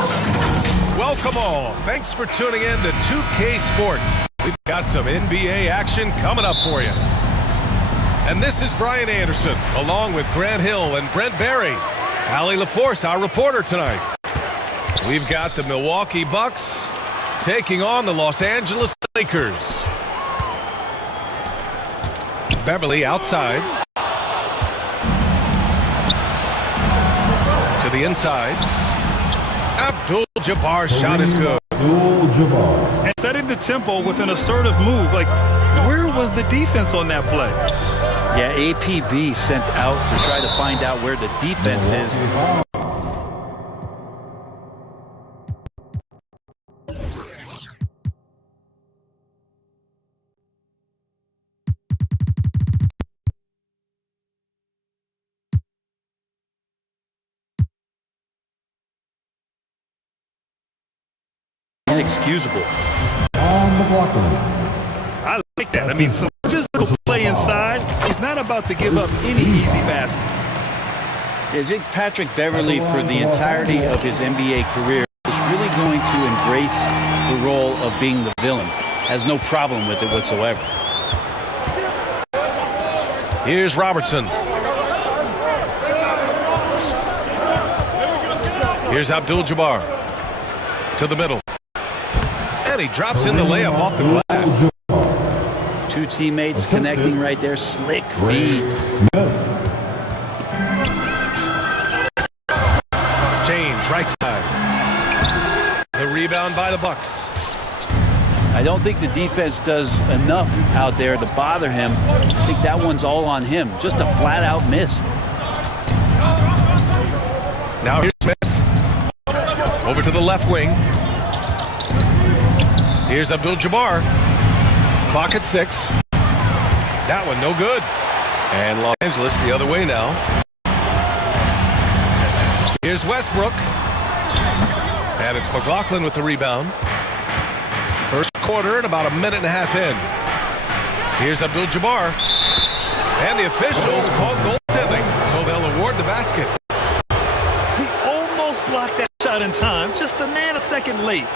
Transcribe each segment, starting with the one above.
Welcome all. Thanks for tuning in to 2K Sports. We've got some NBA action coming up for you. And this is Brian Anderson, along with Grant Hill and Brent Barry. Allie LaForce, our reporter tonight. We've got the Milwaukee Bucks taking on the Los Angeles Lakers. Beverly outside. To the inside. Abdul-Jabbar's shot is good. And setting the tempo with an assertive move. Like, where was the defense on that play? Yeah, APB sent out to try to find out where the defense is. Inexcusable. I like that. I mean, some physical play inside. He's not about to give up any easy baskets. I think Patrick Beverly, for the entirety of his NBA career, is really going to embrace the role of being the villain. Has no problem with it whatsoever. Here's Robertson. Here's Abdul-Jabbar. To the middle. And he drops in the layup off the glass. Two teammates connecting right there. Slick feed. James, right side. The rebound by the Bucks. I don't think the defense does enough out there to bother him. I think that one's all on him. Just a flat-out miss. Now here's Smith. Over to the left wing. Here's Abdul-Jabbar. Clock at 6. That one no good. And Los Angeles the other way now. Here's Westbrook. And it's McLaughlin with the rebound. First quarter and about a minute and a half in. Here's Abdul-Jabbar. And the officials called goaltending, so they'll award the basket. He almost blocked that shot in time, just a nanosecond late.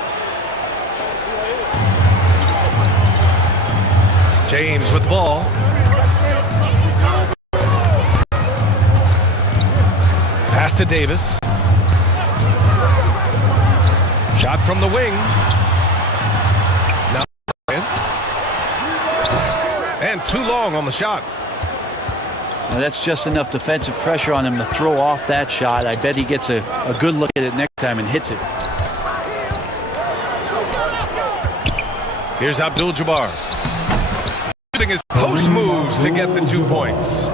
James with the ball. Pass to Davis. Shot from the wing. Now in. And too long on the shot. Now that's just enough defensive pressure on him to throw off that shot. I bet he gets a good look at it next time and hits it. Here's Abdul-Jabbar. Using his post moves to get the 2 points.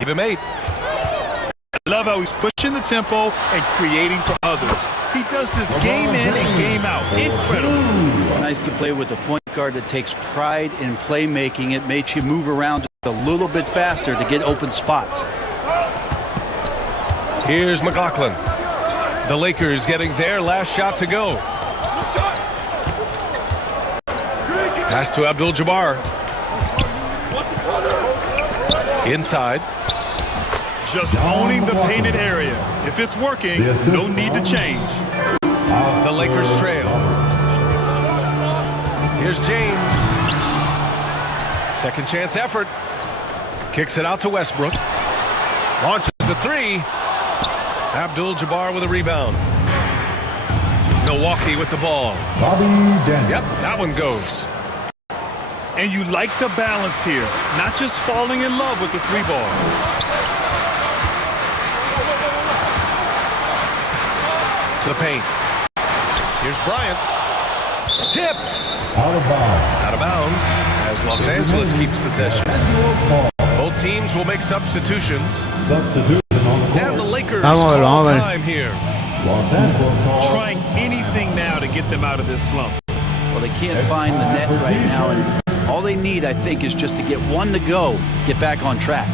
Give him 8. I love how he's pushing the tempo and creating for others. He does this game in and game out. Incredible. Nice to play with a point guard that takes pride in playmaking. It makes you move around just a little bit faster to get open spots. Here's McLaughlin. The Lakers getting their last shot to go. Pass to Abdul-Jabbar. Inside. Just owning the painted area. If it's working, no need to change. The Lakers trail. Here's James. Second chance effort. Kicks it out to Westbrook. Launches a 3. Abdul-Jabbar with a rebound. Milwaukee with the ball. Yep, that one goes. And you like the balance here, not just falling in love with the 3-ball. To the paint. Here's Bryant. Tipped. Out of bounds. Out of bounds as Los Angeles keeps possession. Both teams will make substitutions. Substitution on the And the Lakers Vamos, call vamos. time here. Los Angeles call. Trying anything now to get them out of this slump. Well, they can't find the net right now, and all they need, I think, is just to get one to go, get back on track.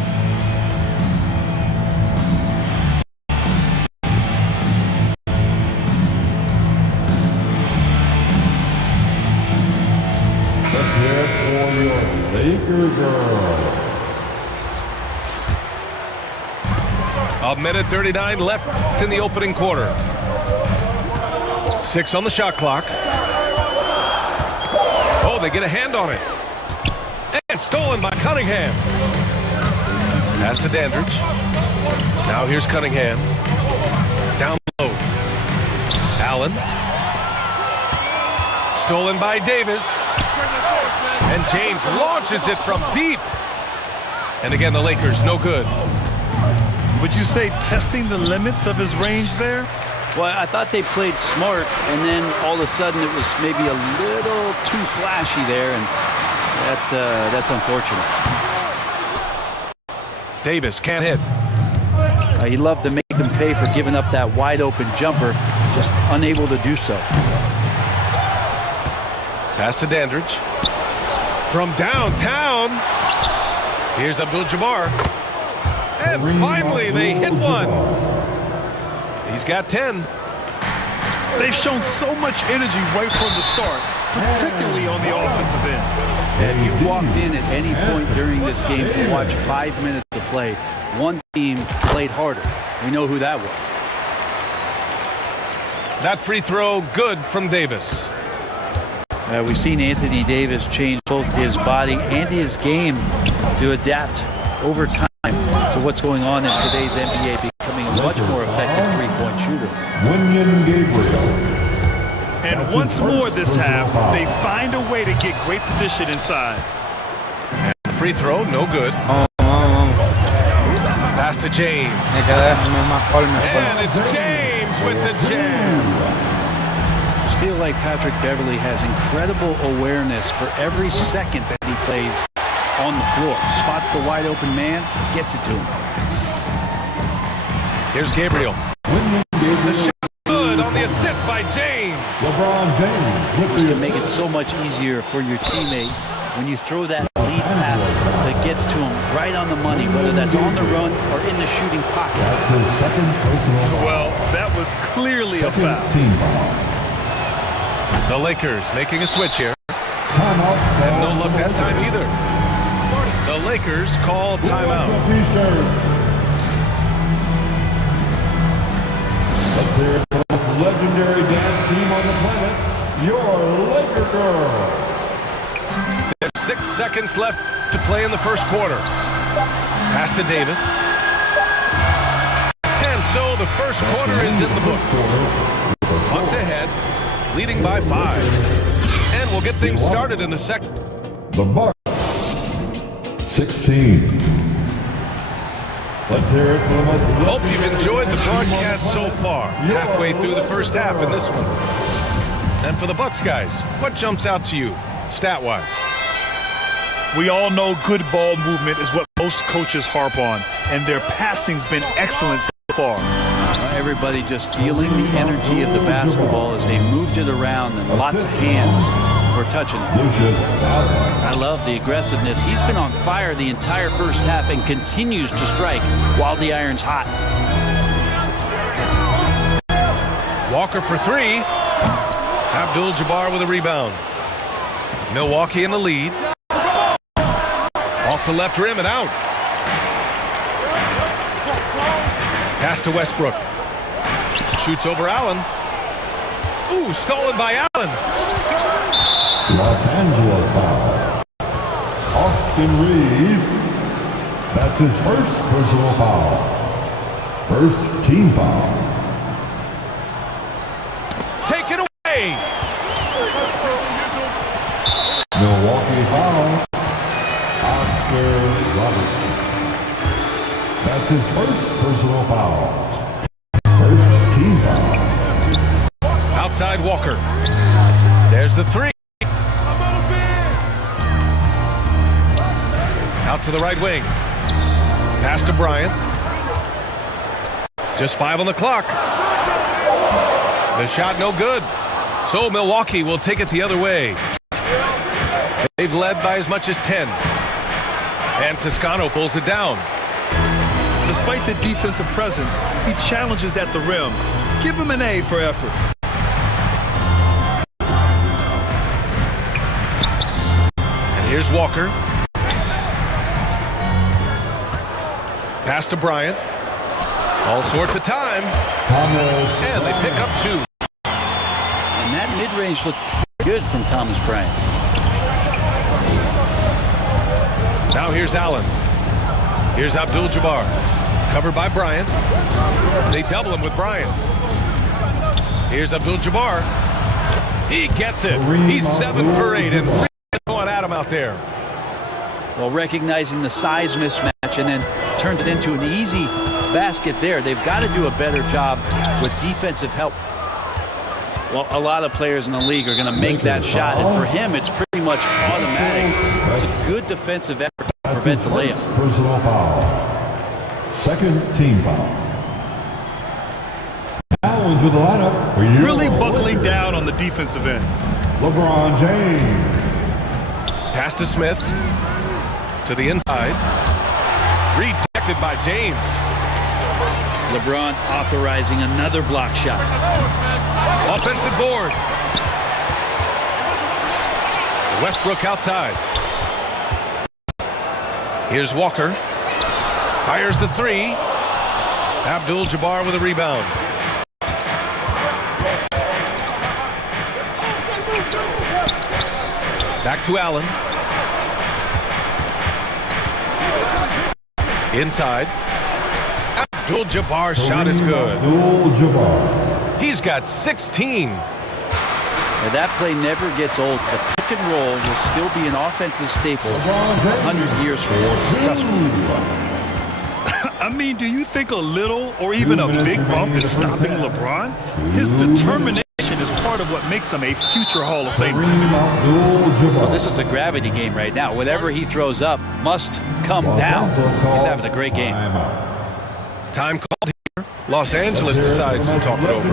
Let's hear it for your Laker girl. A minute 39 left in the opening quarter. 6 on the shot clock. Oh, they get a hand on it. And stolen by Cunningham. Pass to Dandridge. Now here's Cunningham. Down low. Allen. Stolen by Davis. And James launches it from deep. And again, the Lakers, no good. Would you say testing the limits of his range there? Well, I thought they played smart, and then all of a sudden it was maybe a little too flashy there, and that's unfortunate. Davis can't hit. He loved to make them pay for giving up that wide-open jumper, just unable to do so. Pass to Dandridge. From downtown, here's Abdul-Jabbar. And finally, they hit one. He's got 10. They've shown so much energy right from the start, particularly on the offensive end. If you walked in at any point during this game to watch 5 minutes of play, one team played harder. We know who that was. That free throw good from Davis. We've seen Anthony Davis change both his body and his game to adapt over time to what's going on in today's NBA, becoming a much more effective three-point shooter. Wenyen Gabriel. And once more this half, they find a way to get great position inside. And free throw, no good. Pass to James. And it's James with the jam. I just feel like Patrick Beverley has incredible awareness for every second that he plays on the floor. Spots the wide open man, gets it to him. Here's Gabriel. The shot good on the assist by James. LeBron James. It's going to make it so much easier for your teammate when you throw that lead pass that gets to him right on the money, whether that's on the run or in the shooting pocket. That's his second personal foul. Well, that was clearly a foul. Team foul. The Lakers making a switch here. Timeout. And no luck that time either. The Lakers call timeout. Let's hear it for the most legendary dance team on the planet, your Laker Girl. There's 6 seconds left to play in the first quarter. Pass to Davis. And so the first quarter is in the books. Bucks ahead, leading by 5. And we'll get things started in the second. The Bucks, 16. Let's hear it for the most Hope you've enjoyed the broadcast so far. Halfway through the first half in this one. And for the Bucks guys, what jumps out to you, stat-wise? We all know good ball movement is what most coaches harp on, and their passing's been excellent so far. Everybody just feeling the energy of the basketball as they moved it around, and lots of hands were touching it. I love the aggressiveness. He's been on fire the entire first half and continues to strike while the iron's hot. Walker for 3. Abdul-Jabbar with a rebound. Milwaukee in the lead. Off the left rim and out. Pass to Westbrook. Shoots over Allen. Ooh, stolen by Allen. Los Angeles foul. Austin Reeves. That's his first personal foul. First team foul. Take it away. Milwaukee foul. Oscar Robertson. That's his first personal foul. First team foul. Outside Walker. There's the 3. Out to the right wing. Pass to Bryant. Just 5 on the clock. The shot no good. So Milwaukee will take it the other way. They've led by as much as 10. And Toscano pulls it down. Despite the defensive presence, he challenges at the rim. Give him an A for effort. And here's Walker. Pass to Bryant. All sorts of time. And they pick up 2. That mid-range looked good from Thomas Bryant. Now here's Allen. Here's Abdul-Jabbar. Covered by Bryant. They double him with Bryant. Here's Abdul-Jabbar. He gets it. He's 7 for 8 and really going at him out there. Well, recognizing the size mismatch and then turned it into an easy basket there. They've got to do a better job with defensive help. Well, a lot of players in the league are going to make that shot, and for him, it's pretty much automatic. It's a good defensive effort to prevent the layup. Personal foul. Second team foul. Now into the lineup for you. Really buckling down on the defensive end. LeBron James. Pass to Smith. To the inside. Rejected by James. LeBron authorizing another block shot. Offensive board. Westbrook outside. Here's Walker. Fires the three. Abdul-Jabbar with a rebound. Back to Allen. Inside. Abdul-Jabbar's shot is good. Abdul-Jabbar. He's got 16. Now, that play never gets old. The pick and roll will still be an offensive staple 100 years from now. Trust me. I mean, do you think a little or even a big bump is stopping LeBron? His determination is part of what makks him a future Hall of Famer. Well, this is a gravity game right now. Whatever he throws up must come down. He's having a great game. Time called here. Los Angeles decides to talk it over.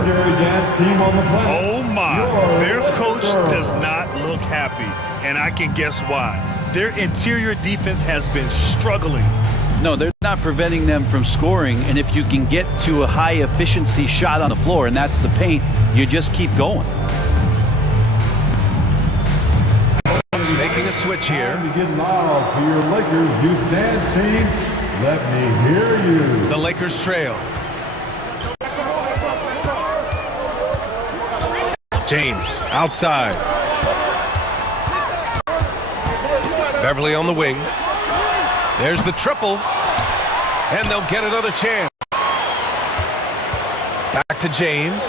Oh my, their coach does not look happy, and I can guess why. Their interior defense has been struggling. No, they're not preventing them from scoring, and if you can get to a high efficiency shot on the floor, and that's the paint, you just keep going. Making a switch here. Time to get loud for your Lakers youth dance team. Let me hear you. The Lakers trail. James outside. Beverly on the wing. There's the triple. And they'll get another chance. Back to James.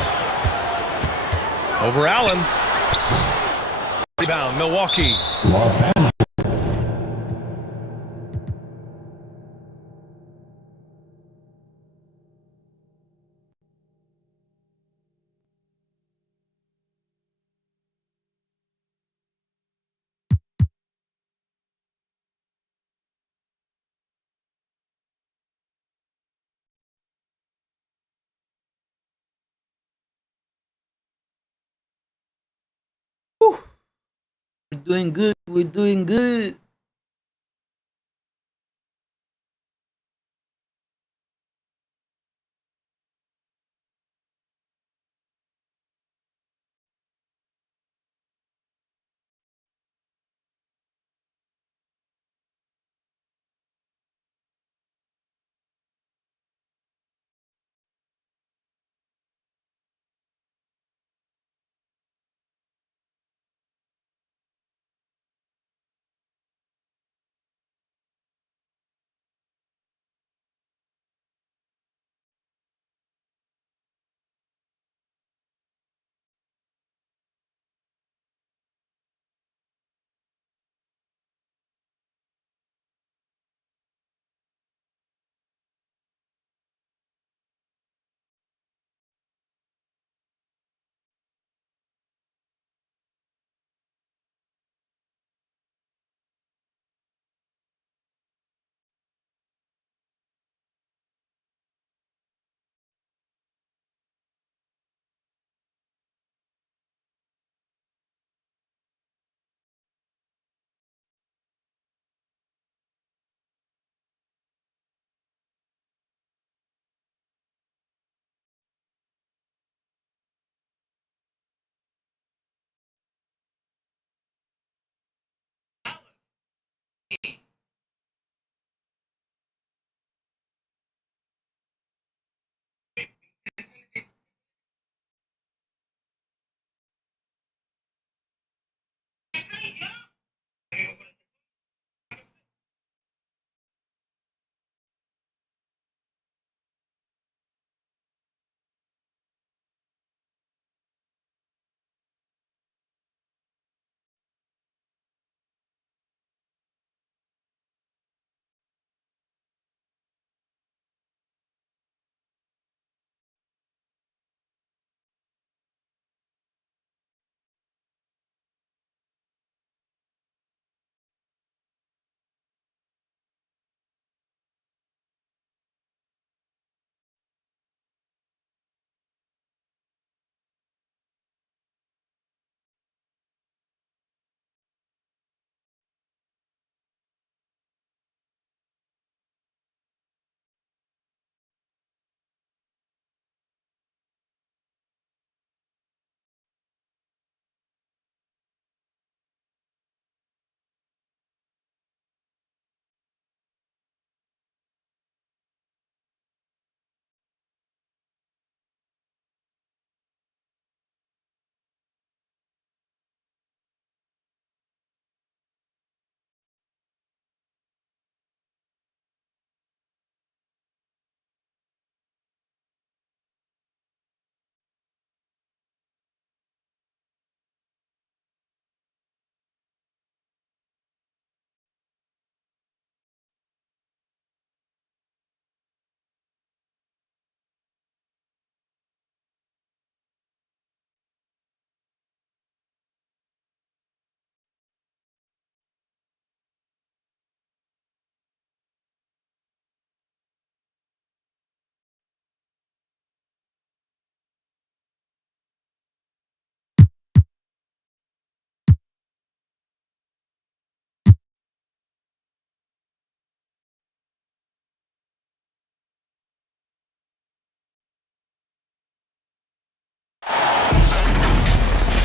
Over Allen. Rebound, Milwaukee. Los Angeles. We're doing good. We're doing good.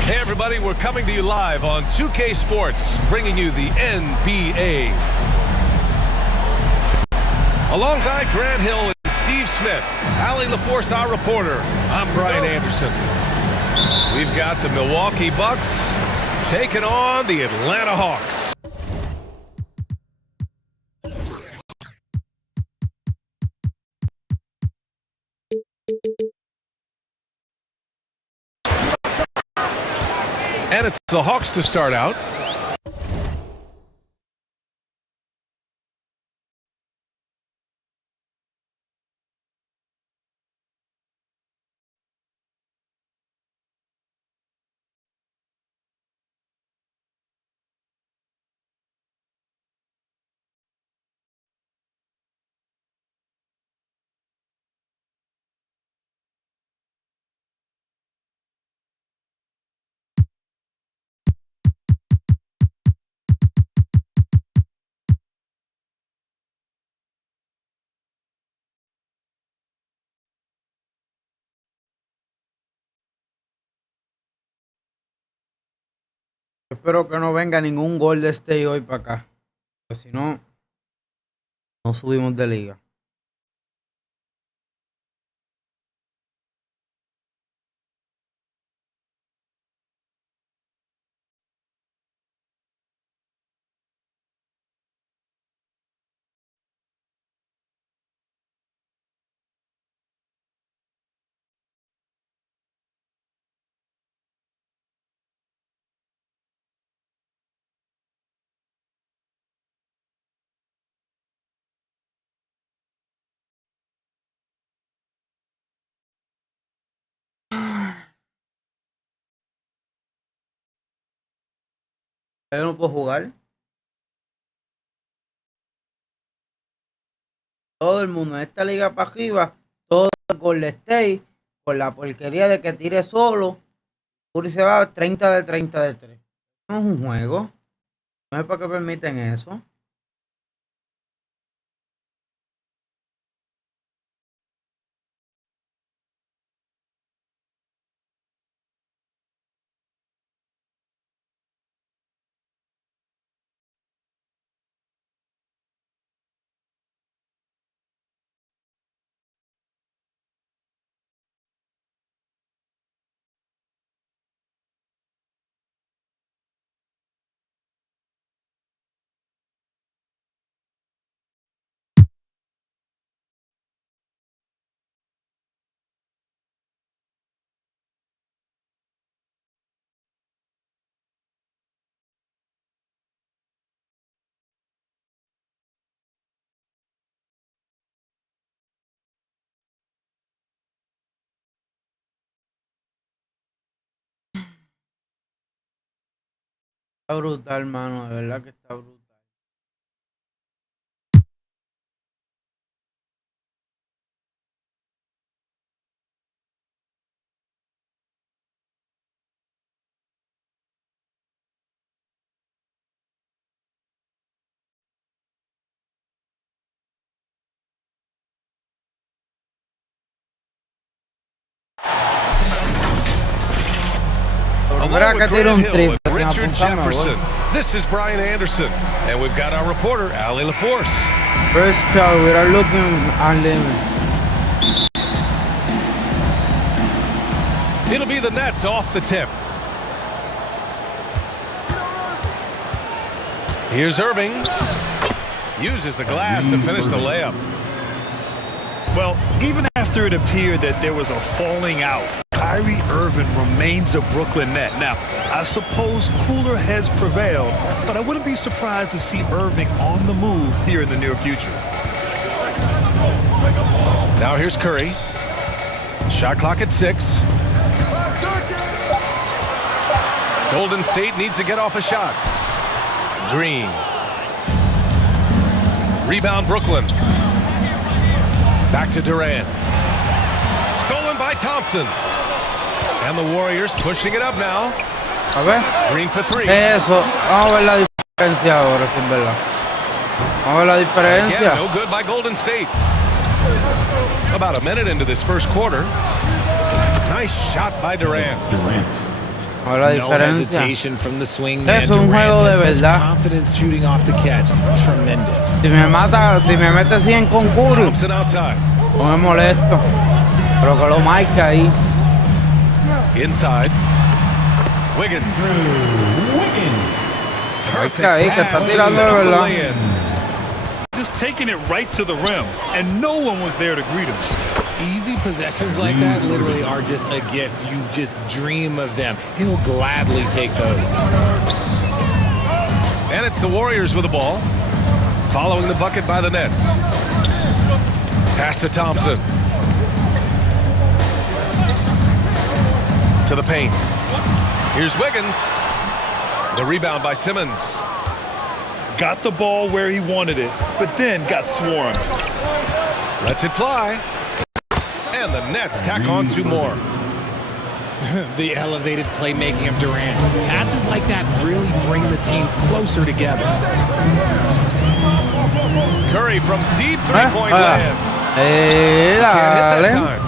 Hey everybody, we're coming to you live on 2K Sports, bringing you the NBA. Alongside Grant Hill and Steve Smith, Allie LaForce, our reporter, I'm Brian Anderson. We've got the Milwaukee Bucks taking on the Atlanta Hawks. And it's the Hawks to start out. Espero que no venga ningún Golden State hoy para acá. Porque si no, no subimos de liga. Yo no puedo jugar. Todo el mundo en esta liga para arriba, todo el Golden State, con la porquería de que tire solo, Curry se va 30 de 30 de 3. No es un juego. No es para que permiten eso. Está brutal, mano. De verdad que está brutal. Along with Grant Hill and Richard Jefferson, this is Brian Anderson, and we've got our reporter, Allie LaForce. First shot, we are looking unlimited. It'll be the Nets off the tip. Here's Irving. Uses the glass to finish the layup. Well, even after it appeared that there was a falling out, Kyrie Irving remains a Brooklyn Net. Now, I suppose cooler heads prevailed, but I wouldn't be surprised to see Irving on the move here in the near future. Now here's Curry. Shot clock at 6. Golden State needs to get off a shot. Green. Rebound Brooklyn. Back to Durant. Stolen by Thompson. And the Warriors pushing it up now. A ver. Green for 3. Eso. Vamos a ver la diferencia ahora, sin verdad. Vamos a ver la diferencia. Again, no good by Golden State. About a minute into this first quarter. Nice shot by Durant. A la No diferencia. hesitation from the swing Es man. un Durant juego de has such verdad. confidence shooting off the catch. Tremendous. Si me mete 100 con Curry, Thompson outside. no me molesto. Pero que lo marca ahí. Inside. Wiggins. Marca ahí, que está pass to tirando set de up the verdad. lay-in. Just taking it right to the rim, and no one was there to greet him. Easy possessions like that literally are just a gift. You just dream of them. He'll gladly take those. And it's the Warriors with the ball. Following the bucket by the Nets. Pass to Thompson. To the paint. Here's Wiggins. The rebound by Simmons. Got the ball where he wanted it, but then got swarmed. Lets it fly. And the Nets tack on 2 more. The elevated playmaking of Durant. Passes like that really bring the team closer together. Curry from deep three-point land. Can't Can't hit that time.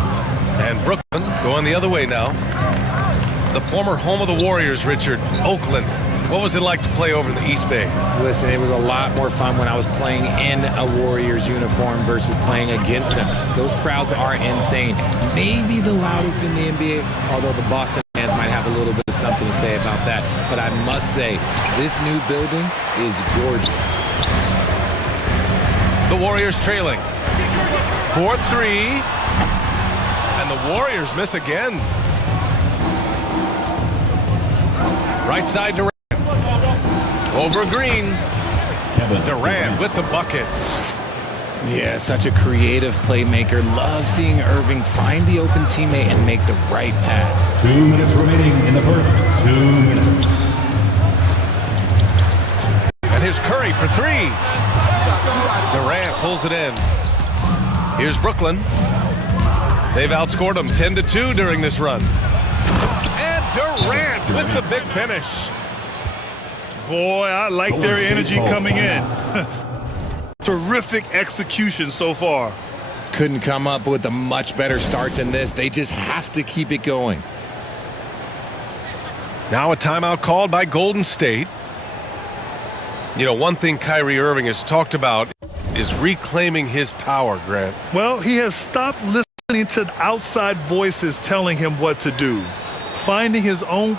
And Brooklyn going the other way now. The former home of the Warriors, Richard, Oakland. What was it like to play over in the East Bay? Listen, it was a lot more fun when I was playing in a Warriors uniform versus playing against them. Those crowds are insane. Maybe the loudest in the NBA, although the Boston fans might have a little bit of something to say about that. But I must say, this new building is gorgeous. The Warriors trailing. 4-3. And the Warriors miss again. Right side Durant. Over Green. Durant with the bucket. Yeah, such a creative playmaker. Love seeing Irving find the open teammate and make the right pass. 2 minutes remaining in the first. 2 minutes. And here's Curry for 3. Durant pulls it in. Here's Brooklyn. They've outscored them 10-2 during this run. And Durant with the big finish. Boy, I like their energy coming in. Terrific execution so far. Couldn't come up with a much better start than this. They just have to keep it going. Now a timeout called by Golden State. You know, one thing Kyrie Irving has talked about is reclaiming his power, Grant. Well, he has stopped listening to outside voices telling him what to do, finding his own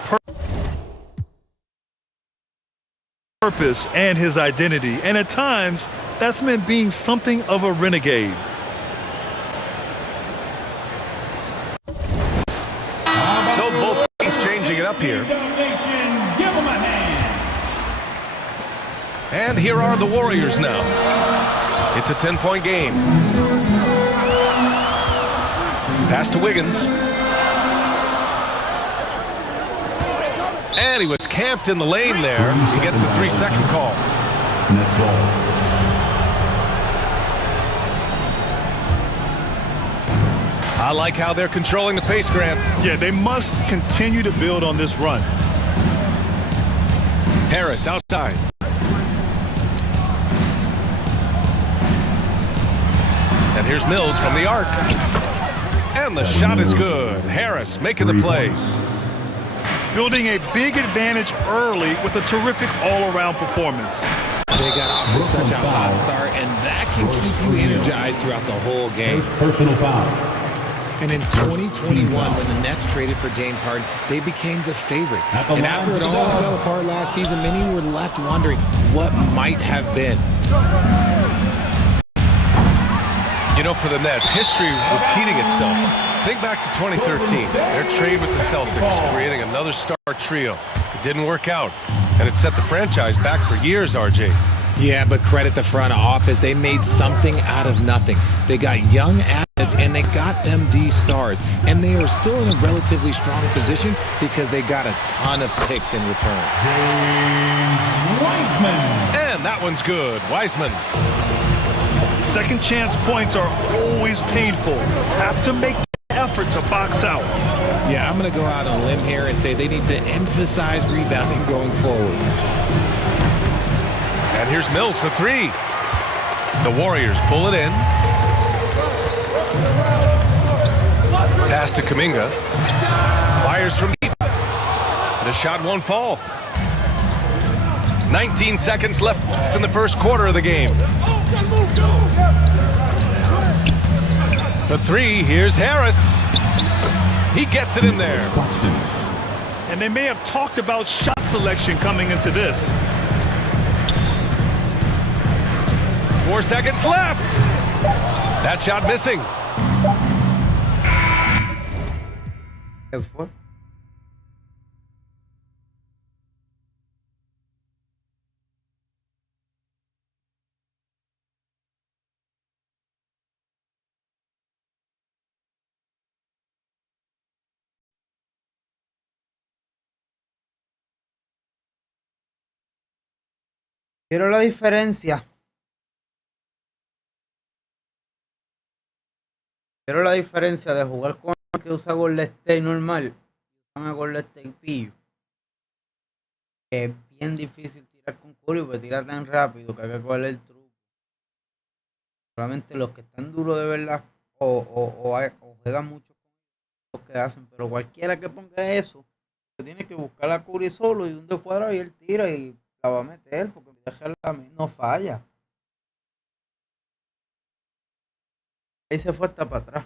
purpose and his identity. And at times, that's meant being something of a renegade. So both teams changing it up here. Give them a hand. And here are the Warriors now. It's a 10-point game. Pass to Wiggins. And he was camped in the lane there. He gets a 3-second call. Next ball. I like how they're controlling the pace, Grant. Yeah, they must continue to build on this run. Harris outside. And here's Mills from the arc. And the shot is good. Harris making the play. Building a big advantage early with a terrific all-around performance. They got off to such a hot start, and that can keep you energized throughout the whole game. Personal foul. And in 2021, when the Nets traded for James Harden, they became the favorites. And after it all fell apart last season, many were left wondering what might have been. You know, for the Nets, history repeating itself. Think back to 2013, their trade with the Celtics, creating another star trio. It didn't work out, and it set the franchise back for years, RJ. Yeah, but credit the front office. They made something out of nothing. They got young athletes, and they got them these stars. And they are still in a relatively strong position because they got a ton of picks in return. James Wiseman. And that one's good. Wiseman. Second chance points are always painful. Have to make the effort to box out. Yeah, I'm going to go out on a limb here and say they need to emphasize rebounding going forward. And here's Mills for 3. The Warriors pull it in. Pass to Kuminga. Fires from deep. The shot won't fall. 19 seconds left in the first quarter of the game. For three, here's Harris. He gets it in there. And they may have talked about shot selection coming into this. 4 seconds left. That shot missing. ¿Qué fue? Quiero la diferencia. Quiero la diferencia de jugar con el que usa Golden State normal y usan a Golden State pillo. Que es bien difícil tirar con Curry porque tira tan rápido que hay que cogerle el truco. Solamente los que están duros de verdad o juegan mucho con los que hacen, pero cualquiera que ponga eso, que tiene que buscar a Curry solo y un de cuadrado y él tira y la va a meter porque no falla. Ahí se fue hasta para atrás.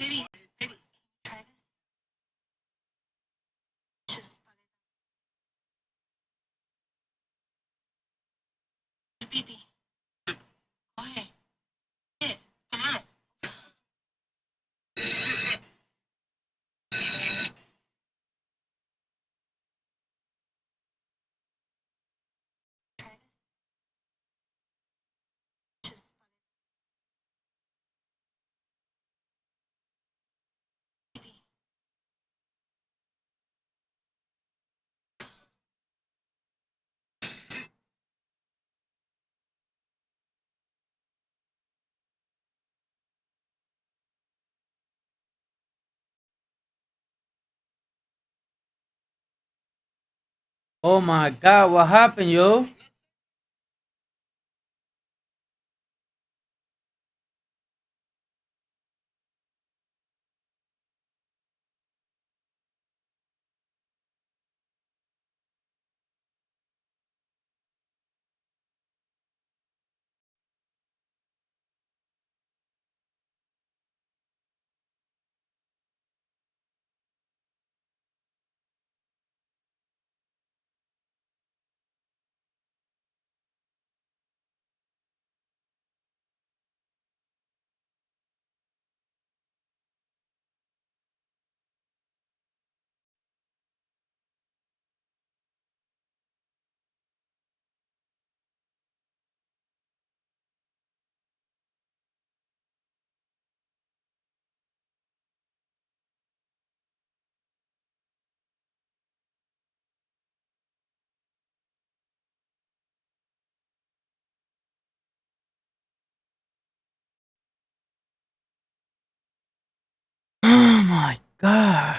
Baby, can you try this? Just baby. Go ahead. Yeah. Try this. Just baby. Oh my God, what happened, yo? God.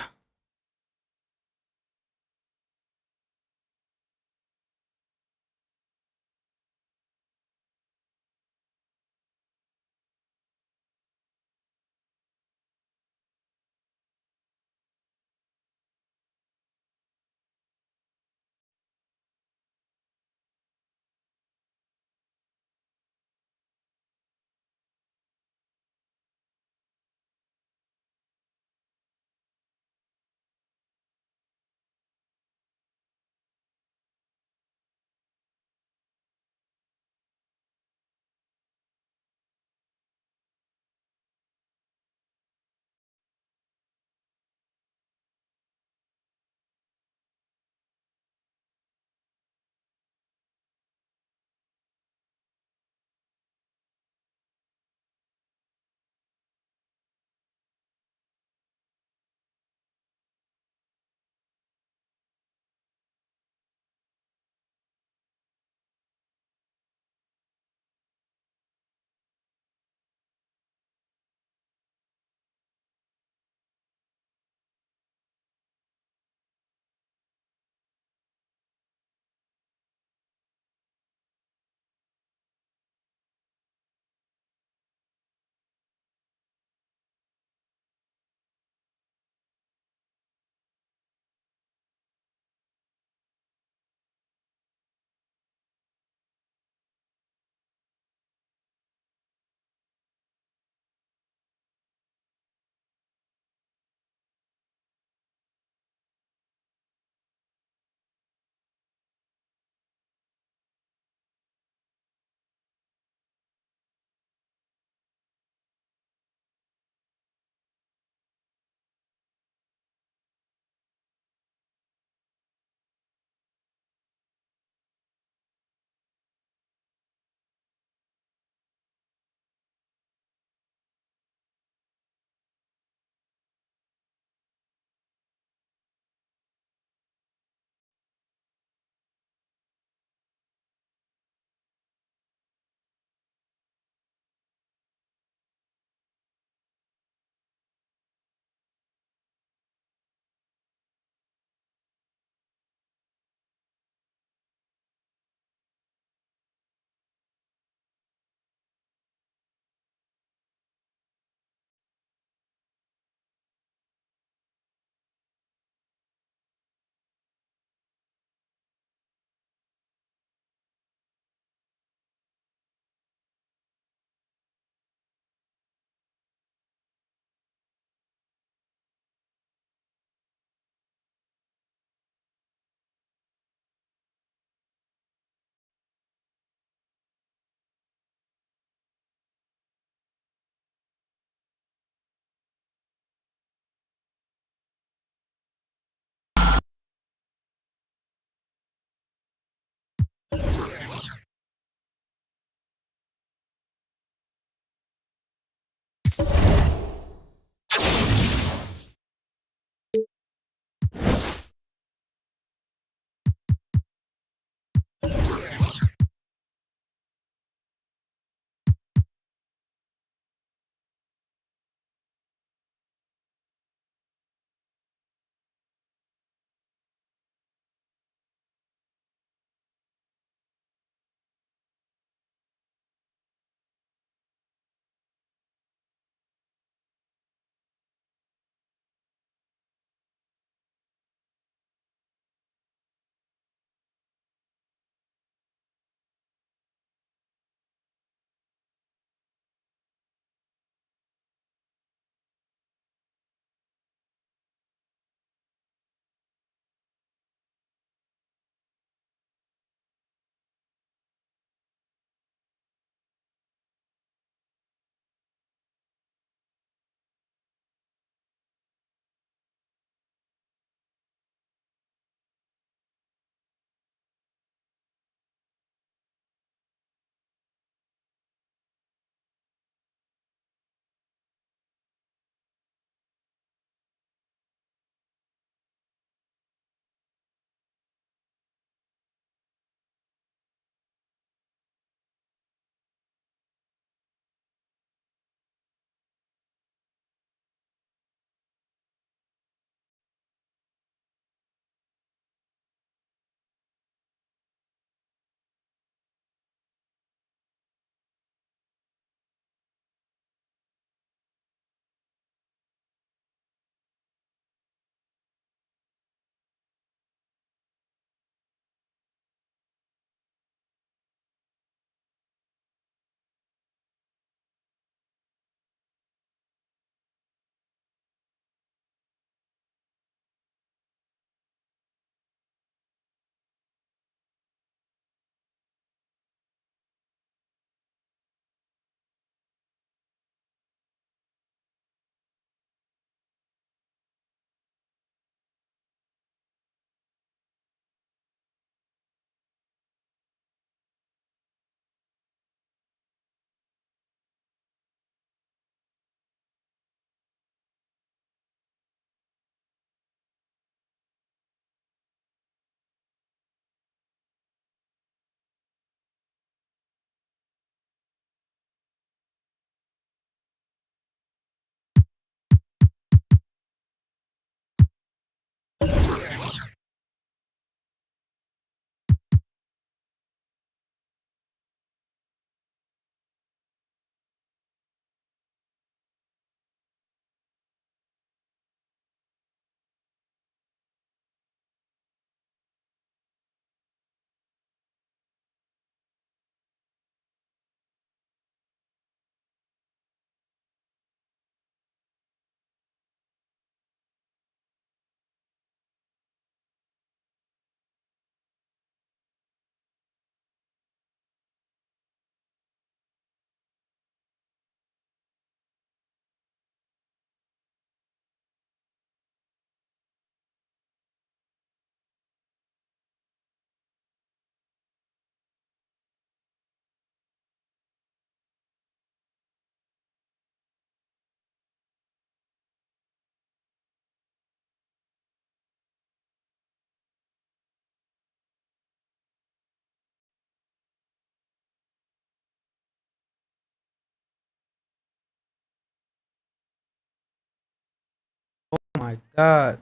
Oh my God.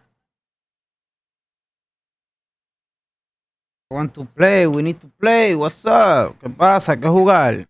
I want to play. We need to play. What's up? ¿Qué pasa? ¿Qué jugar?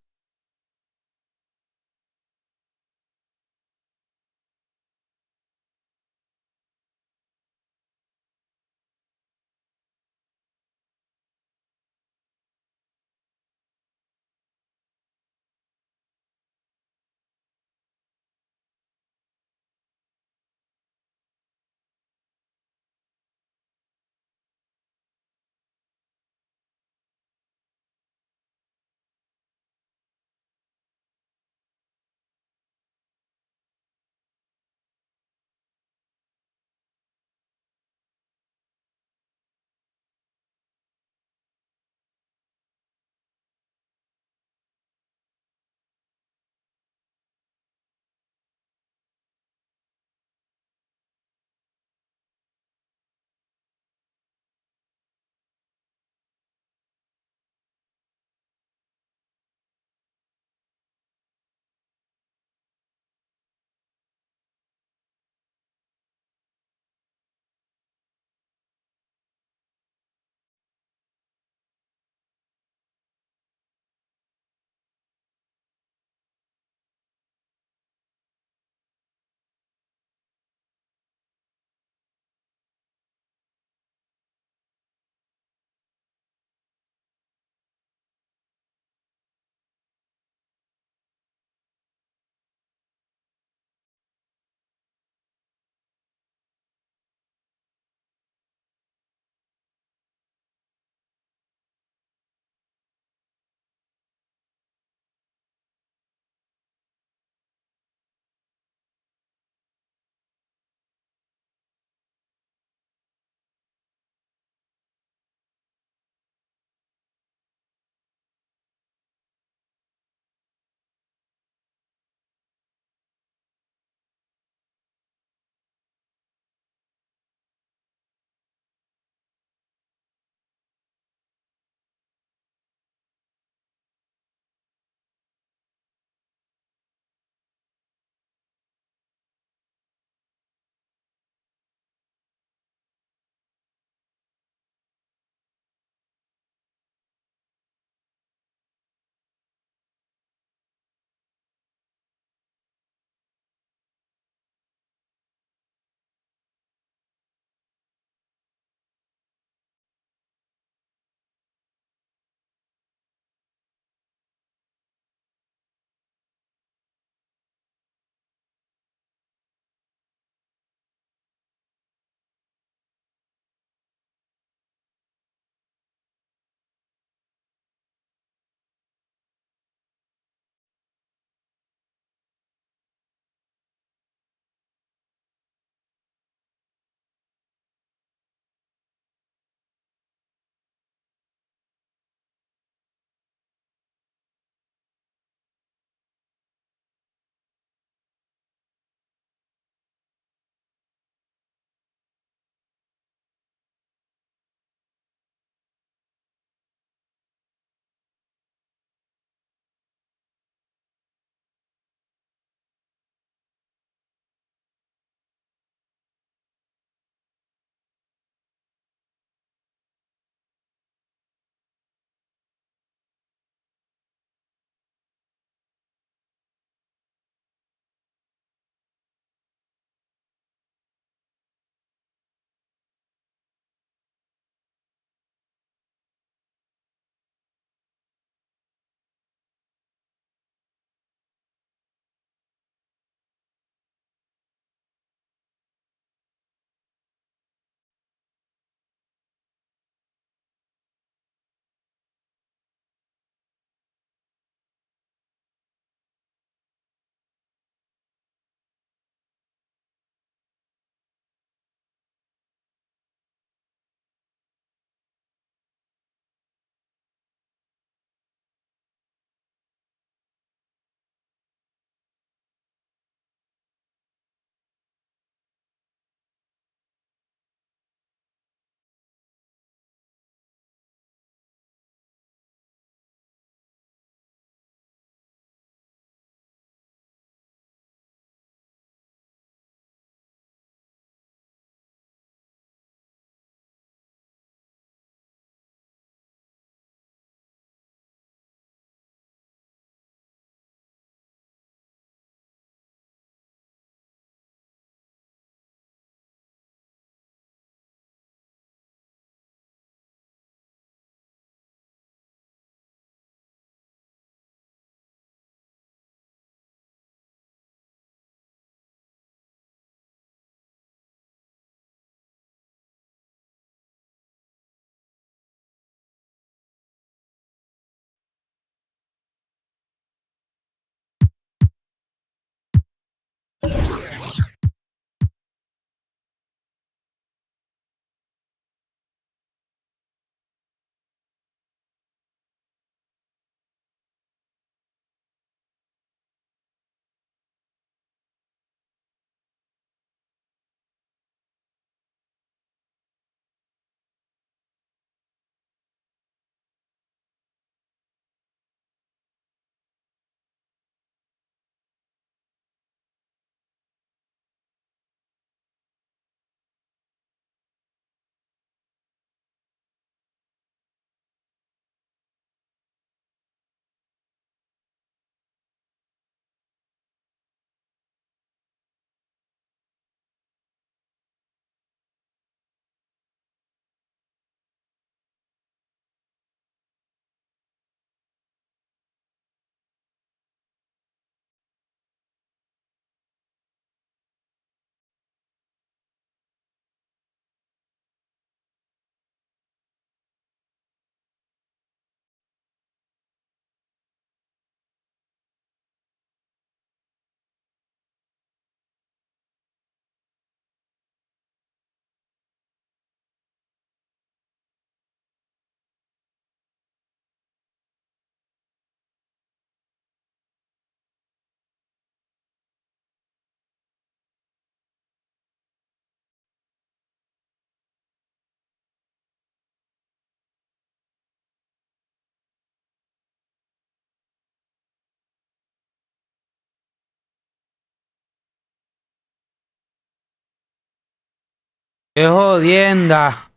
¡Qué jodienda!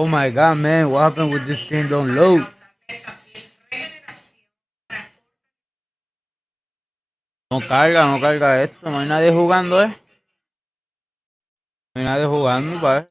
Oh my god, man, what happened with this thing don't load? No carga esto, no hay nadie jugando, No hay nadie jugando, pa.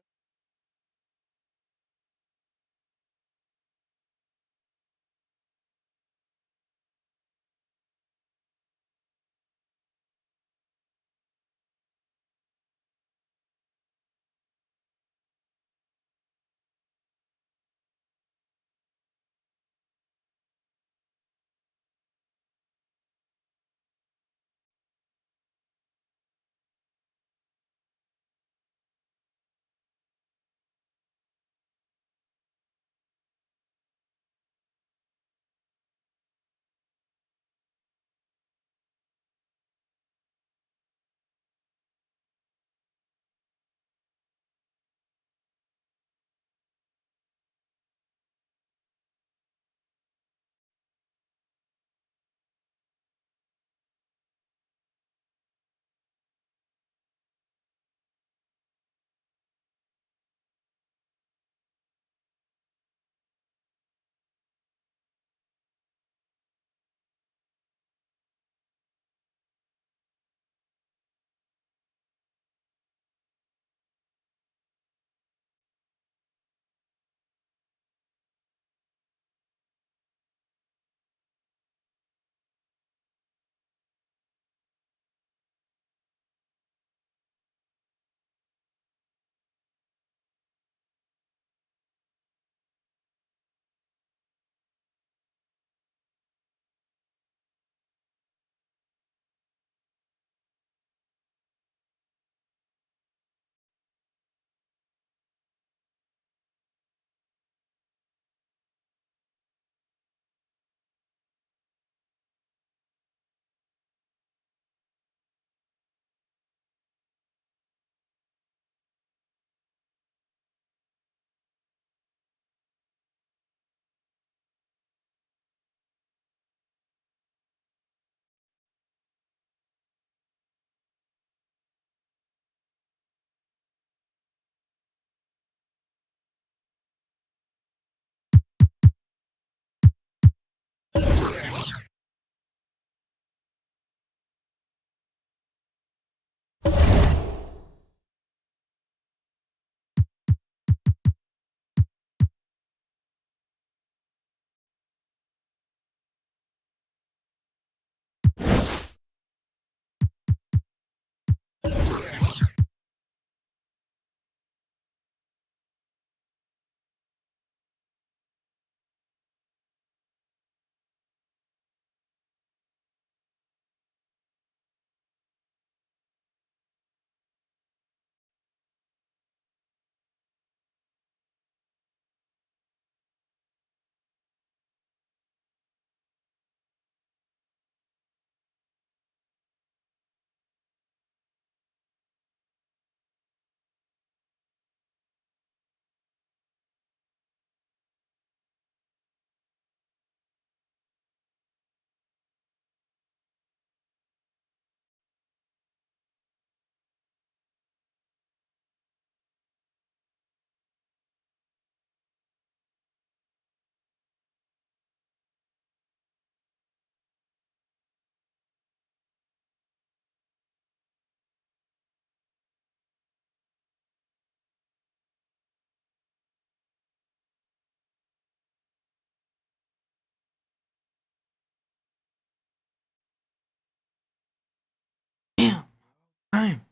time.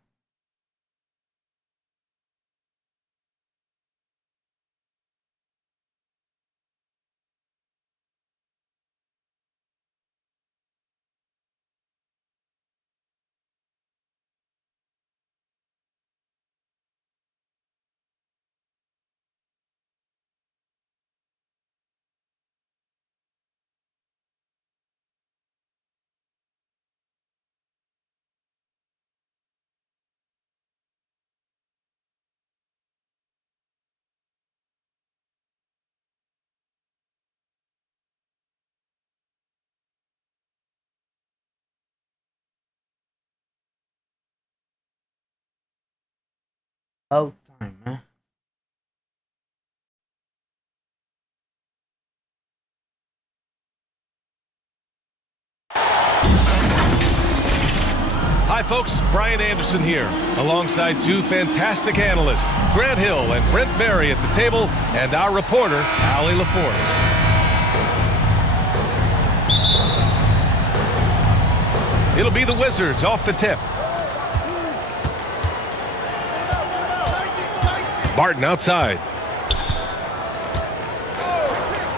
About time, man. Hi, folks. Brian Anderson here, alongside two fantastic analysts, Grant Hill and Brent Barry at the table, and our reporter, Allie LaForce. It'll be the Wizards off the tip. Barton outside.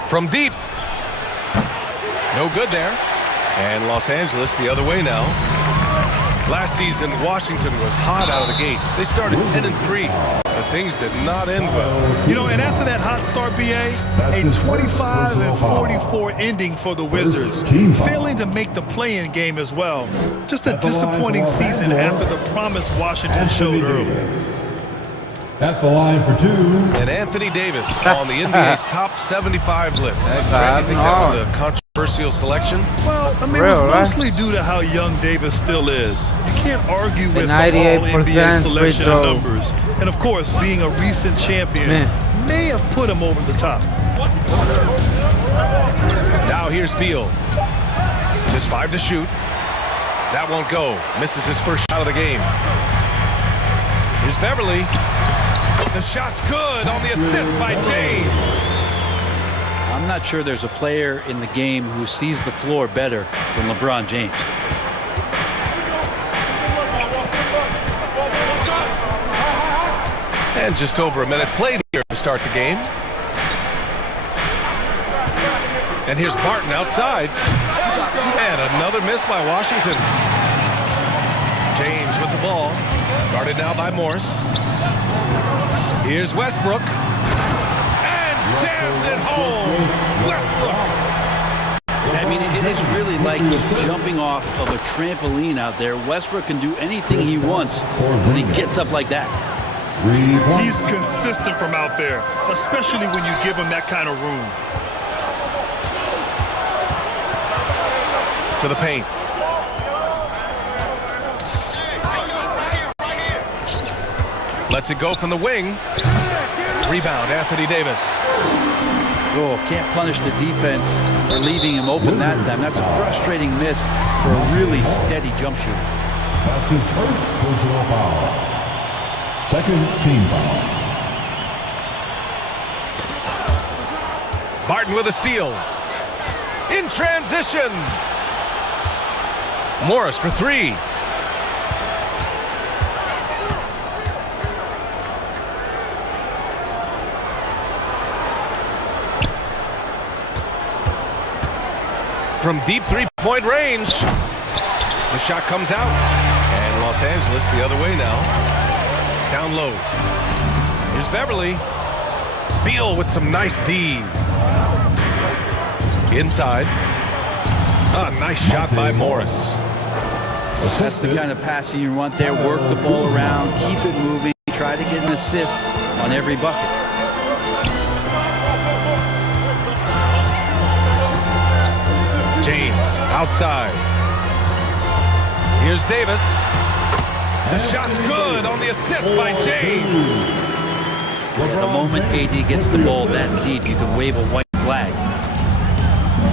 From deep. No good there. And Los Angeles the other way now. Last season, Washington was hot out of the gates. They started 10-3, but things did not end well. You know, and after that hot start, BA, a 25-44 ending for the Wizards, failing to make the play-in game as well. Just a disappointing season after the promise Washington showed early. At the line for two. And Anthony Davis on the NBA's top 75 list. Brad, you think that was a controversial selection? Well, I mean, it was mostly due to how young Davis still is. You can't argue with the all-NBA selection numbers. And, of course, being a recent champion may have put him over the top. Now here's Beal. Just 5 to shoot. That won't go. Misses his first shot of the game. Here's Beverly. The shot's good on the assist by James. I'm not sure there's a player in the game who sees the floor better than LeBron James. And just over a minute played here to start the game. And here's Barton outside. And another miss by Washington. James with the ball. Guarded now by Morris. Here's Westbrook. And jams it home. Westbrook. I mean, it is really like he's jumping off of a trampoline out there. Westbrook can do anything he wants when he gets up like that. He's consistent from out there, especially when you give him that kind of room. To the paint. Lets it go from the wing. Rebound, Anthony Davis. Oh, can't punish the defense for leaving him open that time. That's a frustrating miss for a really steady jump shooter. That's his first personal foul. Second team foul. Barton with a steal. In transition. Morris for 3. From deep three-point range. The shot comes out. And Los Angeles the other way now. Down low. Here's Beverly. Beal with some nice D. Inside. Ah, nice shot by Morris. That's the kind of passing you want there. Work the ball around, keep it moving, try to get an assist on every bucket. James outside. Here's Davis. The shot's good on the assist by James. Yeah, the moment AD gets the ball that deep, you can wave a white flag.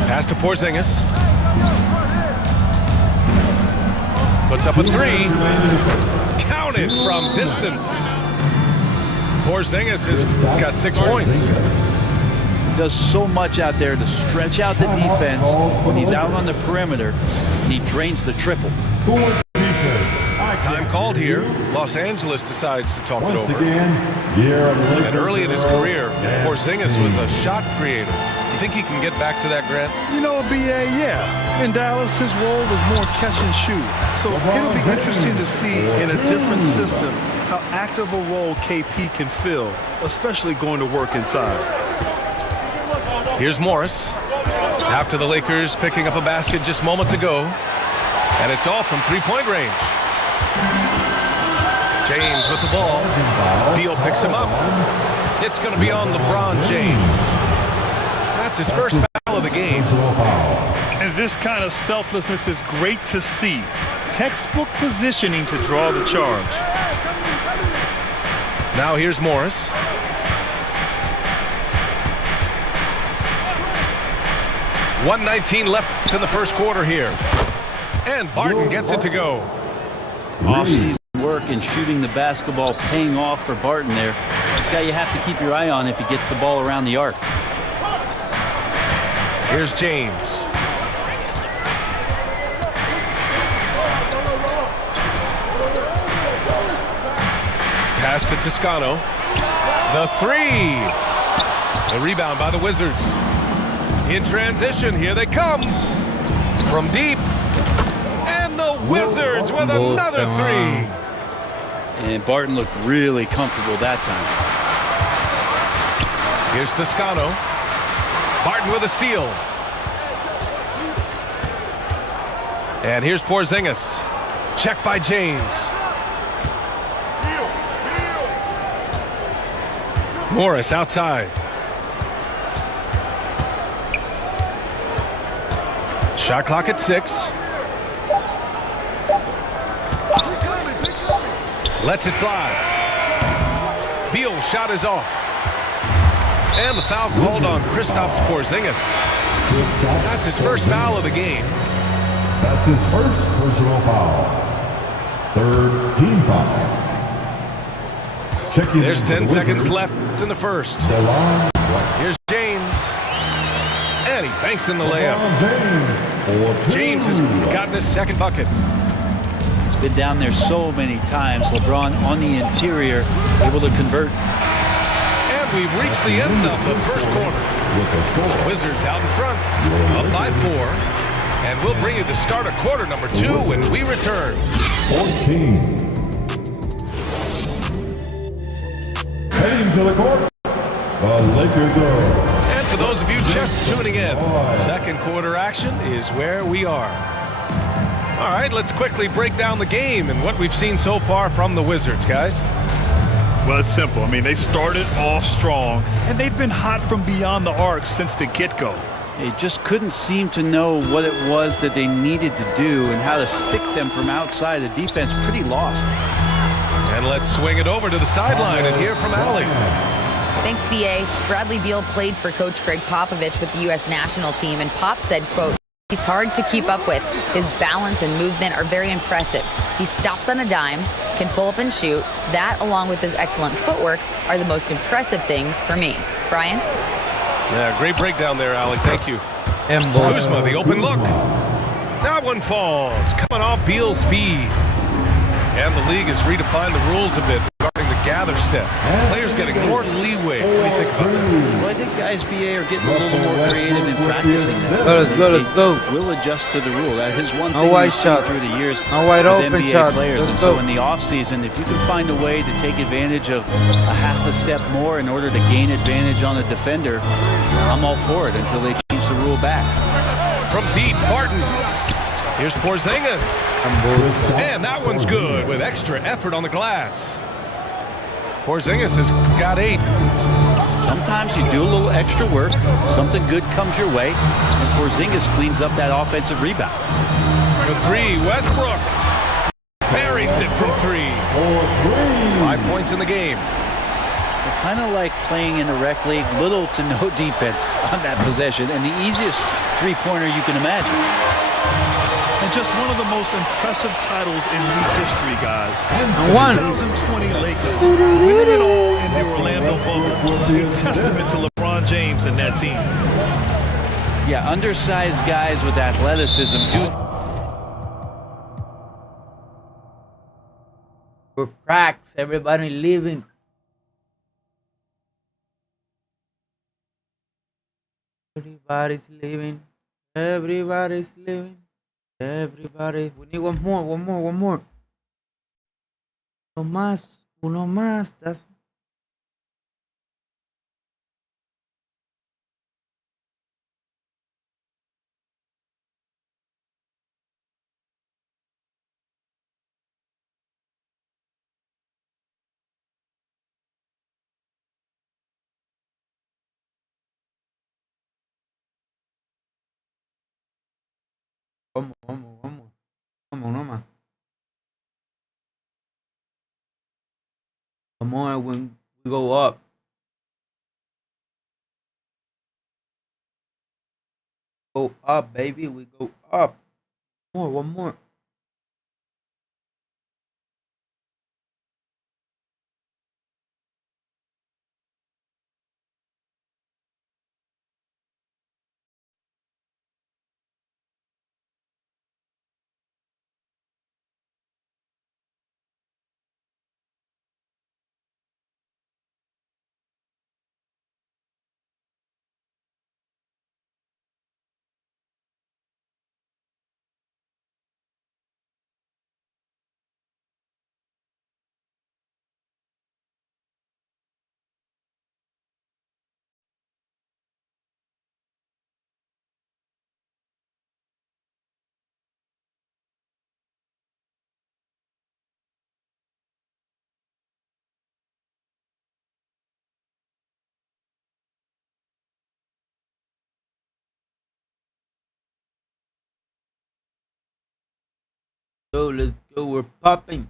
Pass to Porzingis. Puts up a 3. Counted from distance. Porzingis has got 6 points. Does so much out there to stretch out the defense when he's out on the perimeter. He drains the triple. Time called here. Los Angeles decides to talk it Once over. again, year of the Lakers. And early in his career, Porzingis was a shot creator. You think he can get back to that, Grant? You know, BA, yeah. In Dallas, his role was more catch and shoot. So it'll be interesting to see in a different system how active a role KP can fill, especially going to work inside. Here's Morris. After the Lakers picking up a basket just moments ago. And it's all from three-point range. James with the ball. Beal picks him up. It's going to be on LeBron James. That's his first foul of the game. And this kind of selflessness is great to see. Textbook positioning to draw the charge. Now here's Morris. .119 left in the first quarter here. And Barton gets it to go. Off-season work and shooting the basketball paying off for Barton there. This guy you have to keep your eye on if he gets the ball around the arc. Here's James. Pass to Toscano. The three. The rebound by the Wizards. In transition, here they come. From deep. And the Wizards with another three. And Barton looked really comfortable that time. Here's Toscano. Barton with a steal. And here's Porzingis. Check by James. Morris outside. Shot clock at 6. Lets it fly. Beal's shot is off. And the foul called on Kristaps Porzingis. That's his first foul of the game. That's his first personal foul. Third team foul. Checking There's in 10 for the seconds Wizards, left in the first. DeLon Wright. Here's James. And he banks in the layup. LeBron James has gotten his second bucket. He's been down there so many times. LeBron on the interior, able to convert. And we've reached the end of the first quarter. with the score. Wizards out in front, up by 4. And we'll bring you the start of quarter number 2 when we return. 14. Heading to the court, the Lakers go. And for those of you just tuning in, second quarter action is where we are. All right, let's quickly break down the game and what we've seen so far from the Wizards, guys. Well, it's simple. I mean, they started off strong, and they've been hot from beyond the arc since the get-go. They just couldn't seem to know what it was that they needed to do and how to stick them from outside. The defense pretty lost. And let's swing it over to the sideline and hear from Allie. Thanks, B.A. Bradley Beal played for Coach Greg Popovich with the U.S. national team, and Pop said, quote, "He's hard to keep up with. His balance and movement are very impressive. He stops on a dime, can pull up and shoot. That, along with his excellent footwork, are the most impressive things for me." Brian? Yeah, great breakdown there, Allie. Thank you. Kuzma, the open look. That one falls, coming off Beal's feed. And the league has redefined the rules a bit regarding the gather step. Players getting more leeway. What do you think about that? Well, I think guys BA are getting a little more creative in practicing that. Let's go. They will adjust to the rule. That is one No thing wide we've seen shot. through the years No wide with open NBA shot. players. Let's And so go. in the offseason, if you can find a way to take advantage of a half a step more in order to gain advantage on a defender, I'm all for it until they change the rule back. From deep, Barton. Here's Porzingis. And that one's good with extra effort on the glass. Porzingis has got 8. Sometimes you do a little extra work, something good comes your way, and Porzingis cleans up that offensive rebound. For 3, Westbrook. Buries it from 3. 5 points in the game. They're kind of like playing in a rec league, little to no defense on that possession, and the easiest three-pointer you can imagine. And just one of the most impressive titles in league history, guys. And one. 2020 Lakers, winning it all in the Orlando bubble. A testament to LeBron James and that team. Yeah, undersized guys with athleticism do We're cracks. Everybody leaving. Everybody's leaving. Everybody's leaving. Everybody. We need one more. One more. One more. Uno más. Uno más. That's one more. One more. One more. One more. Uno más. One more when we go up. Go up, baby. We go up. More. One more. Go. Let's go. We're popping.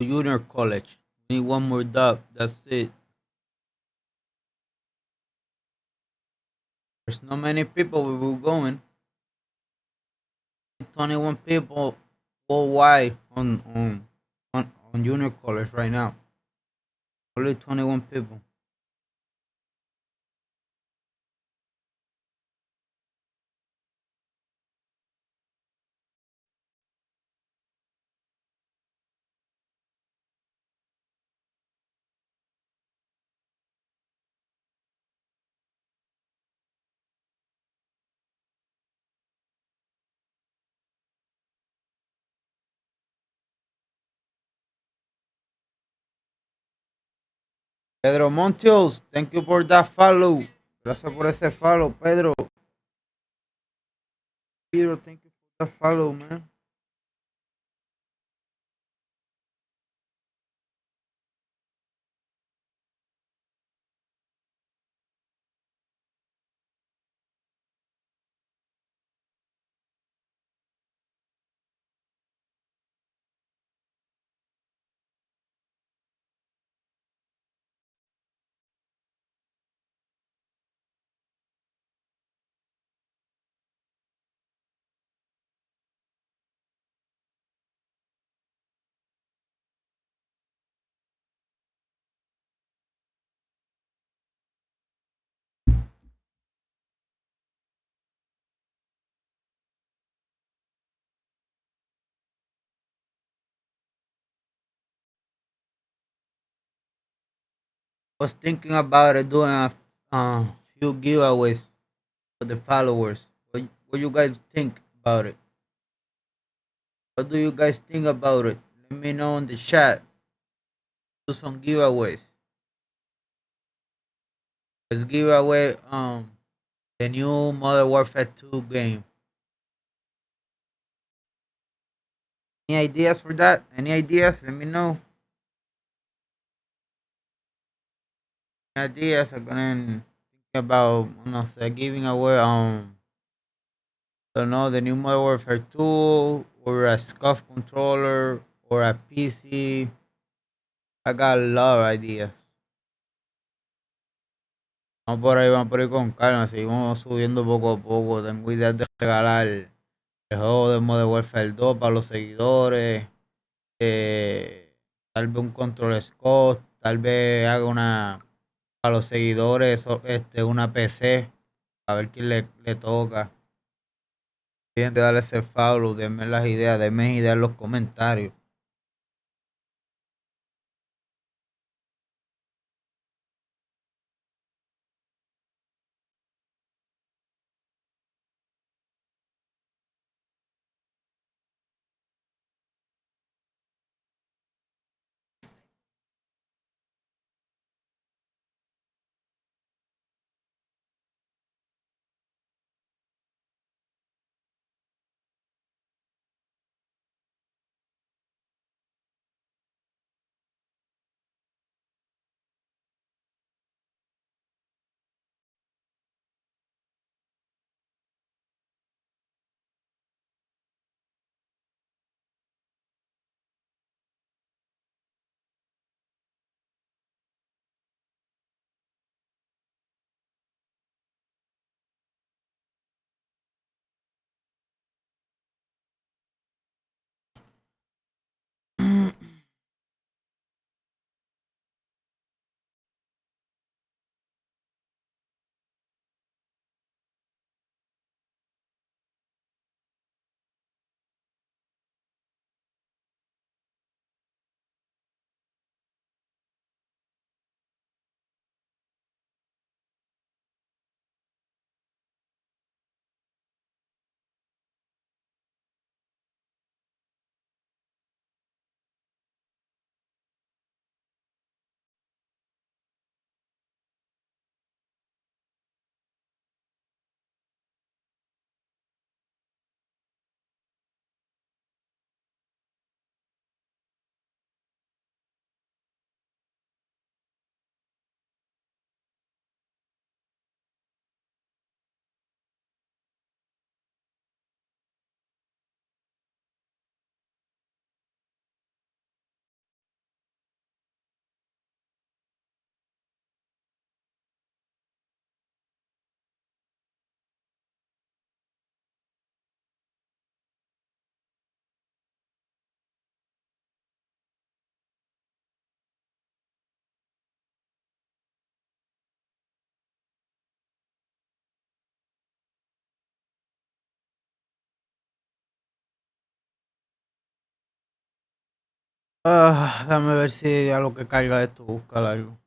Junior college. We need one more dub. That's it. There's not many people we were going. 21 people worldwide on junior college right now. Only 21 people. Pedro Montios, thank you for that follow. Gracias por ese follow, Pedro. Pedro, thank you for that follow, man. Was thinking about it, doing a few giveaways for the followers. What you guys think about it? What do you guys think about it? Let me know in the chat. Do some giveaways. Let's give away the new Modern Warfare 2 game. Any ideas for that? Any ideas? Let me know. Any ideas? I'm gonna think about, no sé, giving away don't know, the new Modern Warfare 2 or a SCUF controller or a PC. I got a lot of ideas. Vamos por ahí con calma, seguimos subiendo poco a poco. Tengo ideas de regalar el juego de Modern Warfare 2 para los seguidores. Tal vez un control Scott, tal vez haga una para los seguidores, una PC, a ver quién le toca. Olviden de darle ese follow, denme las ideas, denme ideas en los comentarios. Dame ver si a lo que carga esto busca algo.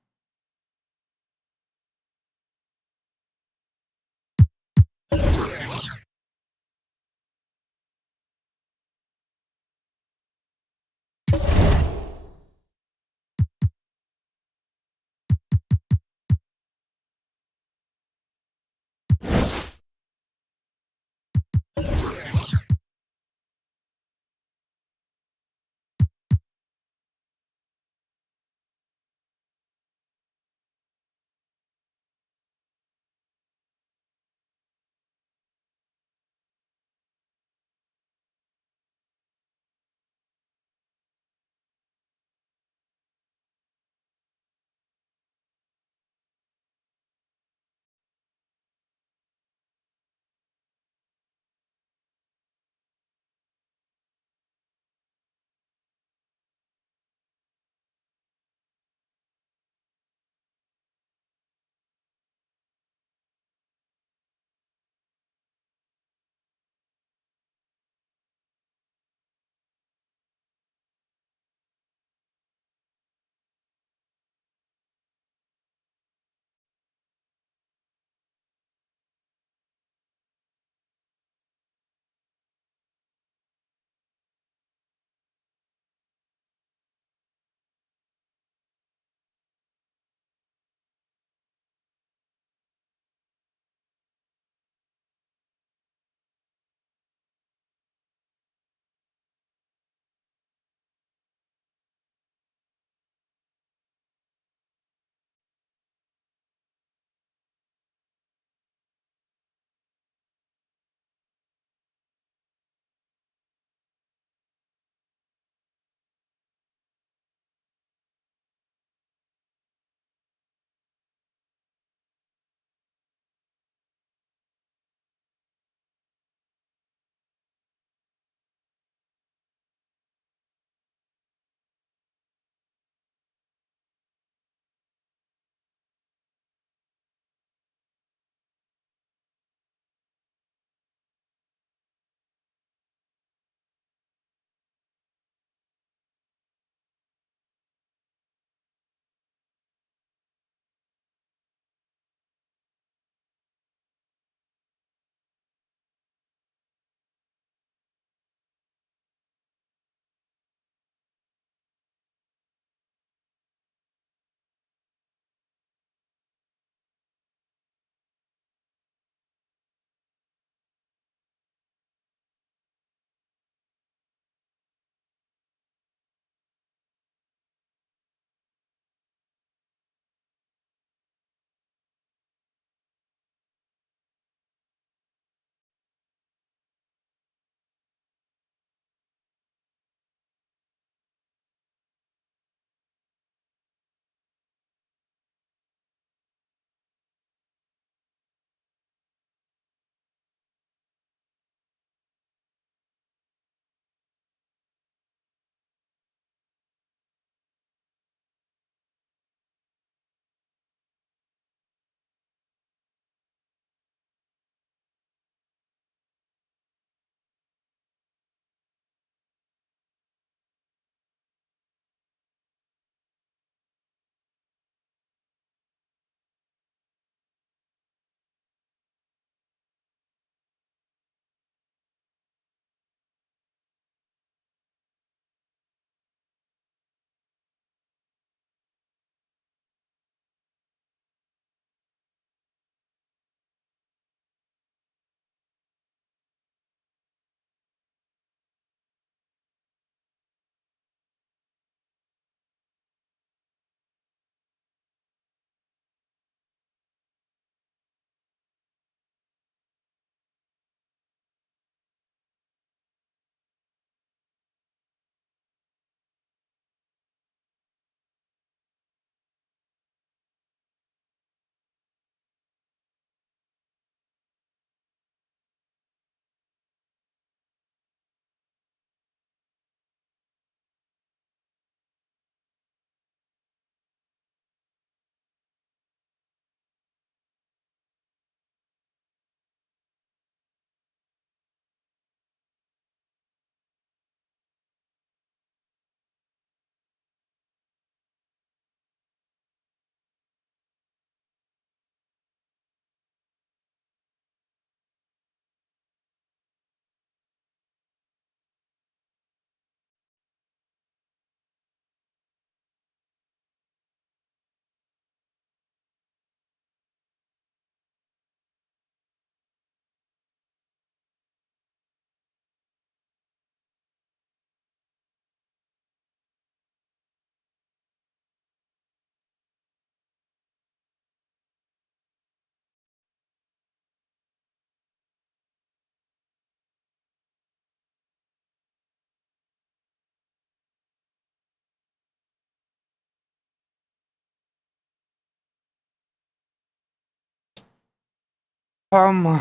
Vamos.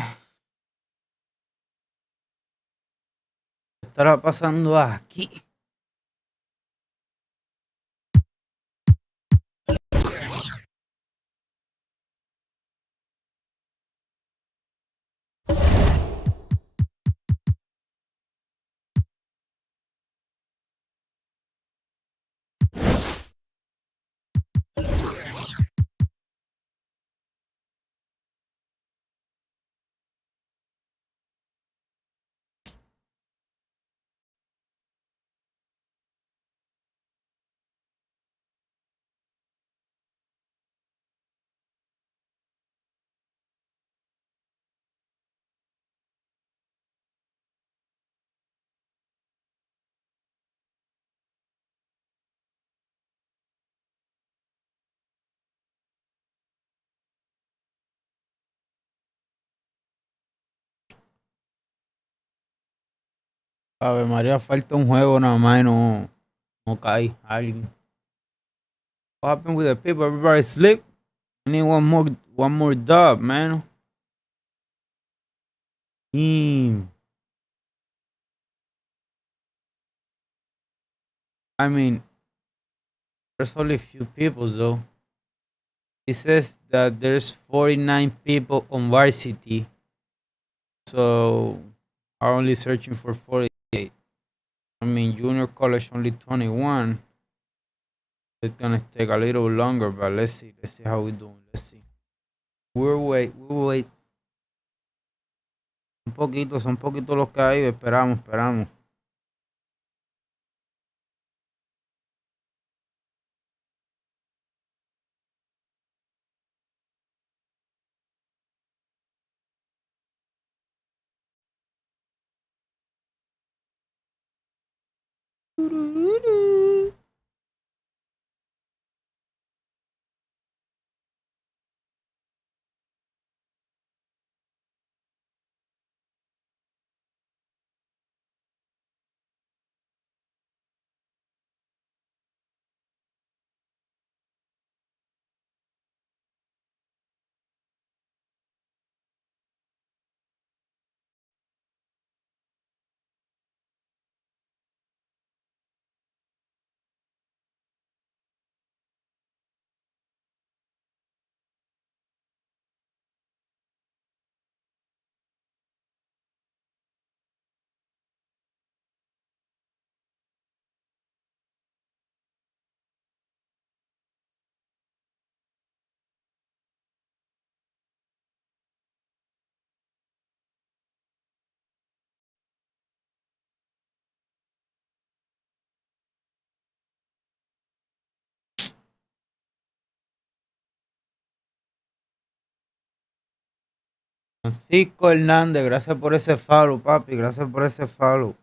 ¿Qué estará pasando aquí? Ave María, falta un juego nada más y no cae alguien. What happened with the people? Everybody sleep? I need one more dub, man. I mean, there's only a few people though. It says that there's 49 people on varsity. So are only searching for 48. I mean, junior college only 21. It's gonna take a little longer, but let's see. Let's see how we're doing. Let's see. We'll wait. Son poquitos los que hay. Esperamos. Francisco Hernández, gracias por ese follow, papi. Gracias por ese follow.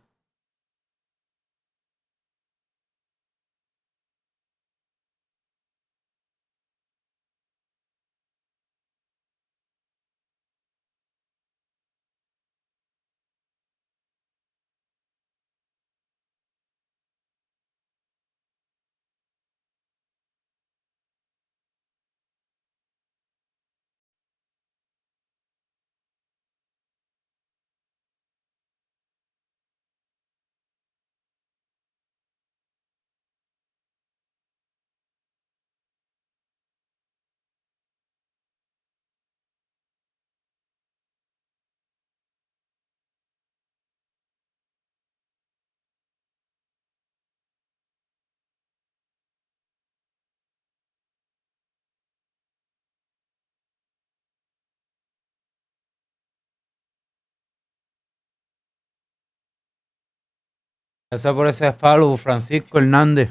Gracias por ese follow, Francisco Hernández.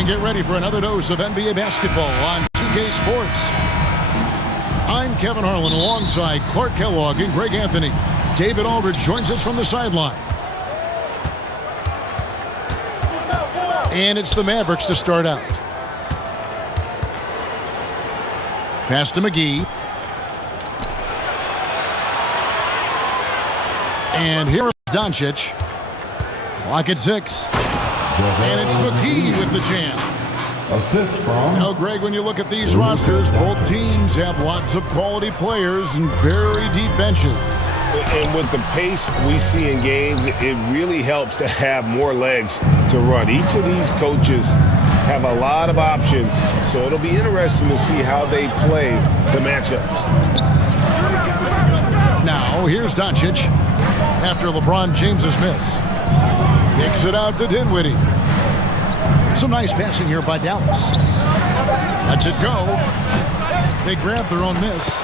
And get ready for another dose of NBA basketball on 2K Sports. I'm Kevin Harlan alongside Clark Kellogg and Greg Anthony. David Aldridge joins us from the sideline. And it's the Mavericks to start out. Pass to McGee. And here is Doncic. Clock at 6. And it's McGee with the jam. Assist from. Now, Greg, when you look at these rosters, both teams have lots of quality players and very deep benches. And with the pace we see in games, it really helps to have more legs to run. Each of these coaches have a lot of options, so it'll be interesting to see how they play the matchups. Now, here's Doncic after LeBron James's miss. Kicks it out to Dinwiddie. Some nice passing here by Dallas. Lets it go. They grab their own miss.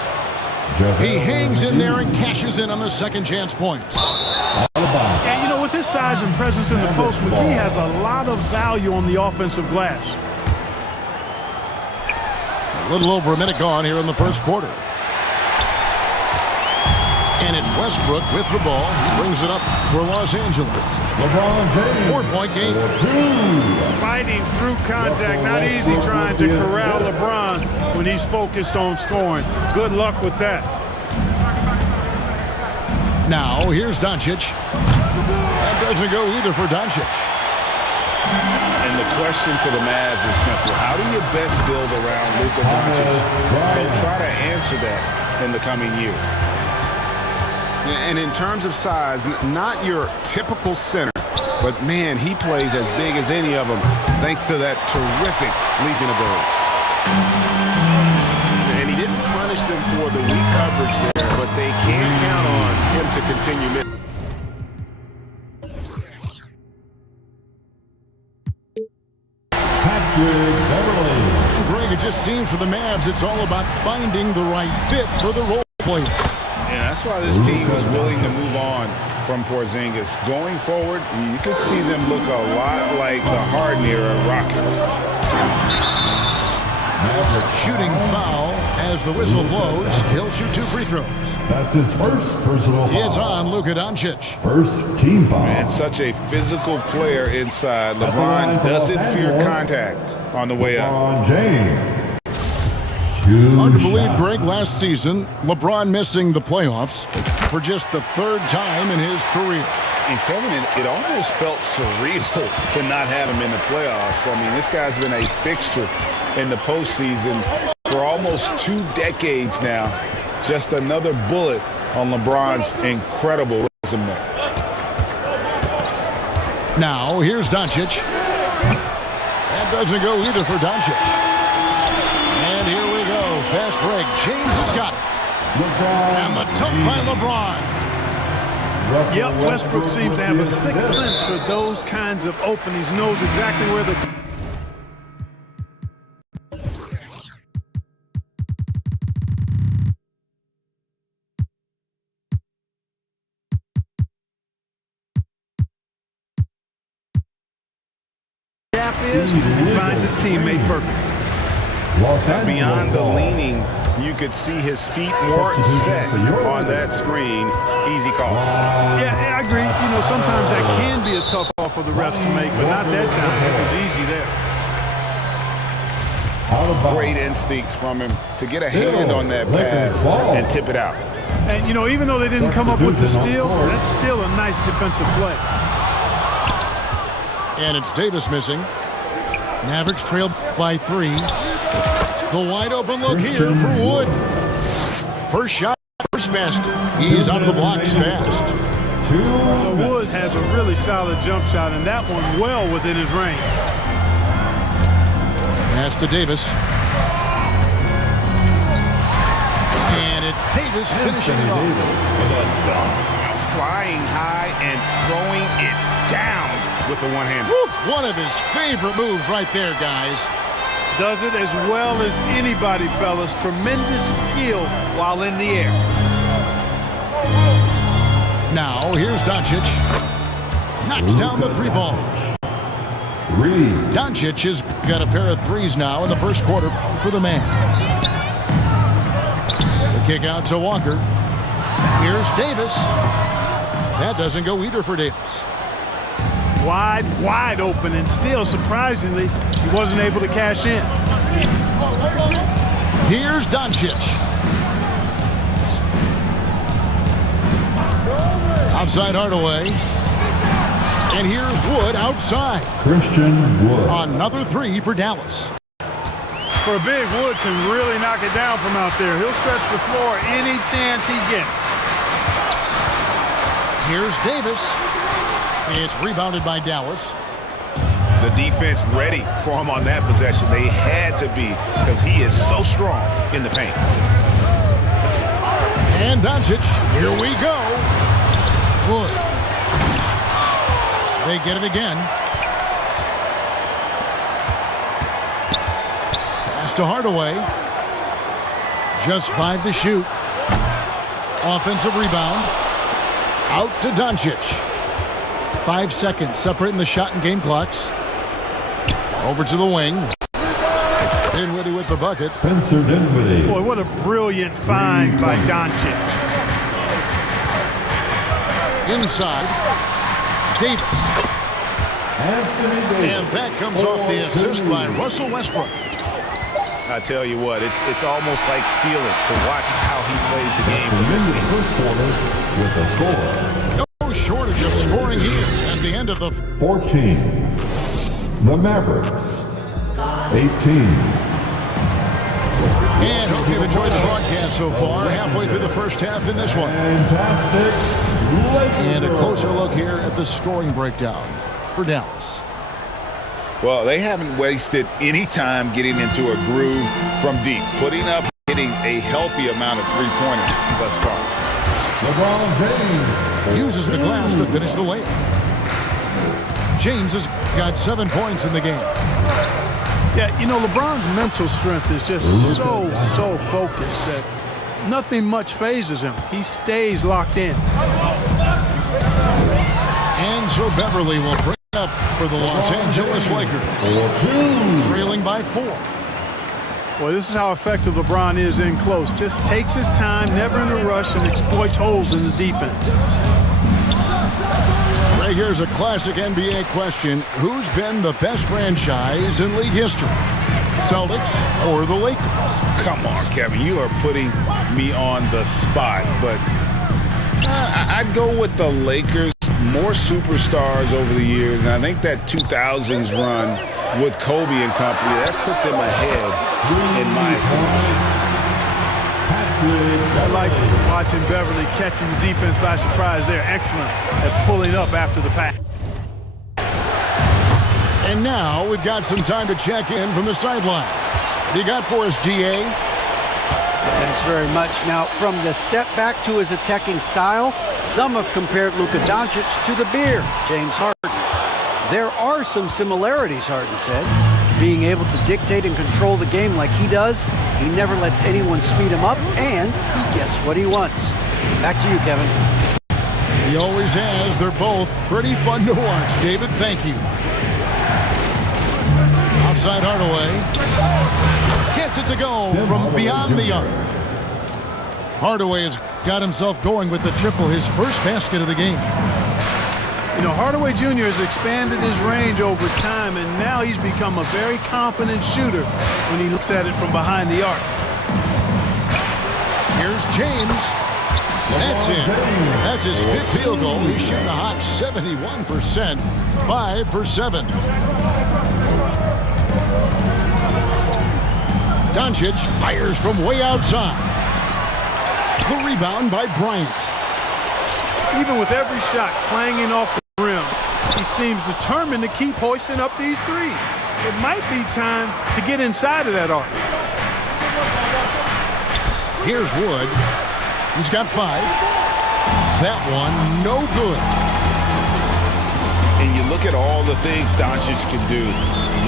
He hangs in there and cashes in on the second chance points. And, you know, with his size and presence in the post, McGee has a lot of value on the offensive glass. A little over a minute gone here in the first quarter. And it's Westbrook with the ball. He brings it up for Los Angeles. LeBron James. 4-point game. Fighting through contact, not easy trying to corral LeBron when he's focused on scoring. Good luck with that. Now, here's Doncic. That doesn't go either for Doncic. And the question for the Mavs is simple. How do you best build around Luka Doncic? They'll try to answer that in the coming years. And in terms of size, not your typical center, but man, he plays as big as any of them thanks to that terrific leaping ability. And he didn't punish them for the weak coverage there, but they can count on him to continue mid. Patrick Beverly. Greg, it just seems for the Mavs it's all about finding the right fit for the role players. Yeah, that's why this team was willing to move on from Porzingis. Going forward, you can see them look a lot like the Harden era Rockets. Shooting foul as the whistle blows. He'll shoot 2 free throws. That's his first personal foul. It's on Luka Doncic. First team foul. Man, such a physical player inside. LeBron doesn't fear contact on the way up. LeBron James. Hard to believe, Greg, last season, LeBron missing the playoffs for just the 3rd time in his career. And Kevin, it almost felt surreal to not have him in the playoffs. I mean, this guy's been a fixture in the postseason for almost 2 decades now. Just another bullet on LeBron's incredible resume. Now, here's Doncic. That doesn't go either for Doncic. And here we go. Fast break. James has got it. And the tug by LeBron. Yep, Westbrook seems to have a sixth sense for those kinds of openings. Knows exactly where the... gap is, and finds his teammate perfect. Beyond the leaning, you could see his feet more set on that screen. Easy call. Yeah, I agree. You know, sometimes that can be a tough call for the refs to make, but not that time. It was easy there. Great instincts from him to get a hand on that pass and tip it out. And, you know, even though they didn't come up with the steal, that's still a nice defensive play. And it's Davis missing. Mavericks trail by 3. The wide open look here for Wood. First shot, first basket. He's out of the blocks fast. Wood has a really solid jump shot, and that one well within his range. Pass to Davis. And it's Davis finishing it off. Flying high and throwing it down with the one-hand. One of his favorite moves right there, guys. Does it as well as anybody, fellas. Tremendous skill while in the air. Now, here's Doncic. Knocks down the 3 ball. Reed. Doncic has got a pair of threes now in the first quarter for the Mavs. The kick out to Walker. Here's Davis. That doesn't go either for Davis. Wide open, and still, surprisingly, he wasn't able to cash in. Here's Doncic. Outside Hardaway. And here's Wood outside. Christian Wood. Another three for Dallas. For a big, Wood can really knock it down from out there. He'll stretch the floor any chance he gets. Here's Davis. It's rebounded by Dallas. The defense ready for him on that possession. They had to be, because he is so strong in the paint. And Doncic, here we go. Wood. They get it again. Pass to Hardaway. Just 5 to shoot. Offensive rebound. Out to Doncic. 5 seconds separating the shot and game clocks. Over to the wing. Dinwiddie with the bucket. Spencer Dinwiddie. Boy, what a brilliant find by Doncic. Inside. Davis. Anthony Davis. And that comes off the assist by Russell Westbrook. I tell you what, it's almost like stealing to watch how he plays the game from this The first quarter with a score. No shortage of scoring here at the end of the 14. The Mavericks. 18. And hope you've enjoyed the broadcast so far. Halfway through the first half in this one. Fantastic. And a closer look here at the scoring breakdown for Dallas. Well, they haven't wasted any time getting into a groove from deep, putting up, hitting a healthy amount of three-pointers thus far. LeBron James Uses the glass to finish the layup. James has got 7 points in the game. Yeah, you know, LeBron's mental strength is just so focused that nothing much phases him. He stays locked in. And so Beverly will bring it up for the Los Angeles Lakers. Trailing by 4. Boy, this is how effective LeBron is in close. Just takes his time, never in a rush, and exploits holes in the defense. Right, here's a classic NBA question. Who's been the best franchise in league history? Celtics or the Lakers? Come on, Kevin, you are putting me on the spot, but I'd go with the Lakers. More superstars over the years, and I think that 2000s run with Kobe and company, that put them ahead in my estimation. I like watching Beverly catching the defense by surprise. They're excellent at pulling up after the pass. And now we've got some time to check in from the sidelines. You got for us, GA? Thanks very much. Now, from the step back to his attacking style, some have compared Luka Doncic to the Bear, James Harden. There are some similarities, Harden said. Being able to dictate and control the game like he does, he never lets anyone speed him up, and he gets what he wants. Back to you, Kevin. He always has. They're both pretty fun to watch. David, thank you. Outside Hardaway. Gets it to go from beyond the arc. Hardaway has got himself going with the triple, his first basket of the game. You know, Hardaway Jr. has expanded his range over time, and now he's become a very confident shooter when he looks at it from behind the arc. Here's James. That's in. That's his 5th field goal. He's shooting a hot 71%. 5 for 7. Doncic fires from way outside. The rebound by Bryant. Even with every shot clanging off the rim, he seems determined to keep hoisting up these threes. It might be time to get inside of that arc. Here's Wood. He's got 5. That one, no good. And you look at all the things Doncic can do.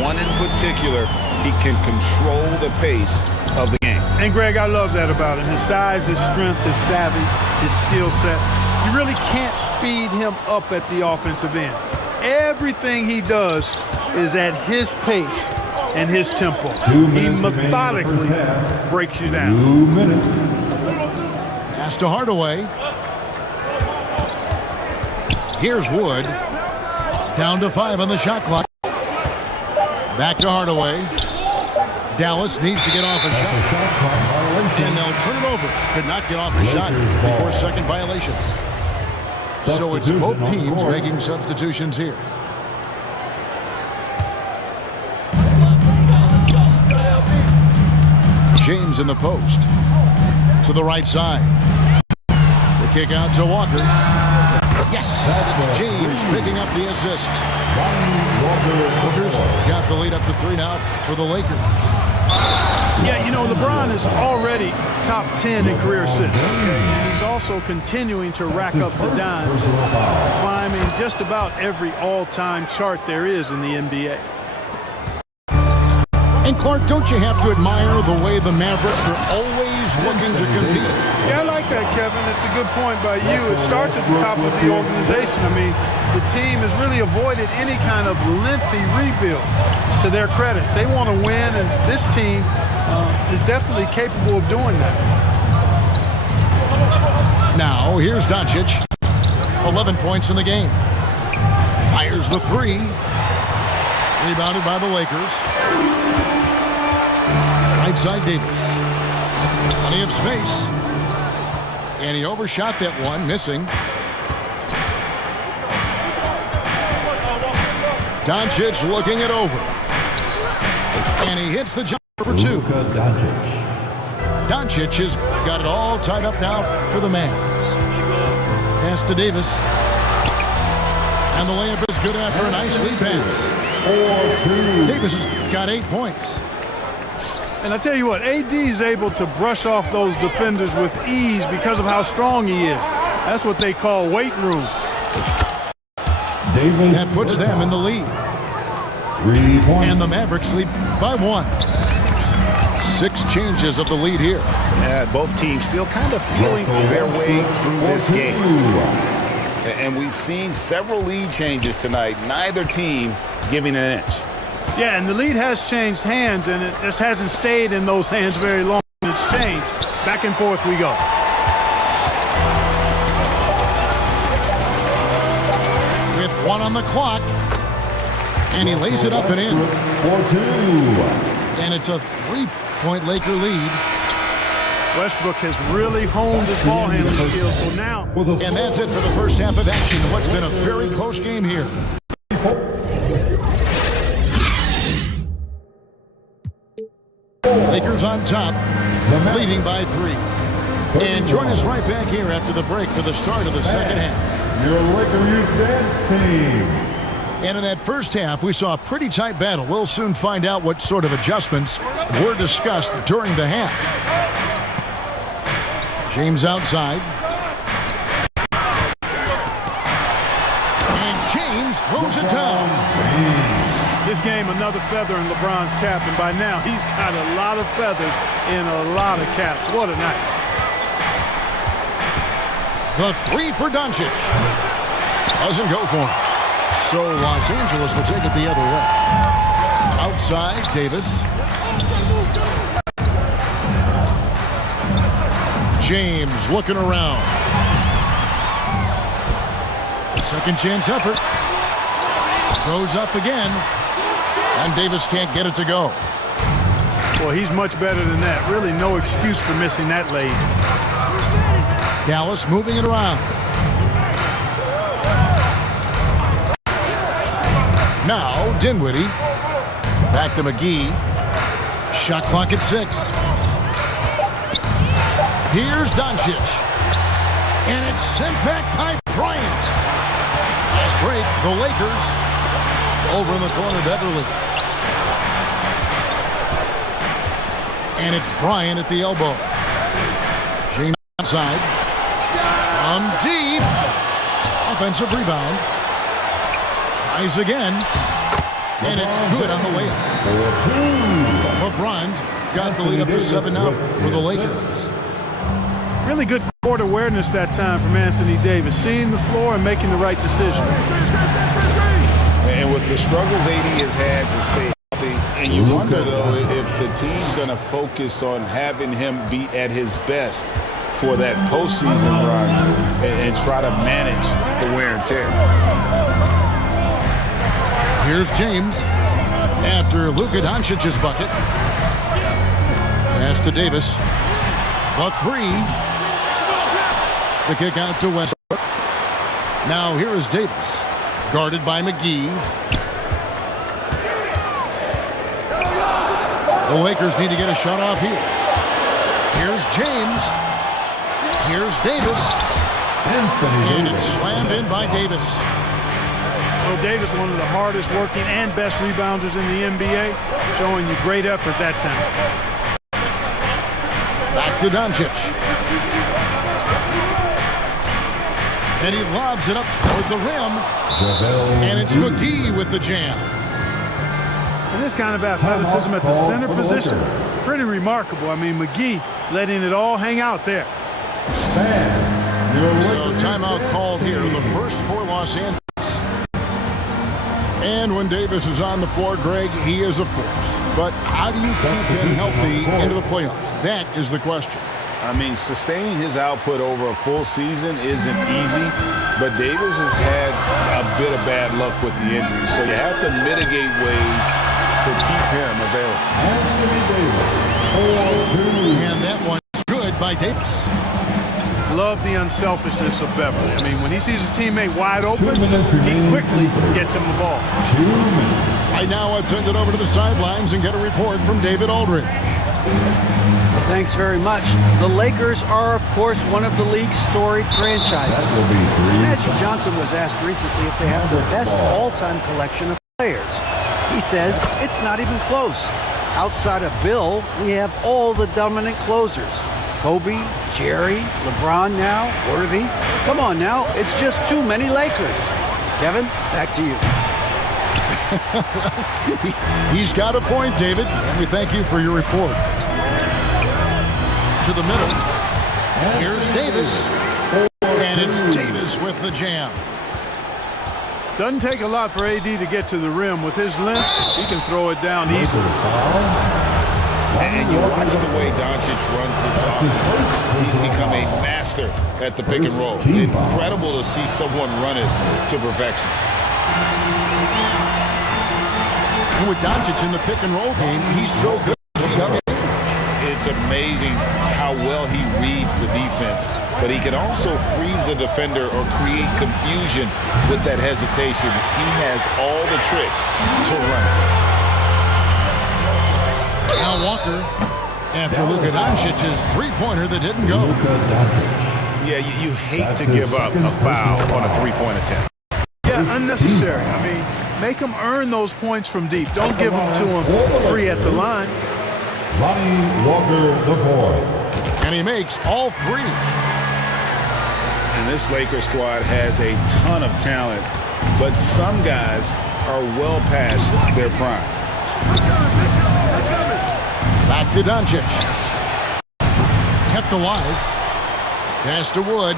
One in particular, he can control the pace of the game. And Greg, I love that about him. His size, his strength, his savvy, his skill set. You really can't speed him up at the offensive end. Everything he does is at his pace and his tempo. 2 He minutes methodically breaks you down. 2 minutes. Pass to Hardaway. Here's Wood. Down to 5 on the shot clock. Back to Hardaway. Dallas needs to get off a shot. And they'll turn it over. Could not get off a shot before second violation. So it's both teams making substitutions here. James in the post. To the right side. The kick out to Walker. Yes, it's James picking up the assist. Walker's got the lead up to 3 now for the Lakers. Yeah, you know, LeBron is already top 10 in career assists. And he's also continuing to rack up the dimes, climbing just about every all-time chart there is in the NBA. And Clark, don't you have to admire the way the Mavericks are always looking to compete? Yeah, I like that, Kevin. It's a good point by you. It starts at the top of the organization. I mean, the team has really avoided any kind of lengthy rebuild, to their credit. They want to win, and this team is definitely capable of doing that. Now, here's Doncic. 11 points in the game. Fires the 3. Rebounded by the Lakers. Right side Davis. Plenty of space. And he overshot that one, missing. Doncic looking it over. And he hits the jumper for 2. Doncic has got it all tied up now for the Mavs. Pass to Davis. And the layup is good after a nice lead pass. Davis has got 8 points. And I tell you what, AD is able to brush off those defenders with ease because of how strong he is. That's what they call weight room. That puts them in the lead. And the Mavericks lead by 1. 6 changes of the lead here. Yeah, both teams still kind of feeling their way through this game. And we've seen several lead changes tonight. Neither team giving an inch. Yeah, and the lead has changed hands, and it just hasn't stayed in those hands very long. It's changed. Back and forth we go. With 1 on the clock. And he lays it up and in. And it's a 3-point Laker lead. Westbrook has really honed his ball handling skills, so now. And that's it for the first half of action. What's been a very close game here. Lakers on top, leading by 3. And join us right back here after the break for the start of the second half. Your Laker Youth Dance Team. And in that first half, we saw a pretty tight battle. We'll soon find out what sort of adjustments were discussed during the half. James outside. And James throws it down. This game, another feather in LeBron's cap, and by now he's got a lot of feathers in a lot of caps. What a night. The 3 for Doncic. Doesn't go for him. So Los Angeles will take it the other way. Outside, Davis. James looking around. A second chance effort. Goes up again. And Davis can't get it to go. Well, he's much better than that. Really no excuse for missing that lead. Dallas moving it around. Now Dinwiddie. Back to McGee. Shot clock at 6. Here's Doncic. And it's sent back by Bryant. Last break, the Lakers. Over in the corner, Beverly. And it's Bryant at the elbow. James outside. From deep. Offensive rebound. Tries again. And it's good on the layup. LeBron's got the lead up to 7 now for the Lakers. Really good court awareness that time from Anthony Davis. Seeing the floor and making the right decision. And with the struggles AD has had to stay healthy, and you wonder, though, if the team's going to focus on having him be at his best for that postseason run and try to manage the wear and tear. Here's James after Luka Doncic's bucket. Pass to Davis. The three. The kick out to Westbrook. Now here is Davis. Guarded by McGee. The Lakers need to get a shot off here. Here's James. Here's Davis. And it's slammed in by Davis. Well, Davis, one of the hardest working and best rebounders in the NBA, showing you great effort that time. Back to Doncic. And he lobs it up toward the rim. And it's McGee with the jam. And this kind of athleticism at the center position, pretty remarkable. I mean, McGee letting it all hang out there. So timeout called here, the first for Los Angeles. And when Davis is on the floor, Greg, he is a force. But how do you keep him healthy into the playoffs? That is the question. I mean, sustaining his output over a full season isn't easy, but Davis has had a bit of bad luck with the injuries, so you have to mitigate ways to keep him available. And that one's good by Davis. Love the unselfishness of Beverly. I mean, when he sees his teammate wide open, he quickly gets him the ball. Right now, let's send it over to the sidelines and get a report from David Aldridge. Thanks very much. The Lakers are, of course, one of the league's storied franchises. Magic Johnson was asked recently if they have the best all-time collection of players. He says it's not even close. Outside of Bill, we have all the dominant closers. Kobe, Jerry, LeBron now, Worthy. Come on now, it's just too many Lakers. Kevin, back to you. He's got a point, David, and we thank you for your report. To the middle. Here's Davis. And it's Davis with the jam. Doesn't take a lot for AD to get to the rim. With his length, he can throw it down easily. And you watch the way Doncic runs this offense. He's become a master at the pick and roll. Incredible to see someone run it to perfection. And with Doncic in the pick and roll game, he's so good. It's amazing how well he reads the defense, but he can also freeze the defender or create confusion with that hesitation. He has all the tricks to run it. Now Walker, after Luka Doncic's three-pointer that didn't go. Yeah, you hate to give up a foul on a three-point attempt. Yeah, unnecessary. I mean, make him earn those points from deep. Don't give them to him free at the line. Lonnie Walker, the boy. And he makes all three. And this Lakers squad has a ton of talent, but some guys are well past their prime. Back to Doncic. Kept alive. Pass to Wood.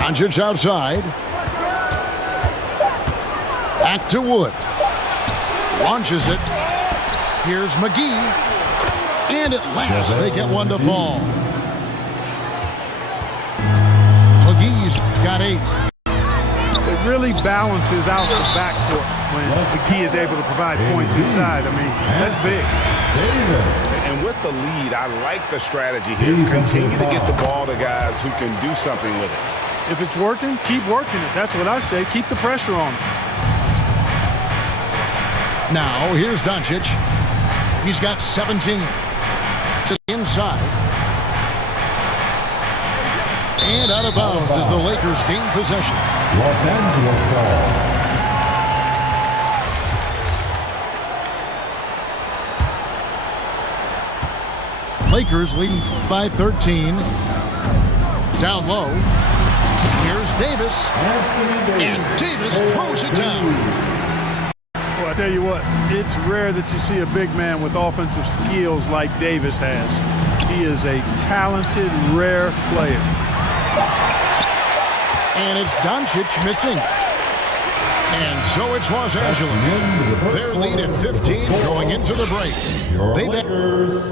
Doncic outside. Back to Wood. Launches it. Here's McGee. And at last they get one to fall. McGee's got 8. It really balances out the backcourt when McGee is able to provide points inside. I mean, that's big. And with the lead, I like the strategy here. Continue to get the ball to guys who can do something with it. If it's working, keep working it. That's what I say. Keep the pressure on him. Now, here's Doncic. He's got 17. To the inside. And out of bounds as the Lakers gain possession. Los Angeles ball. Lakers leading by 13. Down low. Here's Davis. And Davis throws it down. Well, I tell you what, it's rare that you see a big man with offensive skills like Davis has. He is a talented, rare player. And it's Doncic missing. And so it's Los Angeles. Their lead at 15 going into the break. Your Lakers,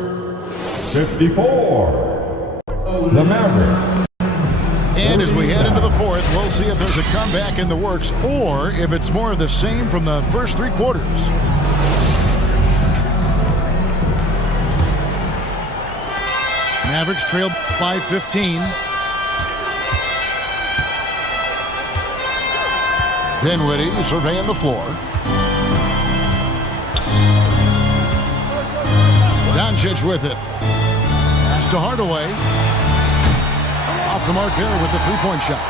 54. The Mavericks. And as we head into the fourth, we'll see if there's a comeback in the works or if it's more of the same from the first three quarters. Mavericks trail by 15. Dinwiddie surveying the floor. Doncic with it. Pass to Hardaway. Off the mark there with the three-point shot.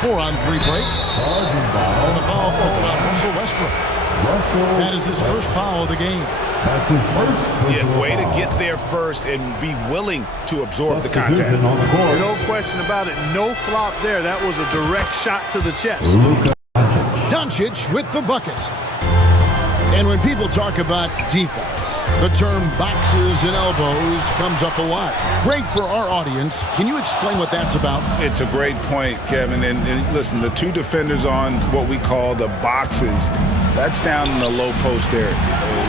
4-on-3 break. And the foul called on Russell Westbrook. That is his first foul of the game. That's his first. Yeah, way to get there first and be willing to absorb the contact. No question about it. No flop there. That was a direct shot to the chest. Doncic with the bucket. And when people talk about defense, the term boxes and elbows comes up a lot. Great for our audience. Can you explain what that's about? It's a great point, Kevin. And listen, the two defenders on what we call the boxes, that's down in the low post area.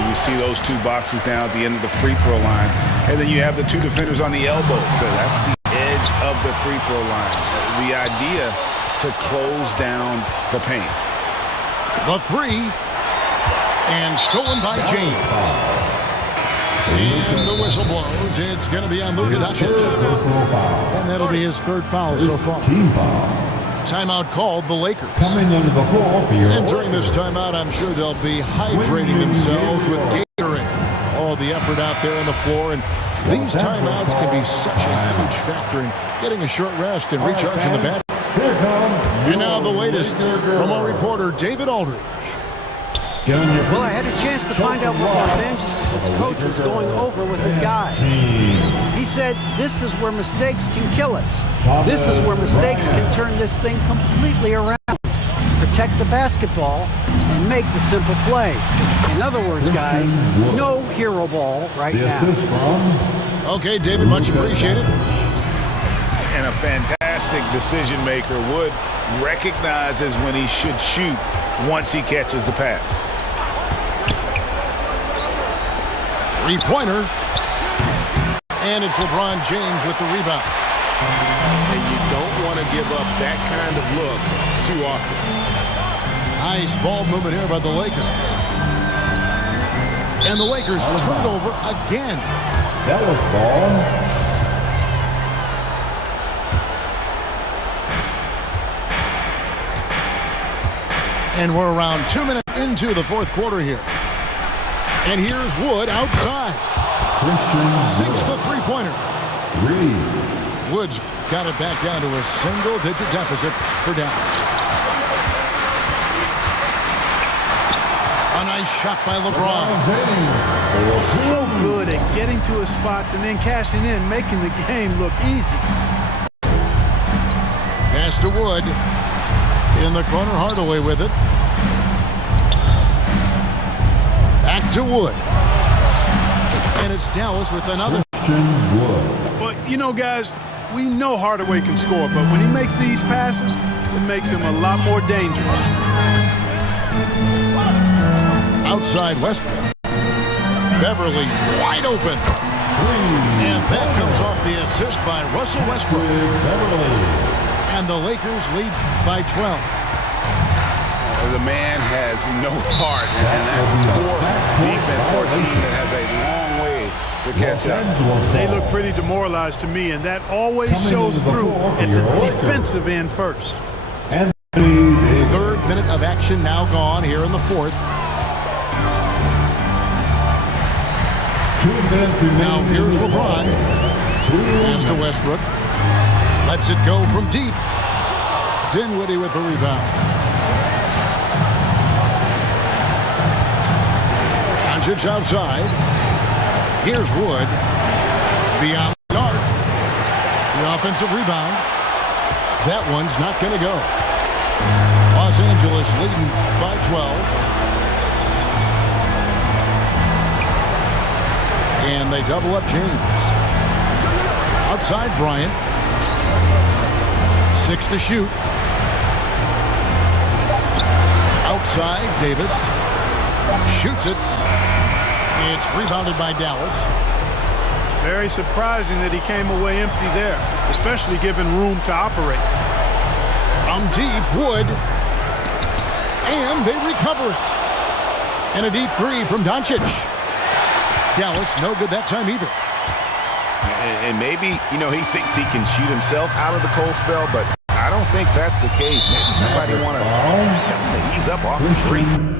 You see those two boxes down at the end of the free throw line. And then you have the two defenders on the elbows. So that's the edge of the free throw line. The idea to close down the paint. The three. And stolen by James. And the whistle blows. It's going to be on Luka Doncic. And that'll be his third foul so far. Timeout called the Lakers. Coming under the floor for your And during this timeout, I'm sure they'll be hydrating themselves with Gatorade. All the effort out there on the floor. And these timeouts can be such a huge factor in getting a short rest and recharging the battery. And now the latest from our reporter, David Aldridge. Well, I had a chance to find out what Los Angeles' coach was going over with his guys. He said, this is where mistakes can kill us. This is where mistakes can turn this thing completely around. Protect the basketball and make the simple play. In other words, guys, no hero ball right now. Okay, David, much appreciated. And a fantastic decision maker. Wood recognizes when he should shoot once he catches the pass. Three-pointer. And it's LeBron James with the rebound. And you don't want to give up that kind of look too often. Nice ball movement here by the Lakers. And the Lakers turn it over again. That was ball. And we're around 2 minutes into the fourth quarter here. And here's Wood outside. Sinks the three-pointer. Wood's got it back down to a single-digit deficit for Dallas. A nice shot by LeBron. So good at getting to his spots and then cashing in, making the game look easy. Pass to Wood. In the corner, Hardaway with it. Back to Wood. And it's Dallas with another. Well, you know, guys, we know Hardaway can score, but when he makes these passes, it makes him a lot more dangerous. Outside Westbrook. Beverly wide open. And that comes off the assist by Russell Westbrook. And the Lakers lead by 12. The man has no heart, and that's poor defense for a team that has a long way to catch up. They look pretty demoralized to me, and that always shows through at the defensive end first. Third minute of action now gone here in the fourth. Now here's LeBron. Pass to Westbrook. Lets it go from deep. Dinwiddie with the rebound. Doncic outside. Here's Wood. Beyond the arc. The offensive rebound. That one's not going to go. Los Angeles leading by 12. And they double up James. Outside Bryant. 6 to shoot. Outside, Davis shoots it. It's rebounded by Dallas. Very surprising that he came away empty there, especially given room to operate. From deep, Wood. And they recover it. And a deep three from Doncic. Dallas, no good that time either. And maybe, he thinks he can shoot himself out of the cold spell, but I don't think that's the case. Maybe somebody want to tell him to ease up off the three.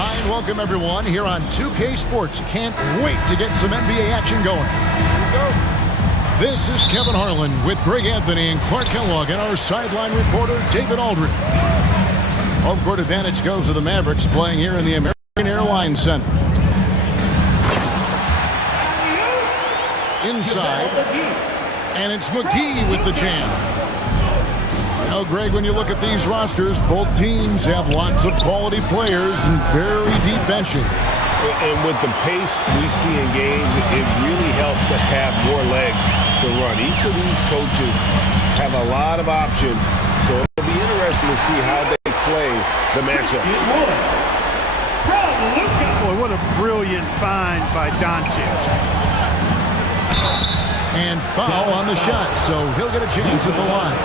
Hi, and welcome everyone here on 2K Sports. Can't wait to get some NBA action going. This is Kevin Harlan with Greg Anthony and Clark Kellogg and our sideline reporter, David Aldridge. Home court advantage goes to the Mavericks playing here in the American Airlines Center. Inside, and it's McGee with the jam. Now, Greg, when you look at these rosters, both teams have lots of quality players and very deep benches. And with the pace we see in games, it really helps to have more legs to run. Each of these coaches have a lot of options, so it'll be interesting to see how they play the matchup. Boy, what a brilliant find by Doncic. And foul on the shot, so he'll get a chance at the line.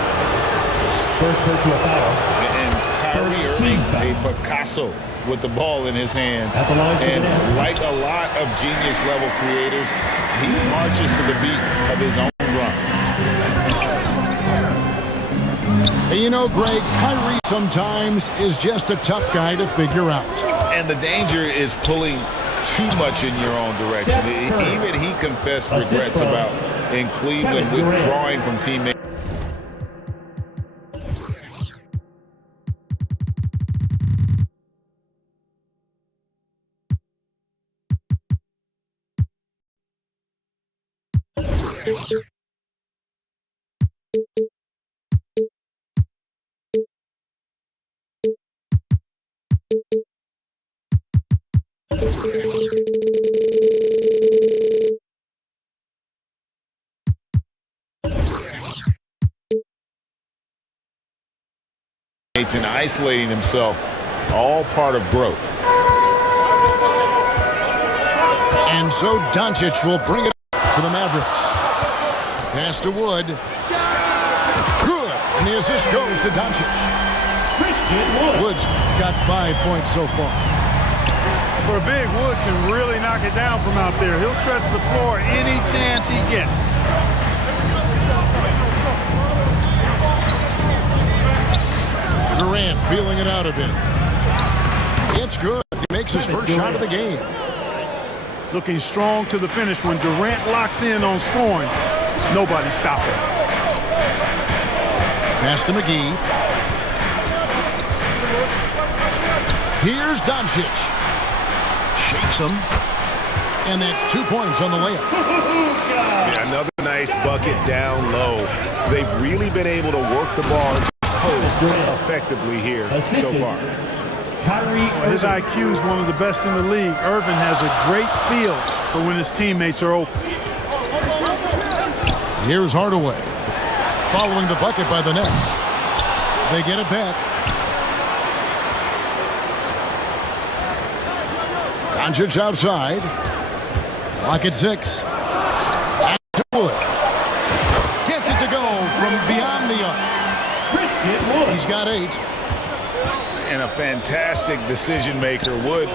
First personal foul. And Kyrie Irving, a Picasso with the ball in his hands. And like a lot of genius-level creators, he marches to the beat of his own drum. And you know, Greg, Kyrie sometimes is just a tough guy to figure out. And the danger is pulling too much in your own direction. Even he confessed regrets about in Cleveland withdrawing from teammates. teammates and isolating himself, all part of growth. And so Doncic will bring it for the Mavericks. Pass to Wood. Good. And the assist goes to Doncic. Wood's got 5 points so far. For a big, Wood can really knock it down from out there. He'll stretch the floor any chance he gets. Durant feeling it out a bit. It's good. He makes his first shot of the game. Looking strong to the finish. When Durant locks in on scoring, nobody's stopping. Pass to McGee. Here's Doncic. Shakes him. And that's 2 points on the layup. Yeah, another nice bucket down low. They've really been able to work the ball into the post effectively here so far. His IQ is one of the best in the league. Irvin has a great feel for when his teammates are open. Here's Hardaway. Following the bucket by the Nets. They get it back. Doncic outside. Lock at 6. Wood. Gets it to go from beyond the arc. He's got 8. And a fantastic decision maker. Wood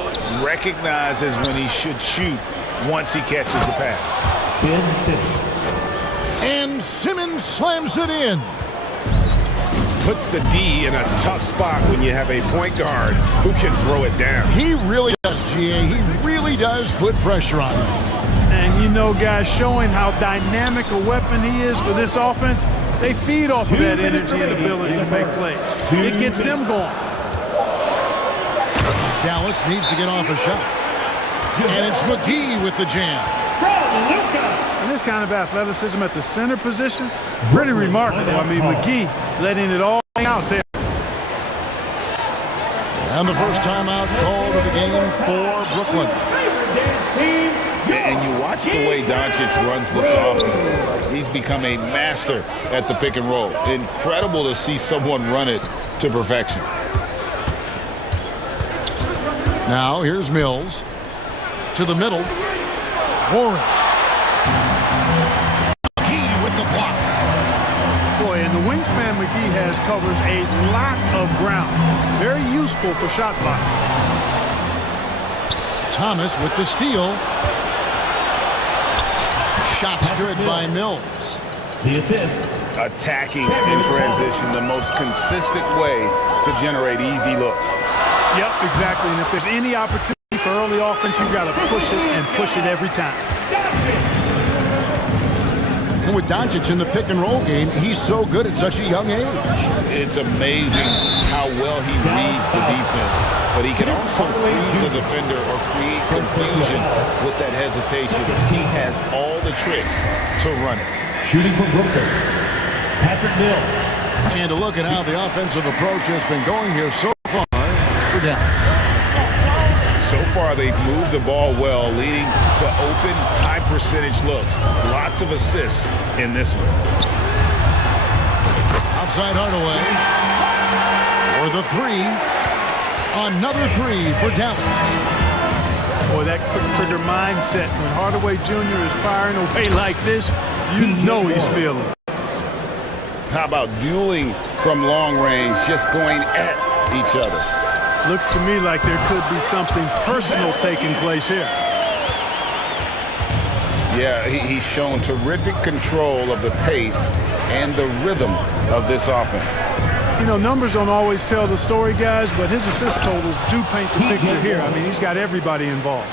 recognizes when he should shoot once he catches the pass. Ben Simmons. And Simmons slams it in. Puts the D in a tough spot when you have a point guard who can throw it down. He really does, GA. He really does put pressure on him. And you know, guys, showing how dynamic a weapon he is for this offense, they feed off of that energy and ability to make plays. It gets them going. Dallas needs to get off a shot. And it's McGee with the jam. And this kind of athleticism at the center position, pretty remarkable. I mean, McGee letting it all hang out there. And the first timeout called of the game for Brooklyn. And you watch the way Doncic runs this offense. He's become a master at the pick and roll. Incredible to see someone run it to perfection. Now here's Mills. To the middle. Warren. McGee with the block. Boy, and the wingspan McGee has covers a lot of ground. Very useful for shot block. Thomas with the steal. Shot's good by Mills. The assist. Attacking in transition, the most consistent way to generate easy looks. Yep, exactly. And if there's any opportunity for early offense, you've got to push it and push it every time. And with Doncic in the pick and roll game, he's so good at such a young age. It's amazing how well he reads the defense, but he can also freeze a defender or create confusion with that hesitation. He has all the tricks to run it. Shooting for Brooklyn, Patrick Mills. And to look at how the offensive approach has been going here so far for Dallas. So far, they've moved the ball well, leading to open, high-percentage looks. Lots of assists in this one. Outside Hardaway. For the 3. Another 3 for Dallas. Boy, that quick trigger mindset when Hardaway Jr. is firing away like this, you know he's feeling it. How about dueling from long range, just going at each other? Looks to me like there could be something personal taking place here. Yeah, he's shown terrific control of the pace and the rhythm of this offense. You know, numbers don't always tell the story, guys, but his assist totals do paint the picture here. I mean, he's got everybody involved.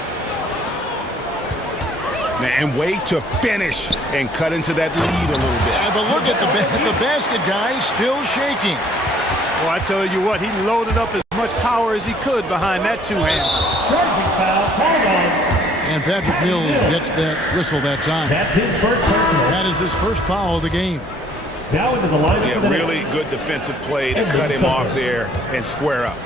And way to finish and cut into that lead a little bit. Yeah, but look at the basket guy still shaking. Well, I tell you what, he loaded up as much power as he could behind that two-hand. And Patrick Mills gets that whistle that time. That's his first personal. That is his first foul of the game. Now into the line. Yeah, really good defensive play to cut him off there and square up.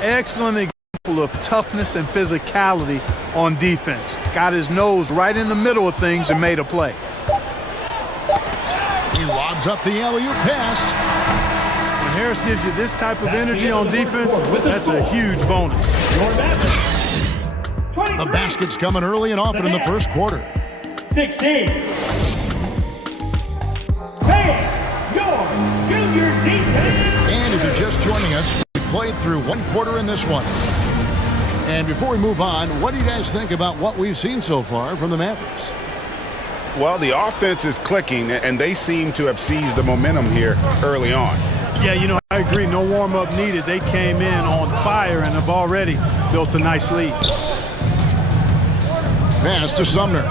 Excellent example of toughness and physicality on defense. Got his nose right in the middle of things and made a play. He lobs up the alley-oop pass. When Harris gives you this type of energy on defense, that's a huge bonus. The basket's coming early and often in the first quarter. 16. Hey, your junior defense. And if you're just joining us, we played through one quarter in this one. And before we move on, what do you guys think about what we've seen so far from the Mavericks? Well, the offense is clicking, and they seem to have seized the momentum here early on. Yeah, you know, I agree. No warm-up needed. They came in on fire and have already built a nice lead. Pass to Sumner.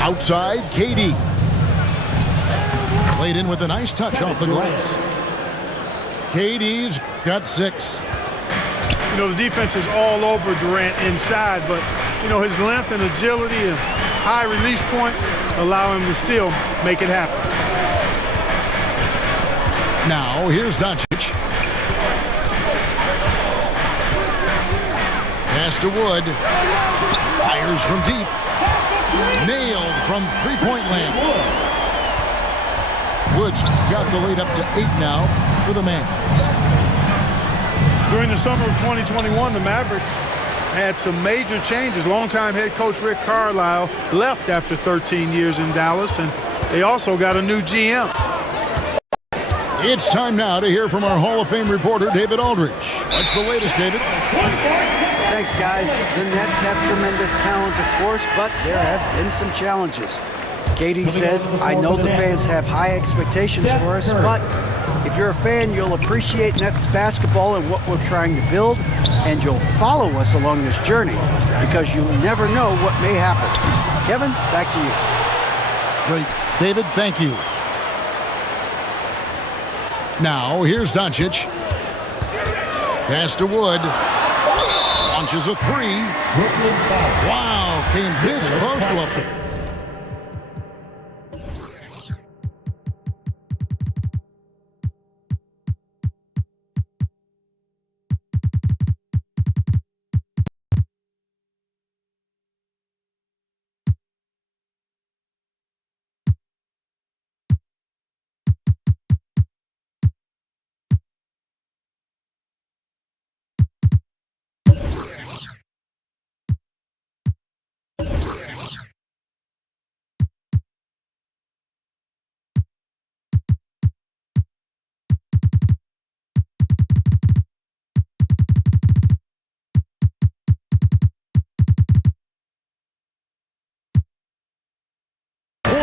Outside, KD. Played in with a nice touch off the glass. KD's got 6. You know, the defense is all over Durant inside, but, you know, his length and agility and high release point allow him to still make it happen. Now, here's Doncic. Pass to Wood. Fires from deep. Nailed from three-point land. Woods got the lead up to 8 now for the Mavs. During the summer of 2021, the Mavericks had some major changes. Longtime head coach Rick Carlisle left after 13 years in Dallas, and they also got a new GM. It's time now to hear from our Hall of Fame reporter, David Aldridge. What's the latest, David? Thanks, guys. The Nets have tremendous talent, of course, but there have been some challenges. KD says, I know the fans have high expectations for us, but if you're a fan, you'll appreciate Nets basketball and what we're trying to build, and you'll follow us along this journey because you never know what may happen. Kevin, back to you. Great. David, thank you. Now, here's Doncic. Pass to Wood. Launches a 3. Wow, came this close to a...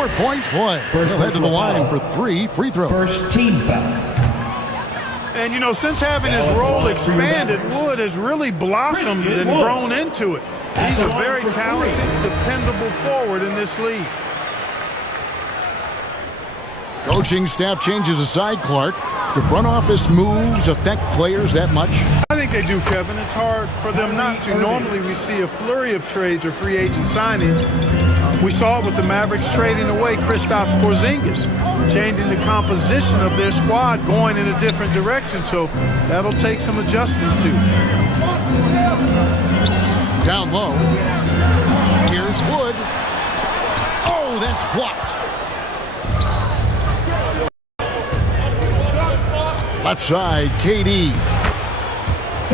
4-point play. He'll head to the line for 3 free throws. First team foul. And, you know, since having his role expanded, Wood has really blossomed and grown into it. He's a very talented, dependable forward in this league. Coaching staff changes aside, Clark. The front office moves affect players that much? I think they do, Kevin. It's hard for them not to. Normally we see a flurry of trades or free agent signings. We saw it with the Mavericks trading away Kristaps Porzingis, changing the composition of their squad, going in a different direction. So that'll take some adjusting to. Down low. Here's Wood. Oh, that's blocked. Left side, KD.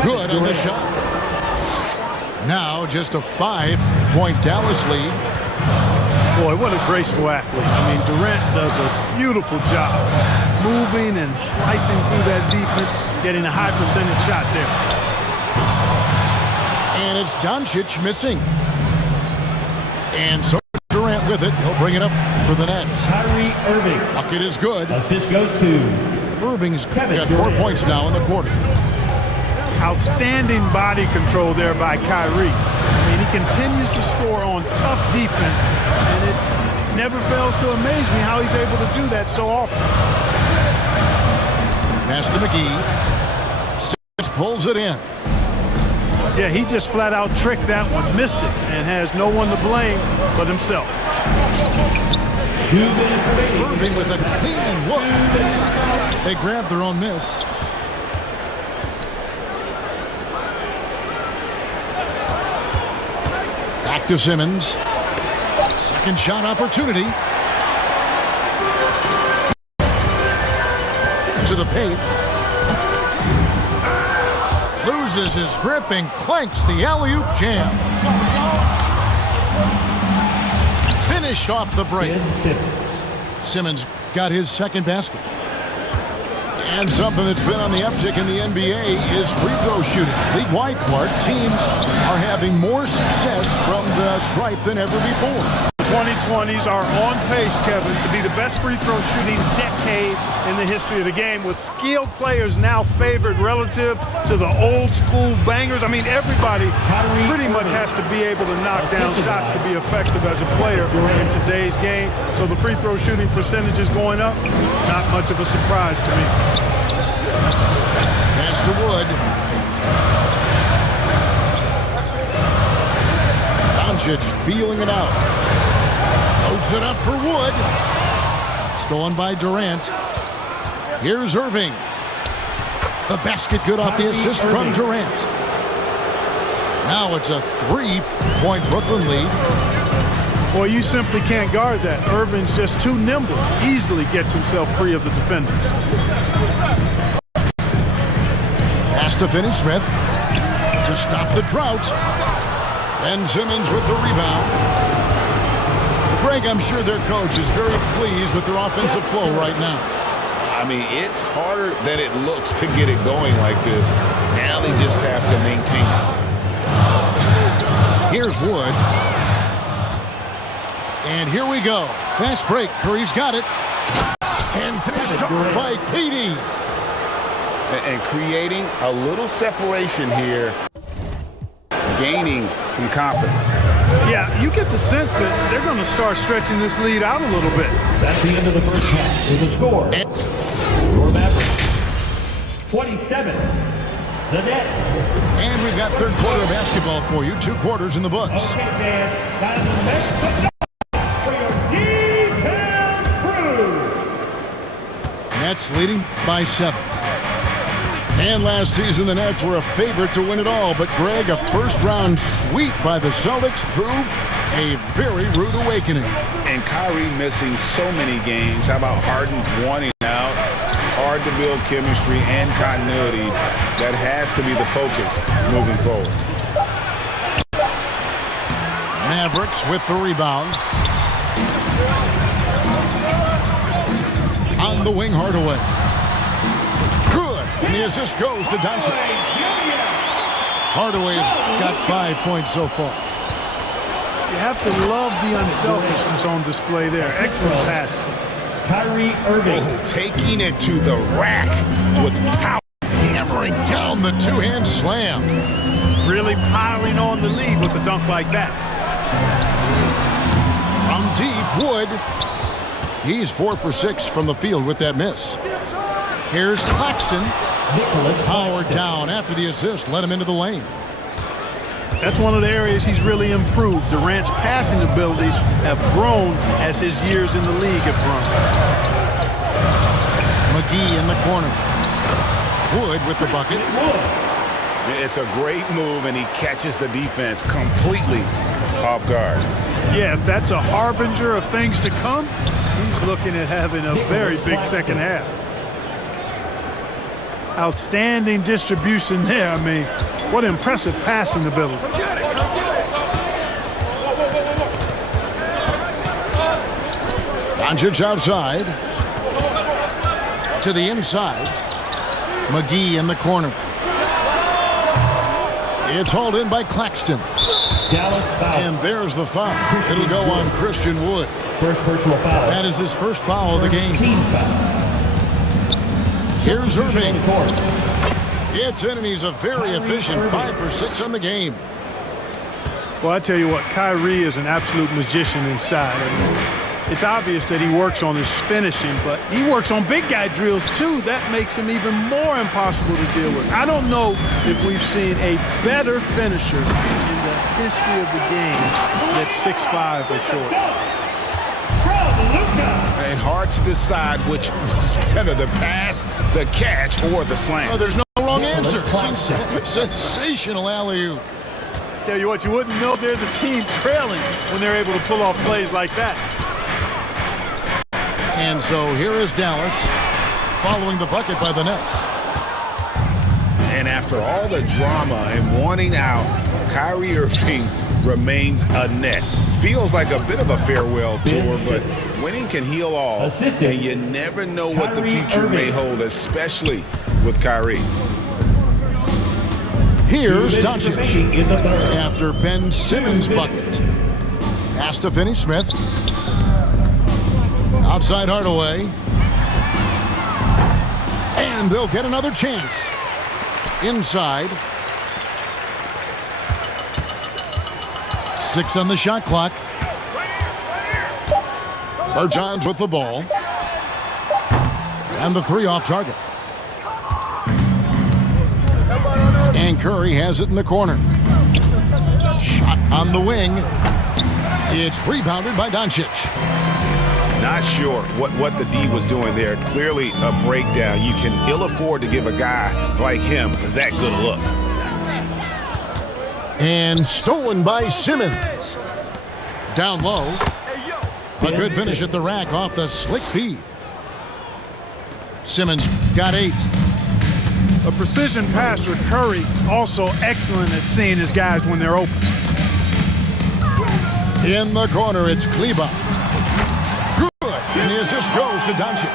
Good on the shot. Now just a 5-point Dallas lead. Boy, what a graceful athlete. I mean, Durant does a beautiful job moving and slicing through that defense, getting a high percentage shot there. And it's Doncic missing. And so Durant with it. He'll bring it up for the Nets. Kyrie Irving. Bucket is good. Assist goes to Irving's got 4 points now in the quarter. Outstanding body control there by Kyrie. I mean, he continues to score on tough defense, and it never fails to amaze me how he's able to do that so often. Pass to McGee. Simmons pulls it in. Yeah, he just flat out tricked that one, missed it, and has no one to blame but himself. Irving with a clean look. They grabbed their own miss. Back to Simmons. Second shot opportunity. into the paint. Loses his grip and clanks the alley-oop jam. Finish off the break. Simmons got his second basket. And something that's been on the uptick in the NBA is free throw shooting. League-wide, Clark, teams are having more success from the stripe than ever before. 2020s are on pace, Kevin, to be the best free throw shooting decade in the history of the game, with skilled players now favored relative to the old school bangers. I mean, everybody pretty much has to be able to knock down shots to be effective as a player in today's game. So the free throw shooting percentage is going up. Not much of a surprise to me. Pass to Wood. Doncic feeling it out. Loads it up for Wood. Stolen by Durant. Here's Irving. The basket good off the assist from Durant. Now it's a 3-point Brooklyn lead. Boy, you simply can't guard that. Irving's just too nimble. Easily gets himself free of the defender. Pass to Finney-Smith to stop the drought. Ben Simmons with the rebound. Greg, I'm sure their coach is very pleased with their offensive flow right now. I mean, it's harder than it looks to get it going like this. Now they just have to maintain it. Here's Wood. And here we go. Fast break. Curry's got it. And finished up by KD. And creating a little separation here, gaining some confidence. Yeah, you get the sense that they're going to start stretching this lead out a little bit. That's the end of the first half with the score. Your Mavericks, 27. The Nets. And we've got third quarter of basketball for you. 2 quarters in the books. Okay, fans. That is the next for your detailed crew. Nets leading by 7. And last season, the Nets were a favorite to win it all. But, Greg, a first-round sweep by the Celtics proved a very rude awakening. And Kyrie missing so many games. How about Harden wanting out? Hard to build chemistry and continuity. That has to be the focus moving forward. Mavericks with the rebound. On the wing, Hardaway. Good. And the assist goes to Doncic. Hardaway has got 5 points so far. You have to love the unselfishness on display there. Excellent pass. Kyrie Irving. Oh, taking it to the rack with power. Hammering down the two-hand slam. Really piling on the lead with a dunk like that. From deep, Wood. He's 4 for 6 from the field with that miss. Here's Claxton. Power down after the assist. Let him into the lane. That's one of the areas he's really improved. Durant's passing abilities have grown as his years in the league have grown. McGee in the corner. Wood with the bucket. It's a great move, and he catches the defense completely off guard. Yeah, if that's a harbinger of things to come, he's looking at having a very big second half. Outstanding distribution there. I mean, what impressive passing ability. Doncic outside. To the inside. McGee in the corner. It's hauled in by Claxton. And there's the foul. It'll go on Christian Wood. First personal foul. That is his first foul of the game. Team foul. Here's Irving. It's in, and he's a very efficient 5 for 6 on the game. Well, I tell you what, Kyrie is an absolute magician inside. I mean, it's obvious that he works on his finishing, but he works on big guy drills too. That makes him even more impossible to deal with. I don't know if we've seen a better finisher in the history of the game that's 6'5" or short. And hard to decide which was better, the pass, the catch, or the slam. Oh, there's no wrong answer. Sensational alley-oop. Tell you what, you wouldn't know they're the team trailing when they're able to pull off plays like that. And so here is Dallas. following the bucket by the Nets. And after all the drama and wanting out, Kyrie Irving remains a Net. Feels like a bit of a farewell tour, but winning can heal all. And you never know what the future may hold, especially with Kyrie. Here's Doncic after Ben Simmons' bucket. Pass to Finney-Smith. Outside Hardaway. And they'll get another chance. Inside. 6 on the shot clock. Bertans with the ball. And the 3 off target. And Curry has it in the corner. Shot on the wing. It's rebounded by Doncic. Not sure what the D was doing there. Clearly a breakdown. You can ill afford to give a guy like him that good a look. And stolen by Simmons. Down low. A good finish at the rack off the slick feed. Simmons got 8. A precision passer, Curry, also excellent at seeing his guys when they're open. In the corner, it's Kleber. Good. And the assist goes to Doncic.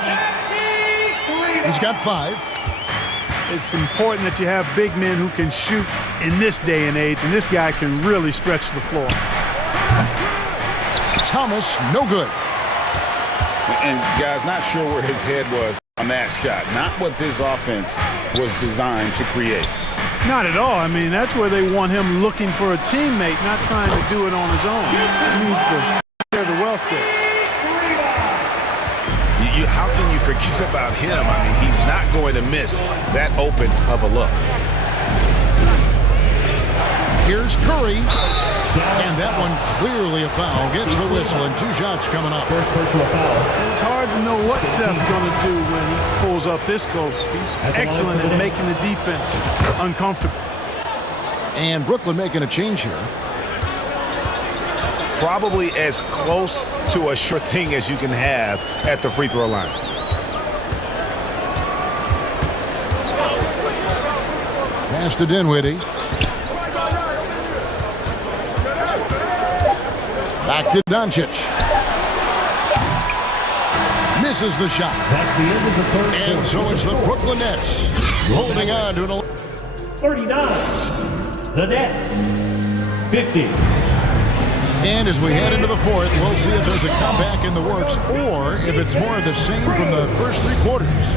He's got 5. It's important that you have big men who can shoot in this day and age, and this guy can really stretch the floor. Thomas, no good. And guys, not sure where his head was on that shot. Not what this offense was designed to create. Not at all. I mean, that's where they want him looking for a teammate, not trying to do it on his own. He needs to share the wealth there. How can you forget about him? I mean, he's not going to miss that open of a look. Here's Curry. And that one clearly a foul. Gets the whistle and 2 shots coming up. First personal foul. It's hard to know what Seth's going to do when he pulls up this close. He's excellent at making the defense uncomfortable. And Brooklyn making a change here. Probably as close to a sure thing as you can have at the free throw line. Pass to Dinwiddie. Back to Doncic. Misses the shot. That's the end of the third. And so it's the Brooklyn Nets holding on to an 39. The Nets. 50. And as we head into the fourth, we'll see if there's a comeback in the works or if it's more of the same from the first 3 quarters.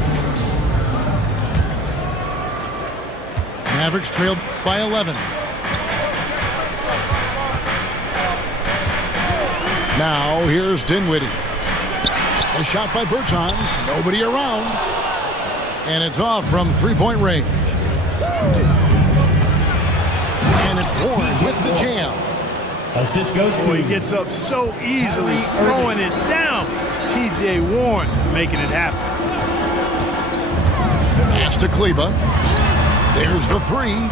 Mavericks trailed by 11. Now here's Dinwiddie. A shot by Bertans. Nobody around. And it's off from 3-point range. And it's Warren with the jam. Assist goes to he gets up so easily, throwing it down. T.J. Warren making it happen. Pass to Kleber. There's the 3.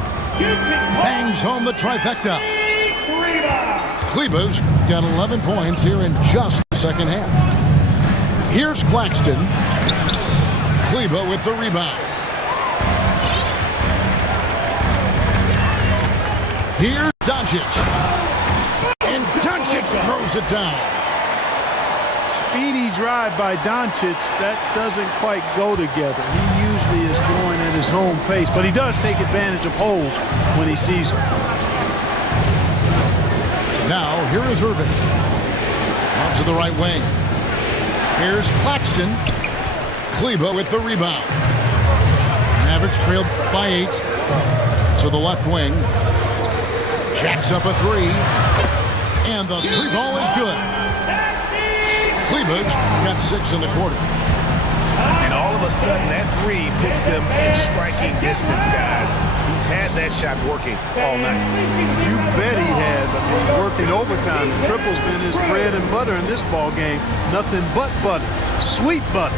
Bangs home the trifecta. Kleber's got 11 points here in just the second half. Here's Claxton. Kleber with the rebound. Here's Doncic. And Doncic throws it down. Speedy drive by Doncic. That doesn't quite go together. He usually is going at his home pace, but he does take advantage of holes when he sees them. Now, here is Irving. Out to the right wing. Here's Claxton. Kleber with the rebound. Mavericks trailed by 8. To the left wing. Jacks up a 3. And the 3 ball is good. Kleber's got 6 in the quarter. And all of a sudden, that 3 puts them in striking distance, guys. He's had that shot working all night. You bet he has. I mean, working overtime. The triple's been his bread and butter in this ball game. Nothing but butter. Sweet butter.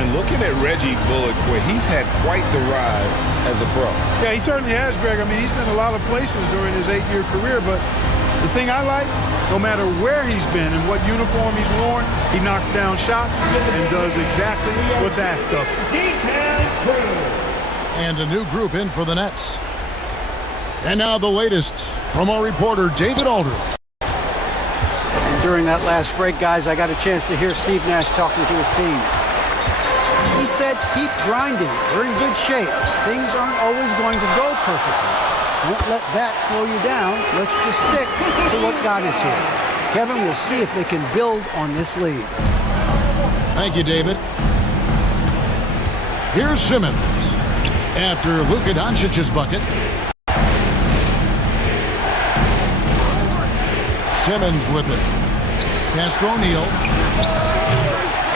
And looking at Reggie Bullock, boy, he's had quite the ride as a pro. Yeah, he certainly has, Greg. I mean, he's been a lot of places during his 8-year career, but The thing I like, no matter where he's been and what uniform he's worn, he knocks down shots and does exactly what's asked of him. And a new group in for the Nets. And now the latest from our reporter, David Aldridge. And during that last break, guys, I got a chance to hear Steve Nash talking to his team. He said, keep grinding. We're in good shape. Things aren't always going to go perfectly. Don't let that slow you down. Let's just stick to what got us here. Kevin, we'll see if they can build on this lead. Thank you, David. Here's Simmons after Luka Doncic's bucket. Simmons with it. Pass to O'Neal.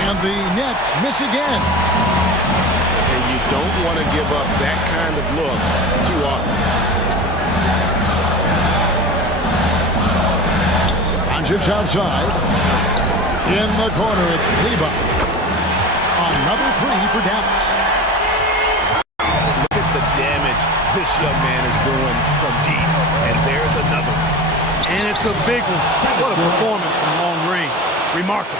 And the Nets miss again. And you don't want to give up that kind of look too often. Doncic outside. In the corner, it's Kleber. Another three for Dallas. Look at the damage this young man is doing from deep. And there's another one. And it's a big one. What a performance from long range. Remarkable.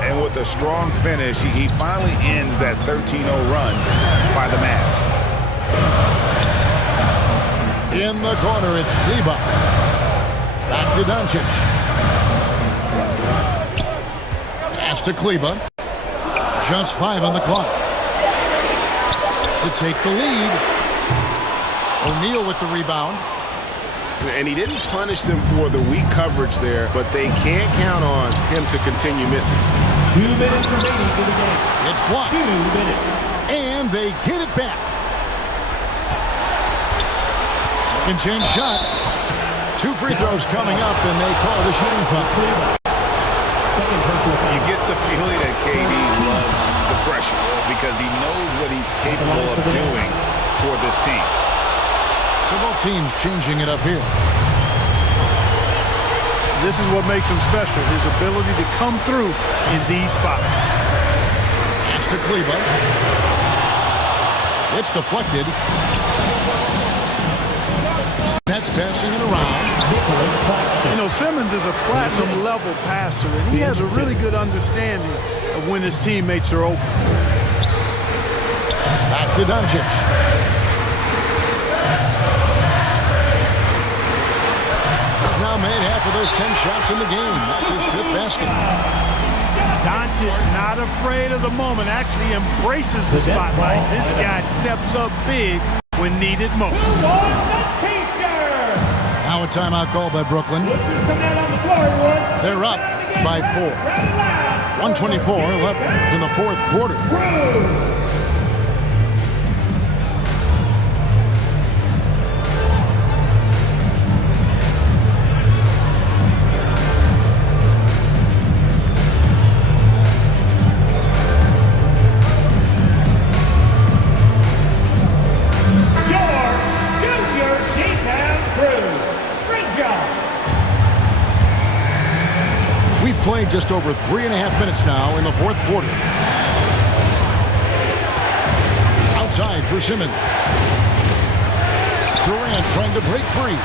And with a strong finish, he finally ends that 13-0 run by the Mavs. In the corner, it's Kleber. Back to Doncic. Pass to Kleber. Just 5 on the clock. To take the lead. O'Neal with the rebound. And he didn't punish them for the weak coverage there, but they can't count on him to continue missing. 2 minutes remaining in the game. It's blocked. 2 minutes. And they get it back. Second chance shot. 2 free throws coming up, and they call it a shooting foul. You get the feeling that KD loves the pressure because he knows what he's capable of doing for this team. So both teams changing it up here. This is what makes him special, his ability to come through in these spots. It's to Kleber. It's deflected. Nets passing it around. You know, Simmons is a platinum-level passer, and he has a really good understanding of when his teammates are open. Back to Doncic. Now made half of those 10 shots in the game. That's his 5th basket. Doncic not afraid of the moment, actually embraces the spotlight. This guy steps up big when needed most. Now a timeout called by Brooklyn. They're up by 4. 124 left in the 4th quarter. Played just over 3.5 minutes now in the 4th quarter. Outside for Simmons. Durant trying to break free.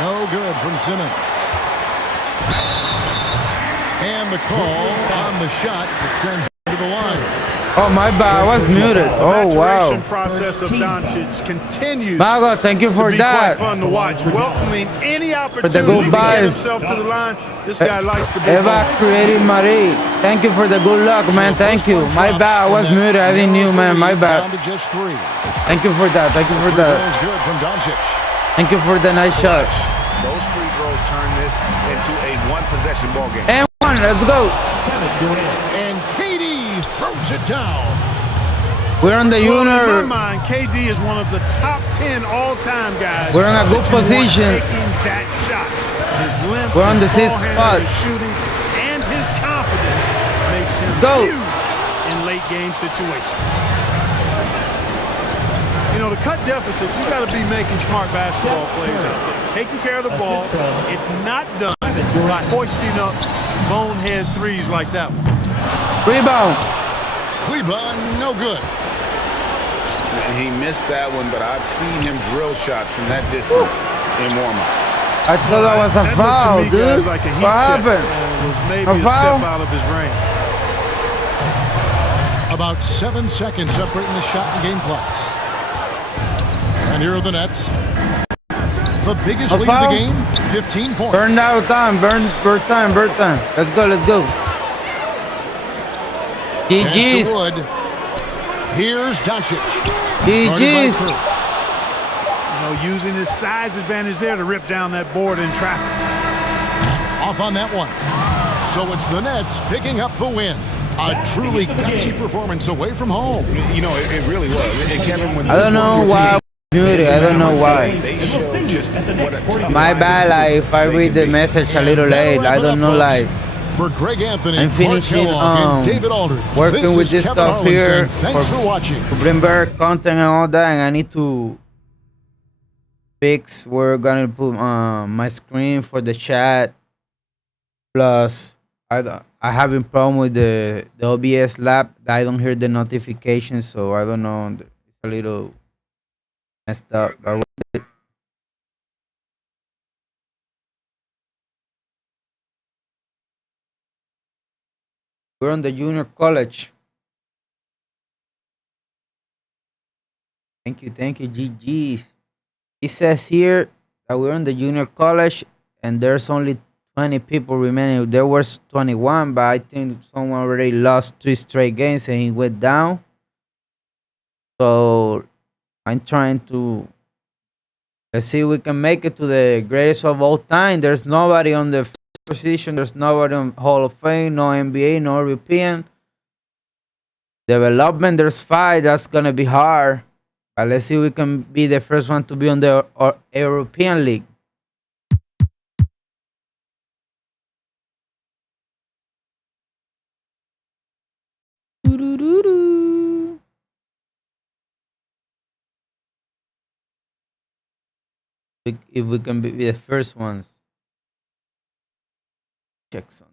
No good from Simmons. And the call on the shot that sends him to the line. Oh, my bad. I was muted. Oh, wow. The process of Doncic continues Mago, thank you for to be that. quite fun to watch. Welcoming any opportunity good to get buys. himself to the line. This guy likes to be Eva created Marie. Thank you for the good luck, man. Thank you. My bad. I was muted. I didn't know, man. My bad. Down to just 3. Than't you for that. Thank you for that. Good from Doncic. Thank you for the nice shot. Those free throws turn this into a one-possession ball game. And 1. Let's go. And KD throws it down. We're on the Well, in my unit. mind, KD is one of the top 10 all-time guys. We're in a good that you want position. Taking that shot. His length, We're on the his 6th ball spot. handling, his shooting, and his confidence makes him Go. huge in late-game situations. You know, to cut deficits, you got to be making smart basketball plays out there. Taking care of the ball. It's not done by hoisting up bonehead threes like that one. Rebound. Kleber, no good. He missed that one, but I've seen him drill shots from that distance in warm-up. I thought that was a That foul, looked to me, guys, dude. like a heat What check. happened? It was maybe A a step foul? out of his range. About 7 seconds separating the shot and game clocks. And here are the Nets. The biggest A lead foul? of the game, 15 points. Burn out time, burn time. Let's go, let's go. Pass to GG's. Wood. Here's Doncic. GG's. Using his size advantage there to rip down that board in traffic. Off on that one. So it's the Nets picking up the win. A truly gutsy performance away from home. It really was. And Kevin, when I don't know why I muted. I don't know why. They showed just what a tough My bad, like if I read the message a little late. I don't know, like For Greg Anthony, I'm Clark finishing Kellogg, and David Aldridge. working with this Kevin stuff Harlan here saying thanks for watching. to bring better content and all that, and I need to fix where we're gonna put my screen for the chat. Plus, I having problem with the OBS lab. I don't hear the notifications, so I don't know. It's a little messed up. But we're on the junior college. Thank you, GG's. It says here that we're in the junior college and there's only 20 people remaining. There was 21, but I think someone already lost 3 straight games and he went down. So I'm trying to let's see if we can make it to the greatest of all time. There's nobody on the position. There's nobody on Hall of Fame, no NBA, no European. Development, there's 5. That's going to be hard. But let's see if we can be the first one to be on the European League. If we can be the first ones. Check something.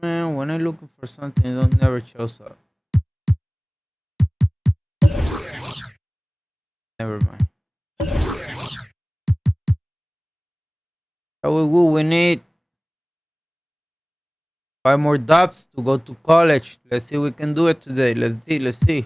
Man, when I'm looking for something, it don't never shows up. Never mind. We need 5 more dubs to go to college. Let's see if we can do it today. Let's see.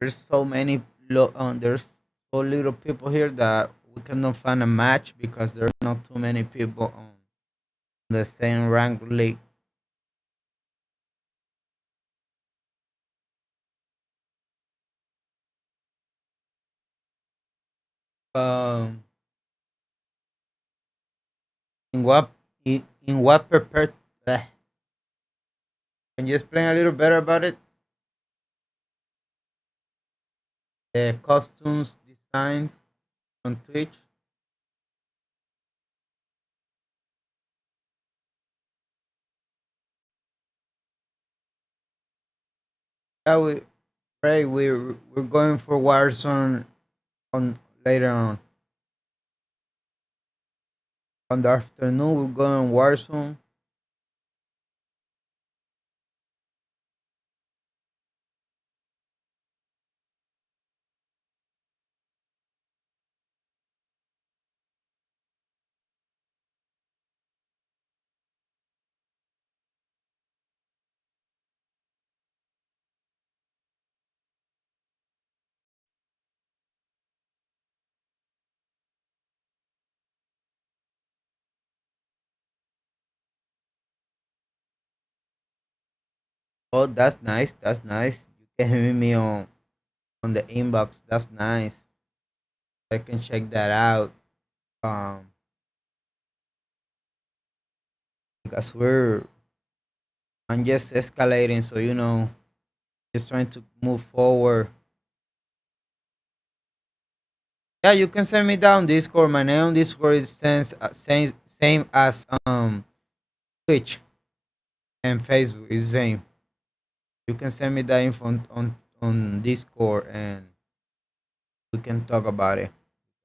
There's so many there's so little people here that we cannot find a match because there's not too many people on the same rank league. In what prepared can you explain a little better about it? The costumes designs on Twitch. Yeah, we're going for Warzone on later on the afternoon. We're going Warzone. Oh, that's nice. That's nice. You can hit me on the inbox. That's nice. I can check that out. Um, because I'm just escalating, so just trying to move forward. Yeah, you can send me down Discord. My name on Discord is same as Twitch and Facebook is same. You can send me that info on Discord and we can talk about it.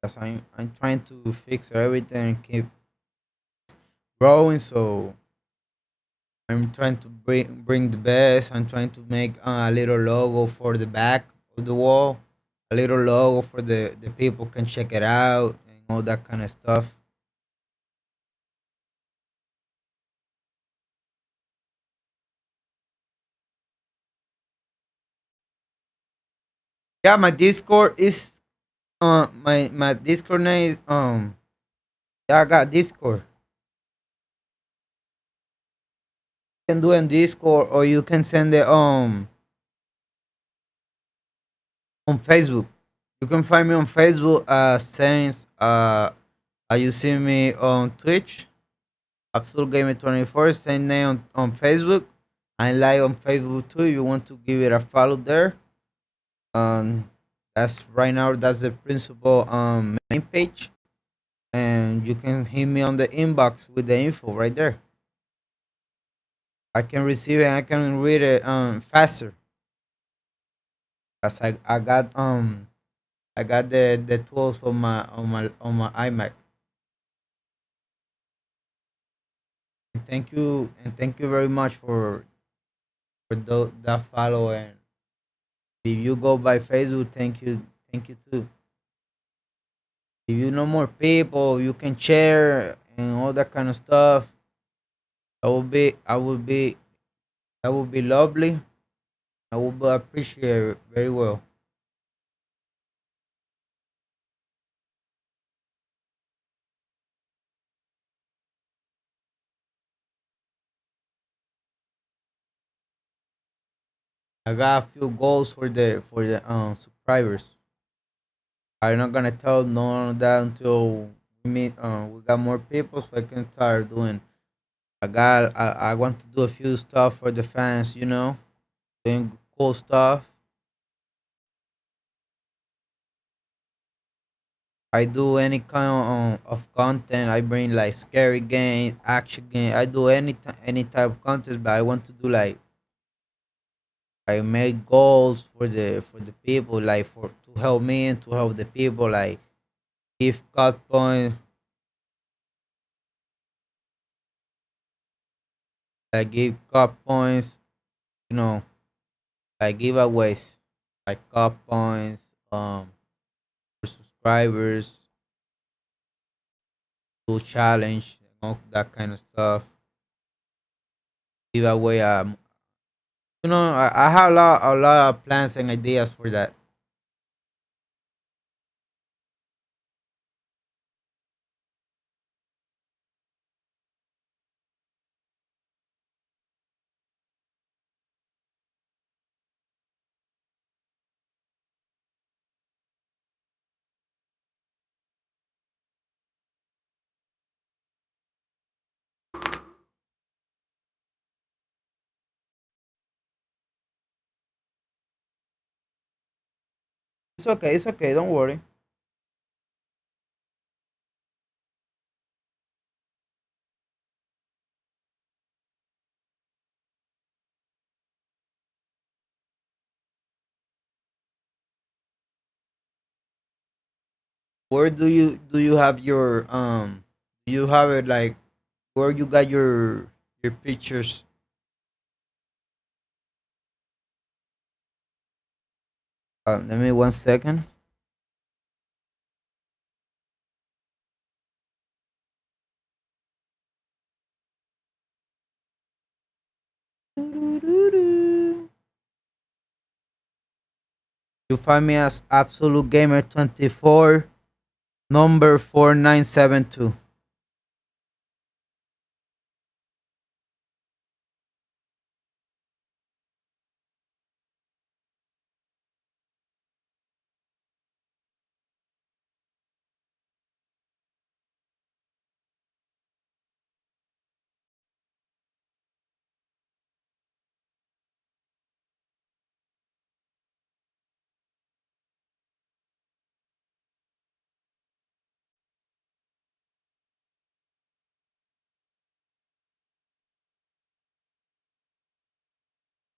Because I'm trying to fix everything and keep growing, so I'm trying to bring the best. I'm trying to make a little logo for the back of the wall, a little logo for the people can check it out and all that kind of stuff. Yeah, my Discord is my Discord name is yeah, I got Discord. You can do it in Discord or you can send it on Facebook. You can find me on Facebook since you see me on Twitch, Absolute Gamer 24, same name on Facebook. I'm live on Facebook too. You want to give it a follow there. That's right now. That's the principal main page, and you can hit me on the inbox with the info right there. I can receive it. I can read it faster. Cause I got the tools on my iMac. And thank you very much for that follow. And if you go by Facebook, thank you too. If you know more people, you can share and all that kind of stuff. That would be lovely. I would appreciate it very well. I got a few goals for the subscribers. I'm not gonna tell none of that until we got more people so I can start doing. I want to do a few stuff for the fans, doing cool stuff. I do any kind of content. I bring like scary game, action game. I do any type of content, but I want to do like I make goals for the people, like for to help me and to help the people, like give cut points, like give cut points, you know, like giveaways, like cut points, for subscribers, do challenge, that kind of stuff. Give away I have a lot of plans and ideas for that. It's okay. It's okay. Don't worry. Where do you have your do you have it like where you got your pictures? Let me 1 second. You find me as Absolute Gamer 24, number 4972.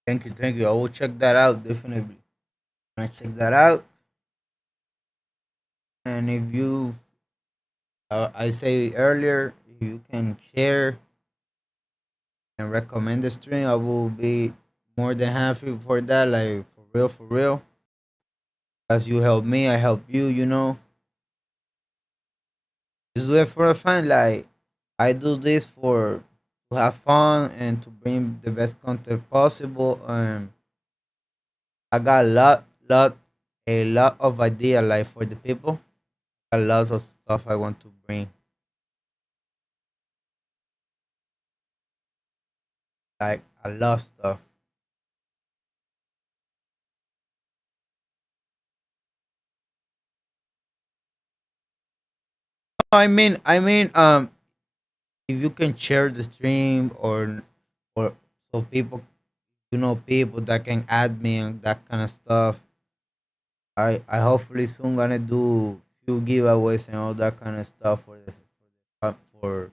Thank you, thank you. I will check that out definitely. I check that out. And if you, I say earlier, if you can share and recommend the stream, I will be more than happy for that. Like for real, for real. As you help me, I help you. You know, just do it for fun. Like I do this for to have fun and to bring the best content possible. I got a lot of idea like for the people. A lot of stuff I want to bring. Like a lot of stuff. If you can share the stream or so people, you know, people that can add me and that kind of stuff. I hopefully soon gonna do few giveaways and all that kind of stuff for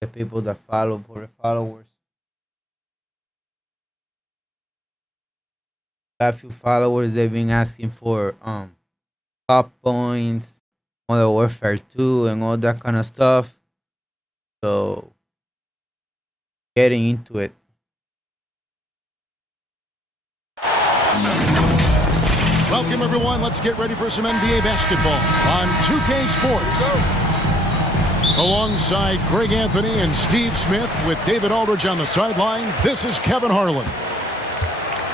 the people that follow, for the followers. I have few followers, they've been asking for top points, Modern Warfare 2 and all that kind of stuff. So getting into it. Welcome, everyone. Let's get ready for some NBA basketball on 2K Sports. Alongside Greg Anthony and Steve Smith with David Aldridge on the sideline, this is Kevin Harlan.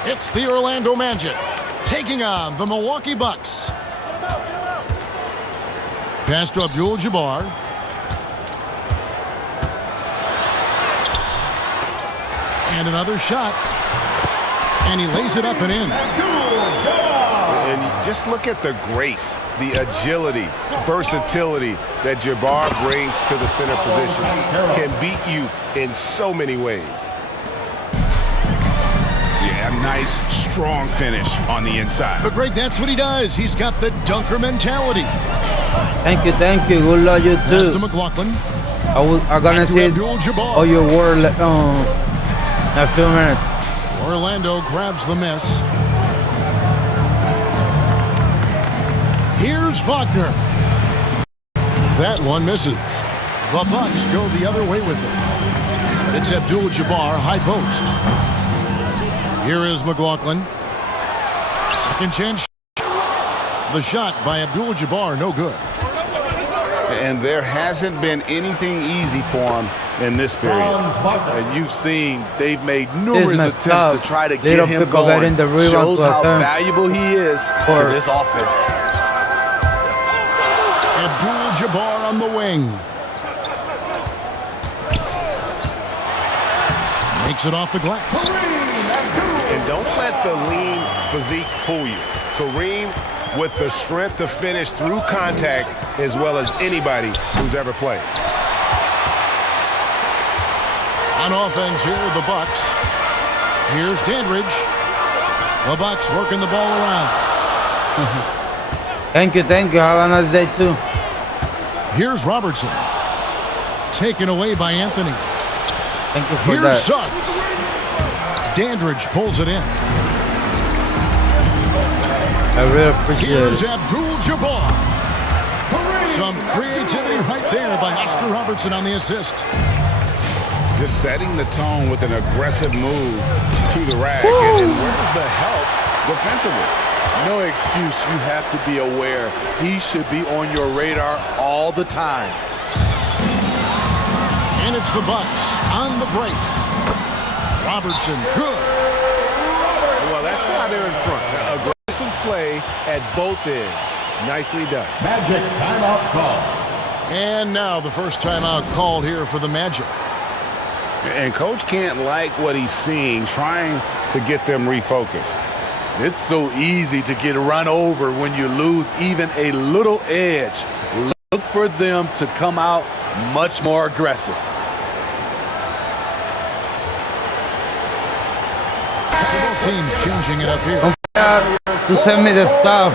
It's the Orlando Magic taking on the Milwaukee Bucks. Pass to Abdul-Jabbar. And another shot. And he lays it up and in. And just look at the grace, the agility, versatility that Jabbar brings to the center position. Can beat you in so many ways. Yeah, nice, strong finish on the inside. But Greg, that's what he does. He's got the dunker mentality. Thank you. Good luck, you too. Pass to McLaughlin. I'm gonna say all your word in a few minutes. Orlando grabs the miss. Here's Wagner. That one misses. The Bucks go the other way with it. It's Abdul-Jabbar, high post. Here is McLaughlin. Second chance. The shot by Abdul-Jabbar, no good. And there hasn't been anything easy for him in this period. And you've seen they've made numerous attempts to try to Little get him people going. the rebound Shows to how us, valuable he is to this offense. Abdul-Jabbar on the wing. Makes it off the glass. And don't let the lean physique fool you. Kareem with the strength to finish through contact as well as anybody who's ever played. On offense here, the Bucks. Here's Dandridge. The Bucks working the ball around. Thank you. Have a nice day too. Here's Robertson. Taken away by Anthony. Thank you for Here's that. Suggs. Dandridge pulls it in. I really appreciate Here's it. Abdul-Jabbar. Some creativity right there by Oscar Robertson on the assist. Just setting the tone with an aggressive move to the rack. And where's the help defensively? No excuse. You have to be aware. He should be on your radar all the time. And it's the Bucks on the break. Robertson, good. Well, that's why they're in front. Aggressive play at both ends. Nicely done. Magic timeout call. And now the first timeout called here for the Magic. And coach can't like what he's seeing, trying to get them refocused. It's so easy to get run over when you lose even a little edge. Look for them to come out much more aggressive. So both teams changing it up here. Don't forget to send me the stuff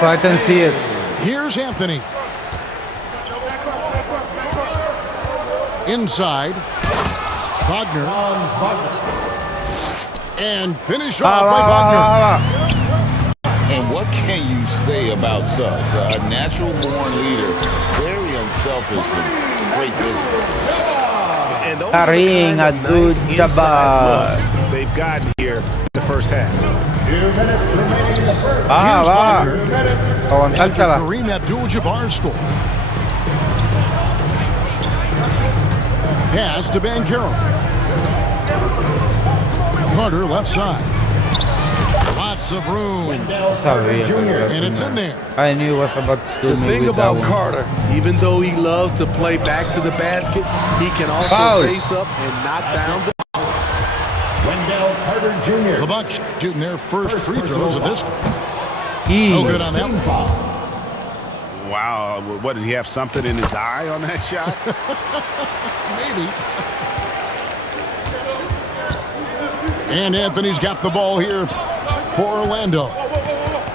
so I can see it. Here's Anthony. Inside. Wagner. And finish off by Wagner. And what can you say about Suggs? A natural-born leader, very unselfish and great business. And those are the kind of nice inside looks they've gotten here in the first half. 2 minutes remaining in the first. After Kareem Abdul-Jabbar scored. Pass to Banchero. Carter left side. Lots of room. And it's in there. I knew it was about to do The me thing with about that one. Carter, even though he loves to play back to the basket, he can also face up and knock down the Wendell Carter Jr. The Bucks shooting their first free throws of this. Easy. No good on that one. Wow, what, did he have something in his eye on that shot? Maybe. And Anthony's got the ball here for Orlando.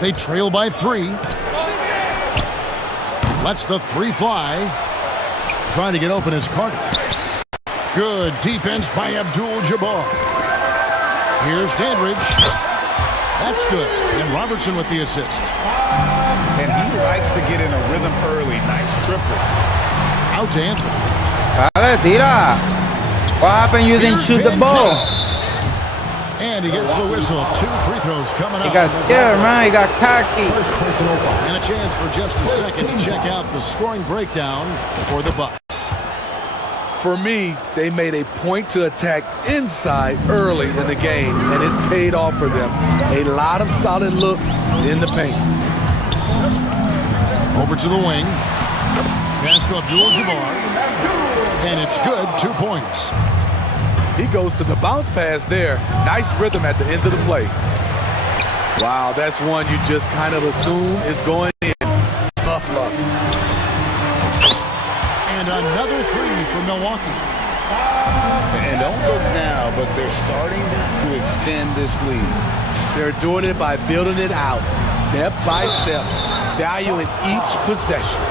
They trail by 3. Lets the 3 fly. Trying to get open is Carter. Good defense by Abdul-Jabbar. Here's Dandridge. That's good. And Robertson with the assist. And he likes to get in a rhythm early. Nice triple. Out to Anthony. Dale, tira. What happened? You didn't shoot the ball. And he gets the whistle. 2 free throws coming He up. got scared, man. He got cocky. And a chance for just a second to check out the scoring breakdown for the Bucks. For me, they made a point to attack inside early in the game, and it's paid off for them. A lot of solid looks in the paint. Over to the wing. Pass to Abdul-Jabbar. And it's good. 2 points. He goes to the bounce pass there. Nice rhythm at the end of the play. Wow, that's one you just kind of assume is going in. Tough luck. And another 3 for Milwaukee. And don't look now, but they're starting to extend this lead. They're doing it by building it out, step by step, valuing each possession.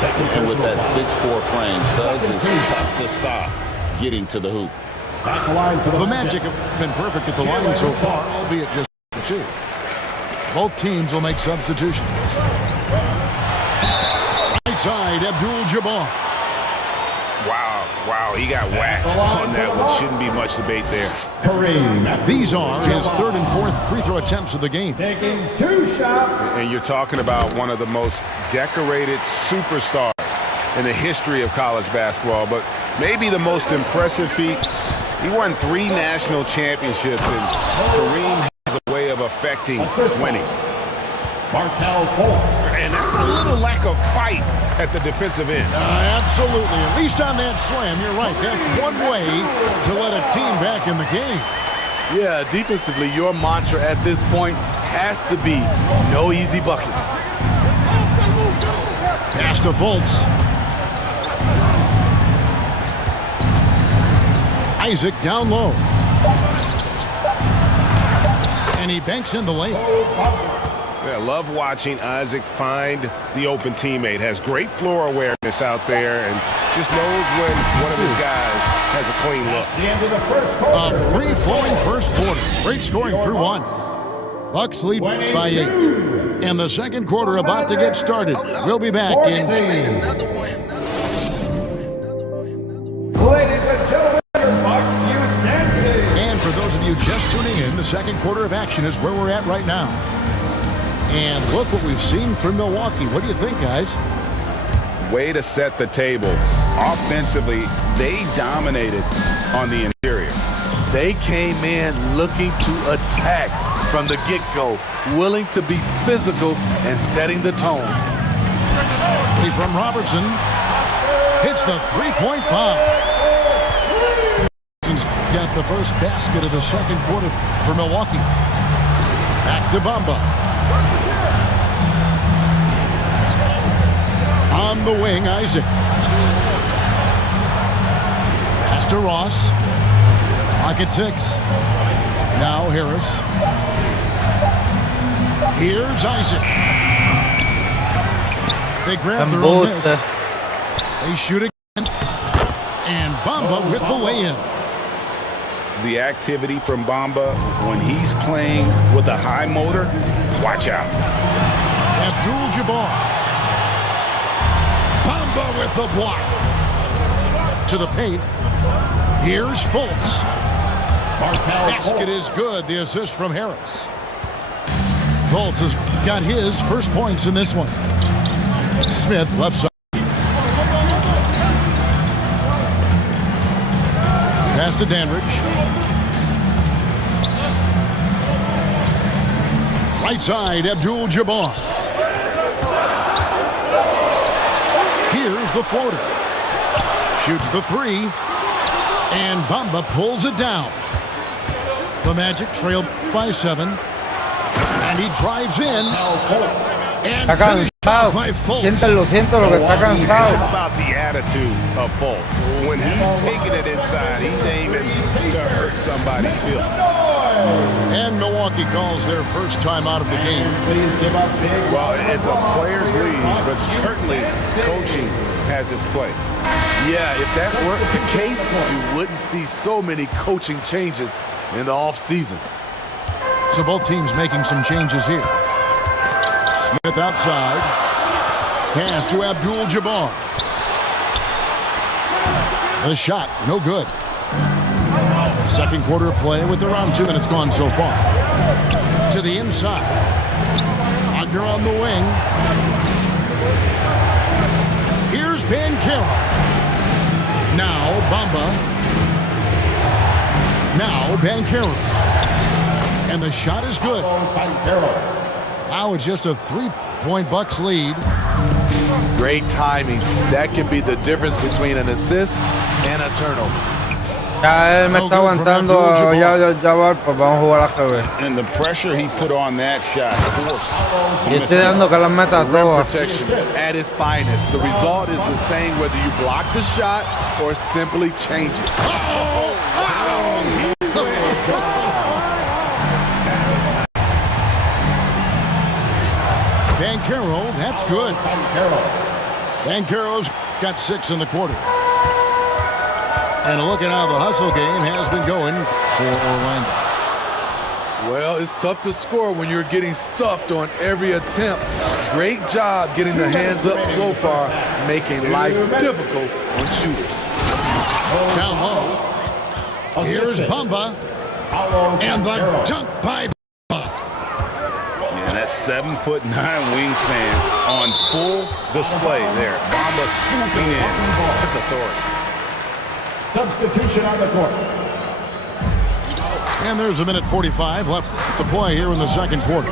And with that 6'4" frame, Suggs is tough to stop getting to the hoop. The Magic have been perfect at the line so far, albeit just 2. Both teams will make substitutions. Right side, Abdul-Jabbar. Wow, he got whacked on that one. Shouldn't be much debate there. These are his 3rd and 4th free throw attempts of the game. Taking 2 shots. And you're talking about one of the most decorated superstars in the history of college basketball, but maybe the most impressive feat. He won 3 national championships, and Kareem has a way of affecting winning. Markelle Fultz. And that's a little lack of fight at the defensive end. Absolutely. At least on that slam, you're right. That's one way to let a team back in the game. Yeah, defensively, your mantra at this point has to be no easy buckets. Pass to Fultz. Isaac down low. And he banks in the lane. Yeah, I love watching Isaac find the open teammate. Has great floor awareness out there and just knows when one of his guys has a clean look. The end of the first quarter. A free-flowing first quarter. Great scoring through 1. Bucks lead by 8. And the second quarter about to get started. We'll be back in... Ladies and gentlemen, Bucks Youth Dancing. And for those of you just tuning in, the second quarter of action is where we're at right now. And look what we've seen from Milwaukee. What do you think, guys? Way to set the table. Offensively, they dominated on the interior. They came in looking to attack from the get-go, willing to be physical and setting the tone. From Robertson. Hits the 3-point bomb. Got the first basket of the second quarter for Milwaukee. Back to Bamba. On the wing, Isaac. Pass to Ross. Clock at 6. Now Harris. Here's Isaac. They grab their own miss. They shoot again. And Bamba with the lay-in. the activity from Bamba. When he's playing with a high motor, watch out. Abdul-Jabbar. Bamba with the block. To the paint. Here's Fultz. Basket is good. The assist from Harris. Fultz has got his first points in this one. Smith, left side. Pass to Dandridge. Right side, Abdul-Jabbar. Here's the floater. Shoots the three. And Bamba pulls it down. The Magic trail by 7. And he drives in. And finished off by Fultz. Siento lo que está cansado. How about the attitude of Fultz? When he's taking it inside, he's aiming to hurt somebody's feelings. And Milwaukee calls their first time out of the game. Well, it's a player's league, but certainly coaching has its place. Yeah, if that weren't the case, you wouldn't see so many coaching changes in the offseason. So both teams making some changes here. Smith outside. Pass to Abdul-Jabbar. The shot, no good. Second quarter play with around 2 minutes gone so far. To the inside. Wagner on the wing. Here's Banchero. Now Bamba. Now Banchero. And the shot is good. Now it's just a 3-point Bucks lead. Great timing. That can be the difference between an assist and a turnover. Ya él me está aguantando Abdul-Jabbar, pues vamos a jugar al revés. And the pressure he put on that shot forced. Y estoy dando que las meta Rim todas. protection at its finest. The result is the same whether you block the shot or simply change it. Banchero, that's good. Banchero's got 6 in the quarter. And look at how the hustle game has been going for Orlando. Well, it's tough to score when you're getting stuffed on every attempt. Great job getting the hands up so far, making life difficult on shooters. Down low. Here's Bamba. And the dunk by Bamba. And that's 7'9" wingspan on full display there. Bamba swooping in with authority. Substitution on the court. And there's a minute 45 left to play here in the second quarter.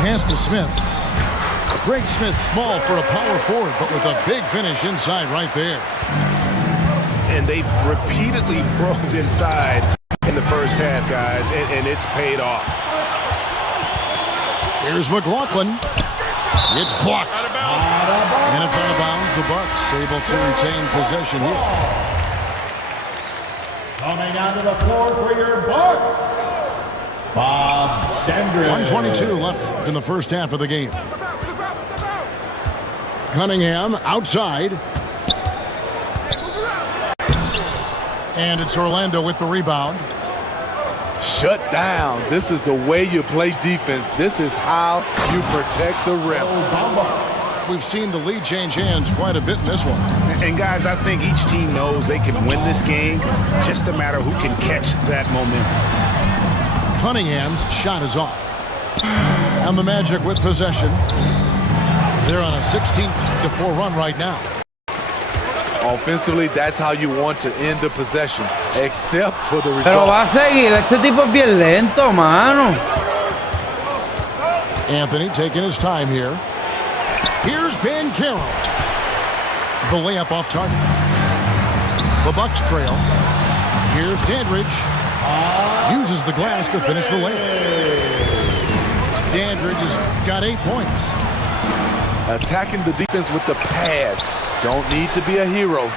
Pass to Smith. Greg Smith, small for a power forward, but with a big finish inside right there. And they've repeatedly probed inside in the first half, guys, and it's paid off. Here's McLaughlin. It's blocked. And it's out of bounds. The Bucks able to retain possession here. Coming onto the floor for your Bucks, Bob Dandridge. 1:22 left in the first half of the game. Cunningham outside. And it's Orlando with the rebound. Shut down. This is the way you play defense. This is how you protect the rim. We've seen the lead change hands quite a bit in this one. And guys, I think each team knows they can win this game. Just a matter who can catch that momentum. Cunningham's shot is off. And the Magic with possession. They're on a 16-4 run right now. Offensively, that's how you want to end the possession, except for the result. Pero va a seguir. Este tipo es bien lento, mano. Anthony taking his time here. Here's Banchero. The layup off target. The Bucks trail. Here's Dandridge. Uses the glass to finish the layup. Dandridge has got 8 points. Attacking the defense with the pass. Don't need to be a hero.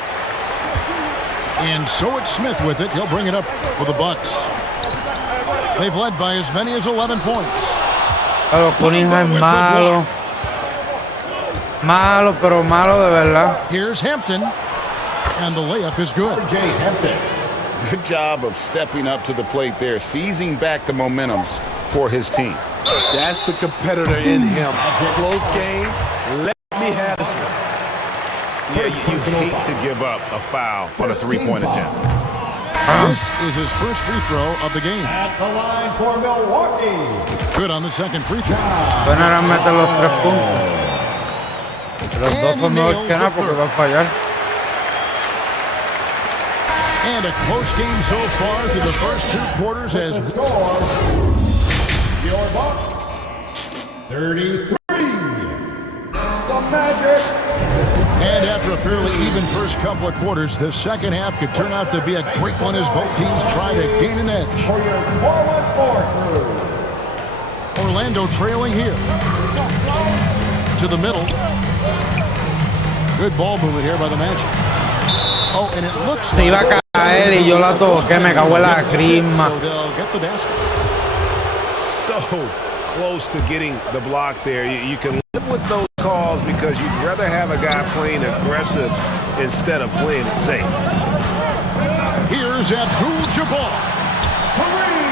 And so it's Smith with it. He'll bring it up for the Bucks. They've led by as many as 11 points. Pero Cunningham es malo. Malo, pero malo de verdad. Here's Hampton. And the layup is good. Jay Hampton. Good job of stepping up to the plate there, seizing back the momentum for his team. That's the competitor in him. Close game. Let me have this one. Yeah, you hate to give up a foul on a three-point attempt. This is his first free throw of the game. At the line for Milwaukee. Good on the second free throw. Van a meter los 3 puntos. Los dos son mejor que nada porque va a fallar. And a close game so far through the first 2 quarters as Your Bucks, 33. The Magic. And after a fairly even first couple of quarters, the second half could turn out to be a great one as both teams try to gain an edge. For your forward crew. Orlando trailing here. To the middle. Good ball movement here by the Magic. Oh, and it looks Se iba a caer y yo la toqué, me cago en la crisma. So they'll get the basket. So close to getting the block there. You can live with those calls because you'd rather have a guy playing aggressive instead of playing it safe. Here's Abdul-Jabbar.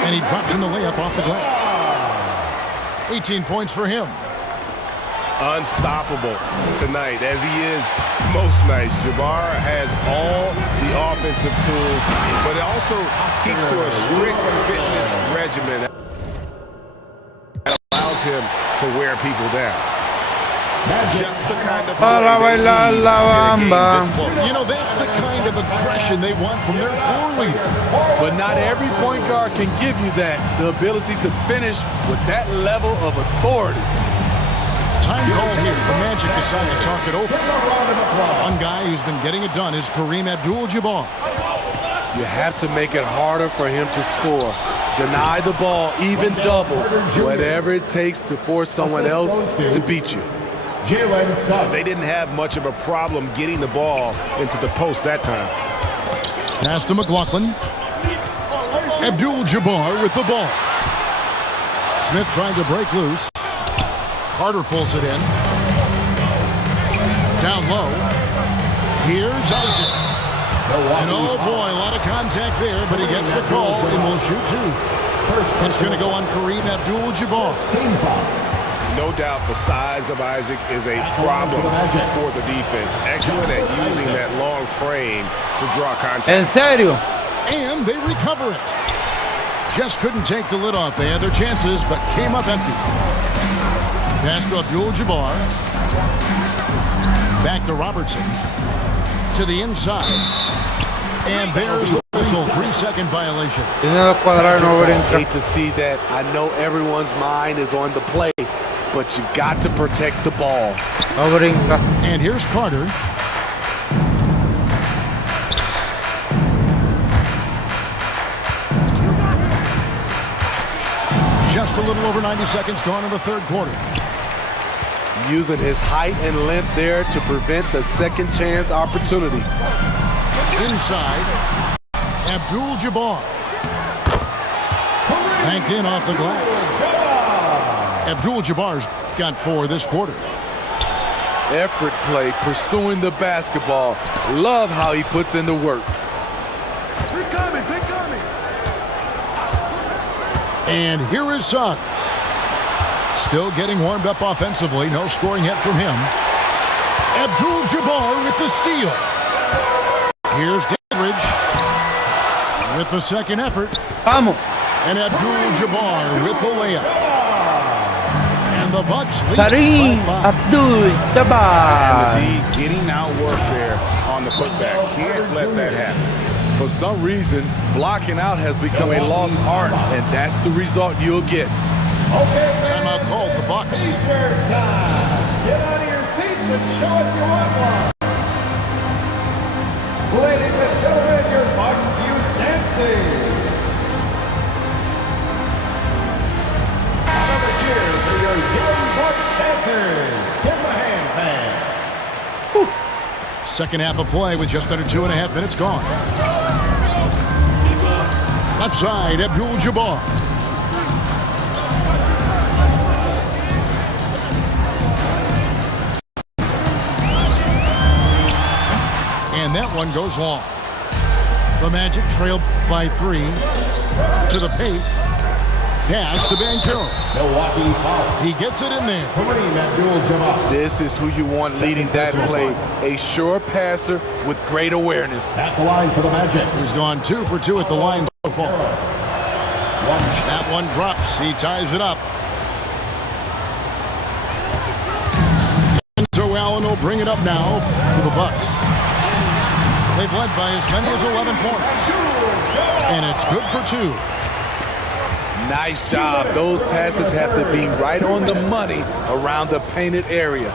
And he drops in the layup off the glass. 18 points for him. Unstoppable tonight, as he is most nights. Jabbar has all the offensive tools, but it also keeps to a strict fitness regimen that allows him to wear people down. Just the kind of play that You know, that's the kind of aggression they want from their floor leader. But not every point guard can give you that, the ability to finish with that level of authority. Time call here. The Magic decide to talk it over. One guy who's been getting it done is Kareem Abdul-Jabbar. You have to make it harder for him to score. Deny the ball, even double, whatever it takes to force someone else to beat you. They didn't have much of a problem getting the ball into the post that time. Pass to McLaughlin. Abdul-Jabbar with the ball. Smith trying to break loose. Carter pulls it in. Down low. Here's Isaac. And oh boy, a lot of contact there, but he gets the call and will shoot 2. It's going to go on Kareem Abdul-Jabbar. No doubt the size of Isaac is a problem for the defense. Excellent at using that long frame to draw contact. ¿En serio? And they recover it. Just couldn't take the lid off. They had their chances, but came up empty. Pass to Abdul-Jabbar. Back to Robertson. To the inside. And there's the whistle. 3-second violation. Hate to see that. I know everyone's mind is on the play, but you got to protect the ball. And here's Carter. Just a little over 90 seconds gone in the third quarter. Using his height and length there to prevent the second chance opportunity. Inside, Abdul-Jabbar. Banked in off the glass. Abdul-Jabbar's got 4 this quarter. Effort play, pursuing the basketball. Love how he puts in the work. And here is Suggs. Still getting warmed up offensively. No scoring yet from him. Abdul-Jabbar with the steal. Here's Dandridge with the second effort. Vamos. And Abdul-Jabbar with the layup. And the Bucks lead Kareem by 5. Abdul-Jabbar. And the D getting outwork there on the putback. Can't let that happen. For some reason, blocking out has become a lost art, and that's the result you'll get. Timeout called, the Bucks. T-shirt time. Get out of your seats and show us your one. Ladies and gentlemen, your Bucks Youth Dancing. Another cheer for your young Bucks dancers. Give them a hand, fans. Second half of play with just under 2.5 minutes gone. Left side, Abdul-Jabbar. And that one goes long. The Magic trail by 3 to the paint. Pass to Banchero. Milwaukee foul. He gets it in there. Kareem Abdul-Jabbar. This is who you want leading that play. A sure passer with great awareness. At the line for the Magic. He's gone 2 for 2 at the line so far. That one drops. He ties it up. And so Allen will bring it up now for the Bucks. They've led by as many as 11 points. And it's good for 2. Nice job. Those passes have to be right on the money around the painted area.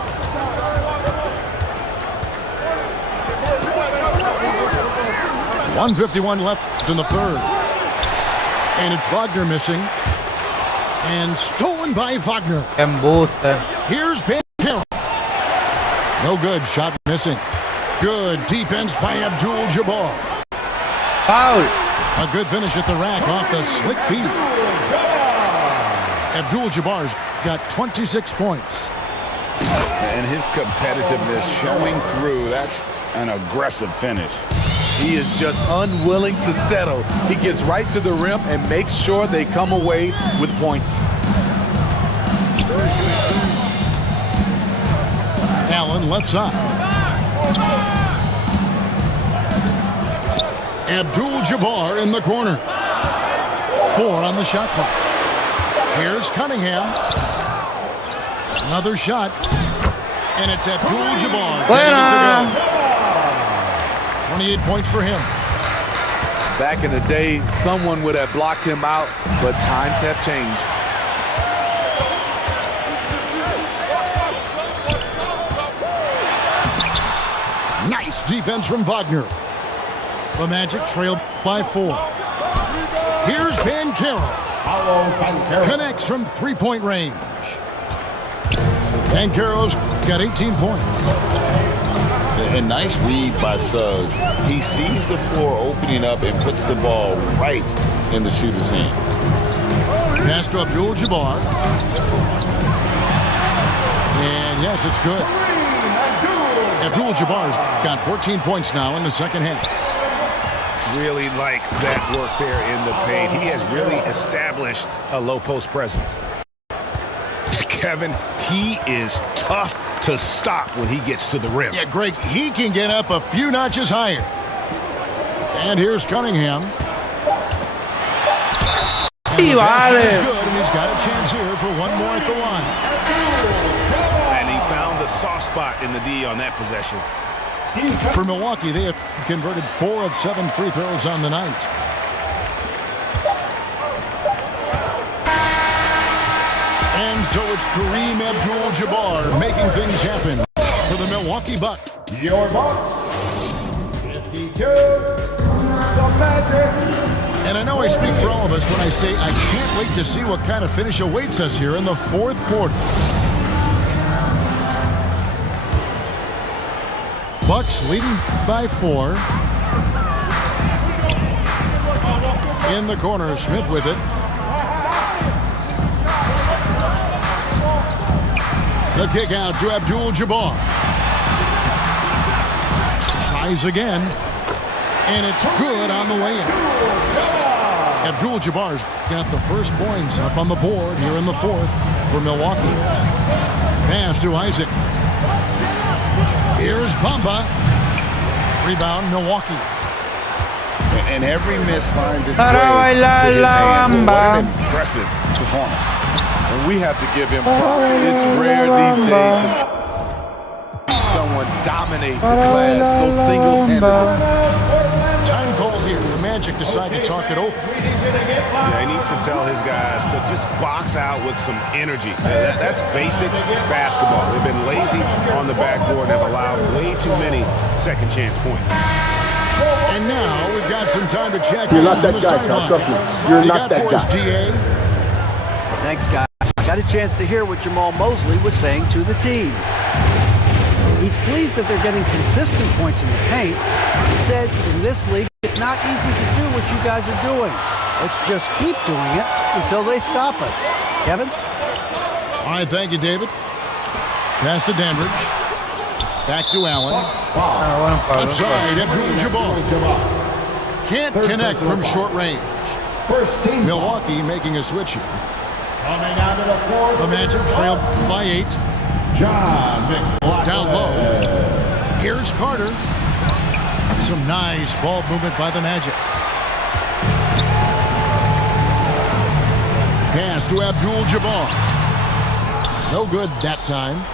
.151 left in the third. And it's Wagner missing. And stolen by Wagner. Here's Banchero. No good. Shot missing. Good defense by Abdul-Jabbar. Foul. A good finish at the rack off the slick feed. Abdul-Jabbar's got 26 points. And his competitiveness showing through. That's an aggressive finish. He is just unwilling to settle. He gets right to the rim and makes sure they come away with points. Allen left side. Abdul-Jabbar in the corner. 4 on the shot clock. Here's Cunningham. Another shot. And it's Abdul-Jabbar getting it to go. 28 points for him. Back in the day, someone would have blocked him out, but times have changed. Nice defense from Wagner. The Magic trail by 4. Here's Banchero. Connects from 3-point range. Banchero's got 18 points. A nice read by Suggs. He sees the floor opening up and puts the ball right in the shooter's hand. Pass to Abdul-Jabbar. And yes, it's good. Abdul-Jabbar's got 14 points now in the second half. Really like that work there in the paint. He has really established a low post presence. Kevin, he is tough to stop when he gets to the rim. Yeah, Greg, he can get up a few notches higher. And here's Cunningham. And the basket is good, and he's got a chance here for one more at the line. And he found the soft spot in the D on that possession. For Milwaukee, they have converted 4 of 7 free throws on the night. And so it's Kareem Abdul-Jabbar making things happen for the Milwaukee Bucks. Your Bucks. 52. The Magic. And I know I speak for all of us when I say I can't wait to see what kind of finish awaits us here in the fourth quarter. Bucks leading by 4. In the corner, Smith with it. The kick out to Abdul-Jabbar. Tries again. And it's good on the way-in. Abdul-Jabbar's got the first points up on the board here in the fourth for Milwaukee. Pass to Isaac. Here's Bamba. Rebound, Milwaukee. And every miss finds its way to his hands. What an impressive performance. And we have to give him props. It's rare these days to see someone dominate the class so single-handedly. Time call here. The Magic decide to talk it over. Yeah, he needs to tell his guys to just box out with some energy. That's basic basketball. They've been lazy on the backboard and have allowed way too many second chance points. And now we've got some time to check. You're not that guy, Cal. Trust me. You're not that guy. DA. Thanks, guys. Got a chance to hear what Jamal Mosley was saying to the team. He's pleased that they're getting consistent points in the paint. He said, in this league, it's not easy to do what you guys are doing. Let's just keep doing it until they stop us. Kevin? All right, thank you, David. Pass to Dandridge. Back to Allen. Outside, Abdul-Jabbar. Can't connect from short range. First team. Milwaukee making a switch here. Coming out of the floor. The Magic trail by 8. John McLaughlin. Down low. Here's Carter. Some nice ball movement by the Magic. Pass to Abdul-Jabbar. No good that time.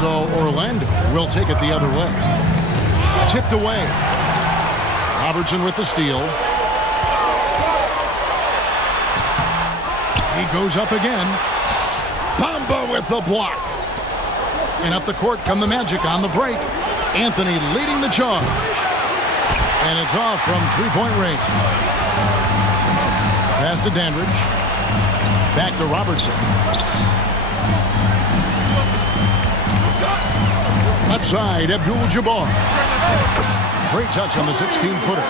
So Orlando will take it the other way. Tipped away. Robertson with the steal. He goes up again. Bamba with the block. And up the court come the Magic on the break. Anthony leading the charge. And it's off from three-point range. Pass to Dandridge. Back to Robertson. Left side, Abdul-Jabbar. Great touch on the 16-footer.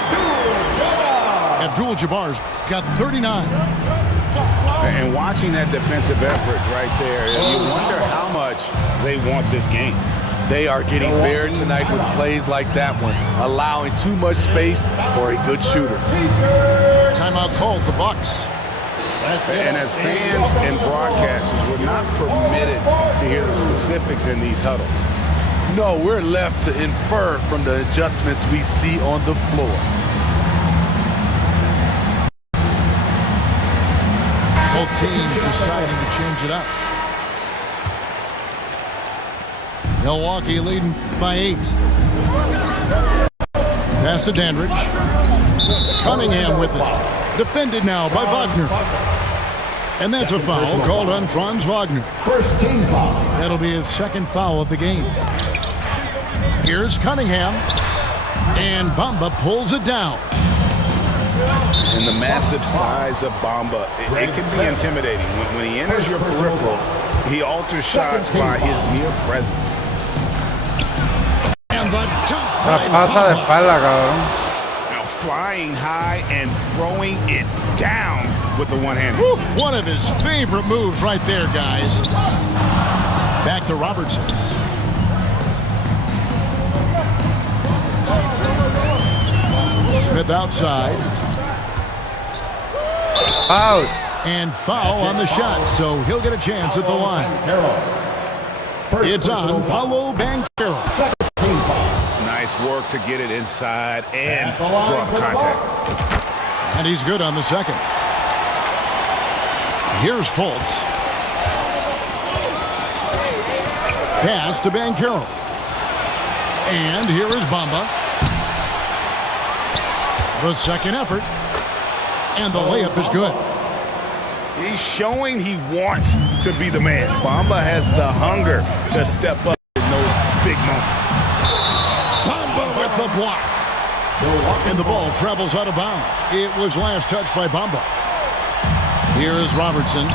Abdul-Jabbar's got 39. And watching that defensive effort right there, you wonder how much they want this game. They are getting bare tonight with plays like that one, allowing too much space for a good shooter. Timeout called, the Bucks. And as fans and broadcasters, we're not permitted to hear the specifics in these huddles. No, we're left to infer from the adjustments we see on the floor. Both teams deciding to change it up. Milwaukee leading by 8. Pass to Dandridge. Cunningham with it. Defended now by Wagner. And that's a foul called on Franz Wagner. First team foul. That'll be his second foul of the game. Here's Cunningham. And Bamba pulls it down. And the massive size of Bamba, it can be intimidating. When he enters your peripheral, he alters shots by his mere presence. And the jump La by pasa de Bamba. espalda, cabrón. Now flying high and throwing it down with the one-hander. Woo, one of his favorite moves right there, guys. Back to Robertson. Smith outside. Out. And foul on the shot, so he'll get a chance at the line. It's on Paolo Banchero. Nice work to get it inside and drop contact. And he's good on the second. Here's Fultz. Pass to Banchero. And here is Bamba. The second effort. And the layup is good. He's showing he wants to be the man. Bamba has the hunger to step up in those big moments. Bamba with the block. And the ball travels out of bounds. It was last touched by Bamba. Here is Robertson.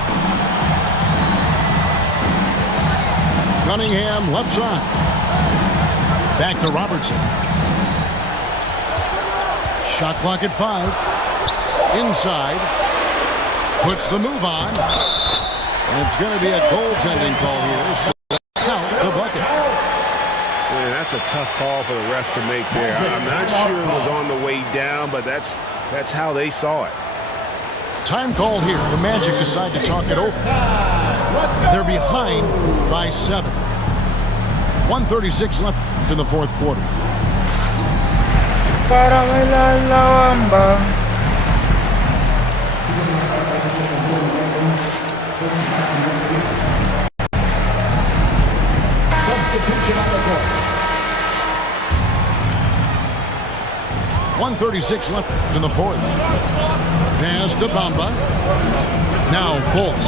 Cunningham left side. Back to Robertson. Shot clock at 5. Inside. Puts the move on. And it's going to be a goaltending call here. So count the bucket. Man, that's a tough call for the refs to make there. I'm not sure it was on the way down, but that's how they saw it. Time call here. The Magic decide to talk it over. They're behind by 7. 1:36 left in the fourth quarter. Para bailar la bamba. Substitution on the court. 1:36 left in the fourth. Pass to Bamba. Now Fultz.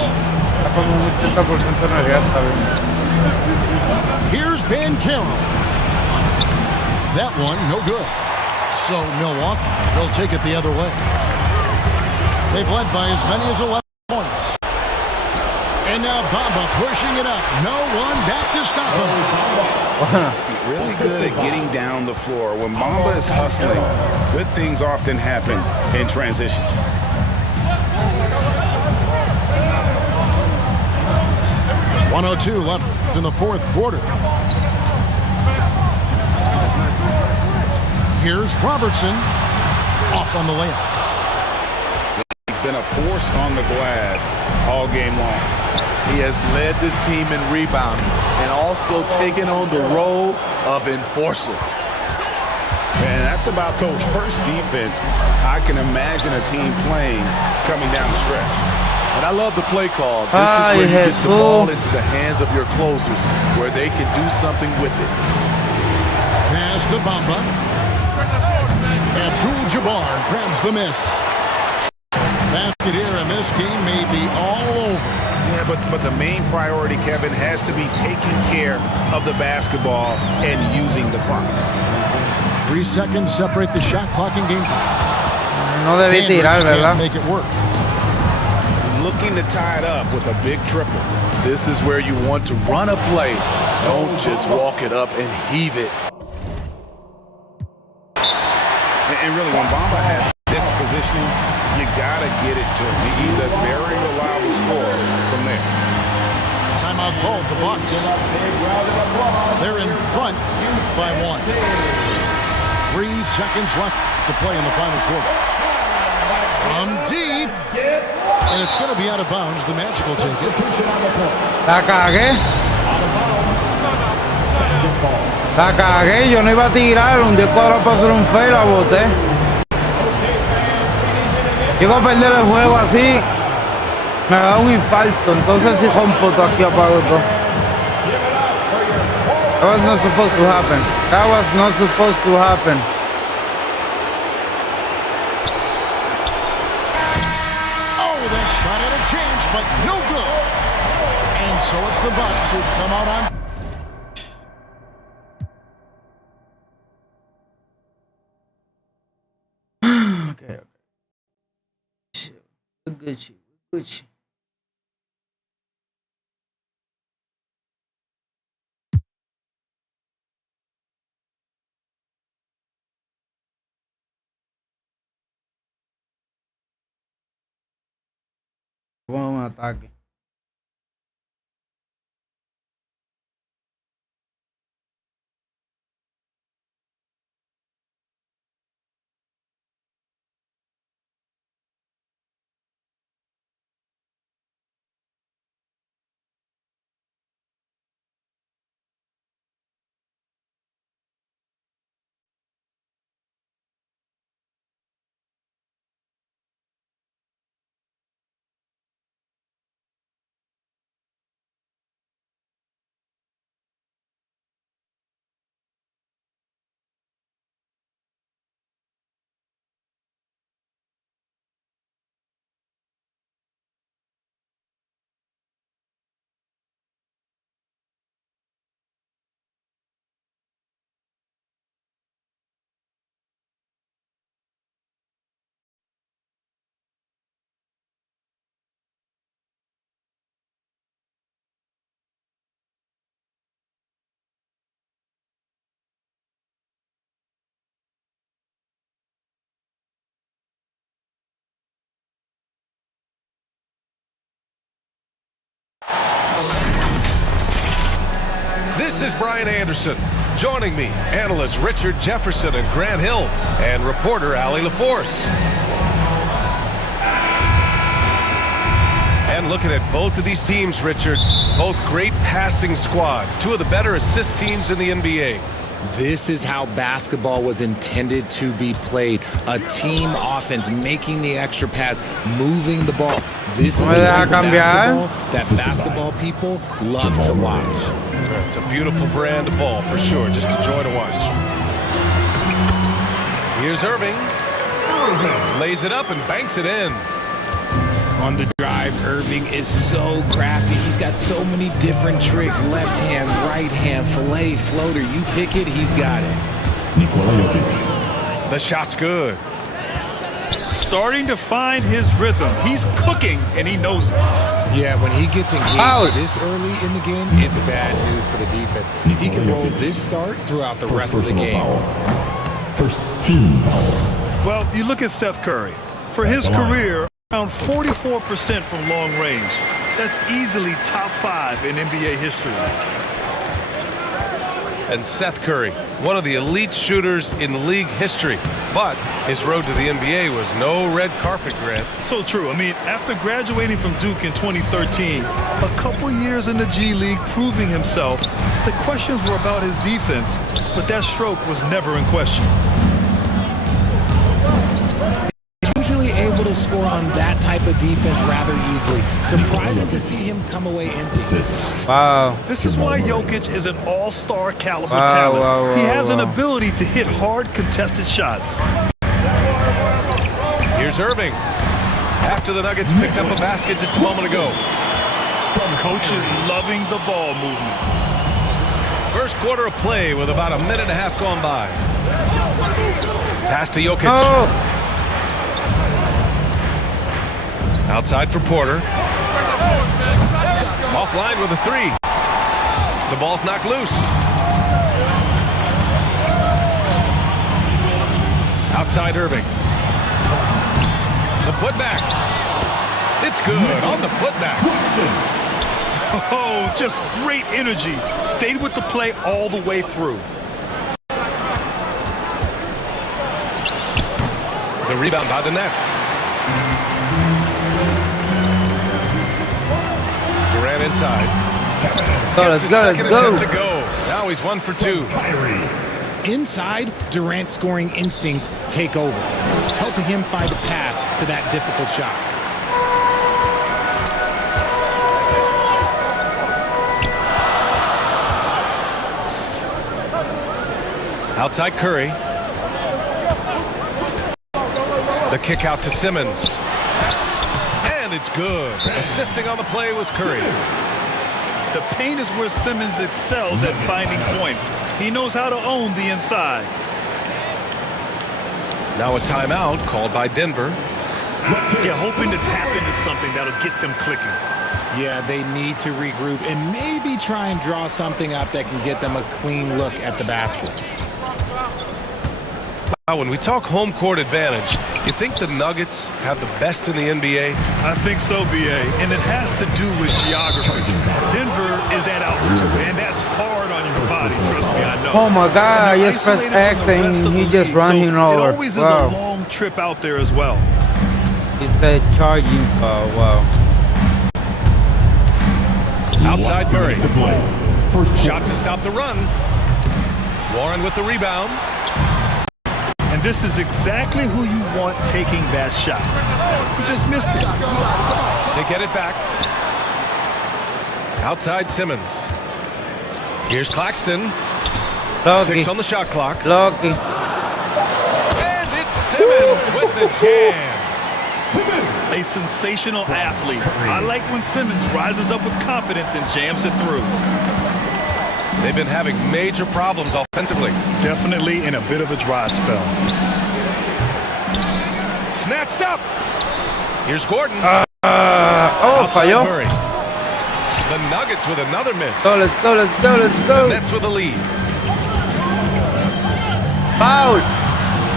Here's Banchero. That one, no good. So Milwaukee will take it the other way. They've led by as many as 11 points. And now Bamba pushing it up. No one back to stop him. Really good at getting down the floor. When Bamba is hustling, good things often happen in transition. .102 left in the fourth quarter. Here's Robertson. off on the layup. He's been a force on the glass all game long. He has led this team in rebounding and also taken on the role of enforcer. And that's about the worst defense I can imagine a team playing coming down the stretch. And I love the play call. This is where you get the ball into the hands of your closers where they can do something with it. Pass to Bamba. Abdul-Jabbar grabs the miss. Basket here, and this game may be all over. Yeah, but the main priority, Kevin, has to be taking care of the basketball and using the clock. 3 seconds separate the shot clock and game clock. No debí tirar, ¿verdad? Make it work. Looking to tie it up with a big triple. This is where you want to run a play. Don't just walk it up and heave it. And really, when Bamba has this positioning, you got to get it to him. He's a very reliable scorer from there. Timeout called the Bucks. They're in front by 1. 3 seconds left to play in the final quarter. From deep. And it's going to be out of bounds. The Magic will take it. La cagué. La cagué. Yo no iba a tirar. Un 10 cuadrado para hacer un fail. La boté. Llego a perder el juego así. Me da un infarto. Entonces si rompo todo aquí, apago todo. That was not supposed to happen. That was not supposed to happen. Oh, that shot had a chance, but no good. And so it's the Bucks who come out on. Okay. Gucci. Gucci. Vamos a un ataque. This is Brian Anderson. Joining me, analysts Richard Jefferson and Grant Hill, and reporter Allie LaForce. And looking at both of these teams, Richard, both great passing squads, two of the better assist teams in the NBA. This is how basketball was intended to be played. A team offense, making the extra pass, moving the ball. This is the type of basketball that basketball people love to watch. It's a beautiful brand of ball for sure. Just a joy to watch. Here's Irving. Lays it up and banks it in. On the drive, Irving is so crafty. He's got so many different tricks. Left hand, right hand, fillet, floater. You pick it, he's got it. The shot's good. Starting to find his rhythm. He's cooking, and he knows it. Yeah, when he gets engaged this early in the game, it's bad news for the defense. He can roll this start throughout the rest of the game. First team foul. Well, you look at Seth Curry. For his career, around 44% from long range. That's easily top 5 in NBA history. and Seth Curry, one of the elite shooters in league history. But his road to the NBA was no red carpet, Grant. So true. I mean, after graduating from Duke in 2013, a couple years in the G League proving himself, the questions were about his defense, but that stroke was never in question. Usually able to score on that type of defense rather easily. Surprising to see him come away empty. Wow. This is why Jokic is an all-star caliber talent. He has an ability to hit hard contested shots. Here's Irving. After the Nuggets picked up a basket just a moment ago. Coach is loving the ball movement. First quarter of play with about a minute and a half gone by. Pass to Jokic. Oh. Outside for Porter. Offline with a three. The ball's knocked loose. Outside Irving. The putback. It's good on the putback. Oh, just great energy. Stayed with the play all the way through. The rebound by the Nets. Durant inside. Let's go. To go. Now he's 1 for 2. Inside, Durant's scoring instincts take over, helping him find a path to that difficult shot. Outside Curry. The kick out to Simmons. And it's good. Assisting on the play was Curry. The paint is where Simmons excels at finding points. He knows how to own the inside. Now a timeout called by Denver. Yeah, hoping to tap into something that'll get them clicking. Yeah, they need to regroup and maybe try and draw something up that can get them a clean look at the basket. Now, when we talk home court advantage, you think the Nuggets have the best in the NBA? I think so, B.A., and it has to do with geography. Denver is at altitude, and that's hard on your body, trust me, I know. Oh my God, I just pressed X and he just running over. It always is a long trip out there as well. He said charging foul, wow. Outside Murray. Shot to stop the run. Warren with the rebound. And this is exactly who you want taking that shot. He just missed it. They get it back. Outside Simmons. Here's Claxton. Lucky. 6 on the shot clock. Lucky. And it's Simmons with the jam. A sensational athlete. I like when Simmons rises up with confidence and jams it through. They've been having major problems offensively. Definitely in a bit of a dry spell. Snatched up. Here's Gordon. Falló. Murray. The Nuggets with another miss. Let's go. The Nets with a lead. Foul.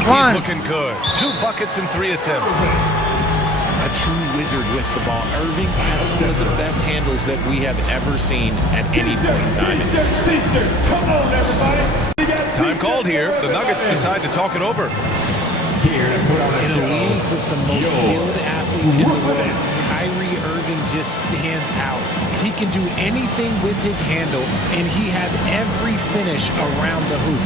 He's looking good. 2 buckets in 3 attempts. A true wizard with the ball. Irving has some of the best handles that we have ever seen at any point in time in history. Time called here. The Nuggets decide to talk it over. In a league with the most skilled athletes in the world, Kyrie Irving just stands out. He can do anything with his handle, and he has every finish around the hoop.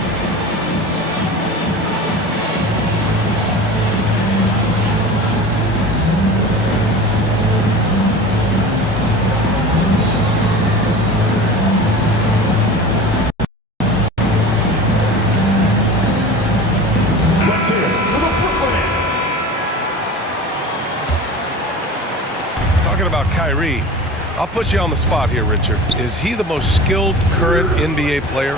Kyrie, I'll put you on the spot here, Richard. Is he the most skilled current NBA player?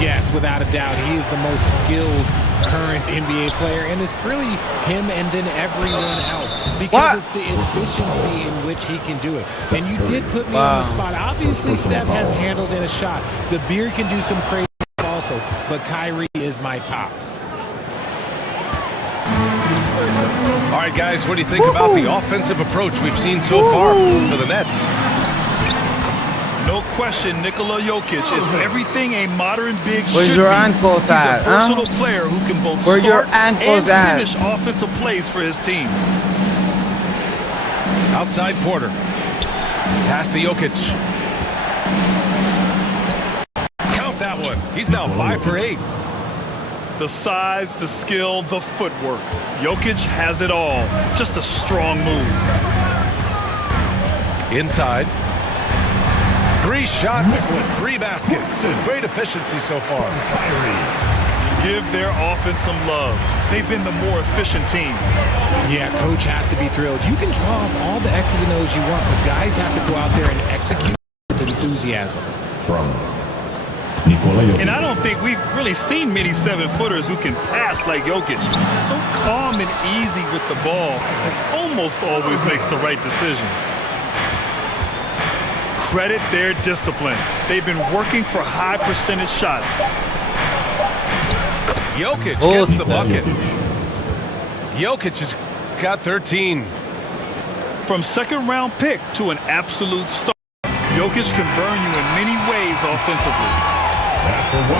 Yes, without a doubt. He is the most skilled current NBA player, and it's really him and then everyone else because it's the efficiency in which he can do it. And you did put me on the spot. Obviously, Steph has handles and a shot. The beard can do some crazy also, but Kyrie is my tops. All right, guys, what do you think about the offensive approach we've seen so far for the Nets? No question, Nikola Jokic is everything a modern big Where's should your be. ankles He's at, a huh? versatile player who can both Where your start ankles and at? finish offensive plays for his team. Outside Porter. Pass to Jokic. Count that one. He's now 5 for 8. The size, the skill, the footwork. Jokic has it all. Just a strong move. Inside. 3 shots, 3 baskets. Great efficiency so far. Give their offense some love. They've been the more efficient team. Yeah, coach has to be thrilled. You can draw up all the X's and O's you want, but guys have to go out there and execute with enthusiasm. And I don't think we've really seen many 7-footers who can pass like Jokic. So calm and easy with the ball, and almost always makes the right decision. Credit their discipline. They've been working for high percentage shots. Jokic gets the bucket. Jokic has got 13. From second-round pick to an absolute star, Jokic can burn you in many ways offensively.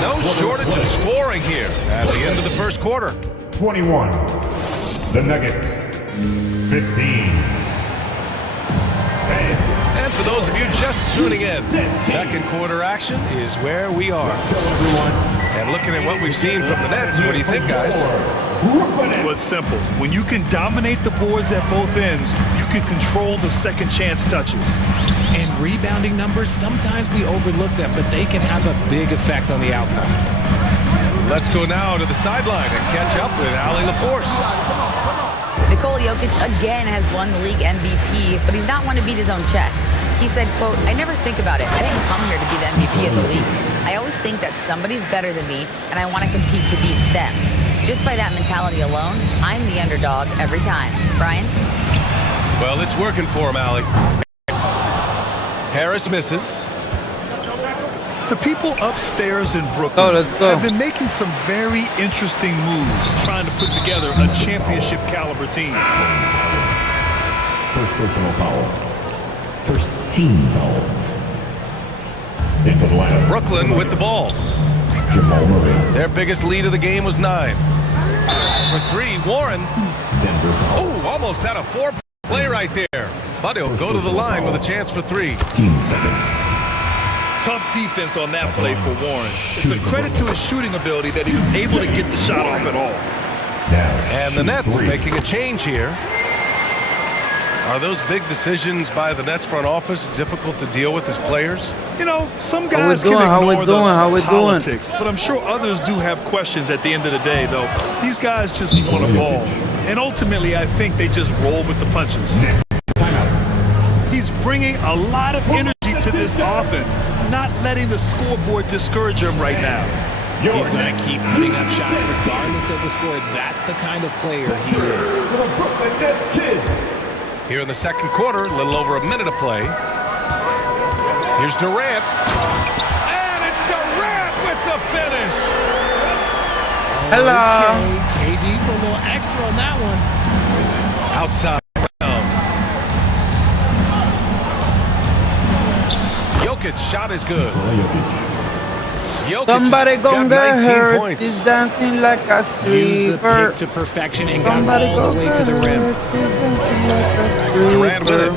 No shortage of scoring here at the end of the first quarter. 21. The Nuggets. 15. And for those of you just tuning in, second quarter action is where we are. And looking at what we've seen from the Nets, what do you think, guys? Well, it's simple. When you can dominate the boards at both ends, you can control the second chance touches. And rebounding numbers, sometimes we overlook them, but they can have a big effect on the outcome. Let's go now to the sideline and catch up with Allie LaForce. Nikola Jokic again has won the league MVP, but he's not one to beat his own chest. He said, quote, "I never think about it. I didn't come here to be the MVP of the league. I always think that somebody's better than me, and I want to compete to beat them. Just by that mentality alone, I'm the underdog every time." Brian? Well, it's working for him, Allie. Harris misses. The people upstairs in Brooklyn have been making some very interesting moves, trying to put together a championship caliber team. First personal foul. First team foul. Into the lineup. Brooklyn with the ball. Jamal Murray. Their biggest lead of the game was 9. For 3, Warren. Denver foul. Oh, almost had a 4-point play right there. But he'll go to the line with a chance for 3. Team second. Tough defense on that play for Warren. It's a credit to his shooting ability that he was able to get the shot off at all. And the Nets making a change here. Are those big decisions by the Nets front office difficult to deal with as players? You know, some guys can ignore the politics, but I'm sure others do have questions at the end of the day, though. These guys just want a ball. And ultimately, I think they just roll with the punches. He's bringing a lot of energy to this offense, not letting the scoreboard discourage him right now. He's going to keep putting up shots regardless of the score. That's the kind of player he is. Here in the second quarter, a little over a minute of play. Here's Durant. And it's Durant with the finish. Hello. Okay, KD put a little extra on that one. Outside. Jokic shot is good. Jokic Somebody gonna got get 19 hurt. points. He's dancing like a Used the stripper. pick to perfection and got all the way to the rim. Durant with it.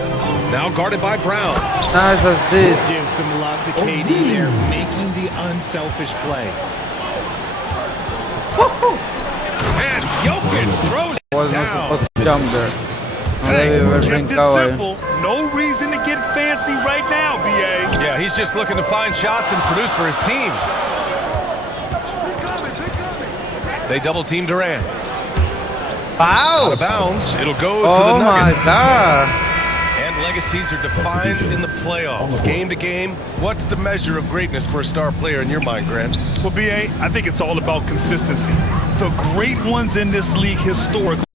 Now guarded by Brown. Nice assist. Give some love to KD there, making the unselfish play. And Jokic throws it Wasn't down. supposed to jump there. No Hey, debe haber kept it brincado ahí. simple. No reason to get fancy right now, BA. Yeah, he's just looking to find shots and produce for his team. They double team Durant. Wow. Out of bounds. It'll go to the Oh my Nuggets. God. And legacies are defined in the playoffs. Game to game. What's the measure of greatness for a star player in your mind, Grant? Well, BA, I think it's all about consistency. The great ones in this league historically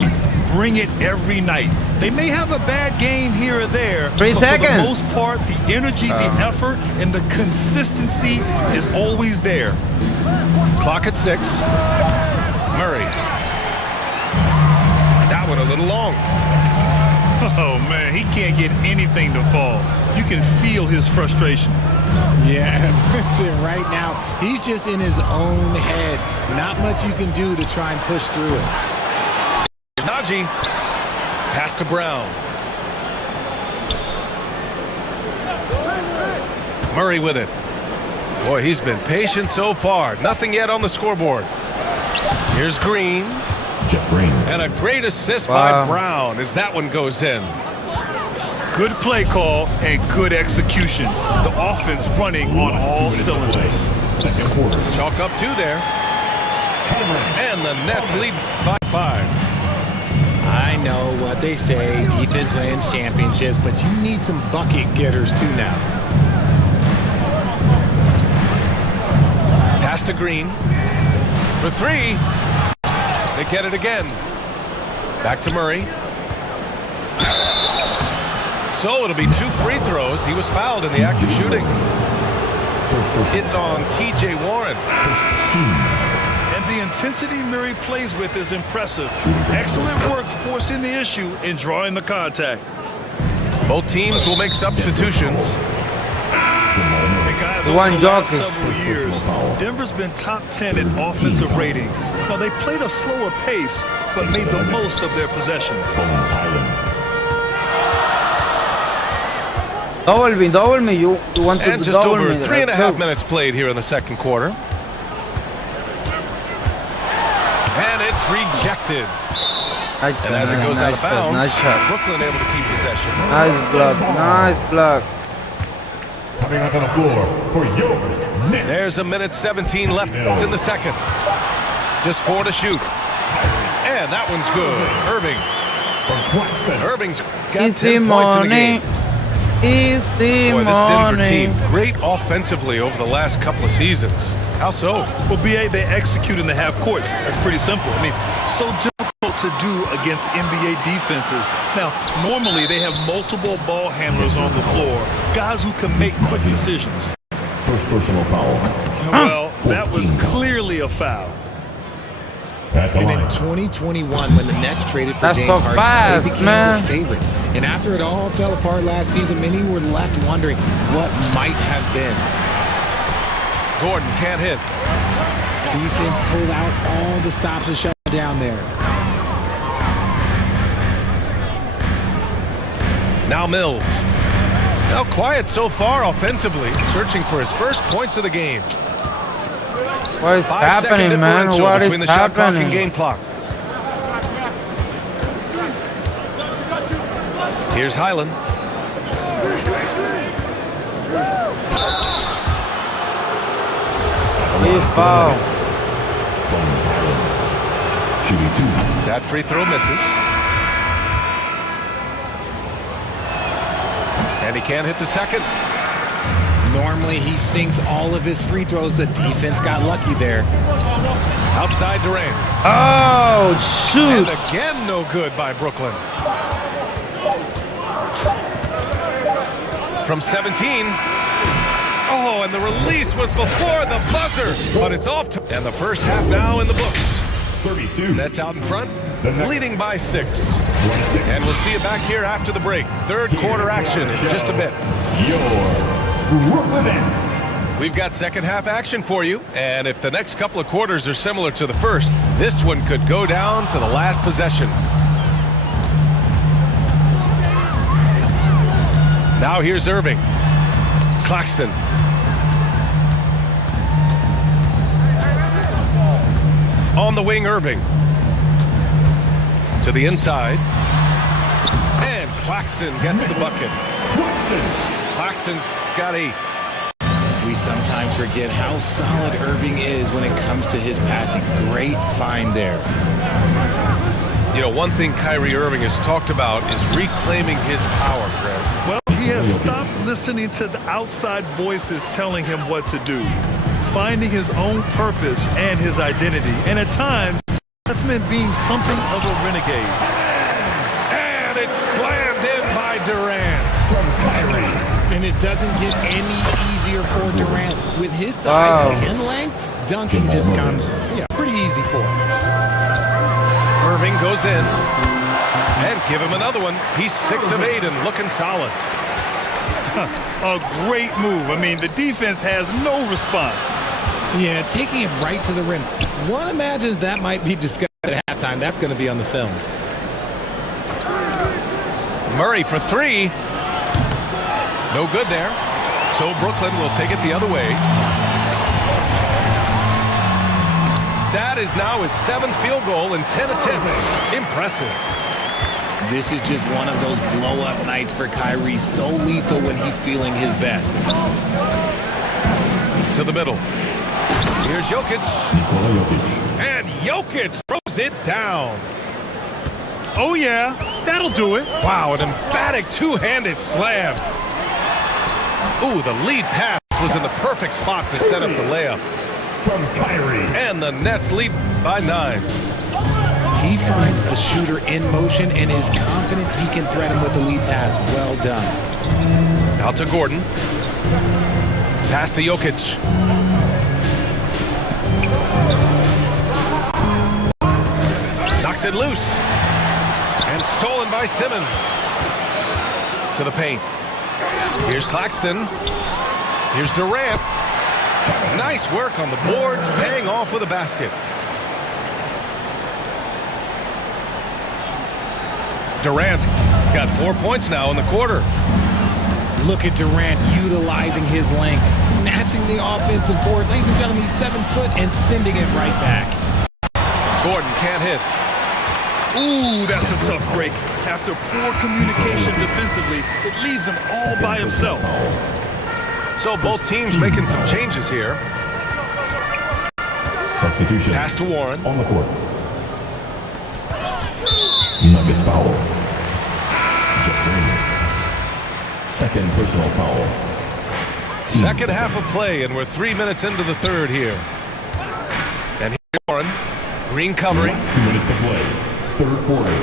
bring it every night. They may have a bad game here or there, 3 but seconds. for the most part, the energy, the effort, and the consistency is always there. Clock at 6. Murray. That one a little long. Oh, man, he can't get anything to fall. You can feel his frustration. Yeah, right now, he's just in his own head. Not much you can do to try and push through it. Najee. Pass to Brown. Murray with it. Boy, he's been patient so far. Nothing yet on the scoreboard. Here's Green. Jeff Green. And a great assist by Brown as that one goes in. Good play call and good execution. The offense running on all cylinders. Second quarter. Chalk up 2 there. And the Nets lead by 5. I know what they say, defense wins championships, but you need some bucket getters too now. Pass to Green. For 3. They get it again. Back to Murray. So it'll be 2 free throws. He was fouled in the act of shooting. It's on T.J. Warren. And the intensity Murray plays with is impressive. Excellent work forcing the issue and drawing the contact. Both teams will make substitutions. Hey guys, over the last several years, Denver's been top 10 in offensive rating. Now they played a slower pace, but made the most of their possessions. Double me. You want to And just double over me? 3.5 minutes played here in the second quarter. And it's rejected. And as it goes out of bounds, Brooklyn able to keep possession. Nice block. Coming up on the floor for your Nets. There's a minute 17 left in the second. Just 4 to shoot. And that one's good. Irving's got 10 points in the game. Boy, this Denver team, great offensively over the last couple of seasons. How so? Well, BA, they execute in the half courts. That's pretty simple. I mean, so difficult to do against NBA defenses. Now, normally they have multiple ball handlers on the floor, guys who can make quick decisions. First personal foul. Well, that was clearly a foul. And in 2021, when the Nets traded for James Harden, they became the favorites. And after it all fell apart last season, many were left wondering what might have been. Gordon can't hit. Defense pulled out all the stops to shut down there. Now Mills. Now quiet so far offensively, searching for his first points of the game. What is happening, man? What between is the shot clock and happening? game clock. Here's Highland. Foul. That free throw misses. And he can't hit the second. Normally he sinks all of his free throws. The defense got lucky there. Outside Durant. Oh, shoot. And again, no good by Brooklyn. From 17. Oh, and the release was before the buzzer. But it's off to... And the first half now in the books. 32. Nets out in front, leading by 6. And we'll see you back here after the break. Third quarter action in just a bit. We've got second half action for you, and if the next couple of quarters are similar to the first, this one could go down to the last possession. Now here's Irving. Claxton. On the wing, Irving. To the inside. And Claxton gets the bucket. Claxton's got 8. We sometimes forget how solid Irving is when it comes to his passing. Great find there. You know, one thing Kyrie Irving has talked about is reclaiming his power, Greg. Well, he has stopped listening to the outside voices telling him what to do, finding his own purpose and his identity. And at times, that's meant being something of a renegade. And it's slammed in by Durant. From Kyrie. And it doesn't get any easier for Durant. With his size and length, dunking just comes pretty easy for him. Irving goes in. And give him another one. He's 6 of 8 and looking solid. A great move. I mean, the defense has no response. Yeah, taking it right to the rim. One imagines that might be discussed at halftime. That's going to be on the film. Murray for three. No good there. So Brooklyn will take it the other way. That is now his 7th field goal in 10 attempts. Impressive. This is just one of those blow-up nights for Kyrie. So lethal when he's feeling his best. To the middle. Here's Jokic. And Jokic throws it down. Oh, yeah. That'll do it. Wow, an emphatic two-handed slam. Ooh, the lead pass was in the perfect spot to set up the layup. From Kyrie. And the Nets lead by 9. He finds a shooter in motion and is confident he can threat him with the lead pass. Well done. Out to Gordon. Pass to Jokic. Knocks it loose. And stolen by Simmons. To the paint. Here's Claxton. Here's Durant. Nice work on the boards, paying off with a basket. Durant's got 4 points now in the quarter. Look at Durant utilizing his length, snatching the offensive board. Ladies and gentlemen, he's 7 foot and sending it right back. Gordon can't hit. Ooh, that's a tough break. After poor communication defensively, it leaves him all by himself. So both teams making some changes here. Substitution. Pass to Warren. On the court. Nuggets foul. Jeff Green. Second personal foul. Second half of play, and we're 3 minutes into the third here. And here's Warren. Green covering. 2 minutes to play. Third quarter.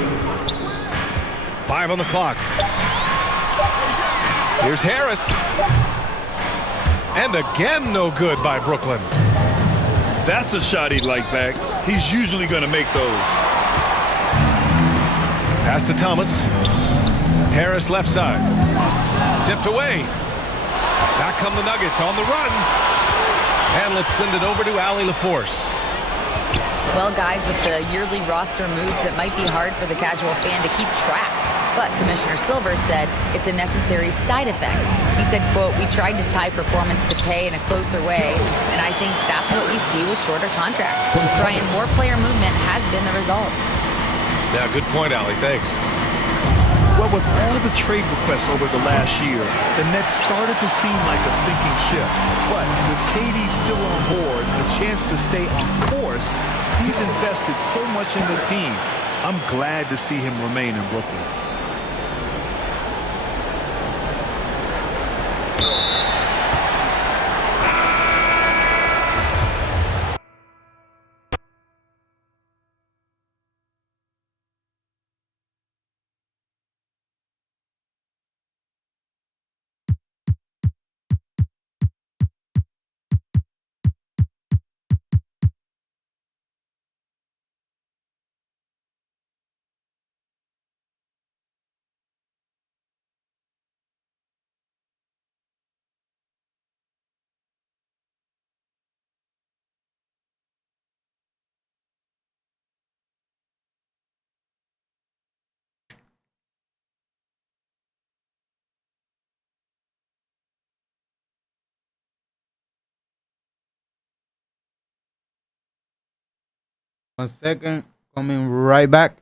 5 on the clock. Here's Harris. And again, no good by Brooklyn. That's a shot he'd like back. He's usually going to make those. Pass to Thomas. Harris left side. Tipped away. Back come the Nuggets on the run. And let's send it over to Allie LaForce. Well, guys, with the yearly roster moves, it might be hard for the casual fan to keep track. But Commissioner Silver said it's a necessary side effect. He said, quote, "We tried to tie performance to pay in a closer way, and I think that's what you see with shorter contracts." Brian, more player movement has been the result. Yeah, good point, Allie. Thanks. Well, with all of the trade requests over the last year, the Nets started to seem like a sinking ship. But with KD still on board, a chance to stay on course, he's invested so much in this team. I'm glad to see him remain in Brooklyn. One second, coming right back.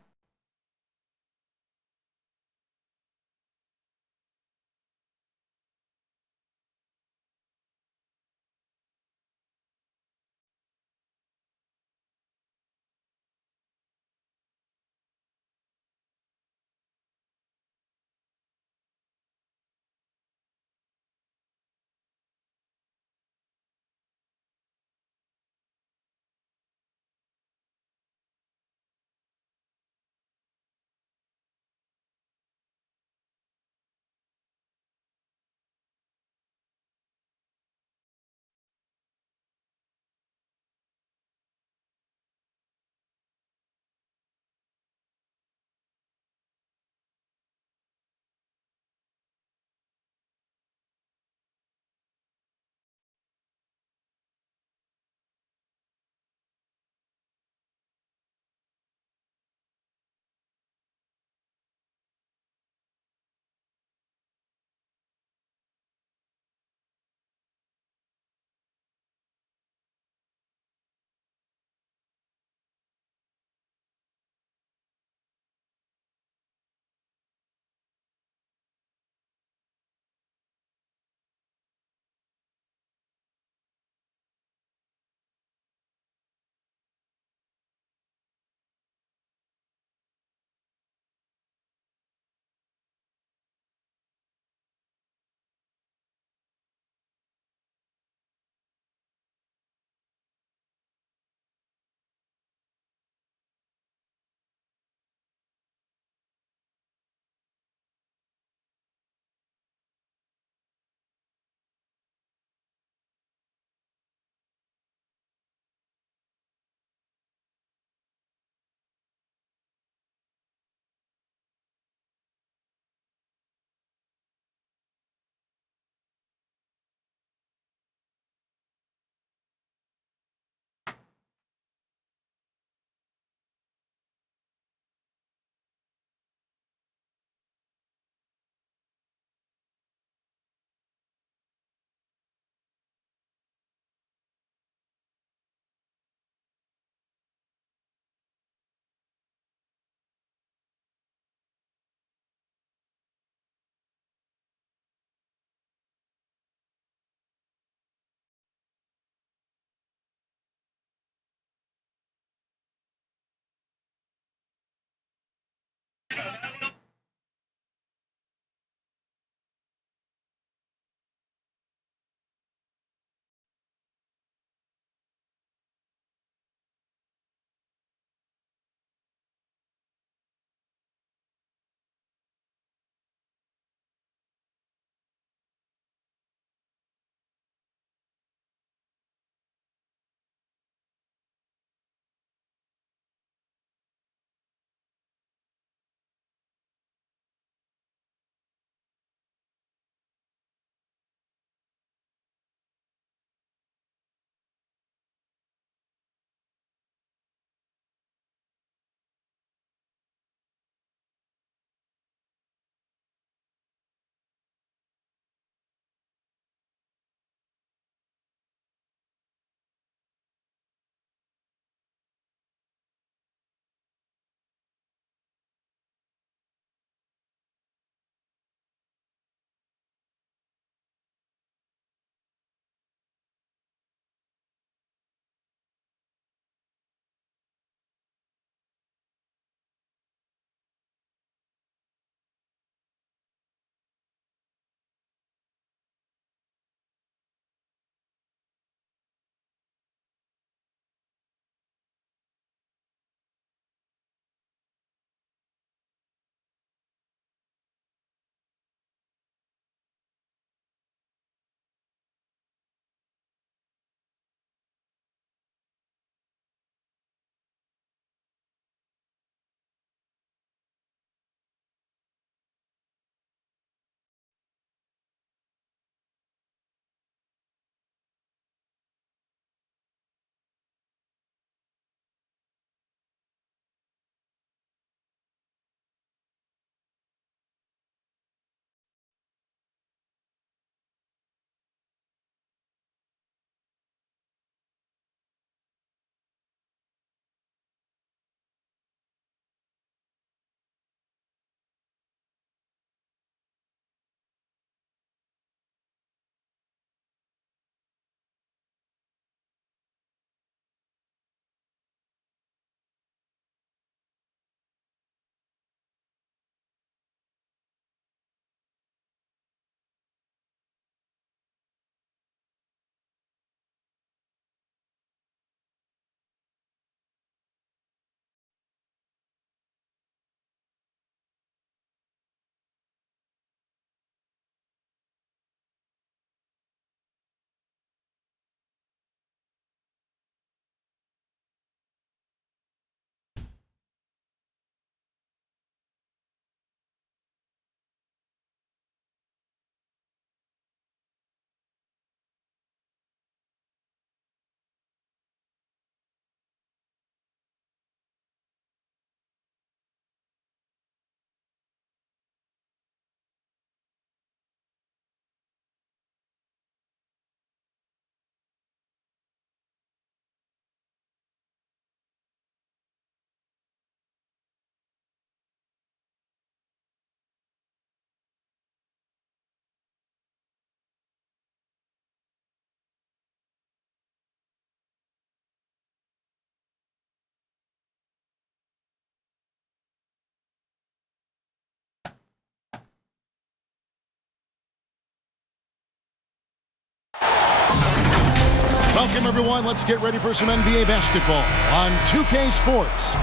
Welcome, everyone. Let's get ready for some NBA basketball on 2K Sports.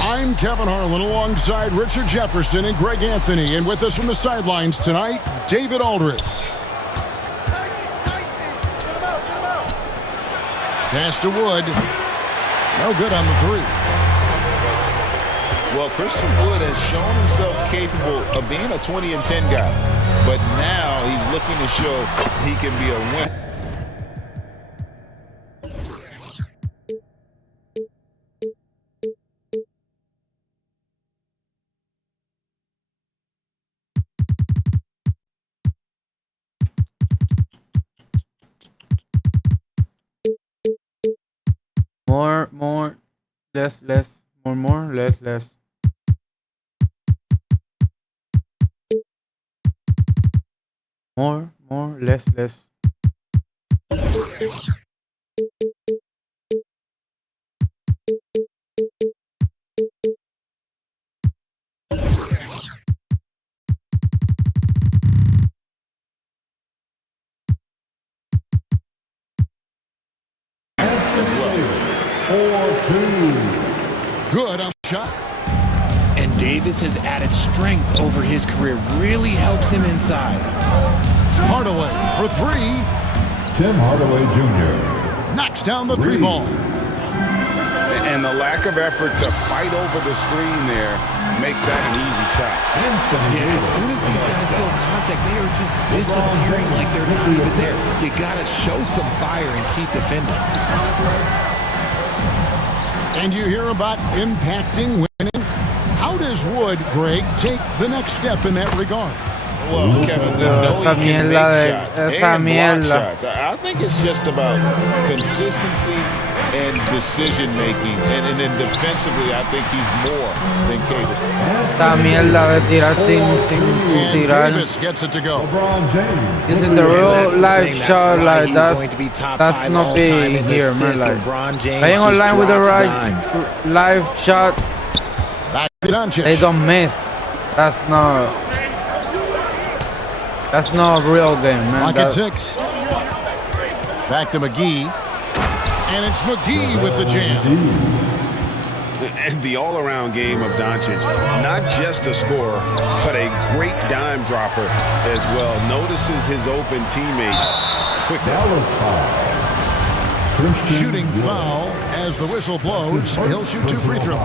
I'm Kevin Harlan alongside Richard Jefferson and Greg Anthony. And with us from the sidelines tonight, David Aldridge. Pass to Wood. No good on the three. Well, Christian Wood has shown himself capable of being a 20 and 10 guy. But now he's looking to show he can be a winner. More, less, more, less. More, less. Good on the shot. And Davis has added strength over his career. Really helps him inside. Hardaway for three. Tim Hardaway Jr. Knocks down the three ball. And the lack of effort to fight over the screen there makes that an easy shot. Yeah, as soon as these guys go in contact, they are just disappearing like they're not even there. You got to show some fire and keep defending. And you hear about impacting winning. How does Wood, Greg, take the next step in that regard? Well, Kevin, we know he can make shots and block shots. I think it's just about consistency and decision-making. And then defensively, I think he's more than capable. Esta mierda de tirar sin tirar. Davis gets it to go. Using the real life shot like that's not being here, man. Like playing online with the right live shot, they don't miss. That's not a real game, man. Lock at 6. Back to McGee. And it's McGee with the jam. The all-around game of Doncic, not just a scorer, but a great dime dropper as well. Notices his open teammates quickly. Shooting foul as the whistle blows. He'll shoot 2 free throws.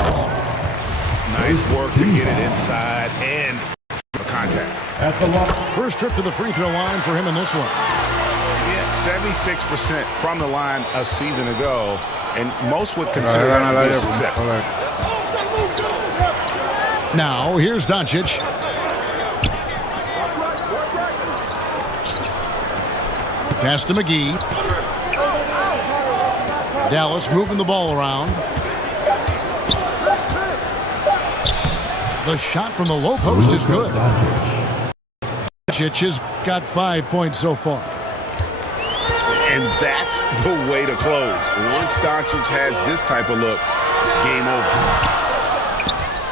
Nice work to get it inside and contact. First trip to the free throw line for him in this one. Yeah, 76% from the line a season ago, and most would consider that to be a success. Now, here's Doncic. Pass to McGee. Dallas moving the ball around. The shot from the low post is good. Doncic has got 5 points so far. And that's the way to close. Once Doncic has this type of look, game over.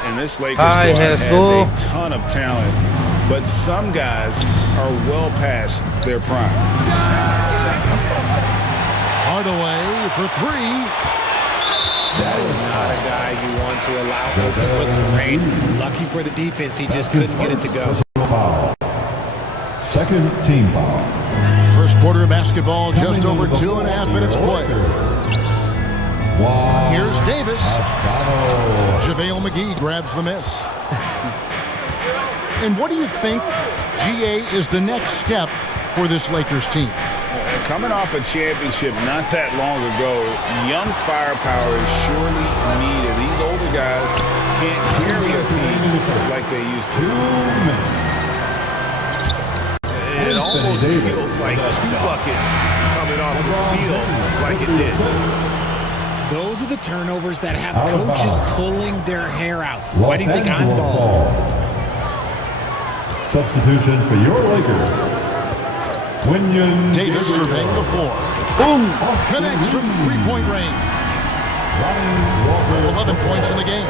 And this Lakers squad has a ton of talent, but some guys are well past their prime. Hardaway for 3. That is not a guy you want to allow open looks for Rain. Lucky for the defense, he just couldn't get it to go. Second team foul. First quarter of basketball, just over 2.5 minutes played. Here's Davis. JaVale McGee grabs the miss. And what do you think, GA, is the next step for this Lakers team? Coming off a championship not that long ago, young firepower is surely needed. These older guys can't carry a team like they used to. It almost feels like 2 buckets coming off the steal like it did. Those are the turnovers that have coaches pulling their hair out. Why do you think I'm balling? Substitution for your Lakers. Davis surveying the floor. Boom! Connects from 3-point range. 11 points in the game.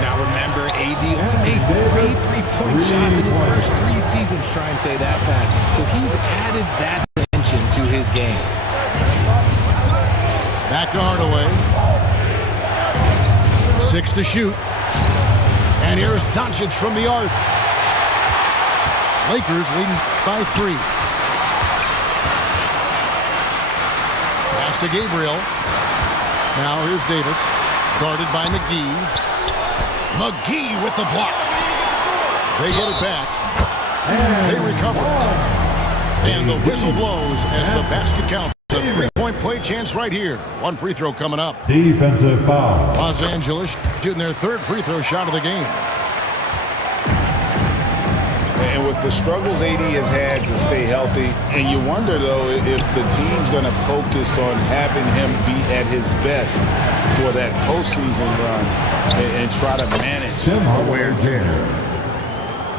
Now remember, AD only made 3 3-point shots in his first 3 seasons. Try and say that fast. So he's added that dimension addition to his game. Back to Hardaway. 6 to shoot. And here's Doncic from the arc. Lakers leading by 3. Pass to Gabriel. Now here's Davis. Guarded by McGee. McGee with the block. They get it back. They recover it. And the whistle blows as the basket counts. A 3-point play chance right here. 1 free throw coming up. Defensive foul. Los Angeles shooting their 3rd free throw shot of the game. And with the struggles AD has had to stay healthy, and you wonder, though, if the team's going to focus on having him be at his best for that postseason run and try to manage Tim wear and tear.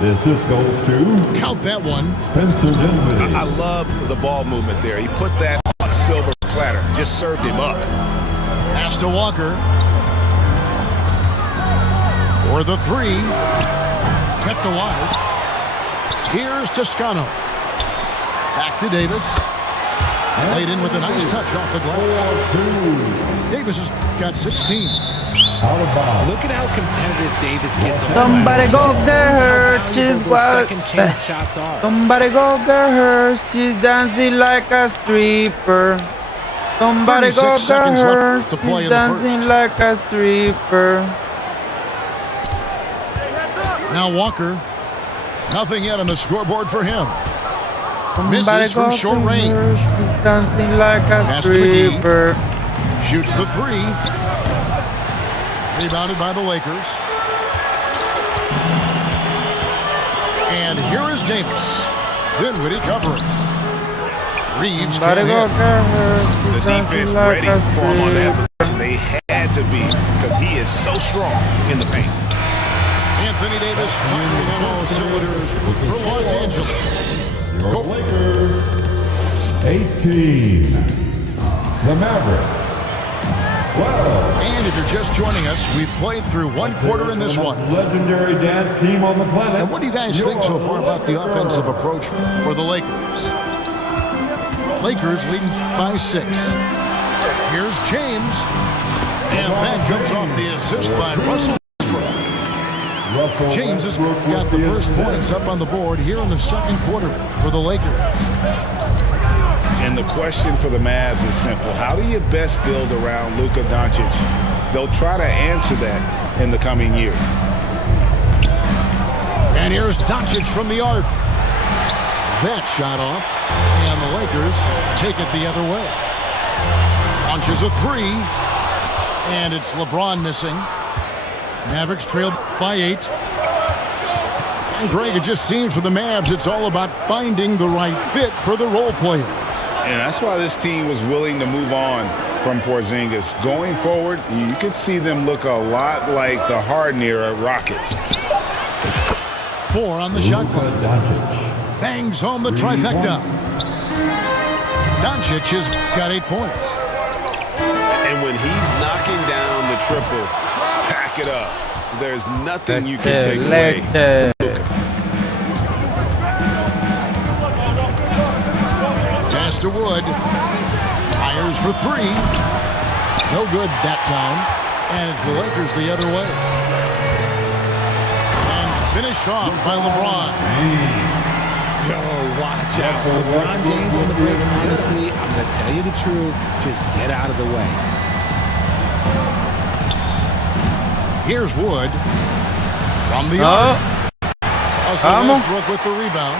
The assist goes to count that one. Spencer Dinwiddie. I love the ball movement there. He put that on silver platter, just served him up. Pass to Walker. For the 3. Kept alive. Here's Toscano. Back to Davis. Laid in with a nice touch off the glass. Davis has got 16. Look at how competitive Davis gets on Somebody go get her. She's what? second chance shots are. Somebody go get her. She's dancing like a stripper. Somebody go 36 get seconds her. left to play She's in the dancing first. like a stripper. Now Walker. Nothing yet on the scoreboard for him. Somebody Misses from go short get range. her. She's dancing like a Pass to McGee. stripper. Shoots the 3. Rebounded by the Lakers. And here is Davis. Dinwiddie covering. Reeves Somebody can't go hit. get her. The She's defense dancing like ready a for him on that stripper. position. They had to be because he is so strong in the paint. Anthony Davis firing on all cylinders for Los Angeles. Your Lakers, 18. The Mavericks, 12. And if you're just joining us, we've played through 1 quarter in this one. Legendary dance team on the planet. And what do you guys think so far about the offensive approach for the Lakers? Lakers leading by 6. Here's James. And that comes off the assist by Russell. James has got the first points up on the board here in the second quarter for the Lakers. And the question for the Mavs is simple. How do you best build around Luka Doncic? They'll try to answer that in the coming year. And here's Doncic from the arc. That shot off. And the Lakers take it the other way. Launches a 3. And it's LeBron missing. Mavericks trailed by 8. And Greg, it just seems for the Mavs, it's all about finding the right fit for the role players. And that's why this team was willing to move on from Porzingis. Going forward, you could see them look a lot like the Harden era Rockets. 4 on the shot clock. Bangs home the trifecta. Doncic has got 8 points. And when he's knocking down the triple, pack it up. There's nothing you can take away. Pass to Wood. Fires for 3. No good that time. And it's the Lakers the other way. And finished off by LeBron. Oh, watch out. LeBron James on the break. Honestly, I'm going to tell you the truth. Just get out of the way. Here's Wood from the arc. Russell Westbrook with the rebound.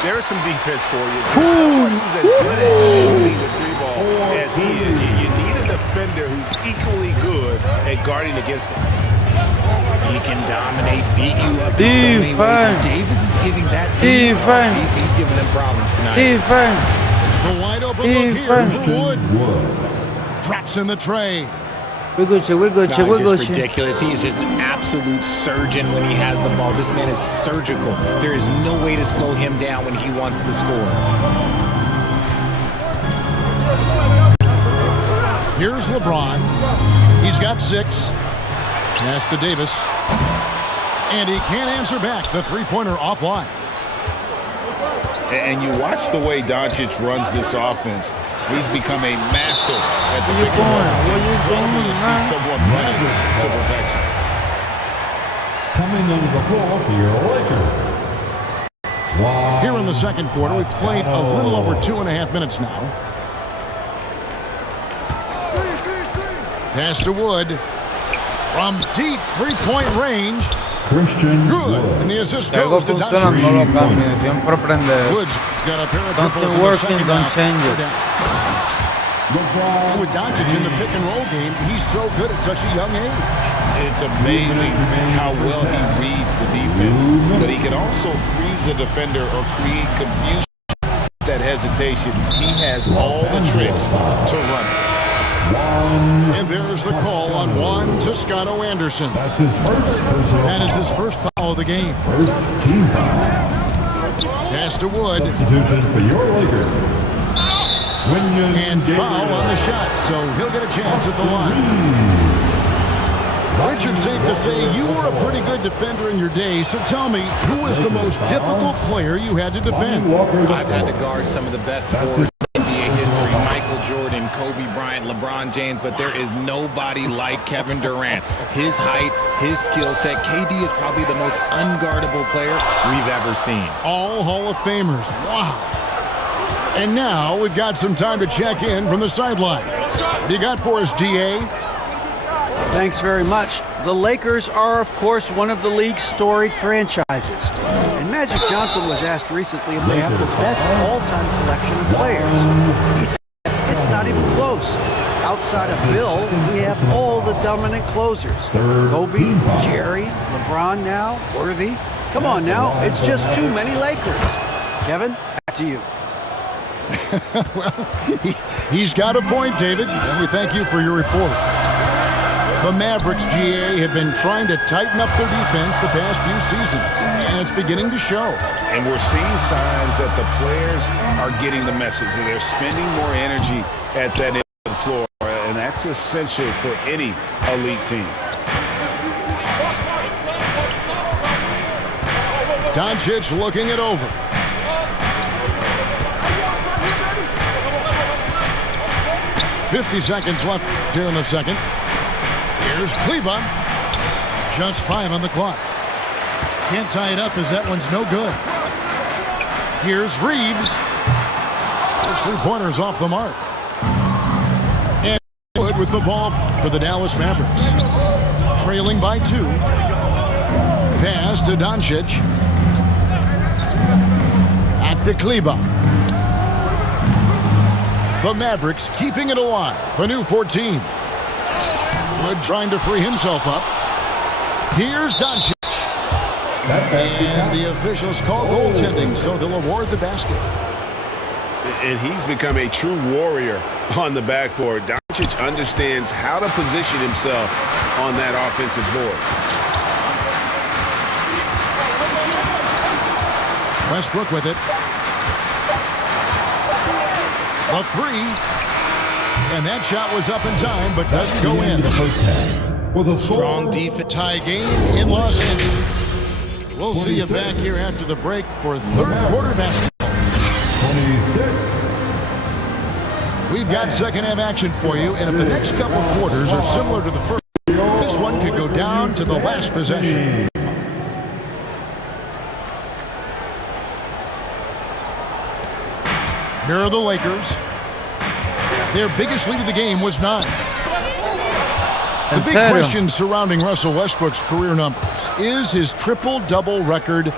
There's some defense for you. For someone who's as good at shooting the 3-ball as he is, you need a defender who's equally good at guarding against him. He can dominate, beat you up in so many ways. And Davis is giving that team. He's giving them problems tonight. The wide open look here for Wood. Drops in the tray. We Gucci. Just ridiculous. He is just an absolute surgeon when he has the ball. This man is surgical. There is no way to slow him down when he wants to score. Here's LeBron. He's got 6. Pass to Davis. And he can't answer back. The 3-pointer offline. And you watch the way Doncic runs this offense. He's become a master at the pick and roll. Rarely to see someone running to perfection. Coming onto the floor for your Lakers. Here in the second quarter, we've played a little over 2.5 minutes now. Pass to Wood. From deep three-point range. Christian Good. And the assist Si algo goes to funciona, no lo cambien. Siempre prende. Woods got a pair of Something triples in the working, second don't half. change it. And with Doncic in the pick and roll game, he's so good at such a young age. It's amazing how well he reads the defense, but he can also freeze the defender or create confusion. That hesitation, he has all the tricks to run. And there's the call on Juan Toscano Anderson. That's his first personal. That is his first foul of the game. First team foul. Pass to Wood. Substitution for your Lakers. And foul on the shot, so he'll get a chance at the line. Richard, safe to say you were a pretty good defender in your day, so tell me, who was the most difficult player you had to defend? I've had to guard some of the best scorers in NBA history. Michael Jordan, Kobe Bryant, LeBron James, but there is nobody like Kevin Durant. His height, his skill set. KD is probably the most unguardable player we've ever seen. All Hall of Famers. Wow. And now we've got some time to check in from the sidelines. What do you got for us, DA? Thanks very much. The Lakers are, of course, one of the league's storied franchises. And Magic Johnson was asked recently if they have the best all-time collection of players. He said it's not even close. Outside of Bill, we have all the dominant closers. Kobe, Jerry, LeBron now, Worthy. Come on now, it's just too many Lakers. Kevin, back to you. Well, he's got a point, David, and we thank you for your report. The Mavericks, GA, have been trying to tighten up their defense the past few seasons, and it's beginning to show. And we're seeing signs that the players are getting the message. They're spending more energy at that end of the floor, and that's essential for any elite team. Doncic looking it over. .50 seconds left here in the second. Here's Kleber. Just 5 on the clock. Can't tie it up as that one's no good. Here's Reeves. Those three-pointers off the mark. And Wood with the ball for the Dallas Mavericks. Trailing by 2. Pass to Doncic. Back to Kleber. The Mavericks keeping it alive. The new 14. Wood trying to free himself up. Here's Doncic. And the officials call goaltending, so they'll award the basket. And he's become a true warrior on the backboard. Doncic understands how to position himself on that offensive board. Westbrook with it. A 3. And that shot was up in time, but doesn't go in. With a strong defense. Tie game in Los Angeles. We'll see you back here after the break for third quarter basketball. 26. We've got second half action for you, and if the next couple quarters are similar to the first, this one could go down to the last possession. Here are the Lakers. Their biggest lead of the game was 9. The big question surrounding Russell Westbrook's career numbers is his triple-double record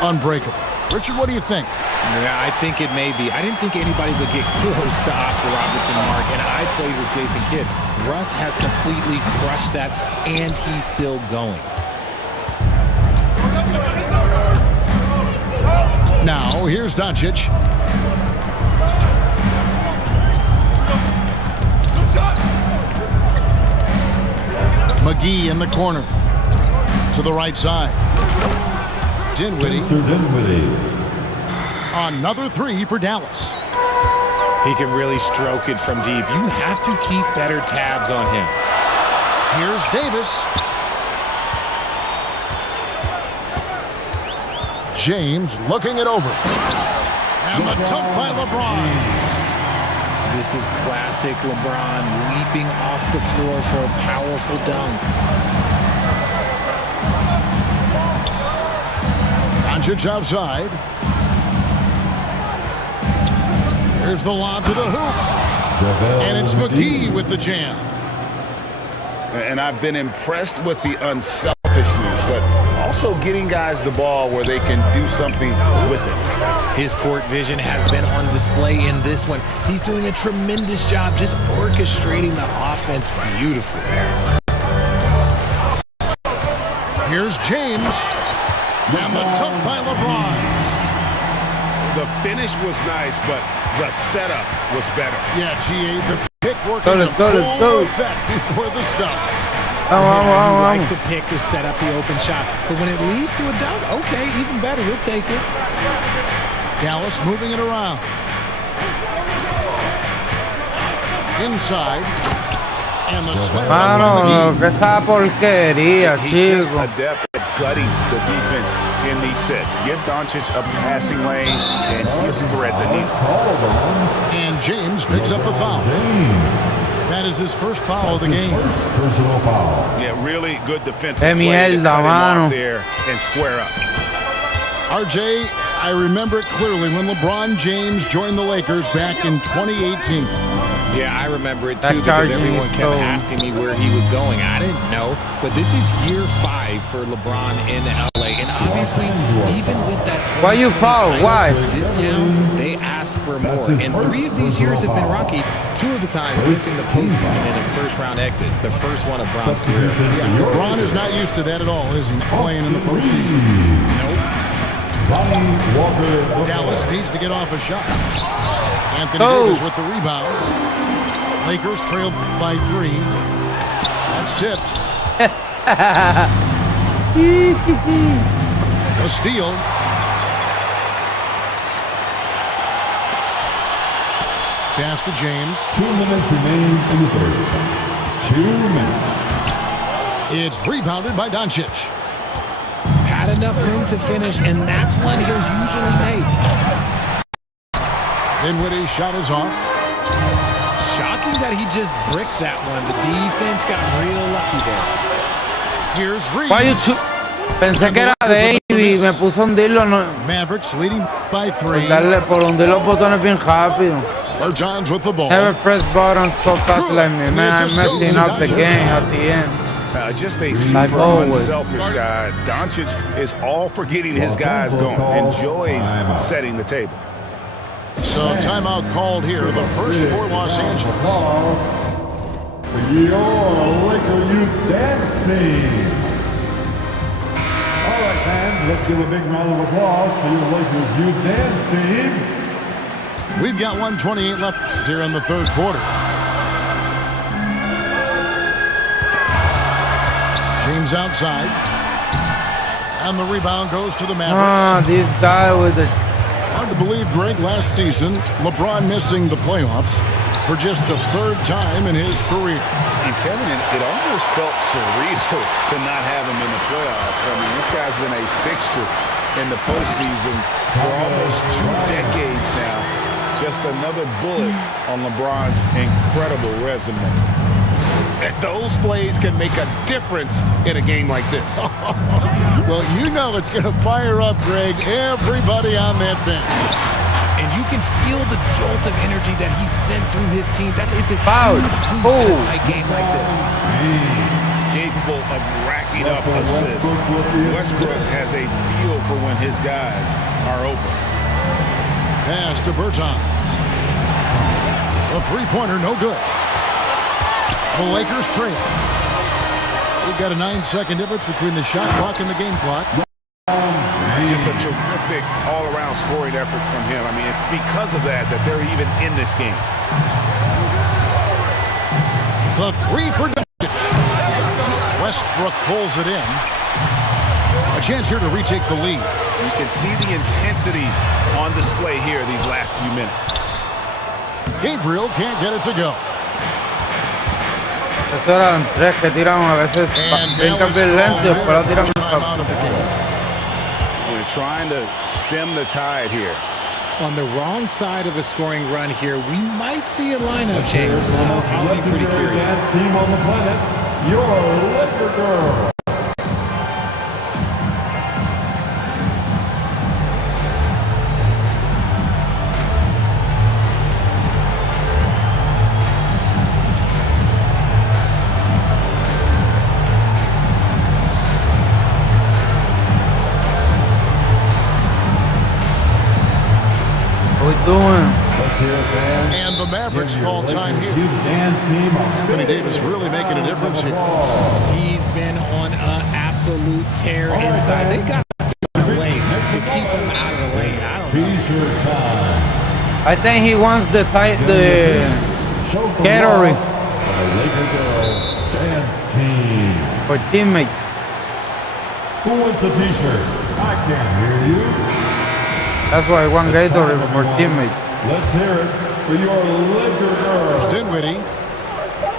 unbreakable. Richard, what do you think? Yeah, I think it may be. I didn't think anybody would get close to Oscar Robertson, Mark, and I played with Jason Kidd. Russ has completely crushed that, and he's still going. Now, here's Doncic. McGee in the corner. To the right side. Dinwiddie. Another 3 for Dallas. He can really stroke it from deep. You have to keep better tabs on him. Here's Davis. James looking it over. And the dunk by LeBron. This is classic LeBron leaping off the floor for a powerful dunk. Doncic outside. Here's the lob to the hoop. And it's McGee with the jam. And I've been impressed with the unselfishness, but also getting guys the ball where they can do something with it. His court vision has been on display in this one. He's doing a tremendous job just orchestrating the offense beautifully. Here's James. And the dunk by LeBron. The finish was nice, but the setup was better. Yeah, GA, the pick working to full effect before the stuff. I like the pick to set up the open shot, but when it leads to a dunk, okay, even better, we'll take it. Dallas moving it around. Inside. And the slam Mano, que esa porquería, He's just chico. adept at gutting the defense in these sets. Give Doncic a passing lane, and he'll thread the needle. And James picks up the foul. That is his first foul of the game. Personal foul. Yeah, really good defensive Que play to mierda, cut him mano. off there and square up. RJ, I remember it clearly when LeBron James joined the Lakers back in 2018. Yeah, I remember it too because everyone kept asking me where he was going. I didn't know, but this is year 5 for LeBron in LA, and obviously, even with that, Why you foul? Why? For this town, they ask for more. And 3 of these years have been rocky. 2 of the times missing the postseason in a first-round exit. The first one of Bron's career. Yeah, LeBron is not used to that at all, is he? Playing in the postseason. Nope. Dallas needs to get off a shot. Anthony Davis with the rebound. Lakers trail by 3. That's tipped. A steal. Pass to James. 2 minutes remain in the third. 2 minutes. It's rebounded by Doncic. Had enough room to finish, and that's one he'll usually make. Dinwiddie's shot is off. Shocking that he just bricked that one. The defense got real lucky there. Here's Reeves. Why you Pensé que era David, me puso a hundirlo. No. Mavericks leading by 3. Por hundir los botones bien rápido. Bertans with the ball. Never press buttons so fast like me. Man, I'm messing up the game at the end. Just a super unselfish guy. Doncic is all for getting his guys going. Enjoys setting the table. So timeout called here. The first for Los Angeles. Your Laker youth dance team. All right, fans, let's give a big round of applause for your Lakers youth dance team. We've got 1:28 left here in the third quarter. James outside. And the rebound goes to the Mavericks. This guy with the... Hard to believe, Greg, last season, LeBron missing the playoffs for just the 3rd time in his career. And Kevin, it almost felt surreal to not have him in the playoffs. I mean, this guy's been a fixture in the postseason for almost 2 decades now. Just another bullet on LeBron's incredible resume. Those plays can make a difference in a game like this. Well, you know it's going to fire up, Greg, everybody on that bench. And you can feel the jolt of energy that he sent through his team. That is a foul. Huge boost in a tight game like this. Capable of racking up assists. Westbrook has a feel for when his guys are open. Pass to Bertans. A 3-pointer, no good. The Lakers trail. We've got a 9-second difference between the shot clock and the game clock. Just a terrific all-around scoring effort from him. I mean, it's because of that they're even in this game. The 3 for Doncic. Westbrook pulls it in. A chance here to retake the lead. You can see the intensity on display here these last few minutes. Gabriel can't get it to go. Eso eran 3 que tiran a veces. Brincan bien lento y después la tiran We're trying to stem the tide here. on the wrong side of a scoring run here, we might see a lineup change. I'll be pretty curious. Team on the planet, your Laker Girl. And the Mavericks call time here. Anthony Davis really making a difference here. He's been on an absolute tear inside. They got to figure a way to keep him out of the lane. I don't know. I think he wants the Gatorade for teammates. Who wants the t-shirt? I can't hear you. That's why I want Gatorade for teammates. Let's hear it for your Laker Girl. Dinwiddie,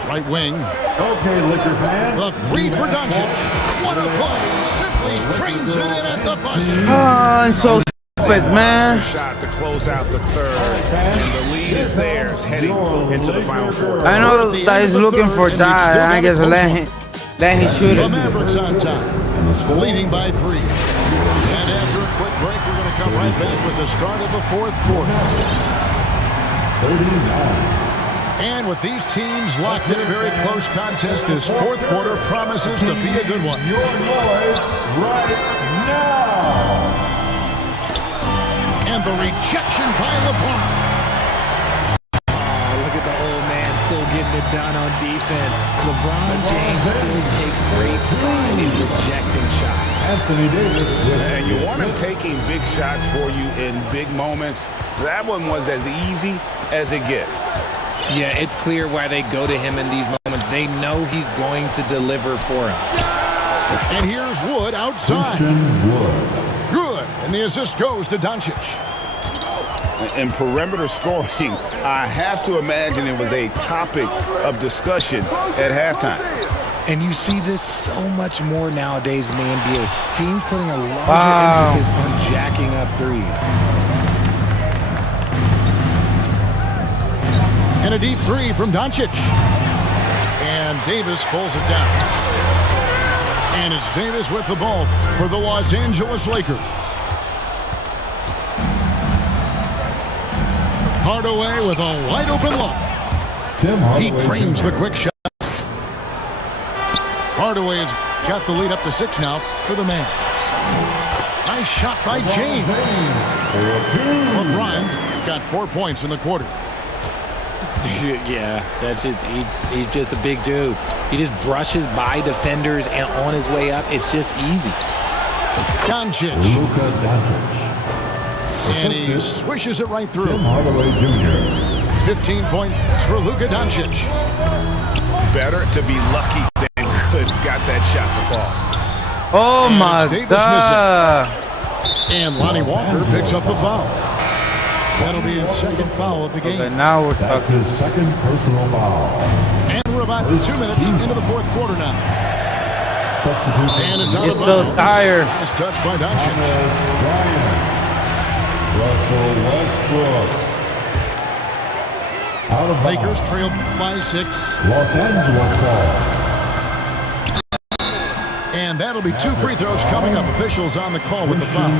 right wing. Okay, Laker fans. The three for Doncic. What a play! Simply trains it in at the buzzer. Oh, I'm so stupid, man. Shot to close out the third, and the lead is theirs heading into the final quarter. I know that he's looking for that. I guess let him shoot The it. Mavericks on top, leading by 3. And after a quick break, we're going to come right back with the start of the fourth quarter. 39. And with these teams locked in a very close contest, this fourth quarter promises to be a good one. Your noise right now. And the rejection by LeBron. Oh, look at the old man still getting it done on defense. LeBron James still takes great pride in rejecting shots. Anthony Davis. And you want him taking big shots for you in big moments. That one was as easy as it gets. Yeah, it's clear why they go to him in these moments. They know he's going to deliver for him. And here's Wood outside. Good. And the assist goes to Doncic. In perimeter scoring, I have to imagine it was a topic of discussion at halftime. And you see this so much more nowadays in the NBA. Teams putting a larger emphasis on jacking up threes. And a deep 3 from Doncic. And Davis pulls it down. And it's Davis with the ball for the Los Angeles Lakers. Hardaway with a wide open look. He trains the quick shot. Hardaway has got the lead up to 6 now for the Mavs. Nice shot by James. LeBron's got 4 points in the quarter. Yeah, that's just he's just a big dude. He just brushes by defenders and on his way up, it's just easy. Doncic. Luka Doncic. And he swishes it right through. Tim Hardaway Jr. 15 points for Luka Doncic. Better to be lucky than good. Got that shot to fall. Oh my God. And Lonnie Walker picks up the foul. That'll be his second foul of the game. Okay, now we're That's his second personal foul. And we're about 2 minutes into the fourth quarter now. And it's out of bounds. so tired. Nice touch by Doncic. Russell Westbrook. Out of Lakers trail by 6. Los Angeles ball. And that'll be 2 free throws coming up. Officials on the call with the foul.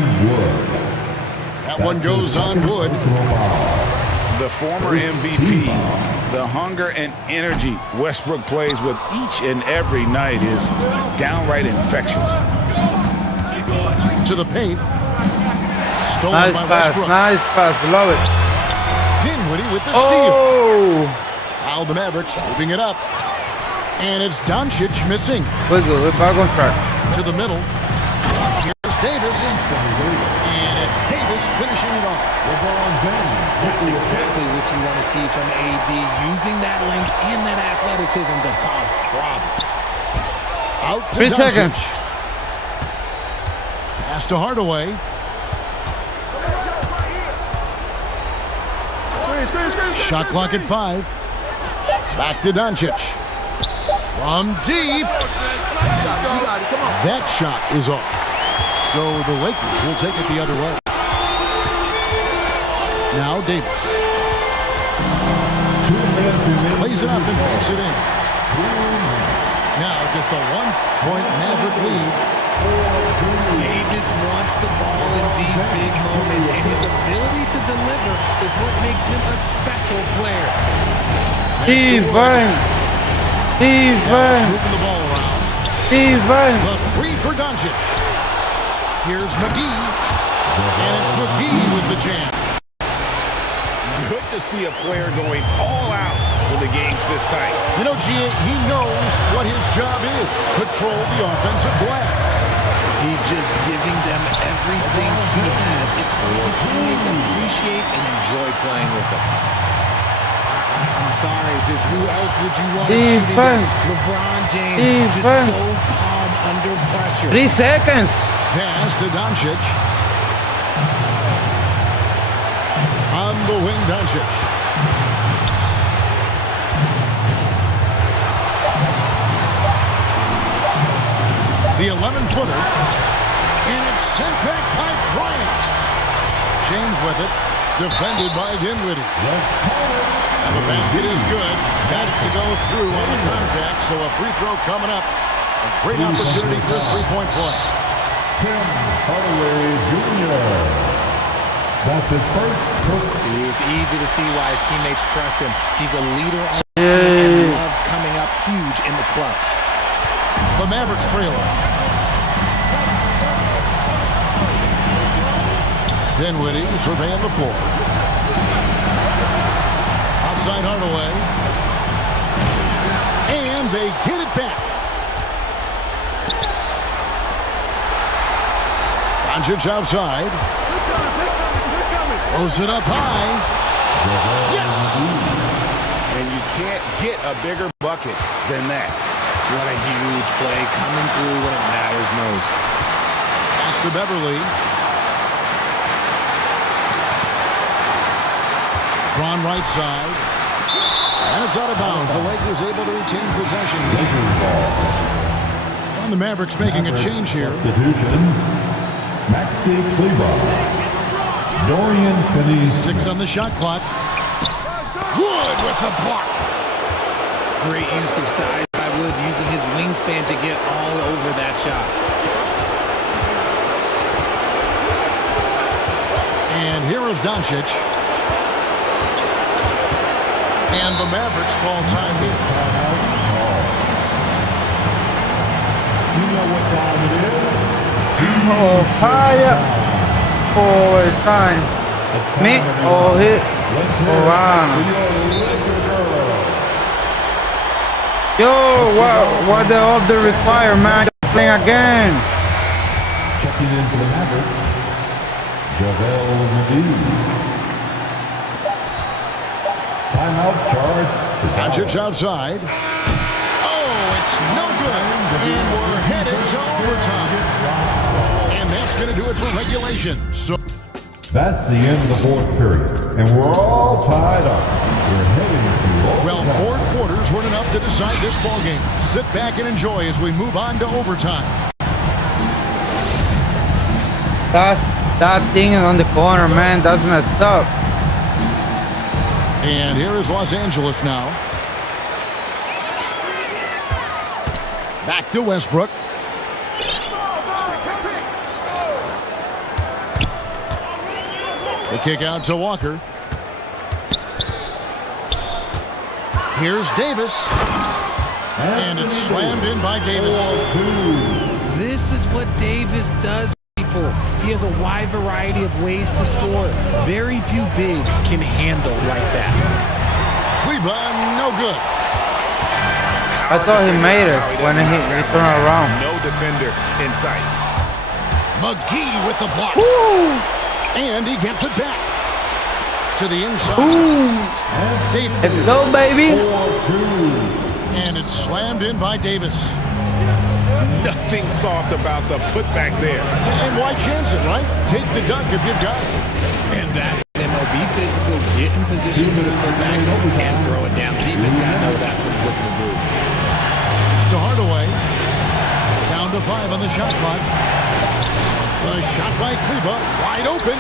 That one goes on Wood. The former MVP, the hunger and energy Westbrook plays with each and every night is downright infectious. To the paint. Stolen Nice by pass, Westbrook. nice pass, love it. Dinwiddie with the Oh! steal. Now the Mavericks moving it up. And it's Doncic missing. We're good, we're back on track. To the middle. Here's Davis. And it's Davis finishing it off. That's exactly what you want to see from AD, using that length and that athleticism to cause problems. Out to 3 Doncic. seconds. Pass to Hardaway. Shot clock at 5. Back to Doncic. From deep. That shot is off. So the Lakers will take it the other way. Now Davis. Plays it up and banks it in. Now just a 1-point Maverick lead. Davis wants the ball in these big moments, and his ability to deliver is what makes him a special player. Steven! Moving the ball around. The three for Doncic. Here's McGee. And it's McGee with the jam. Good to see a player going all out when the game's this tight. You know, G.A., he knows what his job is. Control the offensive glass. He's just giving them everything he has. It's what his teammates appreciate and enjoy playing with him. I'm sorry, just who else would you want to shoot him? LeBron James, just so calm under pressure. 3 seconds. Pass to Doncic. On the wing, Doncic. The 11-footer. And it's sent back by Bryant. James with it. Defended by Dinwiddie. And the basket is good. Got it to go through on the contact, so a free throw coming up. A great opportunity for a three-point play. Tim Hardaway Jr. That's his first. See, it's easy to see why his teammates trust him. He's a leader on his team and loves coming up huge in the clutch. The Mavericks trailer. Dinwiddie surveying the floor. Outside Hardaway. And they get it back. Doncic outside. Throws it up high. Yes! And you can't get a bigger bucket than that. What a huge play coming through when it matters most. Pass to Beverly. Braun right side. And it's out of bounds. The Lakers able to retain possession. And the Mavericks making a change here. Substitution. Maxi Kleber. Dorian Finney. 6 on the shot clock. Wood with the block. Great use of size by Wood, using his wingspan to get all over that shot. And here is Doncic. And the Mavericks call time here. You know what time it is? Oh, fire. Overtime. Me or hit. Oh, wow. Yo, what the off the require, man? Playing again. Checking in for the Mavericks, JaVale McGee. Timeout charge. Doncic outside. Oh, it's no good. And we're headed to overtime. And that's going to do it for regulation. So that's the end of the fourth period. And we're all tied up. We're heading to overtime. Well, 4 quarters weren't enough to decide this ballgame. Sit back and enjoy as we move on to overtime. That thing on the corner, man. That's messed up. And here is Los Angeles now. Back to Westbrook. The kick out to Walker. Here's Davis. And it's slammed in by Davis. This is what Davis does, people. He has a wide variety of ways to score. Very few bigs can handle like that. Kleber, no good. I thought he made it when he turned around. No defender in sight. McGee with the block. Woo! And he gets it back to the inside. Davis. Let's go, baby. And it's slammed in by Davis. Nothing soft about the putback there. And why chance it, right? Take the dunk if you've got it. And that's MLB physical. Get in position for the putback and throw it down. The defense got to know that's what he's looking to do. It's to Hardaway. Down to 5 on the shot clock. A shot by Kleber, wide open.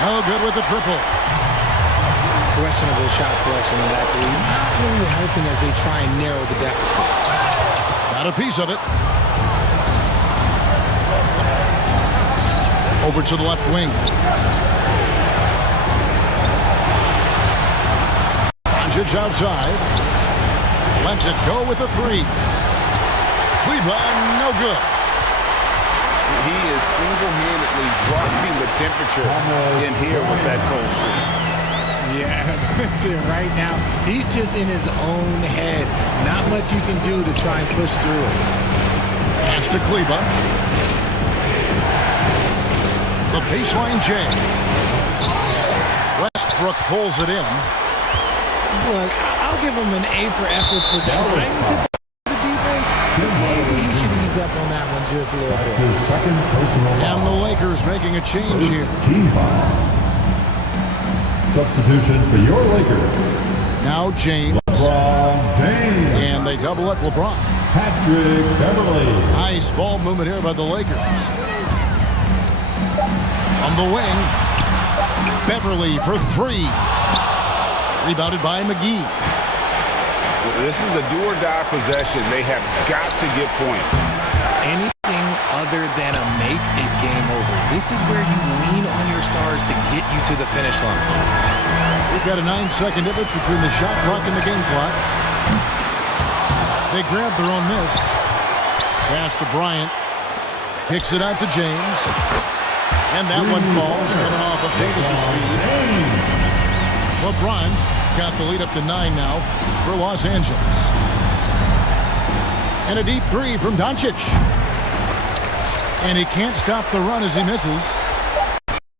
No good with the triple. Questionable shot selection in that three. Not really helping as they try and narrow the deficit. Got a piece of it. Over to the left wing. Doncic outside. Lets it go with a three. Cleveland, no good. He is single-handedly dropping the temperature in here with that cold streak. Yeah, that's it right now. He's just in his own head. Not much you can do to try and push through it. Pass to Kleba. The baseline J. Westbrook pulls it in. Look, I'll give him an A for effort for trying to do the defense. Maybe he should ease up on that one just a little bit. And the Lakers making a change here. Team foul. Substitution for your Lakers. Now James. LeBron James. And they double up LeBron. Patrick Beverly. Nice ball movement here by the Lakers. From the wing. Beverly for three. Rebounded by McGee. This is a do-or-die possession. They have got to get points. Anything other than a make is game over. This is where you lean on your stars to get you to the finish line. We've got a 9-second difference between the shot clock and the game clock. They grab their own miss. Pass to Bryant. Kicks it out to James. And that one falls, coming off of Davis's feed. LeBron's got the lead up to 9 now for Los Angeles. And a deep three from Doncic. And he can't stop the run as he misses.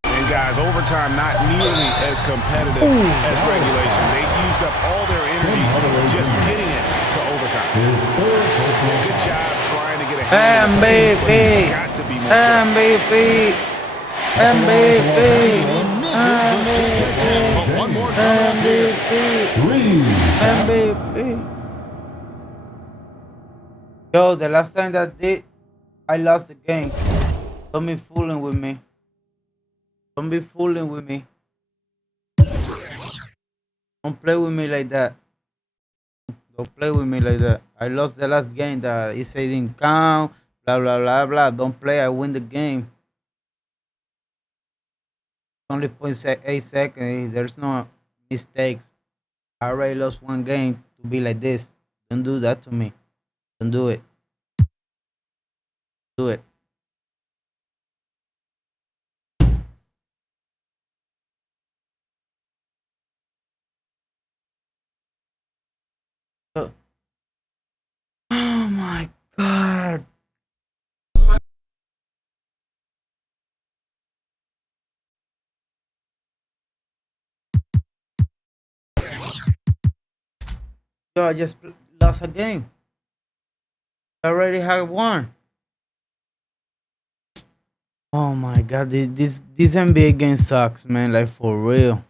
And guys, overtime not nearly as competitive as regulation. They used up all their energy just getting it to overtime. Good job trying to get ahead. MVP. Got to be more MVP. MVP. But one more time here. MVP. Yo, the last time I lost the game. Don't be fooling with me. Don't be fooling with me. Don't play with me like that. Don't play with me like that. I lost the last game that he said didn't count. Blah, blah, blah, blah. Don't play. I win the game. Only 0.8 seconds. There's no mistakes. I already lost one game to be like this. Don't do that to me. Don't do it. Do it. Oh my God. Yo, I just lost a game. I already have one. Oh my God, this NBA game sucks, man. Like for real.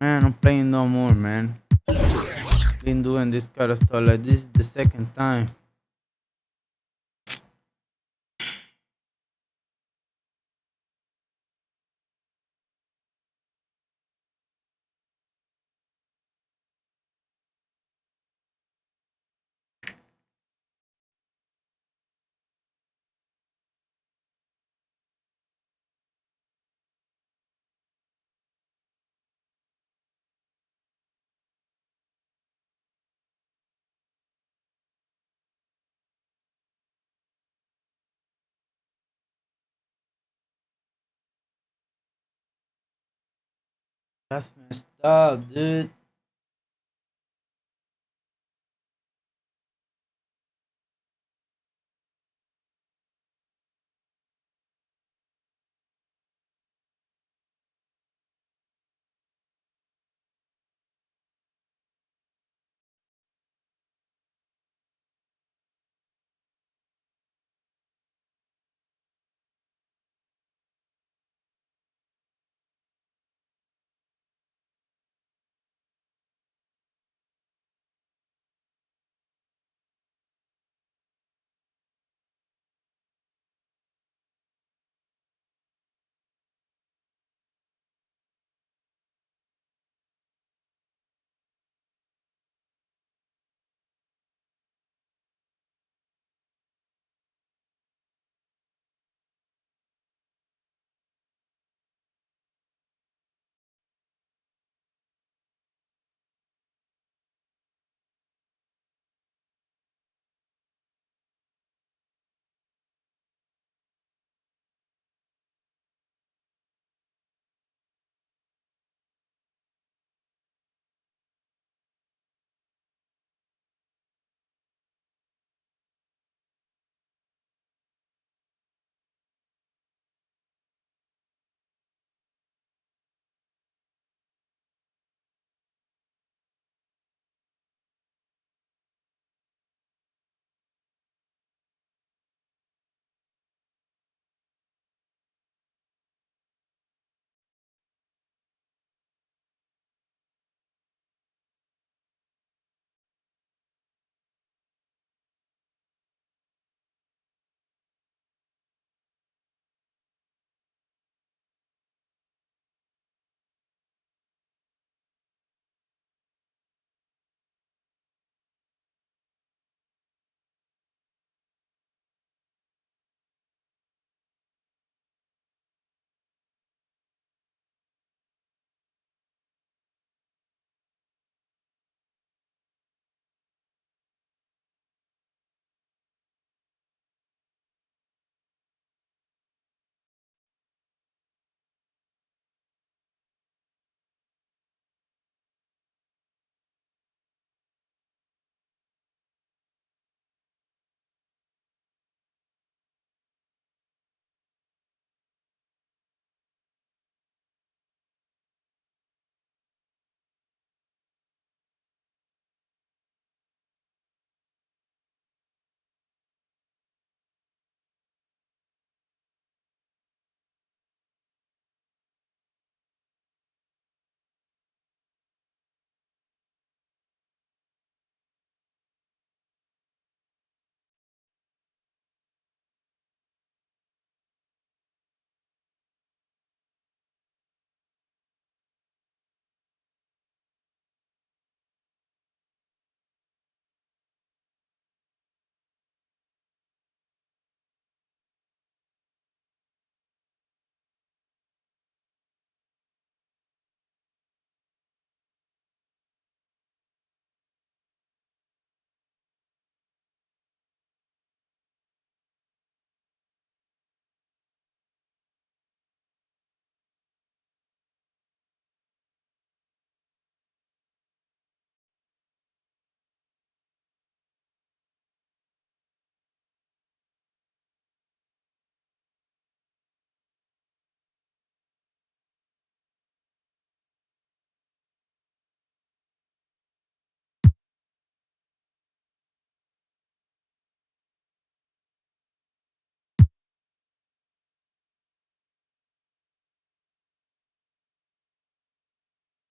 Man, I'm playing no more, man. Been doing this kind of stuff like this is the second time. That's messed up, dude.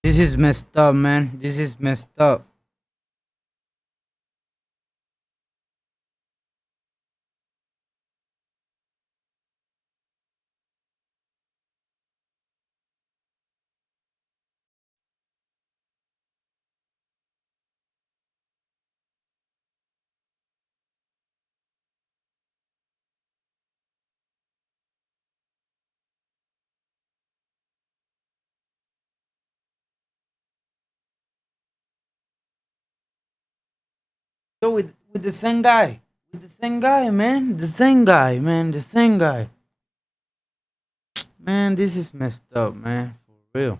This is messed up, man. This is messed up. Yo, with the same guy. With the same guy, man. The same guy, man. The same guy. Man, this is messed up, man. For real.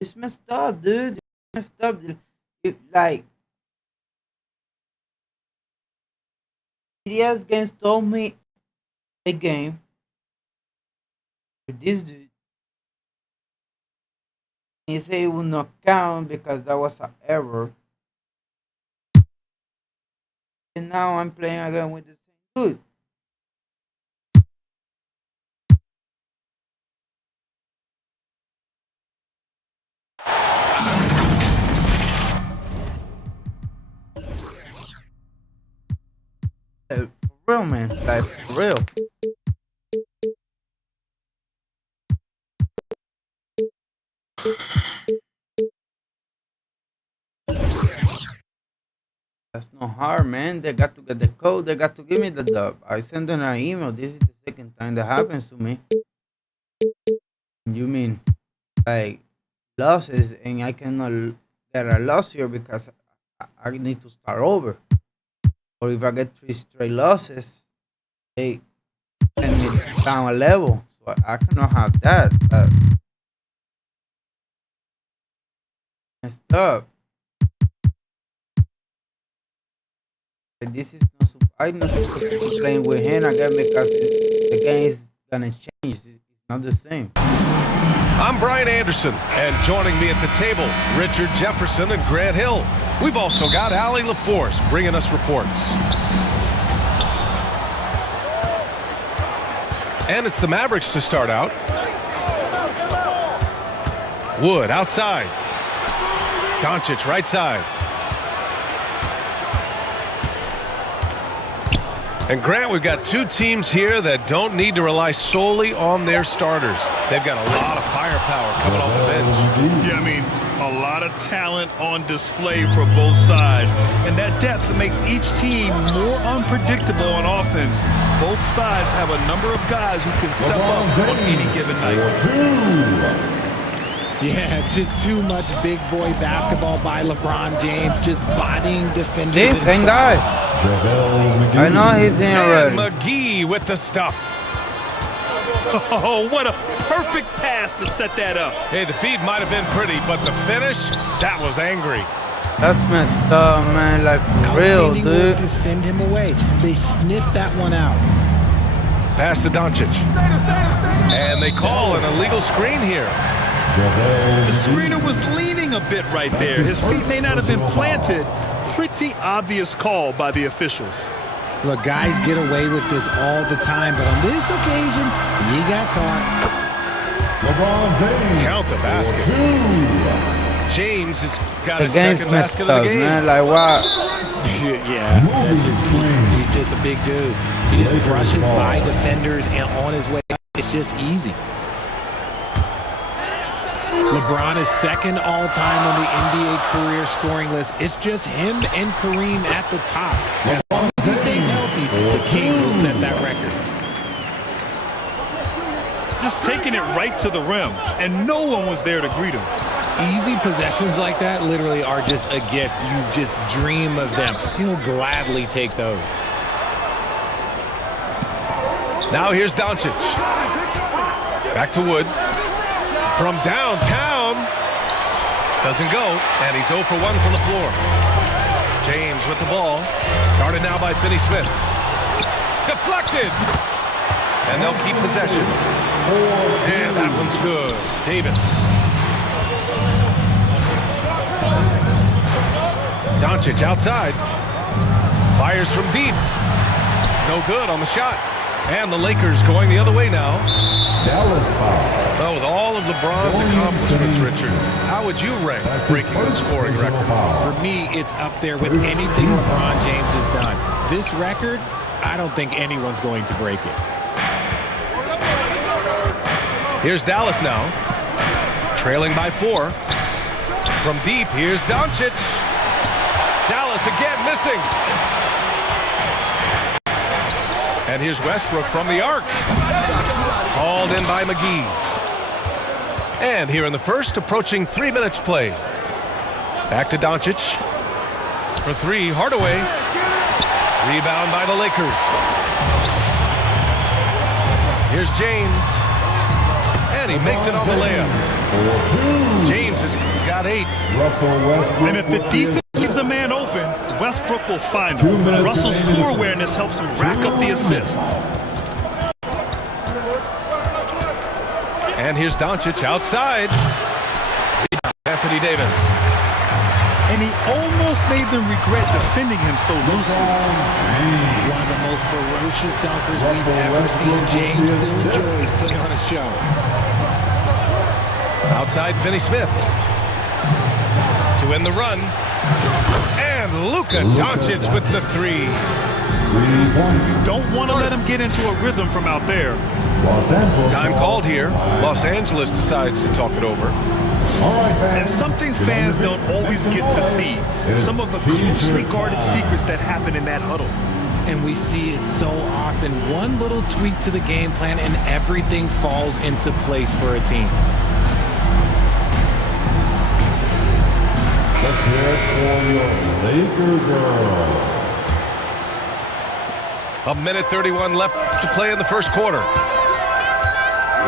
It's messed up, dude. It's messed up. Like, CDS Games told me a game with this dude. He said it would not count because that was an error. And now I'm playing again with the same dude. For real, man. Like, for real. That's not hard, man. They got to get the code. They got to give me the dub. I sent them an email. This is the second time that happens to me. You mean like losses, and I cannot get a loss here because I need to start over. Or if I get 3 straight losses, they send me down a level. So I cannot have that. Messed up. This is not. I'm not supposed to be playing with him again because the game is gonna change. It's not the same. I'm Brian Anderson, and joining me at the table, Richard Jefferson and Grant Hill. We've also got Allie LaForce bringing us reports. And it's the Mavericks to start out. Wood outside. Doncic right side. And Grant, we've got two teams here that don't need to rely solely on their starters. They've got a lot of firepower coming off the bench. Yeah, I mean, a lot of talent on display for both sides. And that depth makes each team more unpredictable on offense. Both sides have a number of guys who can step up on any given night. Yeah, just too much big boy basketball by LeBron James, just bodying defenders. This same guy. I know he's in already. McGee with the stuff. Oh, what a perfect pass to set that up. Hey, the feed might have been pretty, but the finish, that was angry. That's messed up, man. Like, for real, dude. To send him away. They sniffed that one out. Pass to Doncic. And they call an illegal screen here. The screener was leaning a bit right there. His feet may not have been planted. Pretty obvious call by the officials. Look, guys get away with this all the time, but on this occasion, he got caught. Count the basket. James has got his game's second basket of the up, game. man. Like, what? Yeah, he's just a big dude. He just brushes by defenders and on his way up. It's just easy. LeBron is second all-time on the NBA career scoring list. It's just him and Kareem at the top. As long as he stays healthy, the King will set that record. Just taking it right to the rim, and no one was there to greet him. Easy possessions like that literally are just a gift. You just dream of them. He'll gladly take those. Now here's Doncic. Back to Wood. From downtown. Doesn't go, and he's 0 for 1 from the floor. James with the ball. Guarded now by Finney-Smith. Deflected. And they'll keep possession. And that one's good. Davis. Doncic outside. Fires from deep. No good on the shot. And the Lakers going the other way now. Dallas foul. Well, with all of LeBron's accomplishments, Richard, how would you rank breaking the scoring record? For me, it's up there with anything LeBron James has done. This record, I don't think anyone's going to break it. Here's Dallas now, trailing by 4. From deep, here's Doncic. Dallas again missing. And here's Westbrook from the arc. Hauled in by McGee. And here in the first, approaching 3 minutes play. Back to Doncic. For 3, Hardaway. Rebound by the Lakers. Here's James. And he makes it on the layup. James has got 8. And if the defense leaves a man open, Westbrook will find him. Russell's floor awareness helps him rack up the assist. And here's Doncic outside. Anthony Davis. And he almost made them regret defending him so loosely. One of the most ferocious dunkers we've ever seen. James still enjoys putting on a show. Outside Finney-Smith. To end the run. And Luka Doncic with the 3. You don't want to let him get into a rhythm from out there. Time called here. Los Angeles decides to talk it over. And something fans don't always get to see. Some of the closely guarded secrets that happen in that huddle. And we see it so often. One little tweak to the game plan and everything falls into place for a team. Let's hear it for your Laker girls. 1:31 left to play in the first quarter.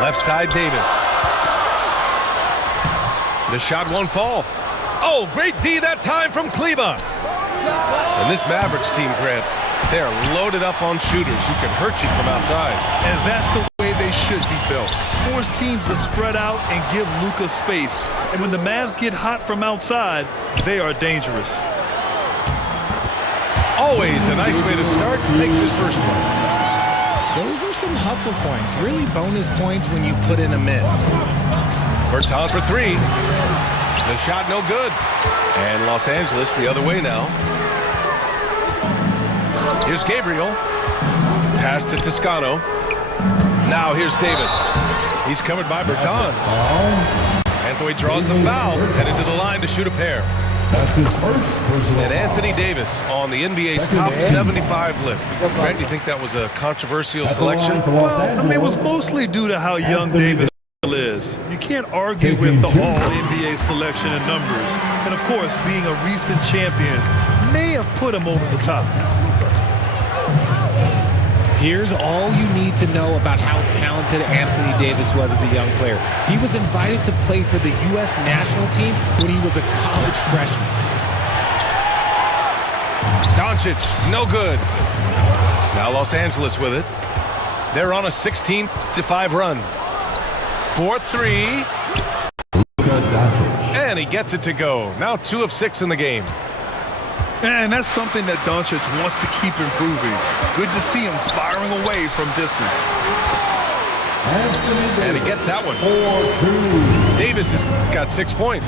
Left side, Davis. The shot won't fall. Oh, great D that time from Kleba. And this Mavericks team, Grant, they are loaded up on shooters who can hurt you from outside. And that's the way they should be built. Force teams to spread out and give Luka space. And when the Mavs get hot from outside, they are dangerous. Always a nice way to start. Makes his first one. Those are some hustle points. Really bonus points when you put in a miss. Bertans for 3. The shot no good. And Los Angeles the other way now. Here's Gabriel. Pass to Toscano. Now here's Davis. He's covered by Bertans. And so he draws the foul. Headed to the line to shoot a pair. That's his first personal And Anthony Davis on the NBA's top 75 list. Grant, do you think that was a controversial selection? Well, I mean, it was mostly due to how young Davis is. You can't argue with the all-NBA selection and numbers. And, of course, being a recent champion may have put him over the top. Here's all you need to know about how talented Anthony Davis was as a young player. He was invited to play for the U.S. national team when he was a college freshman. Doncic, no good. Now Los Angeles with it. They're on a 16-5 run. 4-3. And he gets it to go. Now 2 of 6 in the game. And that's something that Doncic wants to keep improving. Good to see him firing away from distance. And he gets that one. Davis has got 6 points.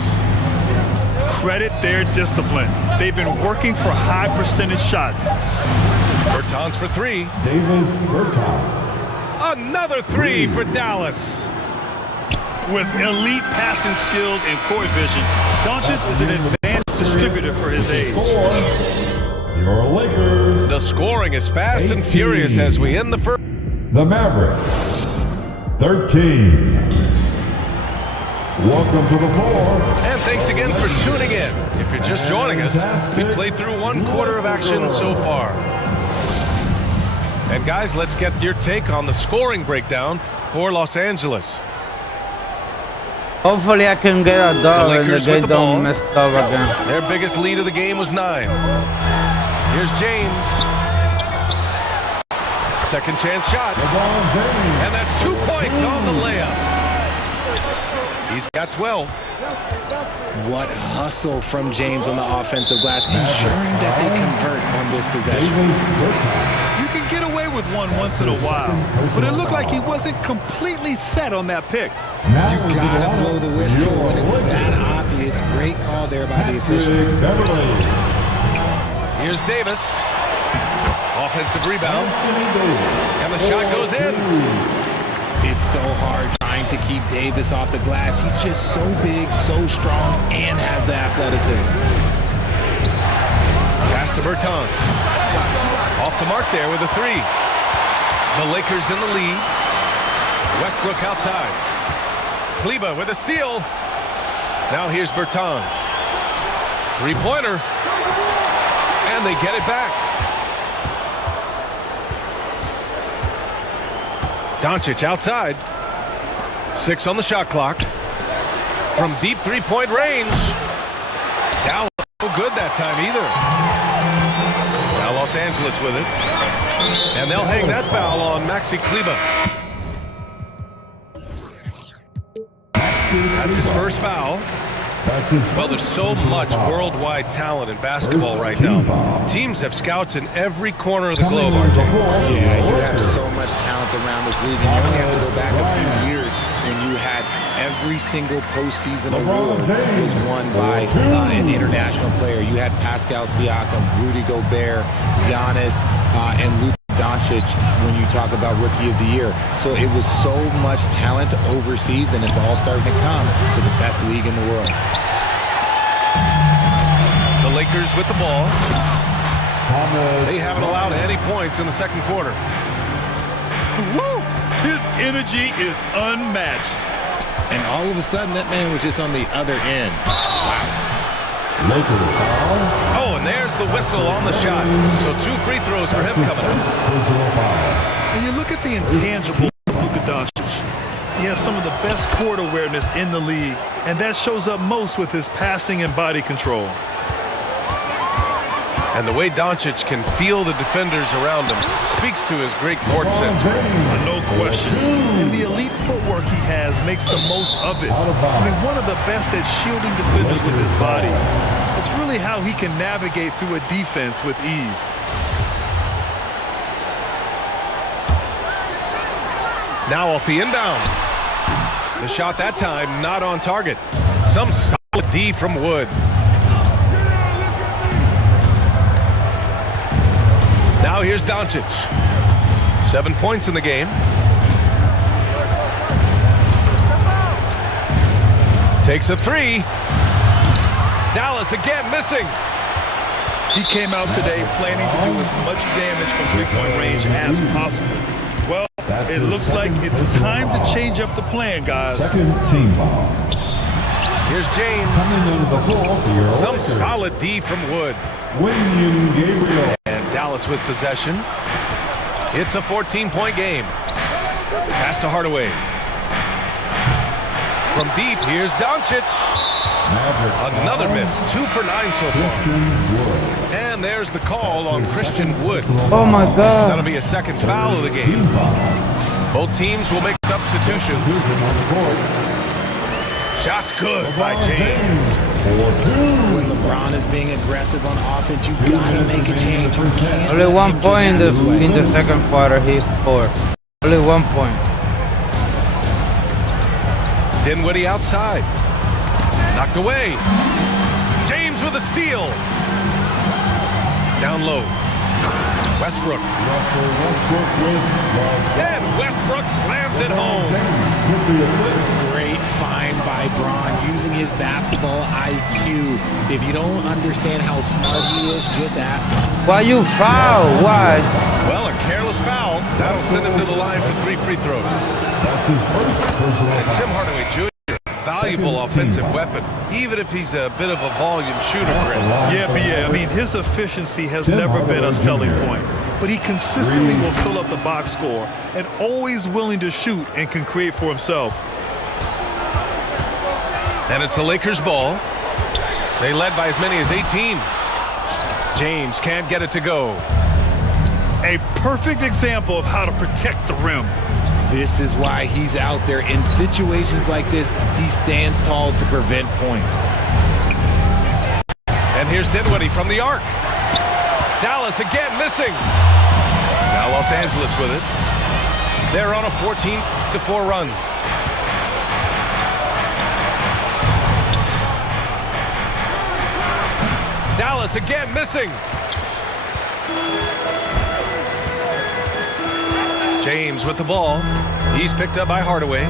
Credit their discipline. They've been working for high percentage shots. Bertans for 3. Davis Bertans. Another 3 for Dallas. With elite passing skills and court vision, Doncic is an advanced distributor for his age. Your Lakers. The scoring is fast and furious as we end the first. The Mavericks. 13. Welcome to the floor. And thanks again for tuning in. If you're just joining us, we played through 1 quarter of action so far. And guys, let's get your take on the scoring breakdown for Los Angeles. Hopefully I can get a dub and Lakers they with the ball. don't mess up again. Their biggest lead of the game was 9. Here's James. Second chance shot. And that's 2 points on the layup. He's got 12. What hustle from James on the offensive glass, ensuring that they convert on this possession. You can get away with one once in a while, but it looked like he wasn't completely set on that pick. You gotta blow the whistle when it's that obvious. Great call there by the official. Here's Davis. Offensive rebound. And the shot goes in. It's so hard trying to keep Davis off the glass. He's just so big, so strong, and has the athleticism. Pass to Bertans. Off the mark there with a three. The Lakers in the lead. Westbrook outside. Kleber with a steal. Now here's Bertans. Three-pointer. And they get it back. Doncic outside. 6 on the shot clock. From deep three-point range. Dallas no good that time either. Now Los Angeles with it. And they'll hang that foul on Maxi Kleber. That's his first foul. Well, there's so much worldwide talent in basketball right now. Teams have scouts in every corner of the globe, RJ. Yeah, you have so much talent around this league, and you only have to go back a few years when you had every single postseason award was won by an international player. You had Pascal Siakam, Rudy Gobert, Giannis, and Luka Doncic when you talk about Rookie of the Year. So it was so much talent overseas, and it's all starting to come to the best league in the world. The Lakers with the ball. They haven't allowed any points in the second quarter. Woo! His energy is unmatched. And all of a sudden, that man was just on the other end. Oh, and there's the whistle on the shot. So 2 free throws for him coming up. When you look at the intangible of Luka Doncic, he has some of the best court awareness in the league, and that shows up most with his passing and body control. And the way Doncic can feel the defenders around him speaks to his great court sense. No question. And the elite footwork he has makes the most of it. I mean, one of the best at shielding defenders with his body. It's really how he can navigate through a defense with ease. Now off the inbound. The shot that time not on target. Some solid D from Wood. Now here's Doncic. 7 points in the game. Takes a three. Dallas again missing. He came out today planning to do as much damage from three-point range as possible. Well, it looks like it's time to change up the plan, guys. Second team foul. Here's James. Coming into the floor for your Some Lakers. solid D from Wood. Wenyen Gabriel. And Dallas with possession. It's a 14-point game. Pass to Hardaway. From deep, here's Doncic. Another miss. 2 for 9 so far. And there's the call on Christian Wood. Oh my God. That'll be a second foul of the game. Both teams will make substitutions. Shots good by James. When LeBron is being aggressive on offense, you gotta make a change. You can't Only let 1 him just point have his way. in the second quarter he scored. Only 1 point. Dinwiddie outside. Knocked away. James with a steal. Down low. Westbrook. And Westbrook slams it home. Great find by Bron, using his basketball IQ. If you don't understand how smart he is, just ask him. Why you foul? Why? Well, a careless foul. That'll send him to the line for 3 free throws. That's his first personal And foul. Tim Hardaway Jr., valuable offensive weapon, even if he's a bit of a volume shooter, Greg. Yeah, but yeah, I mean, his efficiency has never been a selling point, but he consistently will fill up the box score and always willing to shoot and can create for himself. And it's the Lakers ball. They led by as many as 18. James can't get it to go. A perfect example of how to protect the rim. This is why he's out there. In situations like this, he stands tall to prevent points. And here's Dinwiddie from the arc. Dallas again missing. Now Los Angeles with it. They're on a 14-4 run. Dallas again missing. James with the ball. He's picked up by Hardaway.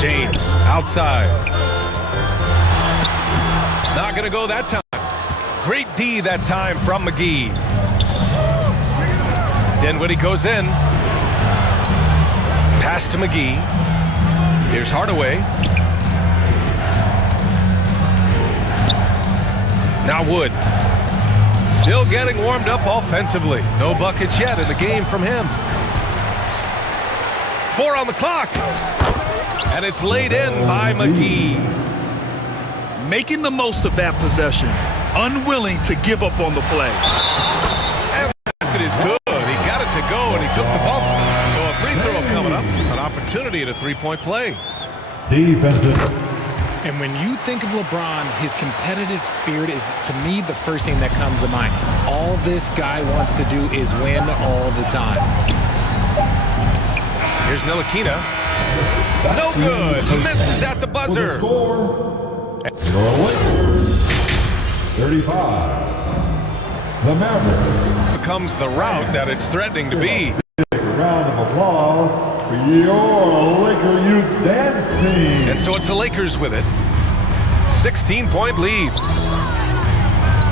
James outside. Not going to go that time. Great D that time from McGee. Dinwiddie goes in. Pass to McGee. Here's Hardaway. Now Wood. Still getting warmed up offensively. No buckets yet in the game from him. 4 on the clock. And it's laid in by McGee. Making the most of that possession. Unwilling to give up on the play. And the basket is good. He got it to go, and he took the bump. So a free throw coming up. An opportunity at a three-point play. Defensive. And when you think of LeBron, his competitive spirit is, to me, the first thing that comes to mind. All this guy wants to do is win all the time. Here's Ntilikina. No good. Misses at the buzzer. Your Lakers, 35. The Mavericks. Becomes the route that it's threatening to be. A round of applause for your Laker youth dance team. And so it's the Lakers with it. 16-point lead.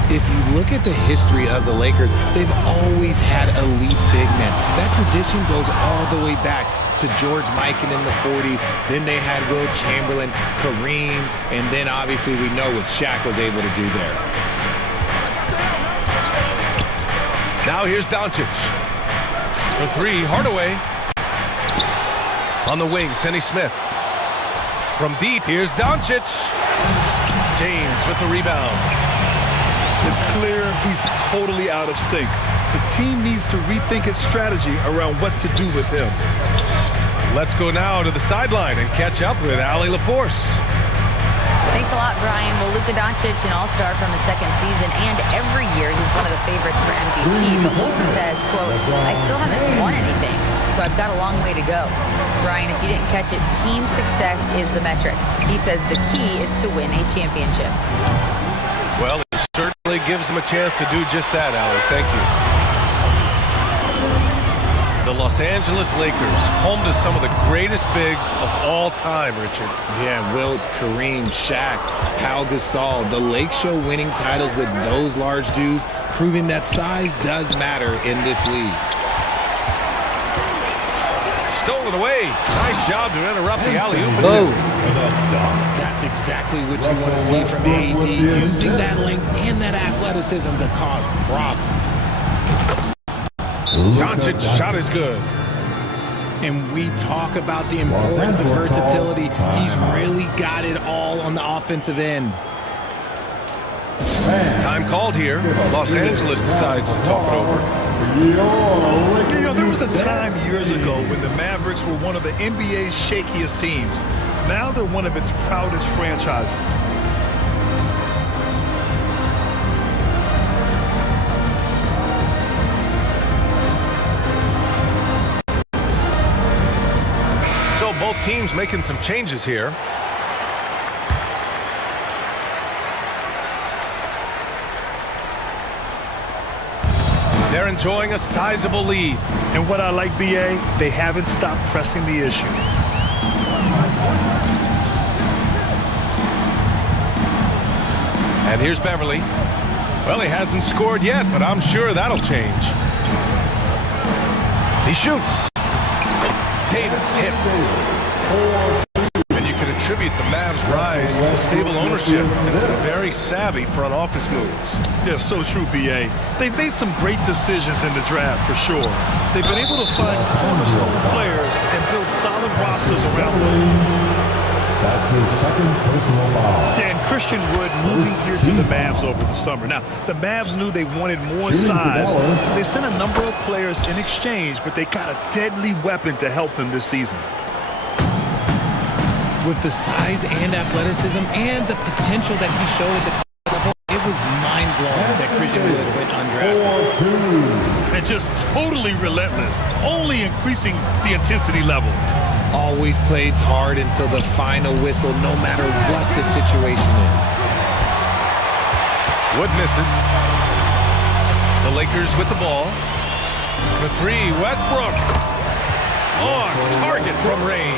If you look at the history of the Lakers, they've always had elite big men. That tradition goes all the way back to George Mikan in the 40s. Then they had Wilt Chamberlain, Kareem, and then obviously we know what Shaq was able to do there. Now here's Doncic. For three, Hardaway. On the wing, Finney-Smith. From deep, here's Doncic. James with the rebound. It's clear he's totally out of sync. The team needs to rethink its strategy around what to do with him. Let's go now to the sideline and catch up with Allie LaForce. Thanks a lot, Brian. Well, Luka Doncic, an all-star from his second season, and every year he's one of the favorites for MVP. But Luka says, quote, I still haven't won anything, so I've got a long way to go. Brian, if you didn't catch it, team success is the metric. He says the key is to win a championship. Well, it certainly gives him a chance to do just that, Allie. Thank you. The Los Angeles Lakers, home to some of the greatest bigs of all time, Richard. Yeah, Wilt, Kareem, Shaq, Pau Gasol, the Lake Show winning titles with those large dudes, proving that size does matter in this league. Stolen away. Nice job to interrupt the alley-oop. That's exactly what you want to see from AD, using that length and that athleticism to cause problems. Doncic shot is good. And we talk about the importance of versatility. He's really got it all on the offensive end. Time called here. Los Angeles decides to talk it over. You know, there was a time years ago when the Mavericks were one of the NBA's shakiest teams. Now they're one of its proudest franchises. So both teams making some changes here. They're enjoying a sizable lead. And what I like, BA, they haven't stopped pressing the issue. And here's Beverly. Well, he hasn't scored yet, but I'm sure that'll change. He shoots. Davis hits. And you can attribute the Mavs' rise to stable ownership and some very savvy front office moves. Yeah, so true, BA. They've made some great decisions in the draft, for sure. They've been able to find cornerstone players and build solid rosters around them. That's his second personal foul. Yeah, and Christian Wood moving here to the Mavs over the summer. Now, the Mavs knew they wanted more size, so they sent a number of players in exchange, but they got a deadly weapon to help him this season. With the size and athleticism and the potential that he showed at the college level, it was mind-blowing that Christian Wood went undrafted. And just totally relentless, only increasing the intensity level. Always plays hard until the final whistle, no matter what the situation is. Wood misses. The Lakers with the ball. For three, Westbrook. On target from range.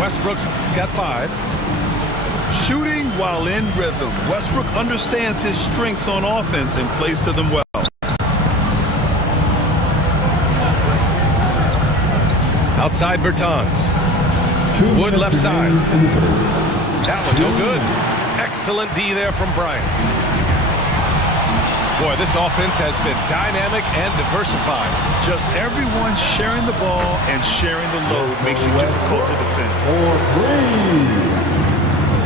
Westbrook's got 5. Shooting while in rhythm. Westbrook understands his strengths on offense and plays to them well. Outside Bertans. Wood left side. That one no good. Excellent D there from Bryant. Boy, this offense has been dynamic and diversified. Just everyone sharing the ball and sharing the load makes you difficult to defend.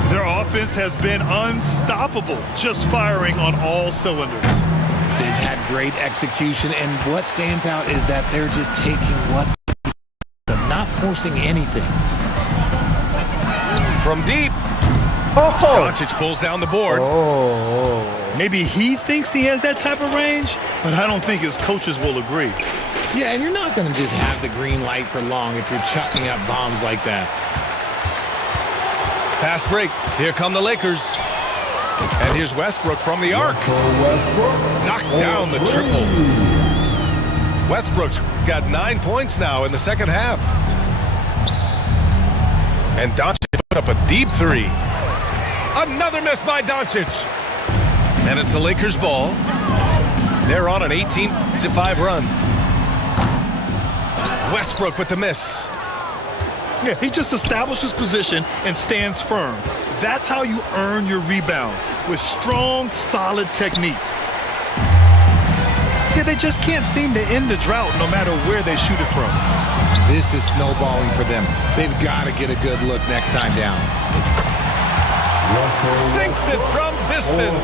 Their offense has been unstoppable, just firing on all cylinders. They've had great execution, and what stands out is that they're just taking what they're not forcing anything. From deep. Doncic pulls down the board. Maybe he thinks he has that type of range, but I don't think his coaches will agree. Yeah, and you're not going to just have the green light for long if you're chucking up bombs like that. Fast break. Here come the Lakers. And here's Westbrook from the arc. Knocks down the triple. Westbrook's got 9 points now in the second half. And Doncic put up a deep 3. Another miss by Doncic. And it's the Lakers' ball. They're on an 18-5 run. Westbrook with the miss. Yeah, he just establishes position and stands firm. That's how you earn your rebound, with strong, solid technique. Yeah, they just can't seem to end the drought no matter where they shoot it from. This is snowballing for them. They've got to get a good look next time down. Sinks it from distance.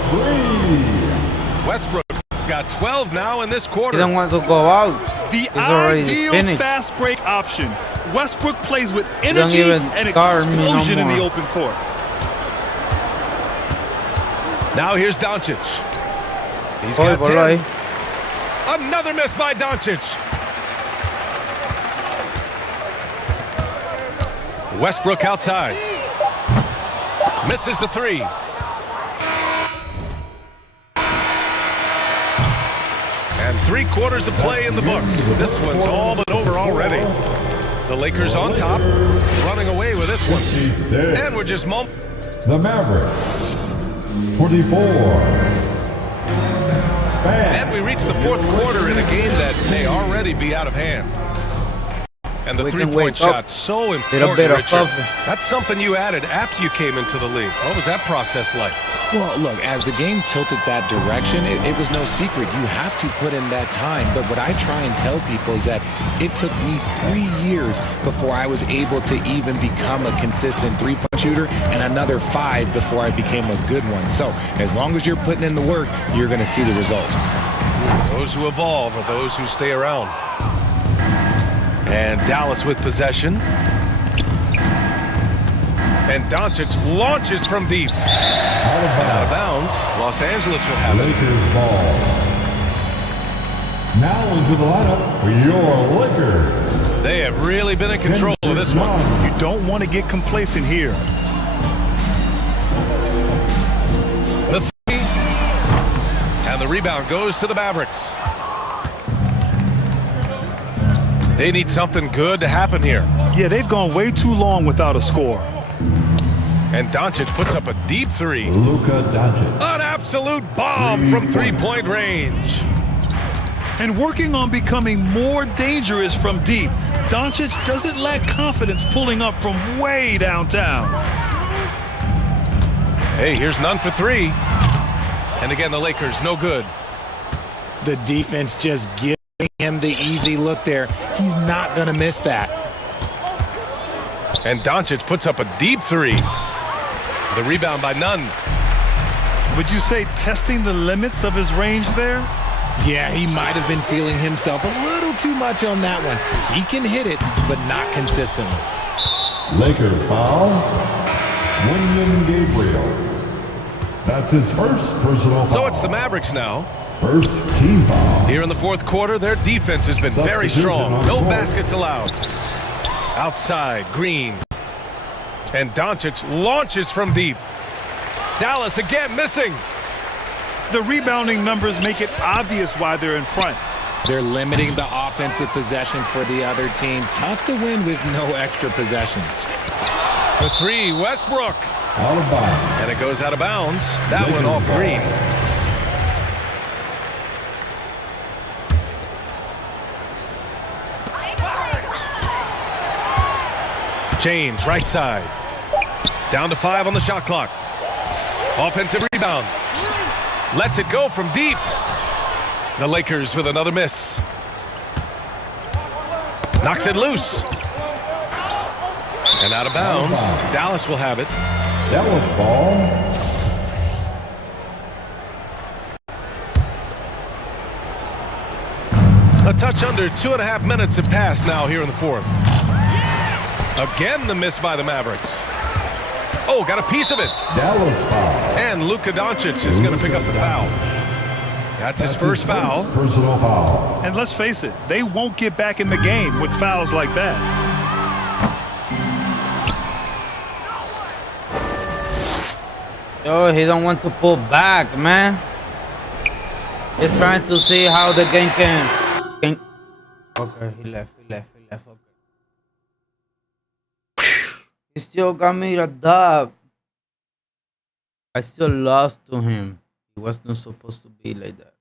Westbrook got 12 now in this quarter. He don't want to go out. The ideal fast break option. Westbrook plays with energy and explosion in the open court. Now here's Doncic. He's got 10. Another miss by Doncic. Westbrook outside. Misses the 3. And 3 quarters of play in the books. This one's all but over already. The Lakers on top, running away with this one. And we're just The Mavericks, 24. And we reach the 4th quarter in a game that may already be out of hand. And the 3-point shot, so important, Richard. That's something you added after you came into the league. What was that process like? Well, look, as the game tilted that direction, it was no secret. You have to put in that time. But what I try and tell people is that it took me 3 years before I was able to even become a consistent three-point shooter, and another 5 before I became a good one. So as long as you're putting in the work, you're going to see the results. Those who evolve are those who stay around. And Dallas with possession. And Doncic launches from deep. Out of bounds. Los Angeles will have it. Lakers ball. Now into the lineup for your Lakers. They have really been in control of this one. You don't want to get complacent here. The 3. And the rebound goes to the Mavericks. They need something good to happen here. Yeah, they've gone way too long without a score. And Doncic puts up a deep 3. Luka Doncic. An absolute bomb from 3-point range. And working on becoming more dangerous from deep, Doncic doesn't lack confidence pulling up from way downtown. Hey, here's none for 3. And again, the Lakers, no good. The defense just giving him the easy look there. He's not going to miss that. And Doncic puts up a deep three. The rebound by Nunn. Would you say testing the limits of his range there? Yeah, he might have been feeling himself a little too much on that one. He can hit it, but not consistently. Lakers foul. Wenyen Gabriel. That's his first personal foul. So it's the Mavericks now. First team foul. Here in the fourth quarter, their defense has been very strong. No baskets allowed. Outside, Green. And Doncic launches from deep. Dallas again missing. The rebounding numbers make it obvious why they're in front. They're limiting the offensive possessions for the other team. Tough to win with no extra possessions. For three, Westbrook. Out of bounds. And it goes out of bounds. That one off Green. James, right side. Down to 5 on the shot clock. Offensive rebound. Lets it go from deep. The Lakers with another miss. Knocks it loose. And out of bounds. Dallas will have it. Dallas ball. A touch under 2.5 minutes have passed now here in the fourth. Again, the miss by the Mavericks. Oh, got a piece of it. Dallas foul. And Luka Doncic is going to pick up the foul. That's his first foul. Personal foul. And let's face it, they won't get back in the game with fouls like that. Yo, he don't want to pull back, man. He's trying to see how the game can... Okay, he left. Okay. He still got me a dub. I still lost to him. He was not supposed to be like that.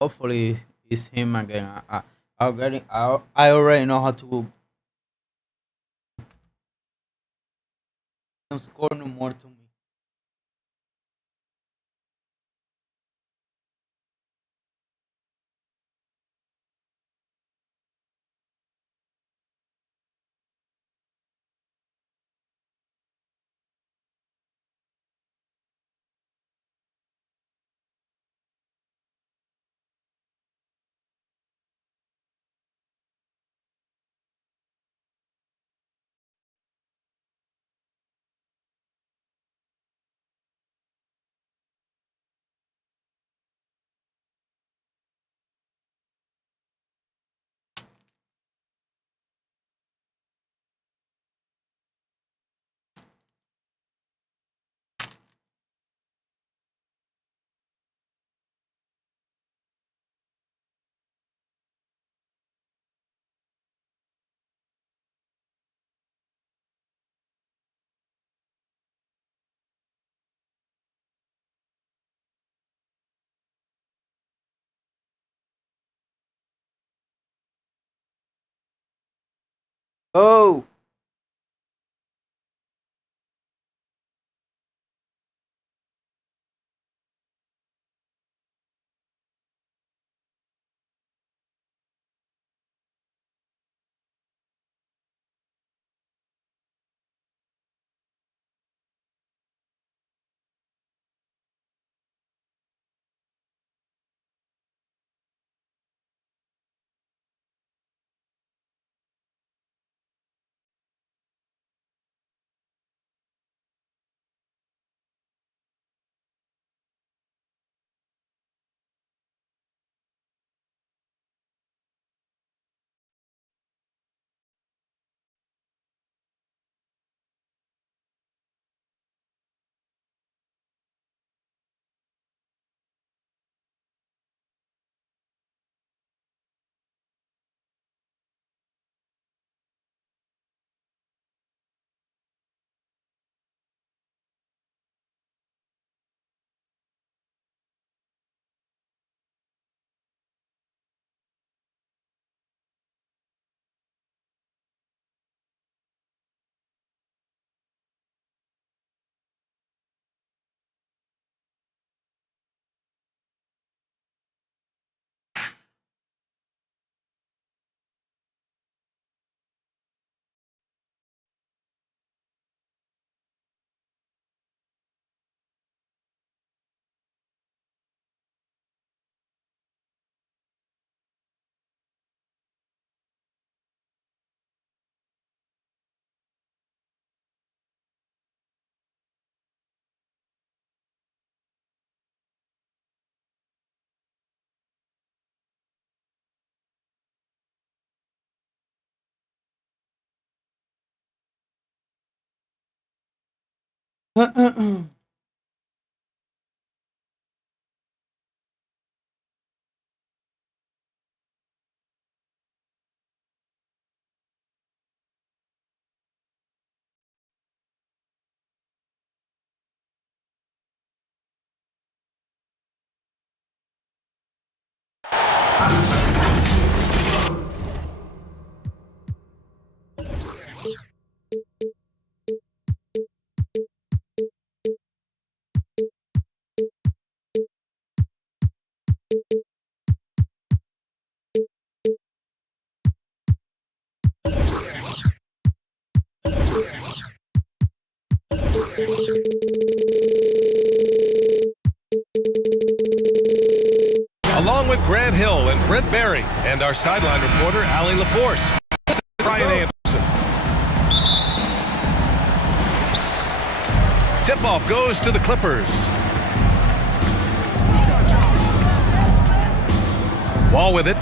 Hopefully it's him again. I already know how to don't score no more to me. Oh! Along with Grant Hill and Brent Barry and our sideline reporter, Allie LaForce. This is Brian Anderson. Tip-off goes to the Clippers. Wall with it.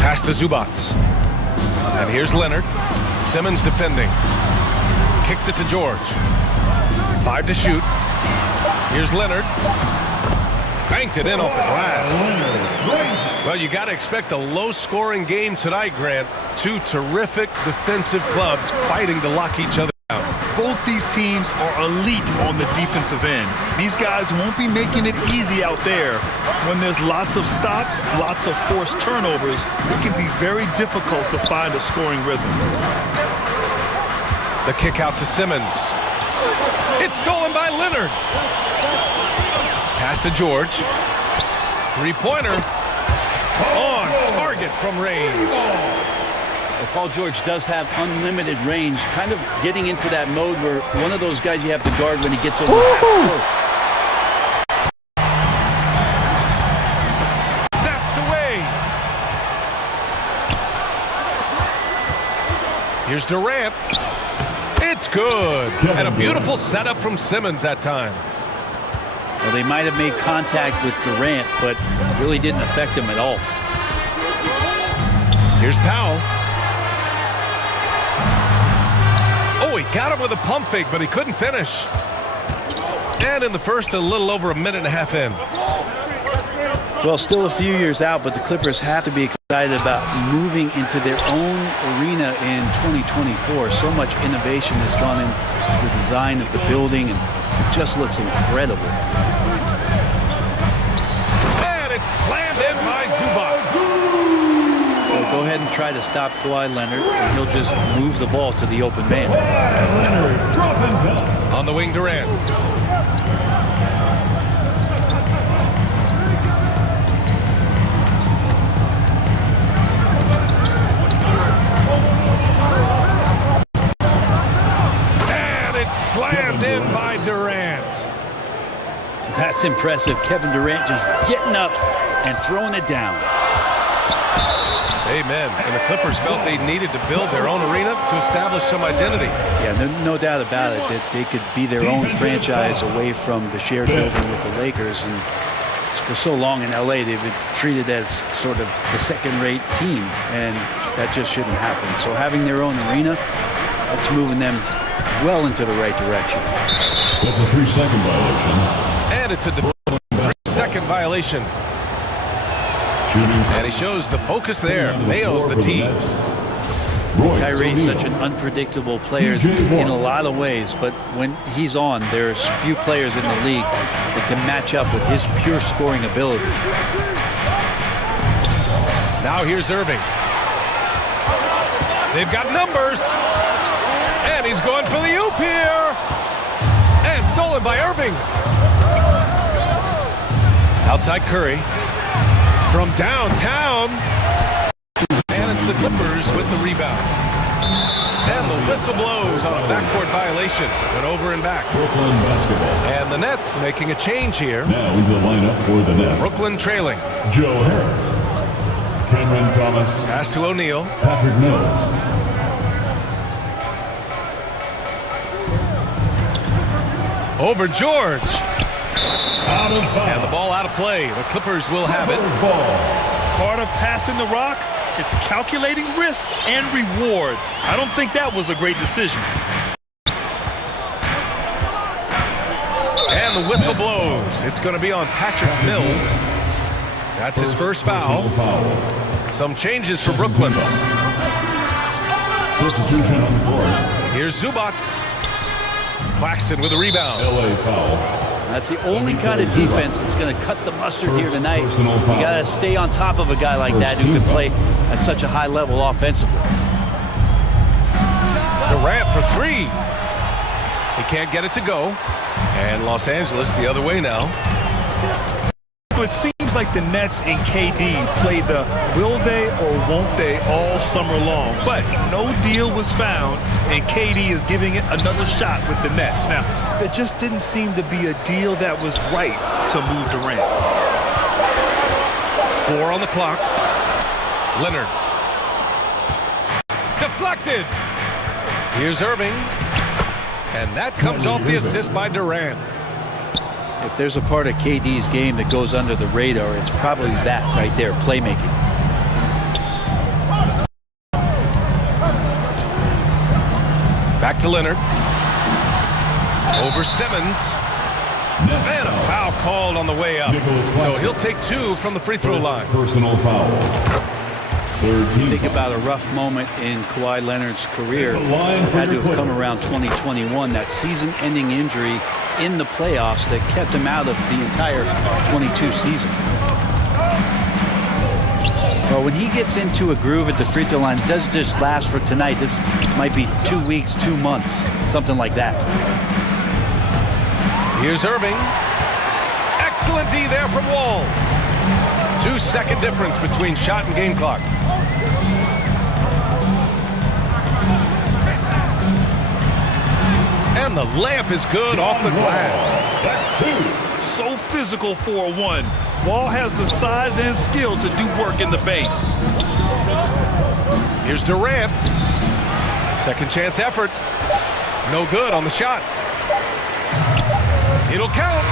Pass to Zubats. And here's Leonard. Simmons defending. Kicks it to George. 5 to shoot. Here's Leonard. Banked it in off the glass. Well, you got to expect a low-scoring game tonight, Grant. Two terrific defensive clubs fighting to lock each other down. Both these teams are elite on the defensive end. These guys won't be making it easy out there. When there's lots of stops, lots of forced turnovers, it can be very difficult to find a scoring rhythm. The kick out to Simmons. It's stolen by Leonard. Pass to George. Three-pointer. On target from range. Well, Paul George does have unlimited range, kind of getting into that mode where one of those guys you have to guard when he gets over half court. Snatched away. Here's Durant. It's good. And a beautiful setup from Simmons that time. Well, they might have made contact with Durant, but really didn't affect him at all. Here's Powell. Oh, he got him with a pump fake, but he couldn't finish. And in the first, a little over a minute and a half in. Well, still a few years out, but the Clippers have to be excited about moving into their own arena in 2024. So much innovation has gone into the design of the building, and it just looks incredible. And it's slammed in by Zubats. Well, go ahead and try to stop Kawhi Leonard, and he'll just move the ball to the open man. On the wing, Durant. Slammed in by Durant. That's impressive. Kevin Durant just getting up and throwing it down. Amen. And the Clippers felt they needed to build their own arena to establish some identity. Yeah, no doubt about it that they could be their own franchise away from the shared building with the Lakers. And for so long in LA, they've been treated as sort of the second-rate team, and that just shouldn't happen. So having their own arena, that's moving them well into the right direction. That's a 3-second violation. And it's a 3-second violation. And he shows the focus there. Nails the tee. Kyrie is such an unpredictable player in a lot of ways, but when he's on, there's few players in the league that can match up with his pure scoring ability. Now here's Irving. They've got numbers. And he's going for the oop here. And stolen by Irving. Outside Curry. From downtown. And it's the Clippers with the rebound. And the whistle blows on a backcourt violation. Went over and back. Brooklyn basketball. And the Nets making a change here. Now into the lineup for the Nets. Brooklyn trailing. Joe Harris. Cameron Thomas. Pass to O'Neal. Patrick Mills. Over George. Out of bounds. And the ball out of play. The Clippers will have it. Part of passing the rock It's calculating risk and reward. I don't think that was a great decision. And the whistle blows. It's going to be on Patrick Mills. That's his first foul. Some changes for Brooklyn. Substitution on the court. Here's Zubats. Claxton with a rebound. LA foul. That's the only kind of defense that's going to cut the mustard here tonight. You got to stay on top of a guy like that who can play at such a high level offensively. Durant for three. He can't get it to go. And Los Angeles the other way now. It seems like the Nets and KD played the will they or won't they all summer long, but no deal was found, and KD is giving it another shot with the Nets. Now, there just didn't seem to be a deal that was right to move Durant. 4 on the clock. Leonard. Deflected. Here's Irving. And that comes off the assist by Durant. If there's a part of KD's game that goes under the radar, it's probably that right there, playmaking. Back to Leonard. Over Simmons. And a foul called on the way up. So he'll take 2 from the free throw line. Personal foul. Think about a rough moment in Kawhi Leonard's career. Had to have come around 2021, that season-ending injury in the playoffs that kept him out of the entire 22 season. Well, when he gets into a groove at the free throw line, it doesn't just last for tonight. This might be 2 weeks, 2 months, something like that. Here's Irving. Excellent D there from Wall. 2-second difference between shot and game clock. And the layup is good off the glass. That's 2. So physical for a 1. Wall has the size and skill to do work in the paint. Here's Durant. Second chance effort. No good on the shot. It'll count.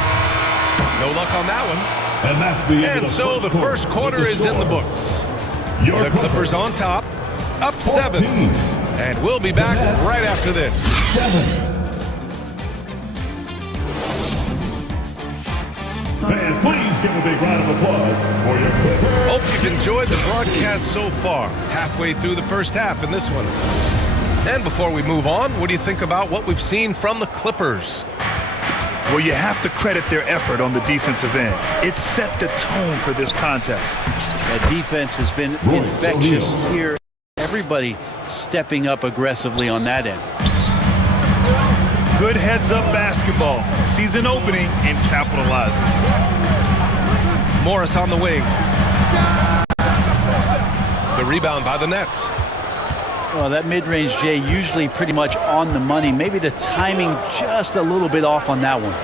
No luck on that one. And that's the end of the so the first quarter is in the books. The Clippers on top, up 7. And we'll be back right after this. 7. Fans, please give a big round of applause for your Clippers. Hope you've enjoyed the broadcast so far. Halfway through the first half in this one. And before we move on, what do you think about what we've seen from the Clippers? Well, you have to credit their effort on the defensive end. It set the tone for this contest. That defense has been infectious here. Everybody stepping up aggressively on that end. Good heads-up basketball. Season opening and capitalizes. Morris on the wing. The rebound by the Nets. Well, that mid-range, Jay, usually pretty much on the money. Maybe the timing just a little bit off on that one.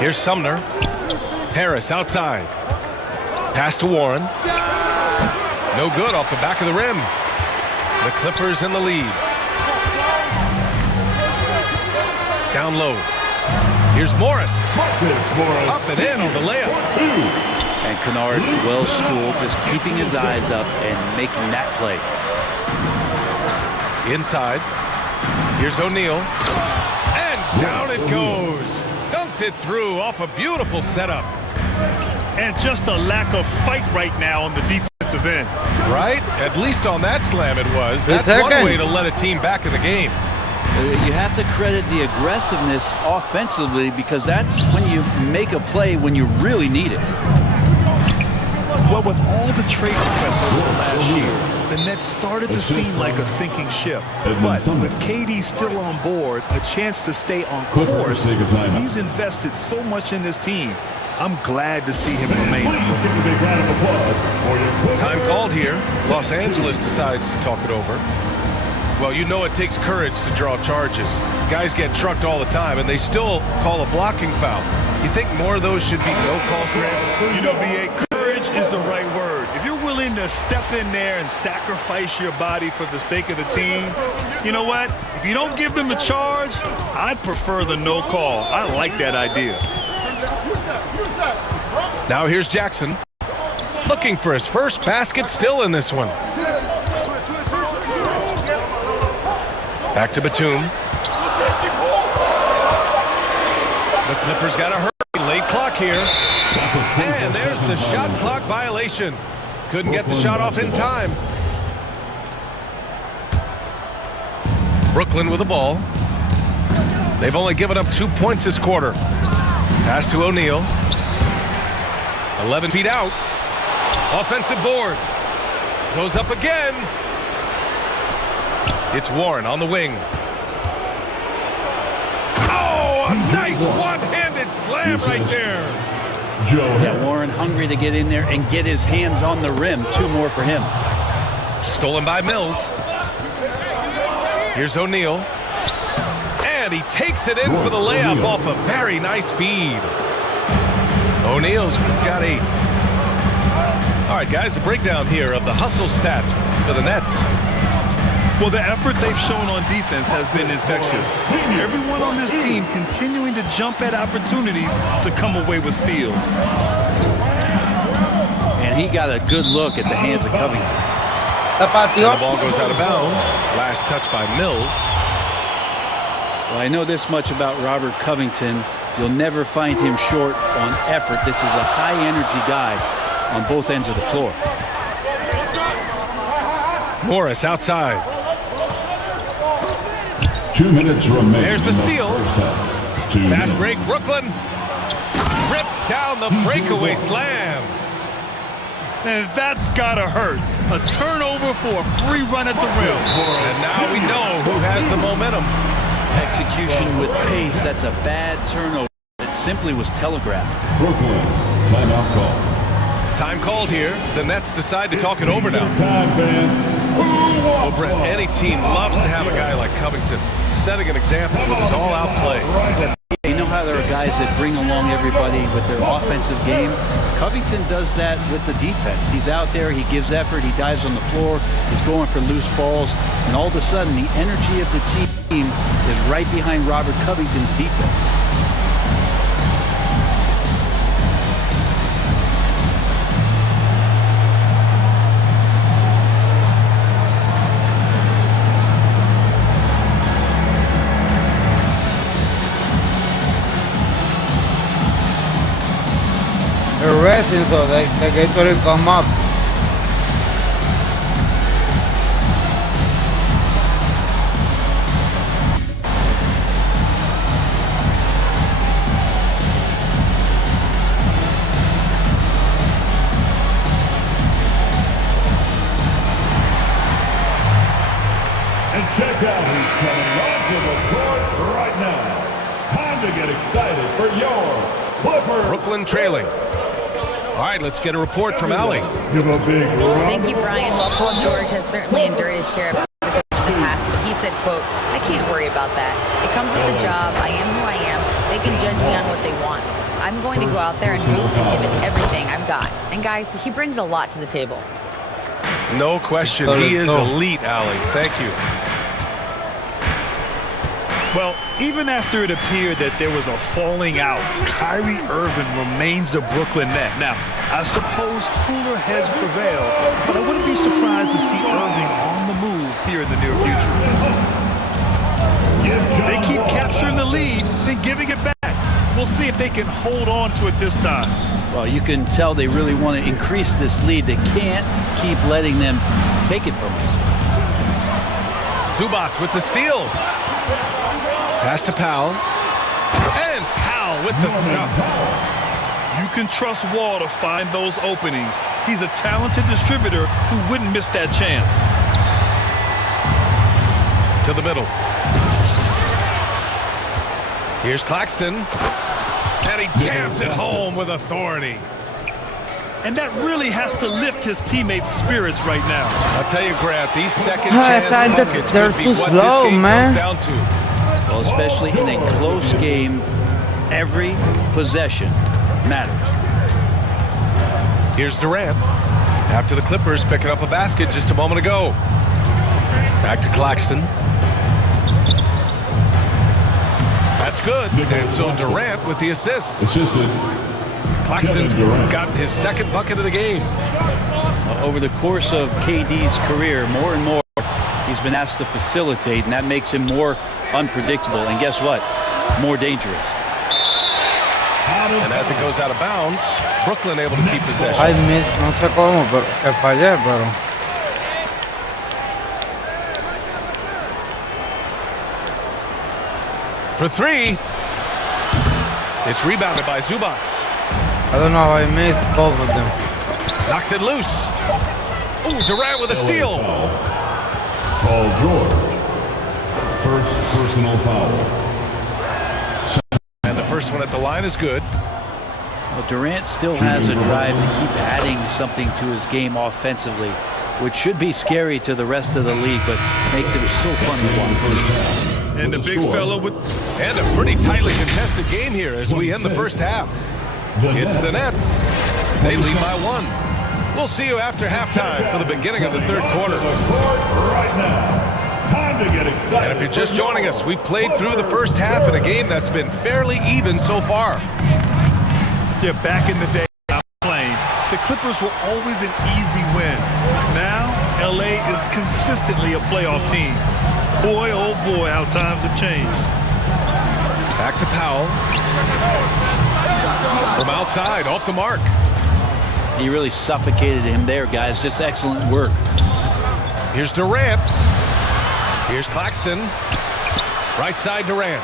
Here's Sumner. Harris outside. Pass to Warren. No good off the back of the rim. The Clippers in the lead. Down low. Here's Morris. Up and in on the layup. And Kennard, well schooled, just keeping his eyes up and making that play. Inside. Here's O'Neal. And down it goes. Dunked it through off a beautiful setup. And just a lack of fight right now on the defensive end. Right? At least on that slam it was. That's one way to let a team back in the game. You have to credit the aggressiveness offensively because that's when you make a play when you really need it. Well, with all the trade requests over the last year, the Nets started to seem like a sinking ship. But with KD still on board, a chance to stay on course, he's invested so much in this team. I'm glad to see him remain. Time called here. Los Angeles decides to talk it over. Well, you know it takes courage to draw charges. Guys get trucked all the time, and they still call a blocking foul. You think more of those should be no calls, Grant? You know, B.A., courage is the right word. If you're willing to step in there and sacrifice your body for the sake of the team, you know what? If you don't give them a charge, I'd prefer the no call. I like that idea. Now here's Jackson. Looking for his first basket, still in this one. Back to Batum. The Clippers got to hurry. Late clock here. And there's the shot clock violation. Couldn't get the shot off in time. Brooklyn with the ball. They've only given up 2 points this quarter. Pass to O'Neal. 11 feet out. Offensive board. Goes up again. It's Warren on the wing. Oh, a nice one-handed slam right there. Yeah, Warren hungry to get in there and get his hands on the rim. 2 more for him. Stolen by Mills. Here's O'Neal. And he takes it in for the layup off a very nice feed. O'Neal's got 8. All right, guys, a breakdown here of the hustle stats for the Nets. Well, the effort they've shown on defense has been infectious. Everyone on this team continuing to jump at opportunities to come away with steals. And he got a good look at the hands of Covington. And the ball goes out of bounds. Last touch by Mills. Well, I know this much about Robert Covington. You'll never find him short on effort. This is a high-energy guy on both ends of the floor. Morris outside. 2 minutes remaining. There's the steal. Fast break, Brooklyn. Rips down the breakaway slam. And that's gotta hurt. A turnover for a free run at the rim. And now we know who has the momentum. Execution with pace. That's a bad turnover. It simply was telegraphed. Brooklyn, timeout call. Time called here. The Nets decide to talk it over now. Time, fans. Well, Brent, any team loves to have a guy like Covington setting an example with his all-out play. You know how there are guys that bring along everybody with their offensive game? Covington does that with the defense. He's out there, he gives effort, he dives on the floor, he's going for loose balls, and all of a sudden the energy of the team is right behind Robert Covington's defense. Racing, so they get to come up. And check out who's coming onto the court right now. Time to get excited for your Clippers. Brooklyn trailing. All right, let's get a report from Allie. Give a big round. Thank you, Brian. Well, Paul George has certainly endured his share of criticism in the past, but he said, quote, "I can't worry about that. It comes with the job. I am who I am. They can judge me on what they want. I'm going to go out there and hoop and give it everything I've got." And guys, he brings a lot to the table. No question. He is elite, Allie. Thank you. Well, even after it appeared that there was a falling out, Kyrie Irving remains a Brooklyn Net. Now, I suppose cooler heads prevail, but I wouldn't be surprised to see Irving on the move here in the near future. They keep capturing the lead, then giving it back. We'll see if they can hold on to it this time. Well, you can tell they really want to increase this lead. They can't keep letting them take it from us. Zubac with the steal. Pass to Powell. And Powell with the stuff. You can trust Wall to find those openings. He's a talented distributor who wouldn't miss that chance. To the middle. Here's Claxton. And he jams it home with authority. And that really has to lift his teammates' spirits right now. I'll tell you, Grant, these second chance buckets they're could be too what slow, this game man. comes down to. Well, especially in a close game, every possession matters. Here's Durant. After the Clippers picking up a basket just a moment ago. Back to Claxton. That's good. And so Durant with the assist. Assisted. Claxton's got his second bucket of the game. Over the course of KD's career, more and more he's been asked to facilitate, and that makes him more unpredictable. And guess what? More dangerous. And as it goes out of bounds, Brooklyn able to keep possession. Ay, no sé cómo, pero que fallé, pero... For three. It's rebounded by Zubac. I don't know how I missed both of them. Knocks it loose. Ooh, Durant with a steal. Paul George. First personal foul. And the first one at the line is good. Well, Durant still has a drive to keep adding something to his game offensively, which should be scary to the rest of the league, but makes it so fun to watch. And the big fella with... And a pretty tightly contested game here as we end the first half. It's the Nets. They lead by 1. We'll see you after halftime for the beginning of the third quarter. Right now, time to get excited. And if you're just joining us, we played through the first half in a game that's been fairly even so far. Yeah, back in the day, the Clippers were always an easy win. Now, LA is consistently a playoff team. Boy, oh boy, how times have changed. Back to Powell. From outside, off the mark. He really suffocated him there, guys. Just excellent work. Here's Durant. Here's Claxton. Right side Durant.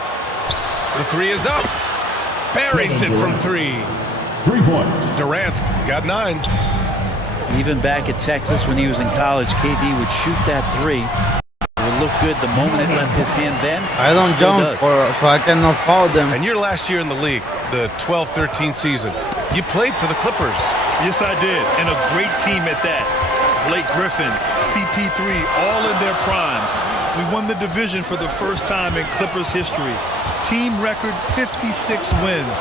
The three is up. Buries it from 3. 3 points. Durant's got 9. Even back at Texas when he was in college, KD would shoot that 3. It would look good the moment it left his hand then. I don't jump so I cannot foul them. And your last year in the league, the 12-13 season, you played for the Clippers. Yes, I did, and a great team at that. Blake Griffin, CP3, all in their primes. We won the division for the first time in Clippers history. Team record 56 wins.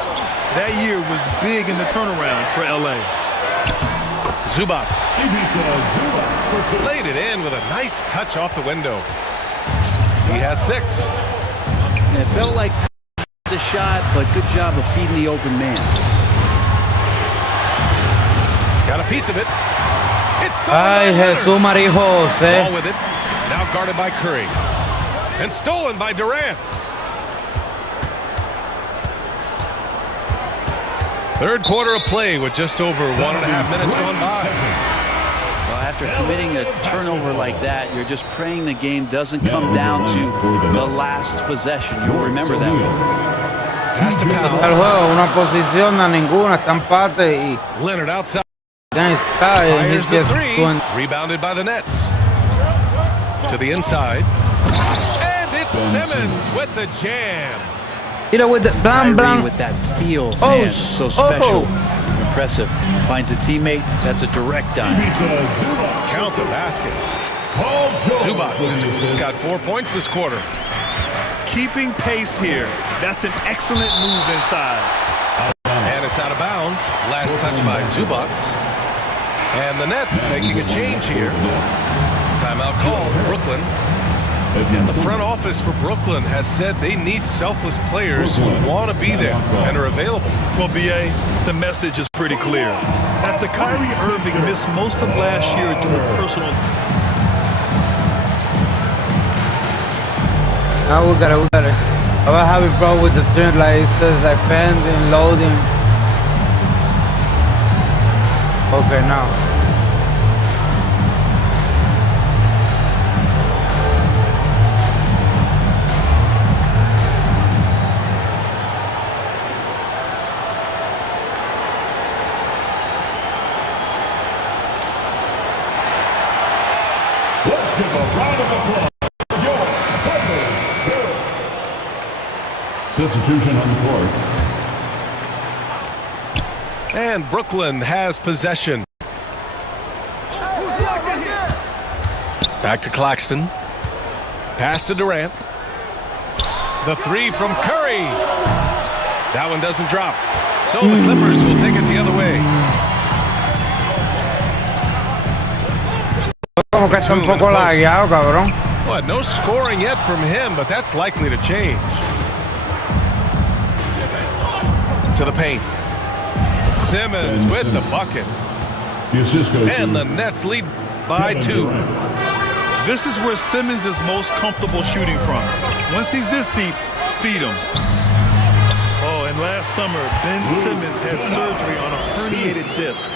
That year was big in the turnaround for LA. Zubac laid it in with a nice touch off the window. He has 6. And it felt like the shot, but good job of feeding the open man. Got a piece of it. It's Ay, Jesús María José. Ball with it. Now guarded by Curry. And stolen by Durant. Third quarter of play with just over 1.5 minutes gone by. Well, after committing a turnover like that, you're just praying the game doesn't come down to the last possession. You'll remember that one. Pass to Powell. El juego, una posición a ninguna, está empate y Leonard outside. Fires the 3. Rebounded by the Nets. To the inside. And it's Simmons with the jam. You know, with the blam. With that feel, man, so special. Impressive. Finds a teammate. That's a direct dime. Count the basket. Zubac has got 4 points this quarter. Keeping pace here. That's an excellent move inside. And it's out of bounds. Last touch by Zubac. And the Nets making a change here. Timeout called. Brooklyn. And the front office for Brooklyn has said they need selfless players who want to be there and are available. Well, B.A., the message is pretty clear. After Kyrie Irving missed most of last year due to personal... Now we got it. I was having a problem with the stream, like it says like pending, loading. Okay, now. Let's give a round of applause for your Clippers. Substitution on the court. And Brooklyn has possession. Back to Claxton. Pass to Durant. The 3 from Curry. That one doesn't drop. So the Clippers will take it the other way. Como que está un poco lagueado, cabrón. Well, no scoring yet from him, but that's likely to change. To the paint. Simmons with the bucket. And the Nets lead by 2. This is where Simmons is most comfortable shooting from. Once he's this deep, feed him. Oh, and last summer, Ben Simmons had surgery on a herniated disc.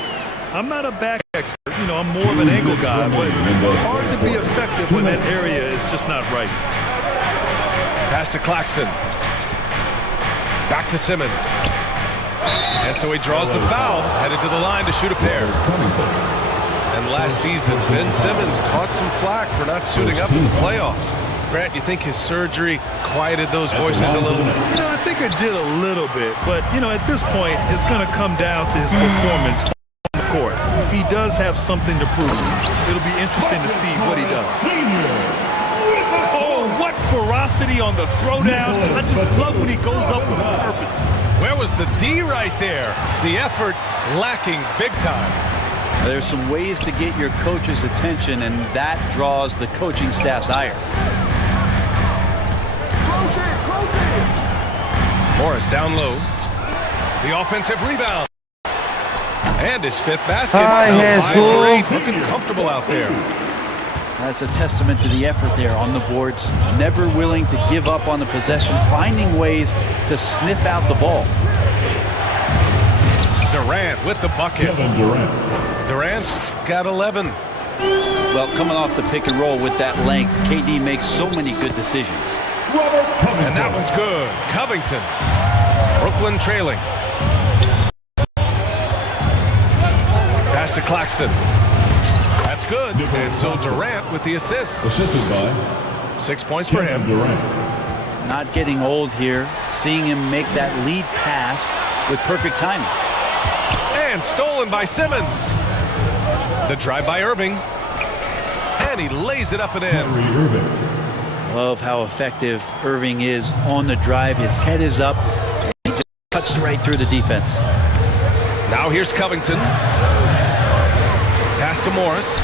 I'm not a back expert, I'm more of an ankle guy, but hard to be effective when that area is just not right. Pass to Claxton. Back to Simmons. And so he draws the foul, headed to the line to shoot a pair. And last season, Ben Simmons caught some flack for not suiting up in the playoffs. Grant, you think his surgery quieted those voices a little bit? I think it did a little bit, but, at this point, it's going to come down to his performance on the court. He does have something to prove. It'll be interesting to see what he does. Oh, what ferocity on the throwdown. I just love when he goes up with a purpose. Where was the D right there? The effort lacking big time. There's some ways to get your coach's attention, and that draws the coaching staff's ire. Morris down low. The offensive rebound. And his 5th basket. Now 5 for 8. Looking comfortable out there. That's a testament to the effort there on the boards. Never willing to give up on the possession, finding ways to sniff out the ball. Durant with the bucket. Durant's got 11. Well, coming off the pick and roll with that length, KD makes so many good decisions. And that one's good. Covington. Brooklyn trailing. Pass to Claxton. That's good. And so Durant with the assist. Assisted by 6 points for him. Durant. Not getting old here. Seeing him make that lead pass with perfect timing. And stolen by Simmons. The drive by Irving. And he lays it up and in. Love how effective Irving is on the drive. His head is up. And he just cuts right through the defense. Now here's Covington. Pass to Morris.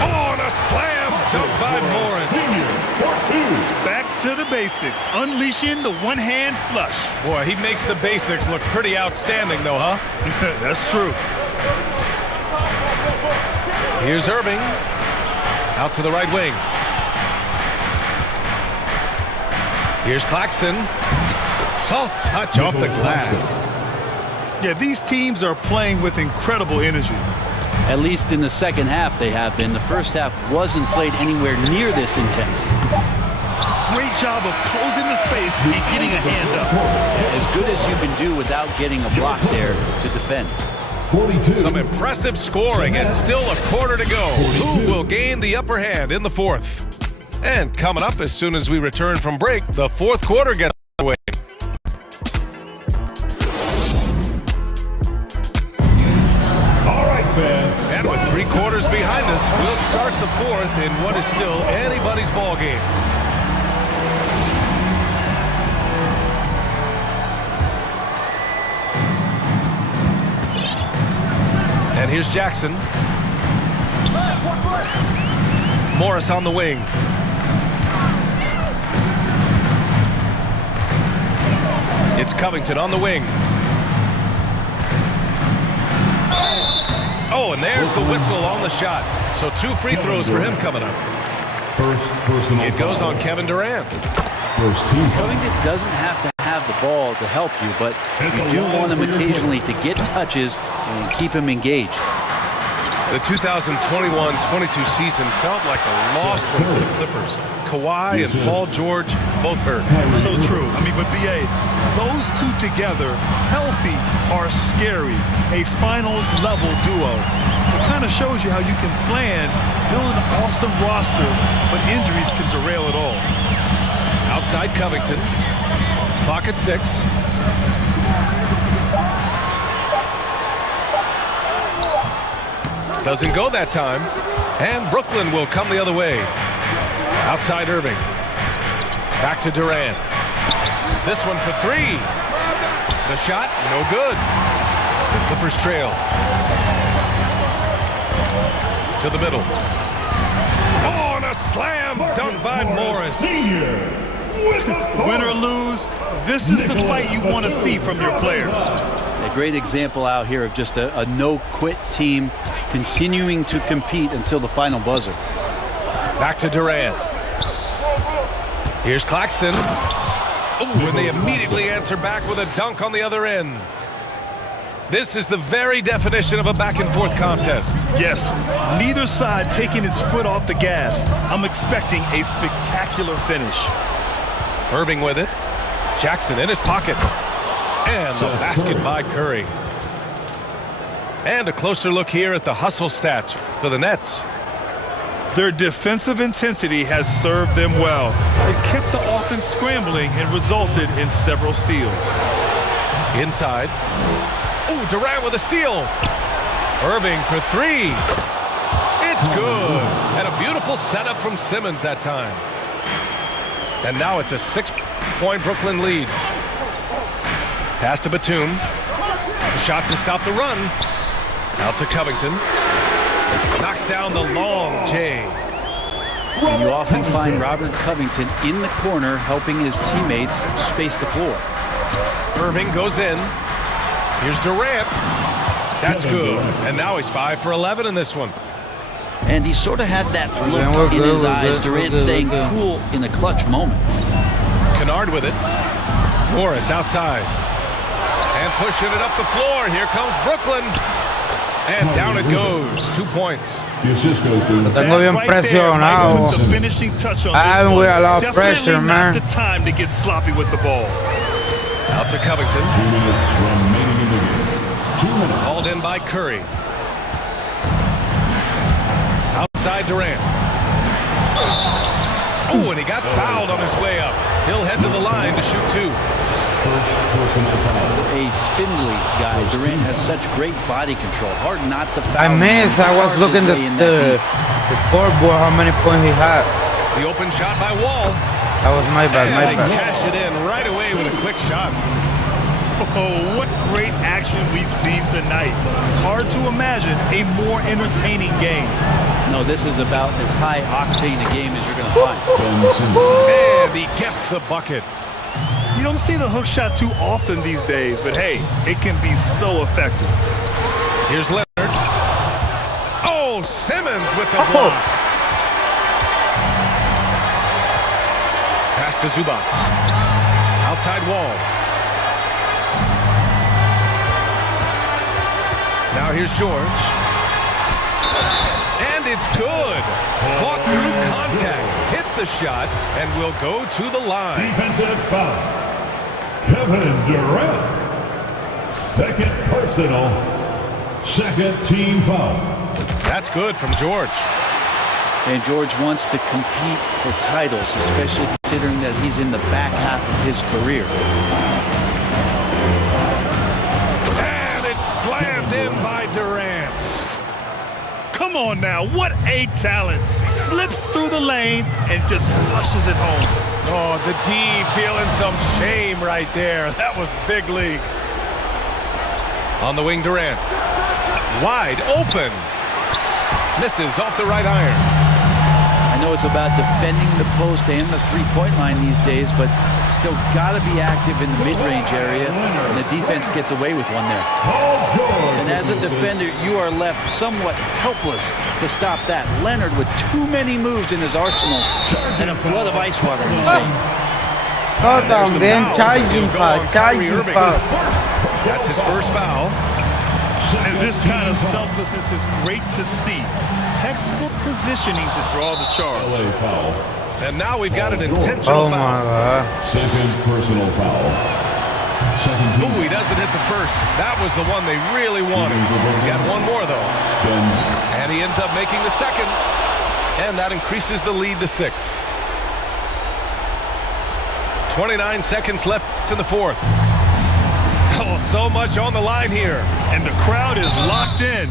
Oh, and a slam dunk by Morris. Back to the basics. Unleashing the one-hand flush. Boy, he makes the basics look pretty outstanding, though, huh? That's true. Here's Irving. Out to the right wing. Here's Claxton. Soft touch off the glass. Yeah, these teams are playing with incredible energy. At least in the second half they have been. The first half wasn't played anywhere near this intense. Great job of closing the space and getting a hand up. As good as you can do without getting a block there to defend. 42. Some impressive scoring and still a quarter to go. 42. Who will gain the upper hand in the 4th? And coming up as soon as we return from break, the 4th quarter gets underway. All right, fans. And with 3 quarters behind us, we'll start the 4th in what is still anybody's ball game. And here's Jackson. Morris on the wing. It's Covington on the wing. Oh, and there's the whistle on the shot. So 2 free throws for him coming up. First personal It goes foul. on Kevin Durant. First team. Covington doesn't have to have the ball to help you, but you do want him occasionally to get touches and keep him engaged. The 2021-22 season felt like a lost one for the Clippers. Kawhi and Paul George both hurt. So true. But BA, those two together, healthy, are scary. A finals-level duo. It kind of shows you how you can plan, build an awesome roster, but injuries can derail it all. Outside Covington. Clock at 6. Doesn't go that time. And Brooklyn will come the other way. Outside Irving. Back to Durant. This one for 3. The shot, no good. The Clippers trail. To the middle. Oh, and a slam dunk by Morris. Win or lose, this is the fight you want to see from your players. They great example out here of just a no-quit team continuing to compete until the final buzzer. Back to Durant. Here's Claxton. Ooh, and they immediately answer back with a dunk on the other end. This is the very definition of a back-and-forth contest. Yes, neither side taking its foot off the gas. I'm expecting a spectacular finish. Irving with it. Jackson in his pocket. And the basket by Curry. And a closer look here at the hustle stats for the Nets. Their defensive intensity has served them well. It kept the offense scrambling and resulted in several steals. Inside. Oh, Durant with a steal. Irving for three. It's good. And a beautiful setup from Simmons that time. And now it's a 6-point Brooklyn lead. Pass to Batum. A shot to stop the run. Out to Covington. Knocks down the long J. And you often find Robert Covington in the corner helping his teammates space the floor. Irving goes in. Here's Durant. That's good. And now he's 5 for 11 in this one. And he sort of had that look in his eyes. Durant staying cool in a clutch moment. Kennard with it. Morris outside. And pushing it up the floor. Here comes Brooklyn. And down it goes. 2 points. Tengo bien presionado. I haven't got a lot of pressure, man. Not the time to get sloppy with the ball. Out to Covington. Hauled in by Curry. Outside Durant. Oh, and he got fouled on his way up. He'll head to the line to shoot 2. A spindly guy. Durant has such great body control. Hard not to foul. I missed. I was looking at the scoreboard, how many points he had. The open shot by Wall. That was my bad, my And bad. they cash it in right away with a quick shot. Oh, what great action we've seen tonight. Hard to imagine a more entertaining game. No, this is about as high octane a game as you're going to find. And he gets the bucket. You don't see the hook shot too often these days, but hey, it can be so effective. Here's Leonard. Oh, Simmons with the block. Pass to Zubac. Outside Wall. Now here's George. And it's good. Fought through contact. Hit the shot and will go to the line. Defensive foul. Kevin Durant. Second personal. Second team foul. That's good from George. And George wants to compete for titles, especially considering that he's in the back half of his career. And it's slammed in by Durant. Come on now, what a talent. Slips through the lane and just flushes it home. Oh, the D feeling some shame right there. That was big league. On the wing, Durant. Wide open. Misses off the right iron. I know it's about defending the post and the three-point line these days, but still got to be active in the mid-range area, and the defense gets away with one there. And as a defender, you are left somewhat helpless to stop that. Leonard with too many moves in his arsenal and a flood of ice water in his veins. También charging foul. That's his first foul. And this kind of selflessness is great to see. Textbook positioning to draw the charge. And now we've got an intentional foul. Second personal foul. Ooh, he doesn't hit the first. That was the one they really wanted. He's got one more, though. And he ends up making the second. And that increases the lead to 6. 29 seconds left in the fourth. Oh, so much on the line here. And the crowd is locked in.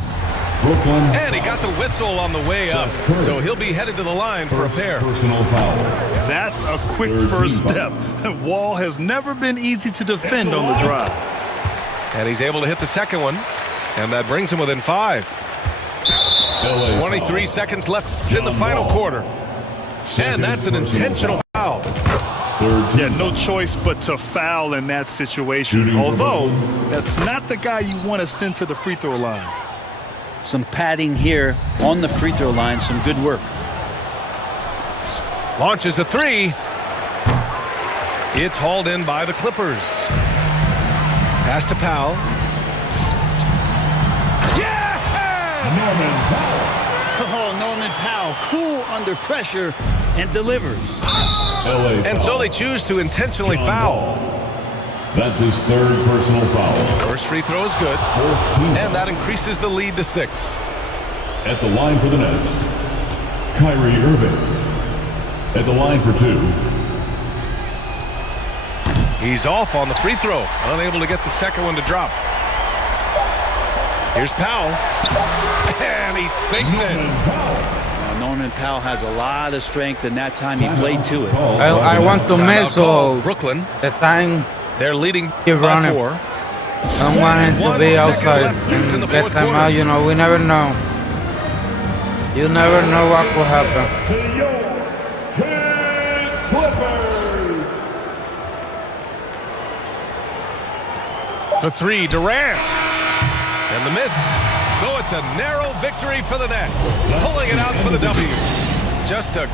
And he got the whistle on the way up. So he'll be headed to the line for a pair. Personal foul. That's a quick first step. Wall has never been easy to defend on the drive. And he's able to hit the second one. And that brings him within 5. 23 seconds left in the final quarter. And that's an intentional foul. Yeah, no choice but to foul in that situation. Although, that's not the guy you want to send to the free throw line. Some padding here on the free throw line. Some good work. Launches a three. It's hauled in by the Clippers. Pass to Powell. Norman Powell. Oh, Norman Powell, cool under pressure and delivers. And so they choose to intentionally foul. That's his third personal foul. First free throw is good. And that increases the lead to 6. At the line for the Nets, Kyrie Irving. At the line for 2. He's off on the free throw. Unable to get the second one to drop. Here's Powell. And he sinks it. Norman Powell has a lot of strength, and that time he played to it. I want to mess so Brooklyn. the time they're leading keep by running. 4. I don't want him to be outside and get time out. You know, we never know. You never know what will happen. For 3, Durant. And the miss. So it's a narrow victory for the Nets. Pulling it out for the W. Just a...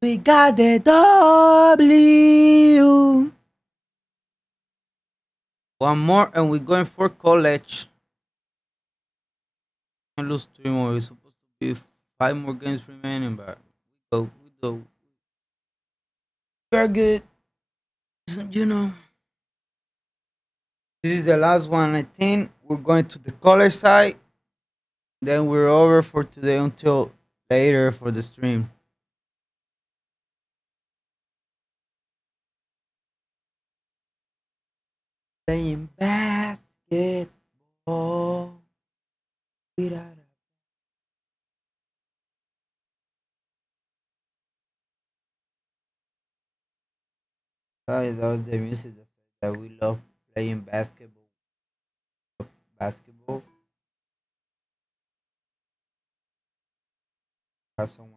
We got the W. One more and we're going for college. I lose 3 more. It's supposed to be 5 more games remaining, but we go. We're good. You know. This is the last one. I think we're going to the college side. Then we're over for today until later for the stream. Playing basketball. That was the music that we love playing basketball. Has someone.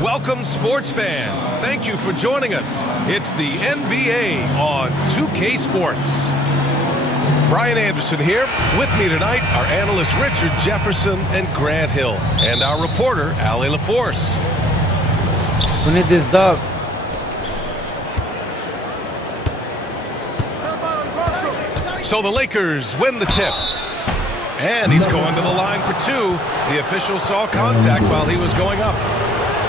Welcome, sports fans. Thank you for joining us. It's the NBA on 2K Sports. Brian Anderson here. With me tonight are analysts Richard Jefferson and Grant Hill, and our reporter, Allie LaForce. We need this dub. So the Lakers win the tip. And he's going to the line for 2. The official saw contact while he was going up.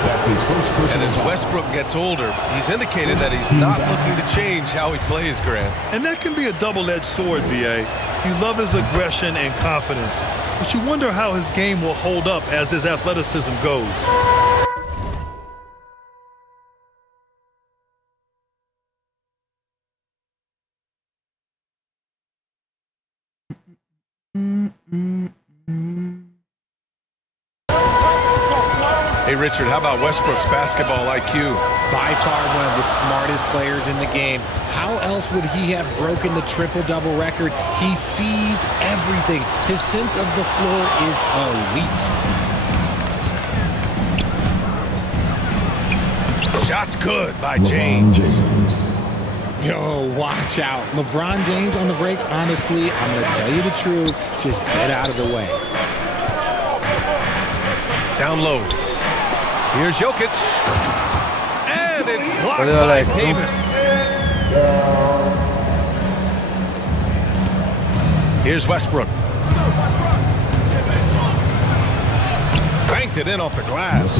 That's his first personal And as foul. Westbrook gets older, he's indicated that he's not looking to change how he plays, Grant. And that can be a double-edged sword, B.A. You love his aggression and confidence, but you wonder how his game will hold up as his athleticism goes. Hey, Richard, how about Westbrook's basketball IQ? By far one of the smartest players in the game. How else would he have broken the triple-double record? He sees everything. His sense of the floor is elite. Shot's good by James. Yo, watch out. LeBron James on the break, honestly, I'm going to tell you the truth. Just get out of the way. Down low. Here's Jokic. And it's blocked by Davis. Here's Westbrook. Banked it in off the glass.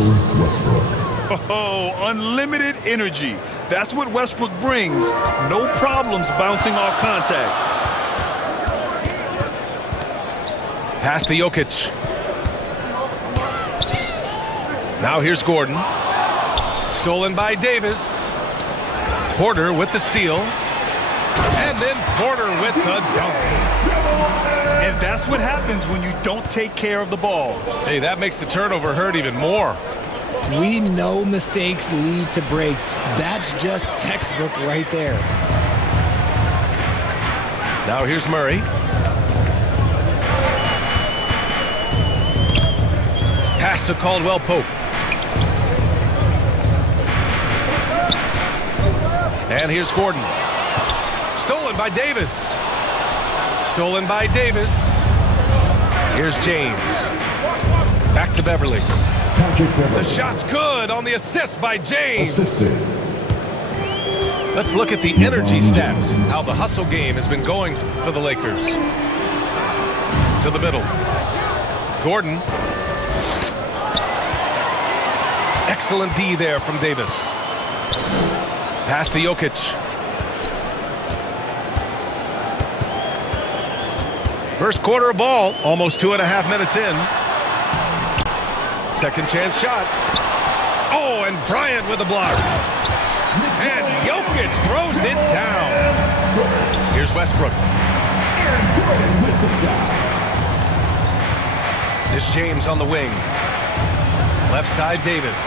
Oh, unlimited energy. That's what Westbrook brings. No problems bouncing off contact. Pass to Jokic. Now here's Gordon. Stolen by Davis. Porter with the steal. And then Porter with the dunk. And that's what happens when you don't take care of the ball. Hey, that makes the turnover hurt even more. We know mistakes lead to breaks. That's just textbook right there. Now here's Murray. Pass to Caldwell Pope. And here's Gordon. Stolen by Davis. Stolen by Davis. Here's James. Back to Beverly. The shot's good on the assist by James. Let's look at the energy stats. How the hustle game has been going for the Lakers. To the middle. Gordon. Excellent D there from Davis. Pass to Jokic. First quarter of ball, almost 2.5 minutes in. Second chance shot. Oh, and Bryant with a block. And Jokic throws it down. Here's Westbrook. Here's James on the wing. Left side, Davis.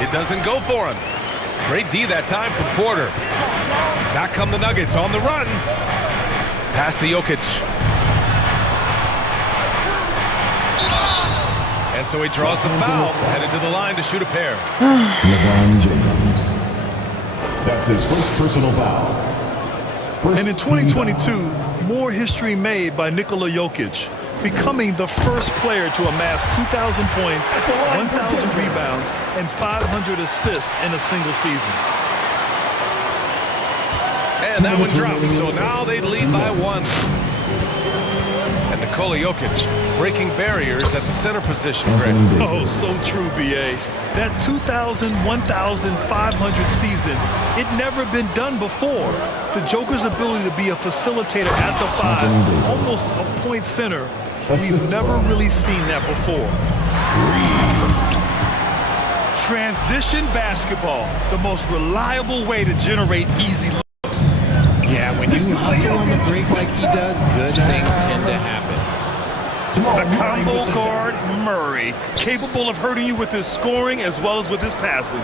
It doesn't go for him. Great D that time from Porter. Back come the Nuggets on the run. Pass to Jokic. And so he draws the foul, headed to the line to shoot a pair. LeBron James. That's his first personal foul. And in 2022, more history made by Nikola Jokic, becoming the first player to amass 2,000 points, 1,000 rebounds, and 500 assists in a single season. And that one drops, so now they lead by 1. And Nikola Jokic breaking barriers at the center position, Greg. Oh, so true, B.A. That 2,000, 1,500 season, it never been done before. The Joker's ability to be a facilitator at the 5, almost a point center, we've never really seen that before. Transition basketball, the most reliable way to generate easy looks. Yeah, when you hustle on the break like he does, good things tend to happen. The combo guard, Murray, capable of hurting you with his scoring as well as with his passing.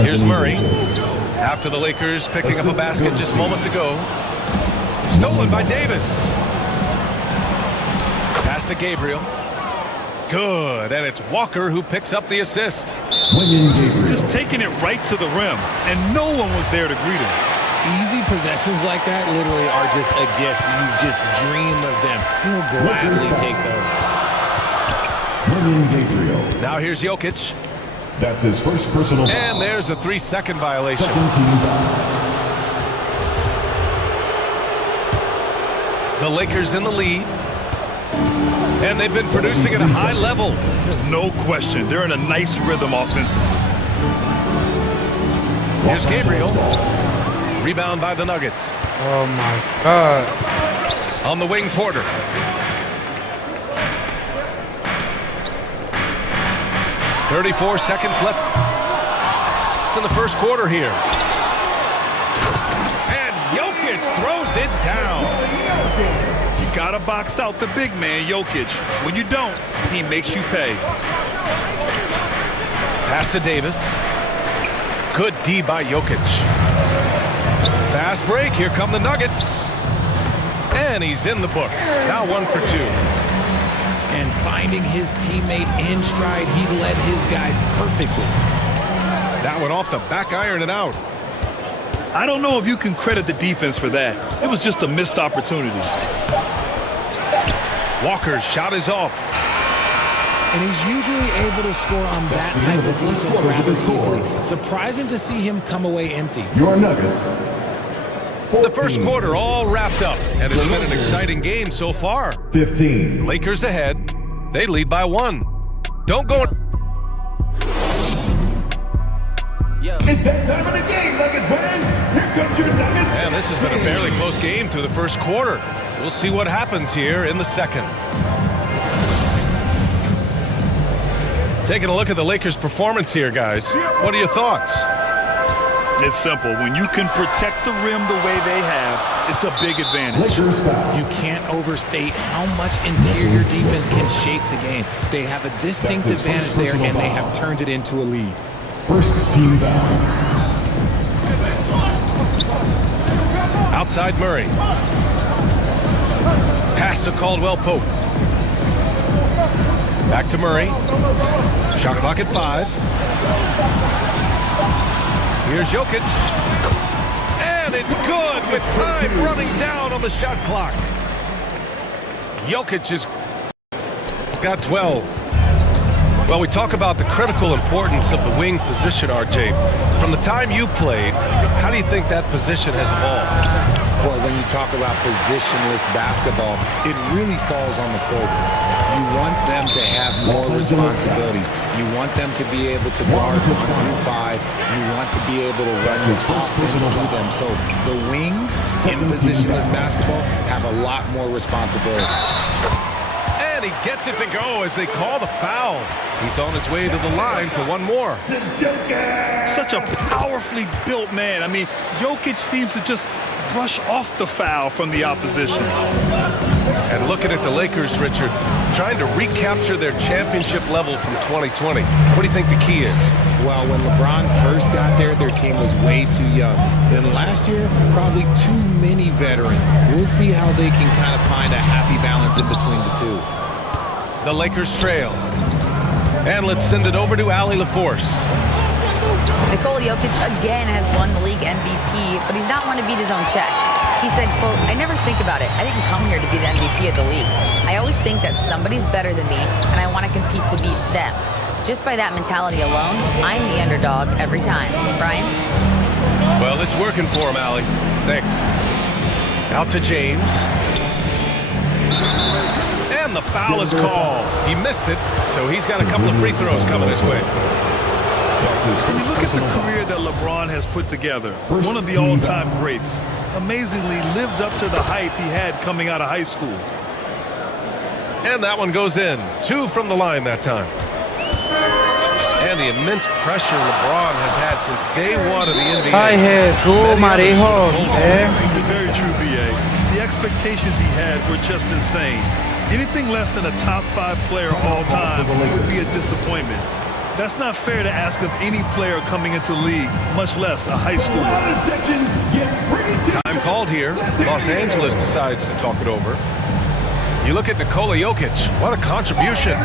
Here's Murray. After the Lakers picking up a basket just moments ago. Stolen by Davis. Pass to Gabriel. Good, and it's Walker who picks up the assist. Just taking it right to the rim, and no one was there to greet him. Easy possessions like that literally are just a gift. You just dream of them. He'll gladly take those. Now here's Jokic. That's his first personal foul. And there's a 3-second violation. The Lakers in the lead. And they've been producing at a high level. No question. They're in a nice rhythm offensively. Here's Gabriel. Rebound by the Nuggets. Oh, my God. On the wing, Porter. "34 seconds left in the first quarter here. And Jokic throws it down. You got to box out the big man, Jokic. When you don't, he makes you pay. Pass to Davis. Good D by Jokic. Fast break. Here come the Nuggets. And he's in the books. Now 1 for 2. And finding his teammate in stride, he led his guy perfectly. That one off the back iron and out. I don't know if you can credit the defense for that. It was just a missed opportunity. Walker's shot is off. And he's usually able to score on that type of defense rather easily. Surprising to see him come away empty. Your Nuggets. The first quarter all wrapped up, and it's been an exciting game so far. 15. Lakers ahead. They lead by 1. Don't go. It's that time of the game, Nuggets fans. Here And this has been a fairly close game through the first quarter. We'll see what happens here in the second. Taking a look at the Lakers' performance here, guys. What are your thoughts? It's simple. When you can protect the rim the way they have, it's a big advantage. You can't overstate how much interior defense can shape the game. They have a distinct advantage there, and they have turned it into a lead. First team down. Outside Murray. Pass to Caldwell Pope. Back to Murray. Shot clock at 5. Here's Jokic. And it's good with time running down on the shot clock. Jokic has got 12. Well, we talk about the critical importance of the wing position, RJ. From the time you played, how do you think that position has evolved? Well, when you talk about positionless basketball, it really falls on the forwards. You want them to have more responsibilities. You want them to be able to guard 1 through 5. You want to be able to run your offense through them. So the wings in positionless basketball have a lot more responsibility. And he gets it to go as they call the foul. He's on his way to the line for one more. Such a powerfully built man. I mean, Jokic seems to just brush off the foul from the opposition. And looking at the Lakers, Richard, trying to recapture their championship level from 2020. What do you think the key is? Well, when LeBron first got there, their team was way too young. Then last year, probably too many veterans. We'll see how they can kind of find a happy balance in between the two. The Lakers trail. And let's send it over to Allie LaForce. Nikola Jokic again has won the league MVP, but he's not one to beat his own chest. He said, quote, "I never think about it. I didn't come here to be the MVP of the league. I always think that somebody's better than me, and I want to compete to beat them. Just by that mentality alone, I'm the underdog every time." Brian? Well, it's working for him, Allie. Thanks. Out to James. And the foul is called. He missed it, so he's got a couple of free throws coming his way. When you look at the career that LeBron has put together, one of the all-time greats, amazingly lived up to the hype he had coming out of high school. And that one goes in. 2 from the line that time. And the immense pressure LeBron has had since day 1 of the NBA. Ay, Jesús, Marijo. Very true, B.A. The expectations he had were just insane. Anything less than a top 5 player all time would be a disappointment. That's not fair to ask of any player coming into the league, much less a high schooler. Time called here. Los Angeles decides to talk it over. You look at Nikola Jokic. What a contribution.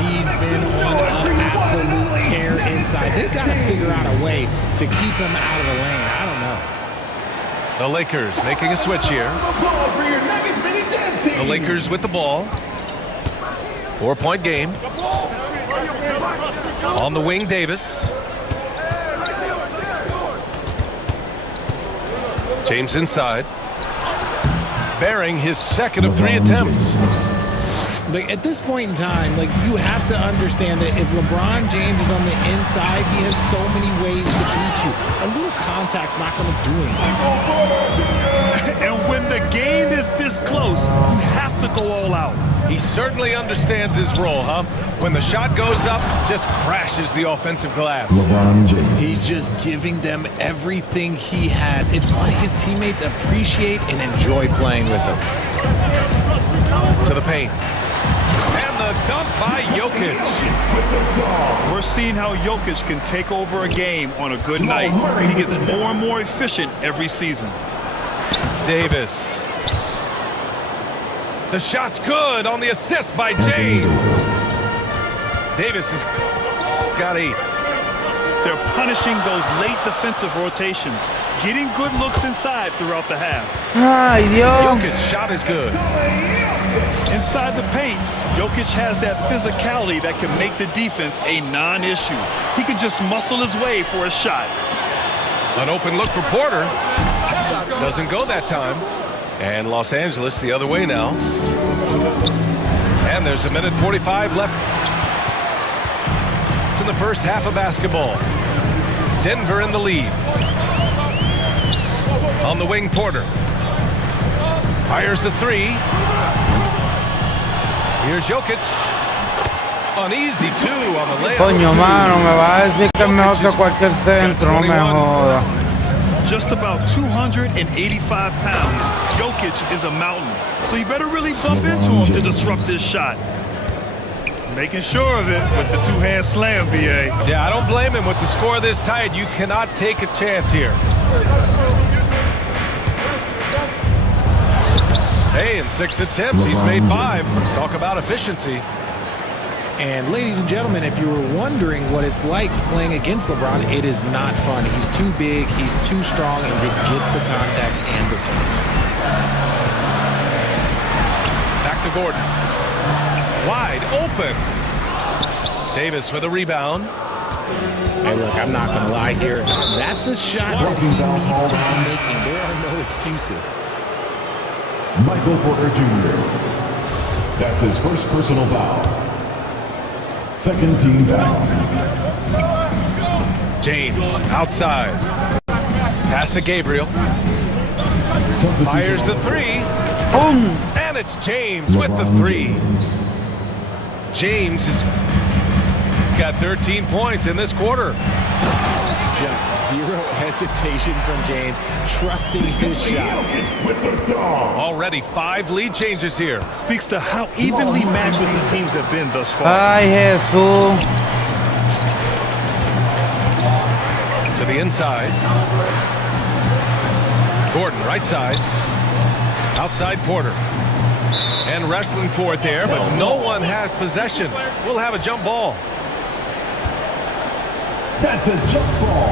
He's been on an absolute tear inside. They've got to figure out a way to keep him out of the lane. I don't know. The Lakers making a switch here. The Lakers with the ball. 4-point game. On the wing, Davis. James inside. Bearing his second of 3 attempts. Like, at this point in time, like, you have to understand that if LeBron James is on the inside, he has so many ways to beat you. A little contact's not going to do anything. And when the game is this close, you have to go all out. He certainly understands his role, huh? When the shot goes up, just crashes the offensive glass. LeBron James. He's just giving them everything he has. It's why his teammates appreciate and enjoy playing with him. To the paint. And the dunk by Jokic. We're seeing how Jokic can take over a game on a good night. He gets more and more efficient every season. Davis. The shot's good on the assist by James. Davis has got 8. They're punishing those late defensive rotations, getting good looks inside throughout the half. Ay, Dios. Jokic's shot is good. Inside the paint, Jokic has that physicality that can make the defense a non-issue. He can just muscle his way for a shot. An open look for Porter. Doesn't go that time. And Los Angeles the other way now. And there's 1:45 left in the first half of basketball. Denver in the lead. On the wing, Porter. Fires the three. Here's Jokic. An easy two on the layup. Coño, mano, me va a decir que es mejor que cualquier centro, no me joda. Just about 285 pounds. Jokic is a mountain, so you better really bump into him to disrupt this shot. Making sure of it with the two-hand slam, VA. Yeah, I don't blame him. With the score this tight, you cannot take a chance here. Hey, in 6 attempts, he's made 5. Talk about efficiency. And ladies and gentlemen, if you were wondering what it's like playing against LeBron, it is not fun. He's too big, he's too strong, and just gets the contact and the fun. Back to Gordon. Wide open. Davis with a rebound. Hey, look, I'm not going to lie here. That's a shot that he needs to be making. There are no excuses. Michael Porter Jr. That's his first personal foul. Second team foul. James outside. Pass to Gabriel. Fires the three. Boom! And it's James with the three. James has got 13 points in this quarter. Just zero hesitation from James, trusting his shot. Already 5 lead changes here. Speaks to how evenly matched these teams have been thus far. Ay, Jesús. To the inside. Gordon, right side. Outside Porter. And wrestling for it there, but no one has possession. We'll have a jump ball. That's a jump ball.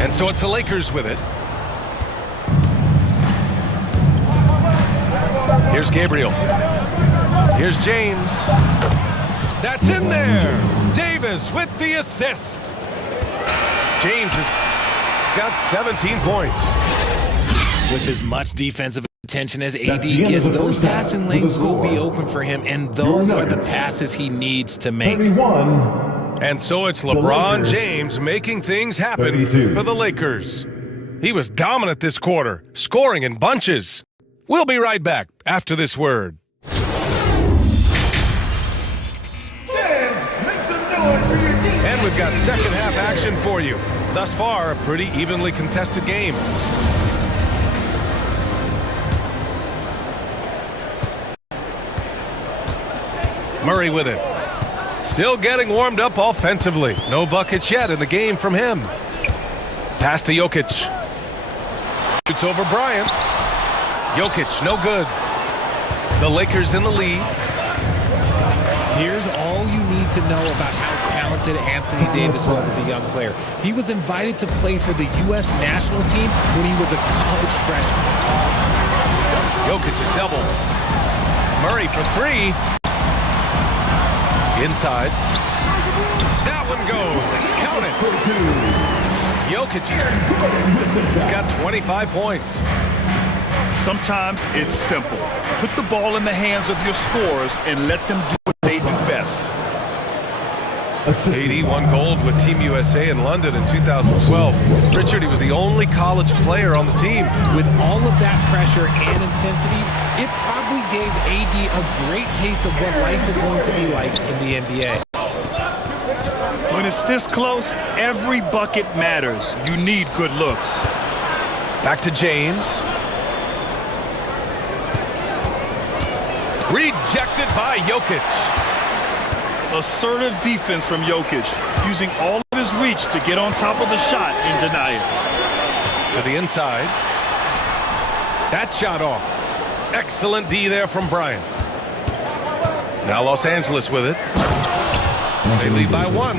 And so it's the Lakers with it. Here's Gabriel. Here's James. That's in there. Davis with the assist. James has got 17 points. With as much defensive attention as AD gets, those passing lanes will be open for him, and those are the passes he needs to make. 31. And so it's LeBron James making things happen 32. for the Lakers. He was dominant this quarter, scoring in bunches. We'll be right back after this word. And we've got second half action for you. Thus far, a pretty evenly contested game. Murray with it. Still getting warmed up offensively. No buckets yet in the game from him. Pass to Jokic. Shoots over Bryant. Jokic, no good. The Lakers in the lead. Here's all you need to know about how talented Anthony Davis was as a young player. He was invited to play for the U.S. national team when he was a college freshman. Jokic is double. Murray for 3. Inside. That one goes. Count it. Jokic has got 25 points. Sometimes it's simple. Put the ball in the hands of your scorers and let them do what they do best. AD won gold with Team USA in London in 2012. Richard, he was the only college player on the team. With all of that pressure and intensity, it probably gave AD a great taste of what life is going to be like in the NBA. When it's this close, every bucket matters. You need good looks. Back to James. Rejected by Jokic. Assertive defense from Jokic, using all of his reach to get on top of the shot and deny it. To the inside. That shot off. Excellent D there from Bryant. Now Los Angeles with it. They lead by 1.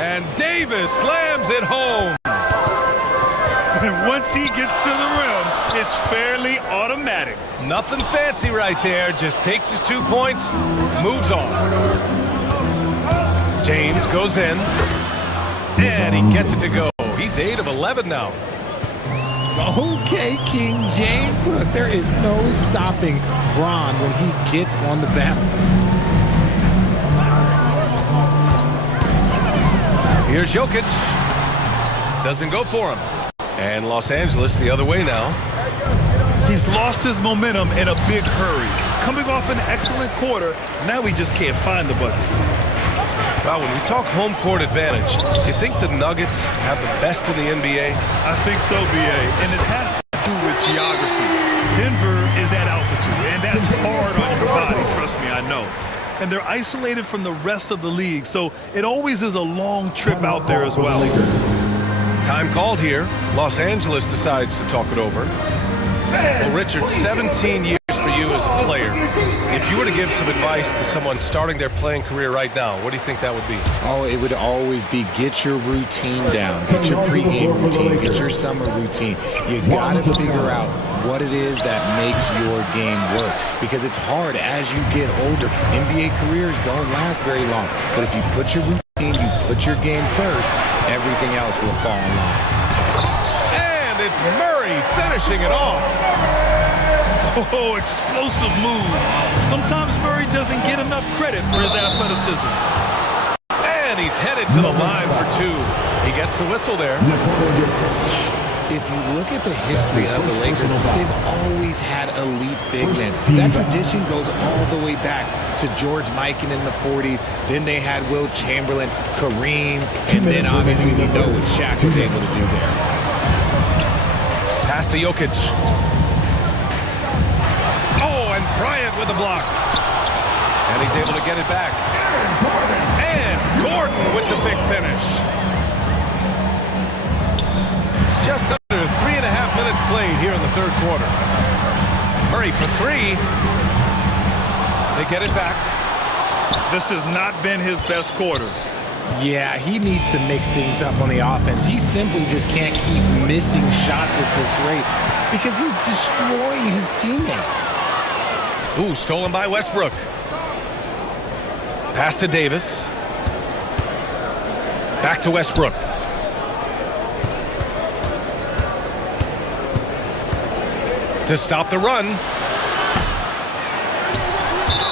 And Davis slams it home. And once he gets to the rim, it's fairly automatic. Nothing fancy right there. Just takes his 2 points, moves on. James goes in. And he gets it to go. He's 8 of 11 now. Okay, King James. Look, there is no stopping Bron when he gets on the bounce. Here's Jokic. Doesn't go for him. And Los Angeles the other way now. He's lost his momentum in a big hurry. Coming off an excellent quarter, now he just can't find the bucket. Well, when we talk home court advantage, do you think the Nuggets have the best in the NBA? I think so, B.A., and it has to do with geography. Denver is at altitude, and that's hard on your body, trust me, I know. And they're isolated from the rest of the league, so it always is a long trip out there as well. Time called here. Los Angeles decides to talk it over. Well, Richard, 17 years for you as a player. If you were to give some advice to someone starting their playing career right now, what do you think that would be? Oh, it would always be get your routine down. Get your pregame routine. Get your summer routine. You got to figure out what it is that makes your game work, because it's hard as you get older. NBA careers don't last very long, but if you put your routine, you put your game first, everything else will fall in line. And it's Murray finishing it off. Oh, explosive move. Sometimes Murray doesn't get enough credit for his athleticism. And he's headed to the line for two. He gets the whistle there. If you look at the history of the Lakers, they've always had elite big men. That tradition goes all the way back to George Mikan in the 40s. Then they had Will Chamberlain, Kareem, and then obviously we know what Shaq was able to do there. Pass to Jokic. Oh, and Bryant with a block. And he's able to get it back. And Gordon with the big finish. Just under 3.5 minutes played here in the third quarter. Murray for three. They get it back. This has not been his best quarter. Yeah, he needs to mix things up on the offense. He simply just can't keep missing shots at this rate because he's destroying his teammates. Ooh, stolen by Westbrook. Pass to Davis. Back to Westbrook. To stop the run.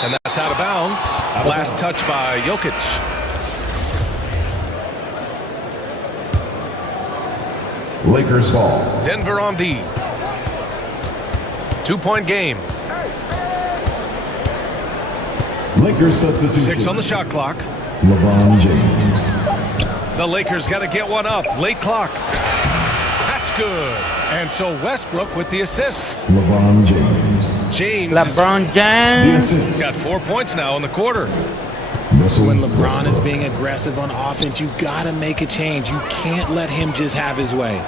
And that's out of bounds. Last touch by Jokic. Lakers ball. Denver on D. 2-point game. Lakers substitution. 6 on the shot clock. LeBron James. The Lakers got to get one up. Late clock. That's good. And so Westbrook with the assist. LeBron James. LeBron James. Got 4 points now in the quarter. When LeBron is being aggressive on offense, you got to make a change. You can't let him just have his way.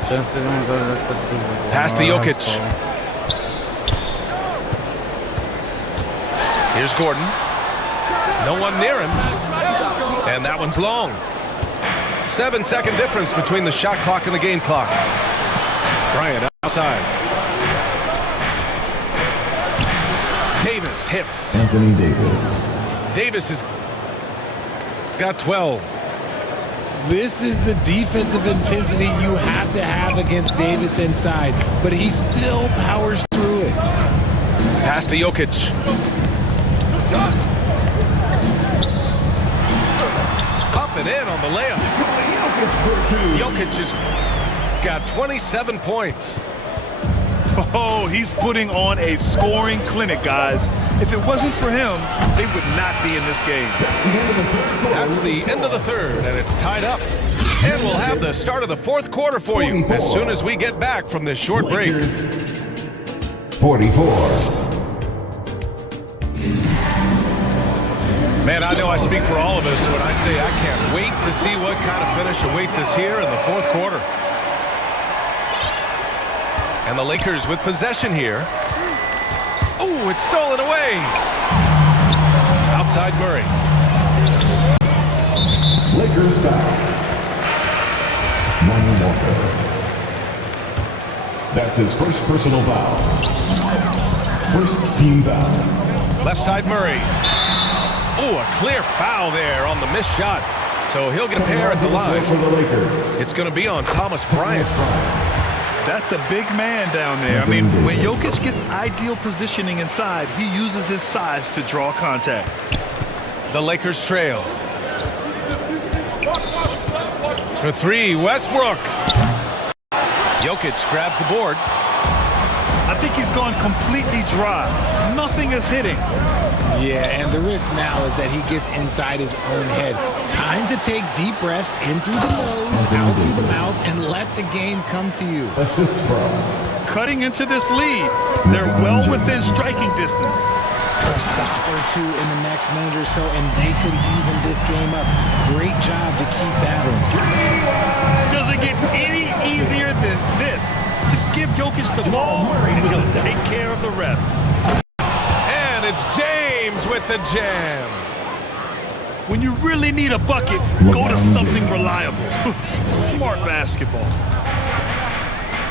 Pass to Jokic. Here's Gordon. No one near him. And that one's long. 7-second difference between the shot clock and the game clock. Bryant outside. Davis hits. Anthony Davis. Davis has got 12. This is the defensive intensity you have to have against Davis inside, but he still powers through it. Pass to Jokic. Up and in on the layup. Jokic has got 27 points. Oh, he's putting on a scoring clinic, guys. If it wasn't for him, they would not be in this game. That's the end of the third, and it's tied up. And we'll have the start of the fourth quarter for you as soon as we get back from this short break. 44. Man, I know I speak for all of us when I say I can't wait to see what kind of finish awaits us here in the fourth quarter. And the Lakers with possession here. Oh, it's stolen away. Outside Murray. Lakers foul. Lonnie Walker. That's his first personal foul. First team foul. Left side Murray. Oh, a clear foul there on the missed shot. So he'll get a pair at the line. For the Lakers. It's going to be on Thomas Bryant. That's a big man down there. I mean, when Jokic gets ideal positioning inside, he uses his size to draw contact. The Lakers trail. For three, Westbrook. Jokic grabs the board. I think he's gone completely dry. Nothing is hitting. Yeah, and the risk now is that he gets inside his own head. Time to take deep breaths in through the nose, out through the mouth, and let the game come to you. Assist from Cutting into this lead. They're well within striking distance. A stop or two in the next minute or so, and they could even this game up. Great job to keep battling. Doesn't get any easier than this. Just give Jokic the ball, and he'll take care of the rest. And it's James with the jam. When you really need a bucket, go to something reliable. Smart basketball.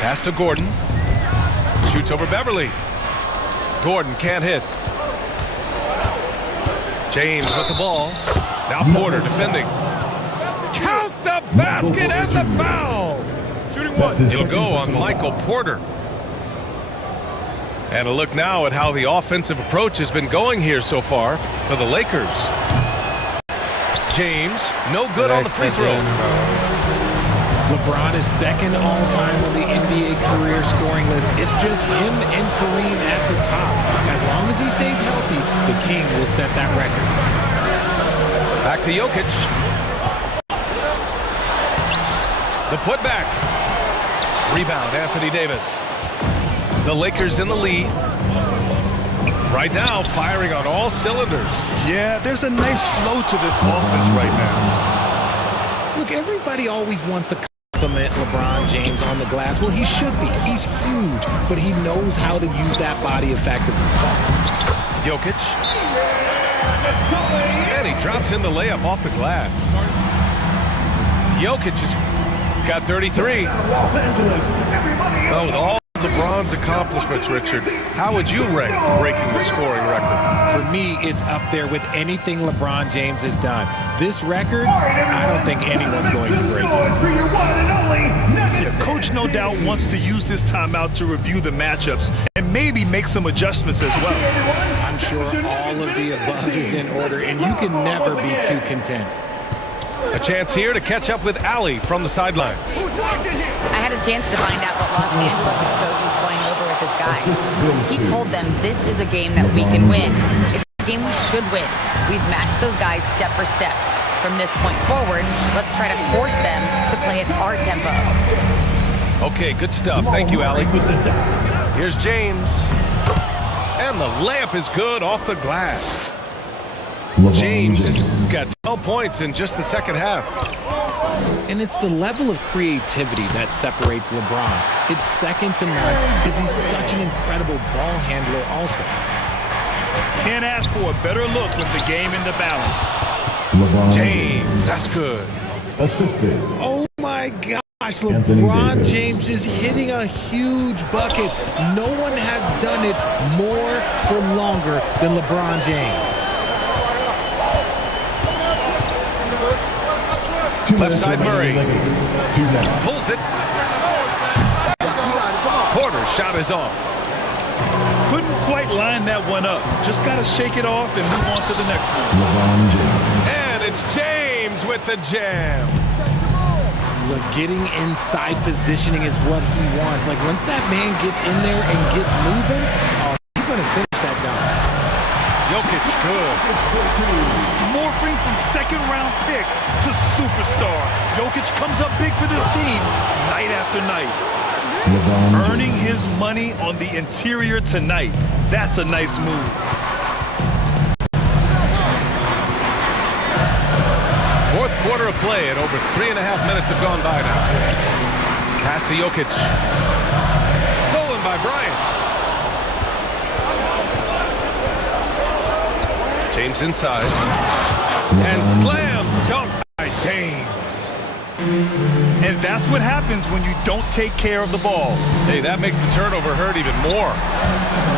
Pass to Gordon. Shoots over Beverly. Gordon can't hit. James with the ball. Now Porter defending. Count the basket and the foul. Shooting one. It'll go on Michael Porter. And a look now at how the offensive approach has been going here so far for the Lakers. James, no good on the free throw. LeBron is second all-time on the NBA career scoring list. It's just him and Kareem at the top. As long as he stays healthy, the King will set that record. Back to Jokic. The putback. Rebound, Anthony Davis. The Lakers in the lead. Right now, firing on all cylinders. Yeah, there's a nice flow to this offense right now. Look, everybody always wants to compliment LeBron James on the glass. Well, he should be. He's huge, but he knows how to use that body effectively. Jokic. And he drops in the layup off the glass. Jokic has got 33. Oh, with all LeBron's accomplishments, Richard, how would you rank breaking the scoring record? For me, it's up there with anything LeBron James has done. This record, I don't think anyone's going to break it. Yeah, Coach no doubt wants to use this timeout to review the matchups and maybe make some adjustments as well. I'm sure all of the above is in order, and you can never be too content. A chance here to catch up with Allie from the sideline. I had a chance to find out what Los Angeles' coach was going over with his guys. He told them this is a game that we can win. It's a game we should win. We've matched those guys step for step. From this point forward, let's try to force them to play at our tempo. Okay, good stuff. Thank you, Allie. Here's James. And the layup is good off the glass. James has got 12 points in just the second half. And it's the level of creativity that separates LeBron. It's second to none because he's such an incredible ball handler also. Can't ask for a better look with the game in the balance. James, that's good. Assisted. Oh my gosh, LeBron James is hitting a huge bucket. No one has done it more for longer than LeBron James. Left side Murray. Pulls it. Porter's shot is off. Couldn't quite line that one up. Just got to shake it off and move on to the next one. And it's James with the jam. Look, getting inside positioning is what he wants. Like, once that man gets in there and gets moving, he's going to finish that down. Jokic, good. Morphing from second-round pick to superstar. Jokic comes up big for this team night after night. Earning his money on the interior tonight. That's a nice move. Fourth quarter of play and over 3.5 minutes have gone by now. Pass to Jokic. Stolen by Bryant. James inside. And slam dunk by James. And that's what happens when you don't take care of the ball. Hey, that makes the turnover hurt even more.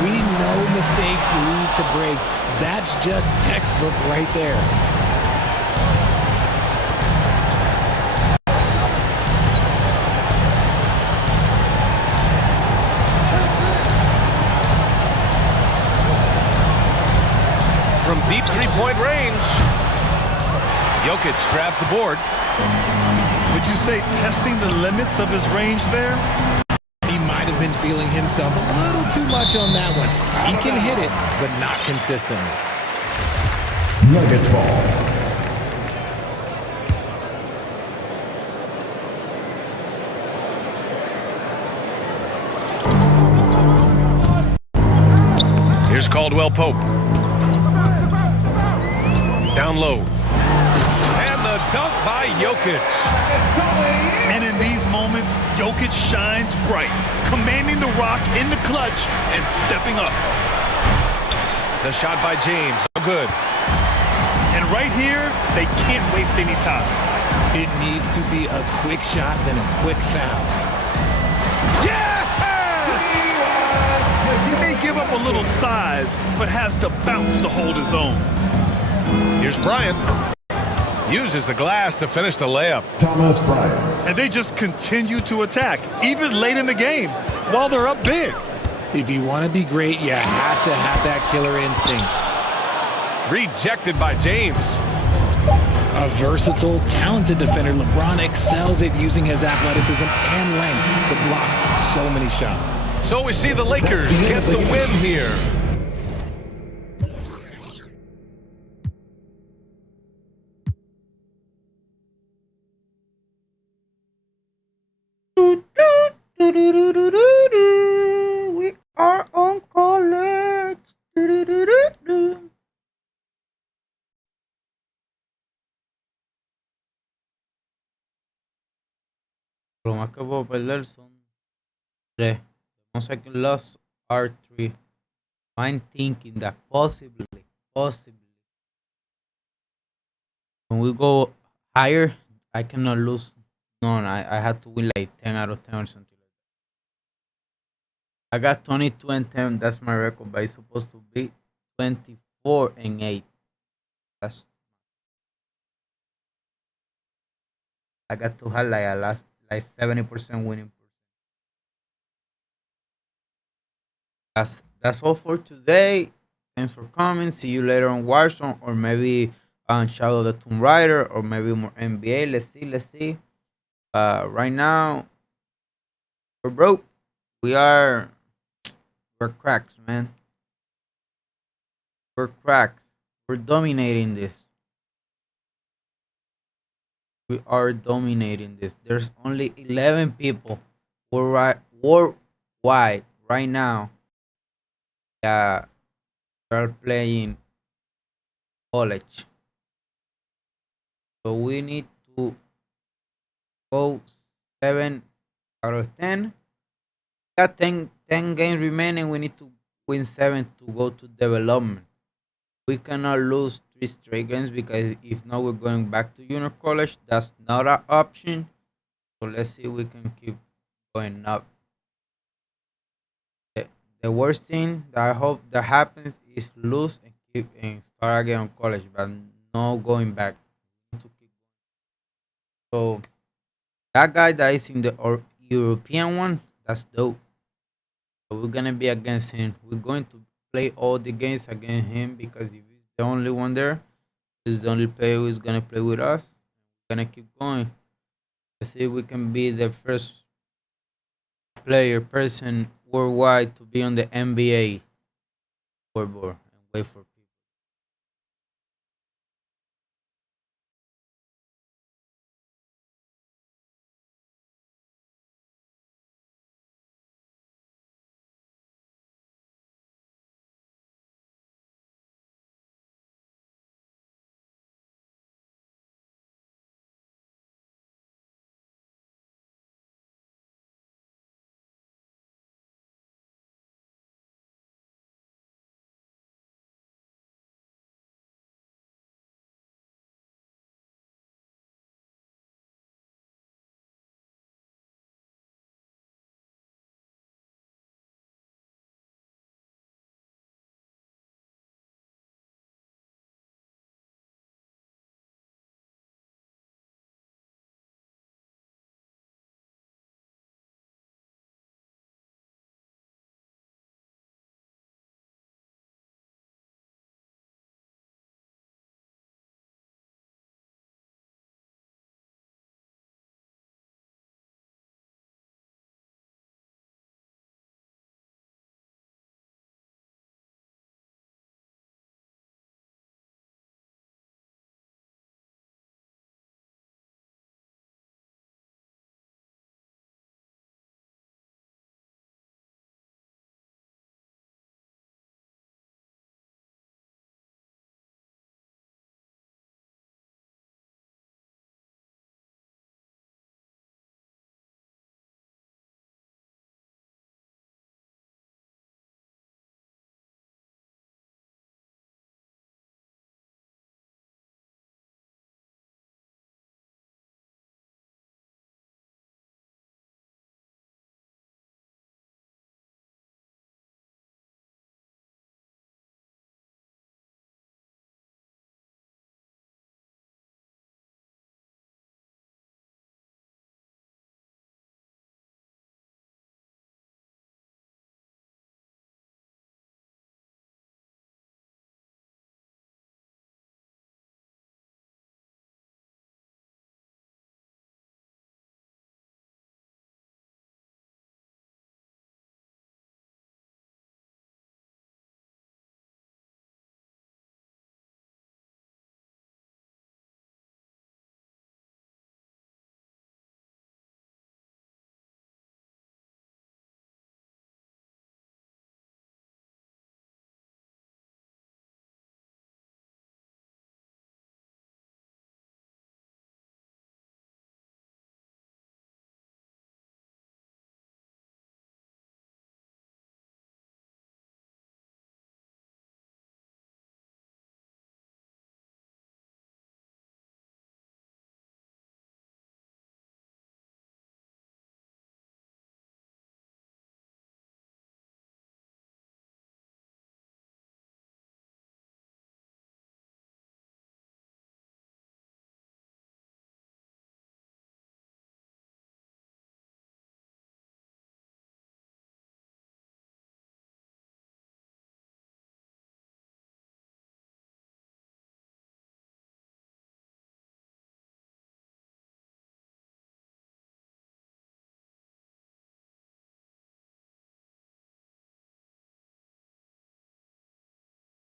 We know mistakes lead to breaks. That's just textbook right there. From deep three-point range, Jokic grabs the board. Would you say testing the limits of his range there? He might have been feeling himself a little too much on that one. He can hit it, but not consistently. Nuggets ball. Here's Caldwell Pope. Down low. And the dunk by Jokic. And in these moments, Jokic shines bright, commanding the rock in the clutch and stepping up. The shot by James. Good. And right here, they can't waste any time. It needs to be a quick shot, then a quick foul. Yes! He may give up a little size, but has the bounce to hold his own. Here's Bryant. Uses the glass to finish the layup. Thomas Bryant. And they just continue to attack, even late in the game, while they're up big. If you want to be great, you have to have that killer instinct. Rejected by James. A versatile, talented defender, LeBron excels at using his athleticism and length to block so many shots. So we see the Lakers get the win here. We are on college. Lo más que puedo perder son 3. The second loss are 3. I'm thinking that possibly, when we go higher, I cannot lose. No, I had to win like 10 out of 10 or something like that. I got 22 and 10. That's my record, but it's supposed to be 24 and 8. That's. I got to have like a last like 70% winning percent. That's all for today. Thanks for coming. See you later on Warzone, or maybe on Shadow of the Tomb Raider, or maybe more NBA. Let's see. Right now, we're broke. We're cracks, man. We're cracks. We're dominating this. We are dominating this. There's only 11 people worldwide right now that are playing college. So we need to go 7 out of 10. We got 10 games remaining. We need to win 7 to go to development. We cannot lose 3 straight games, because if not, we're going back to junior college. That's not an option. So let's see if we can keep going up. The worst thing that I hope that happens is lose and start again on college, but no going back. So that guy that is in the European one, that's dope. So we're gonna be against him. We're going to play all the games against him, because if he's the only one there, he's the only player who's gonna play with us. We're gonna keep going. Let's see if we can be the first person worldwide to be on the NBA scoreboard and wait for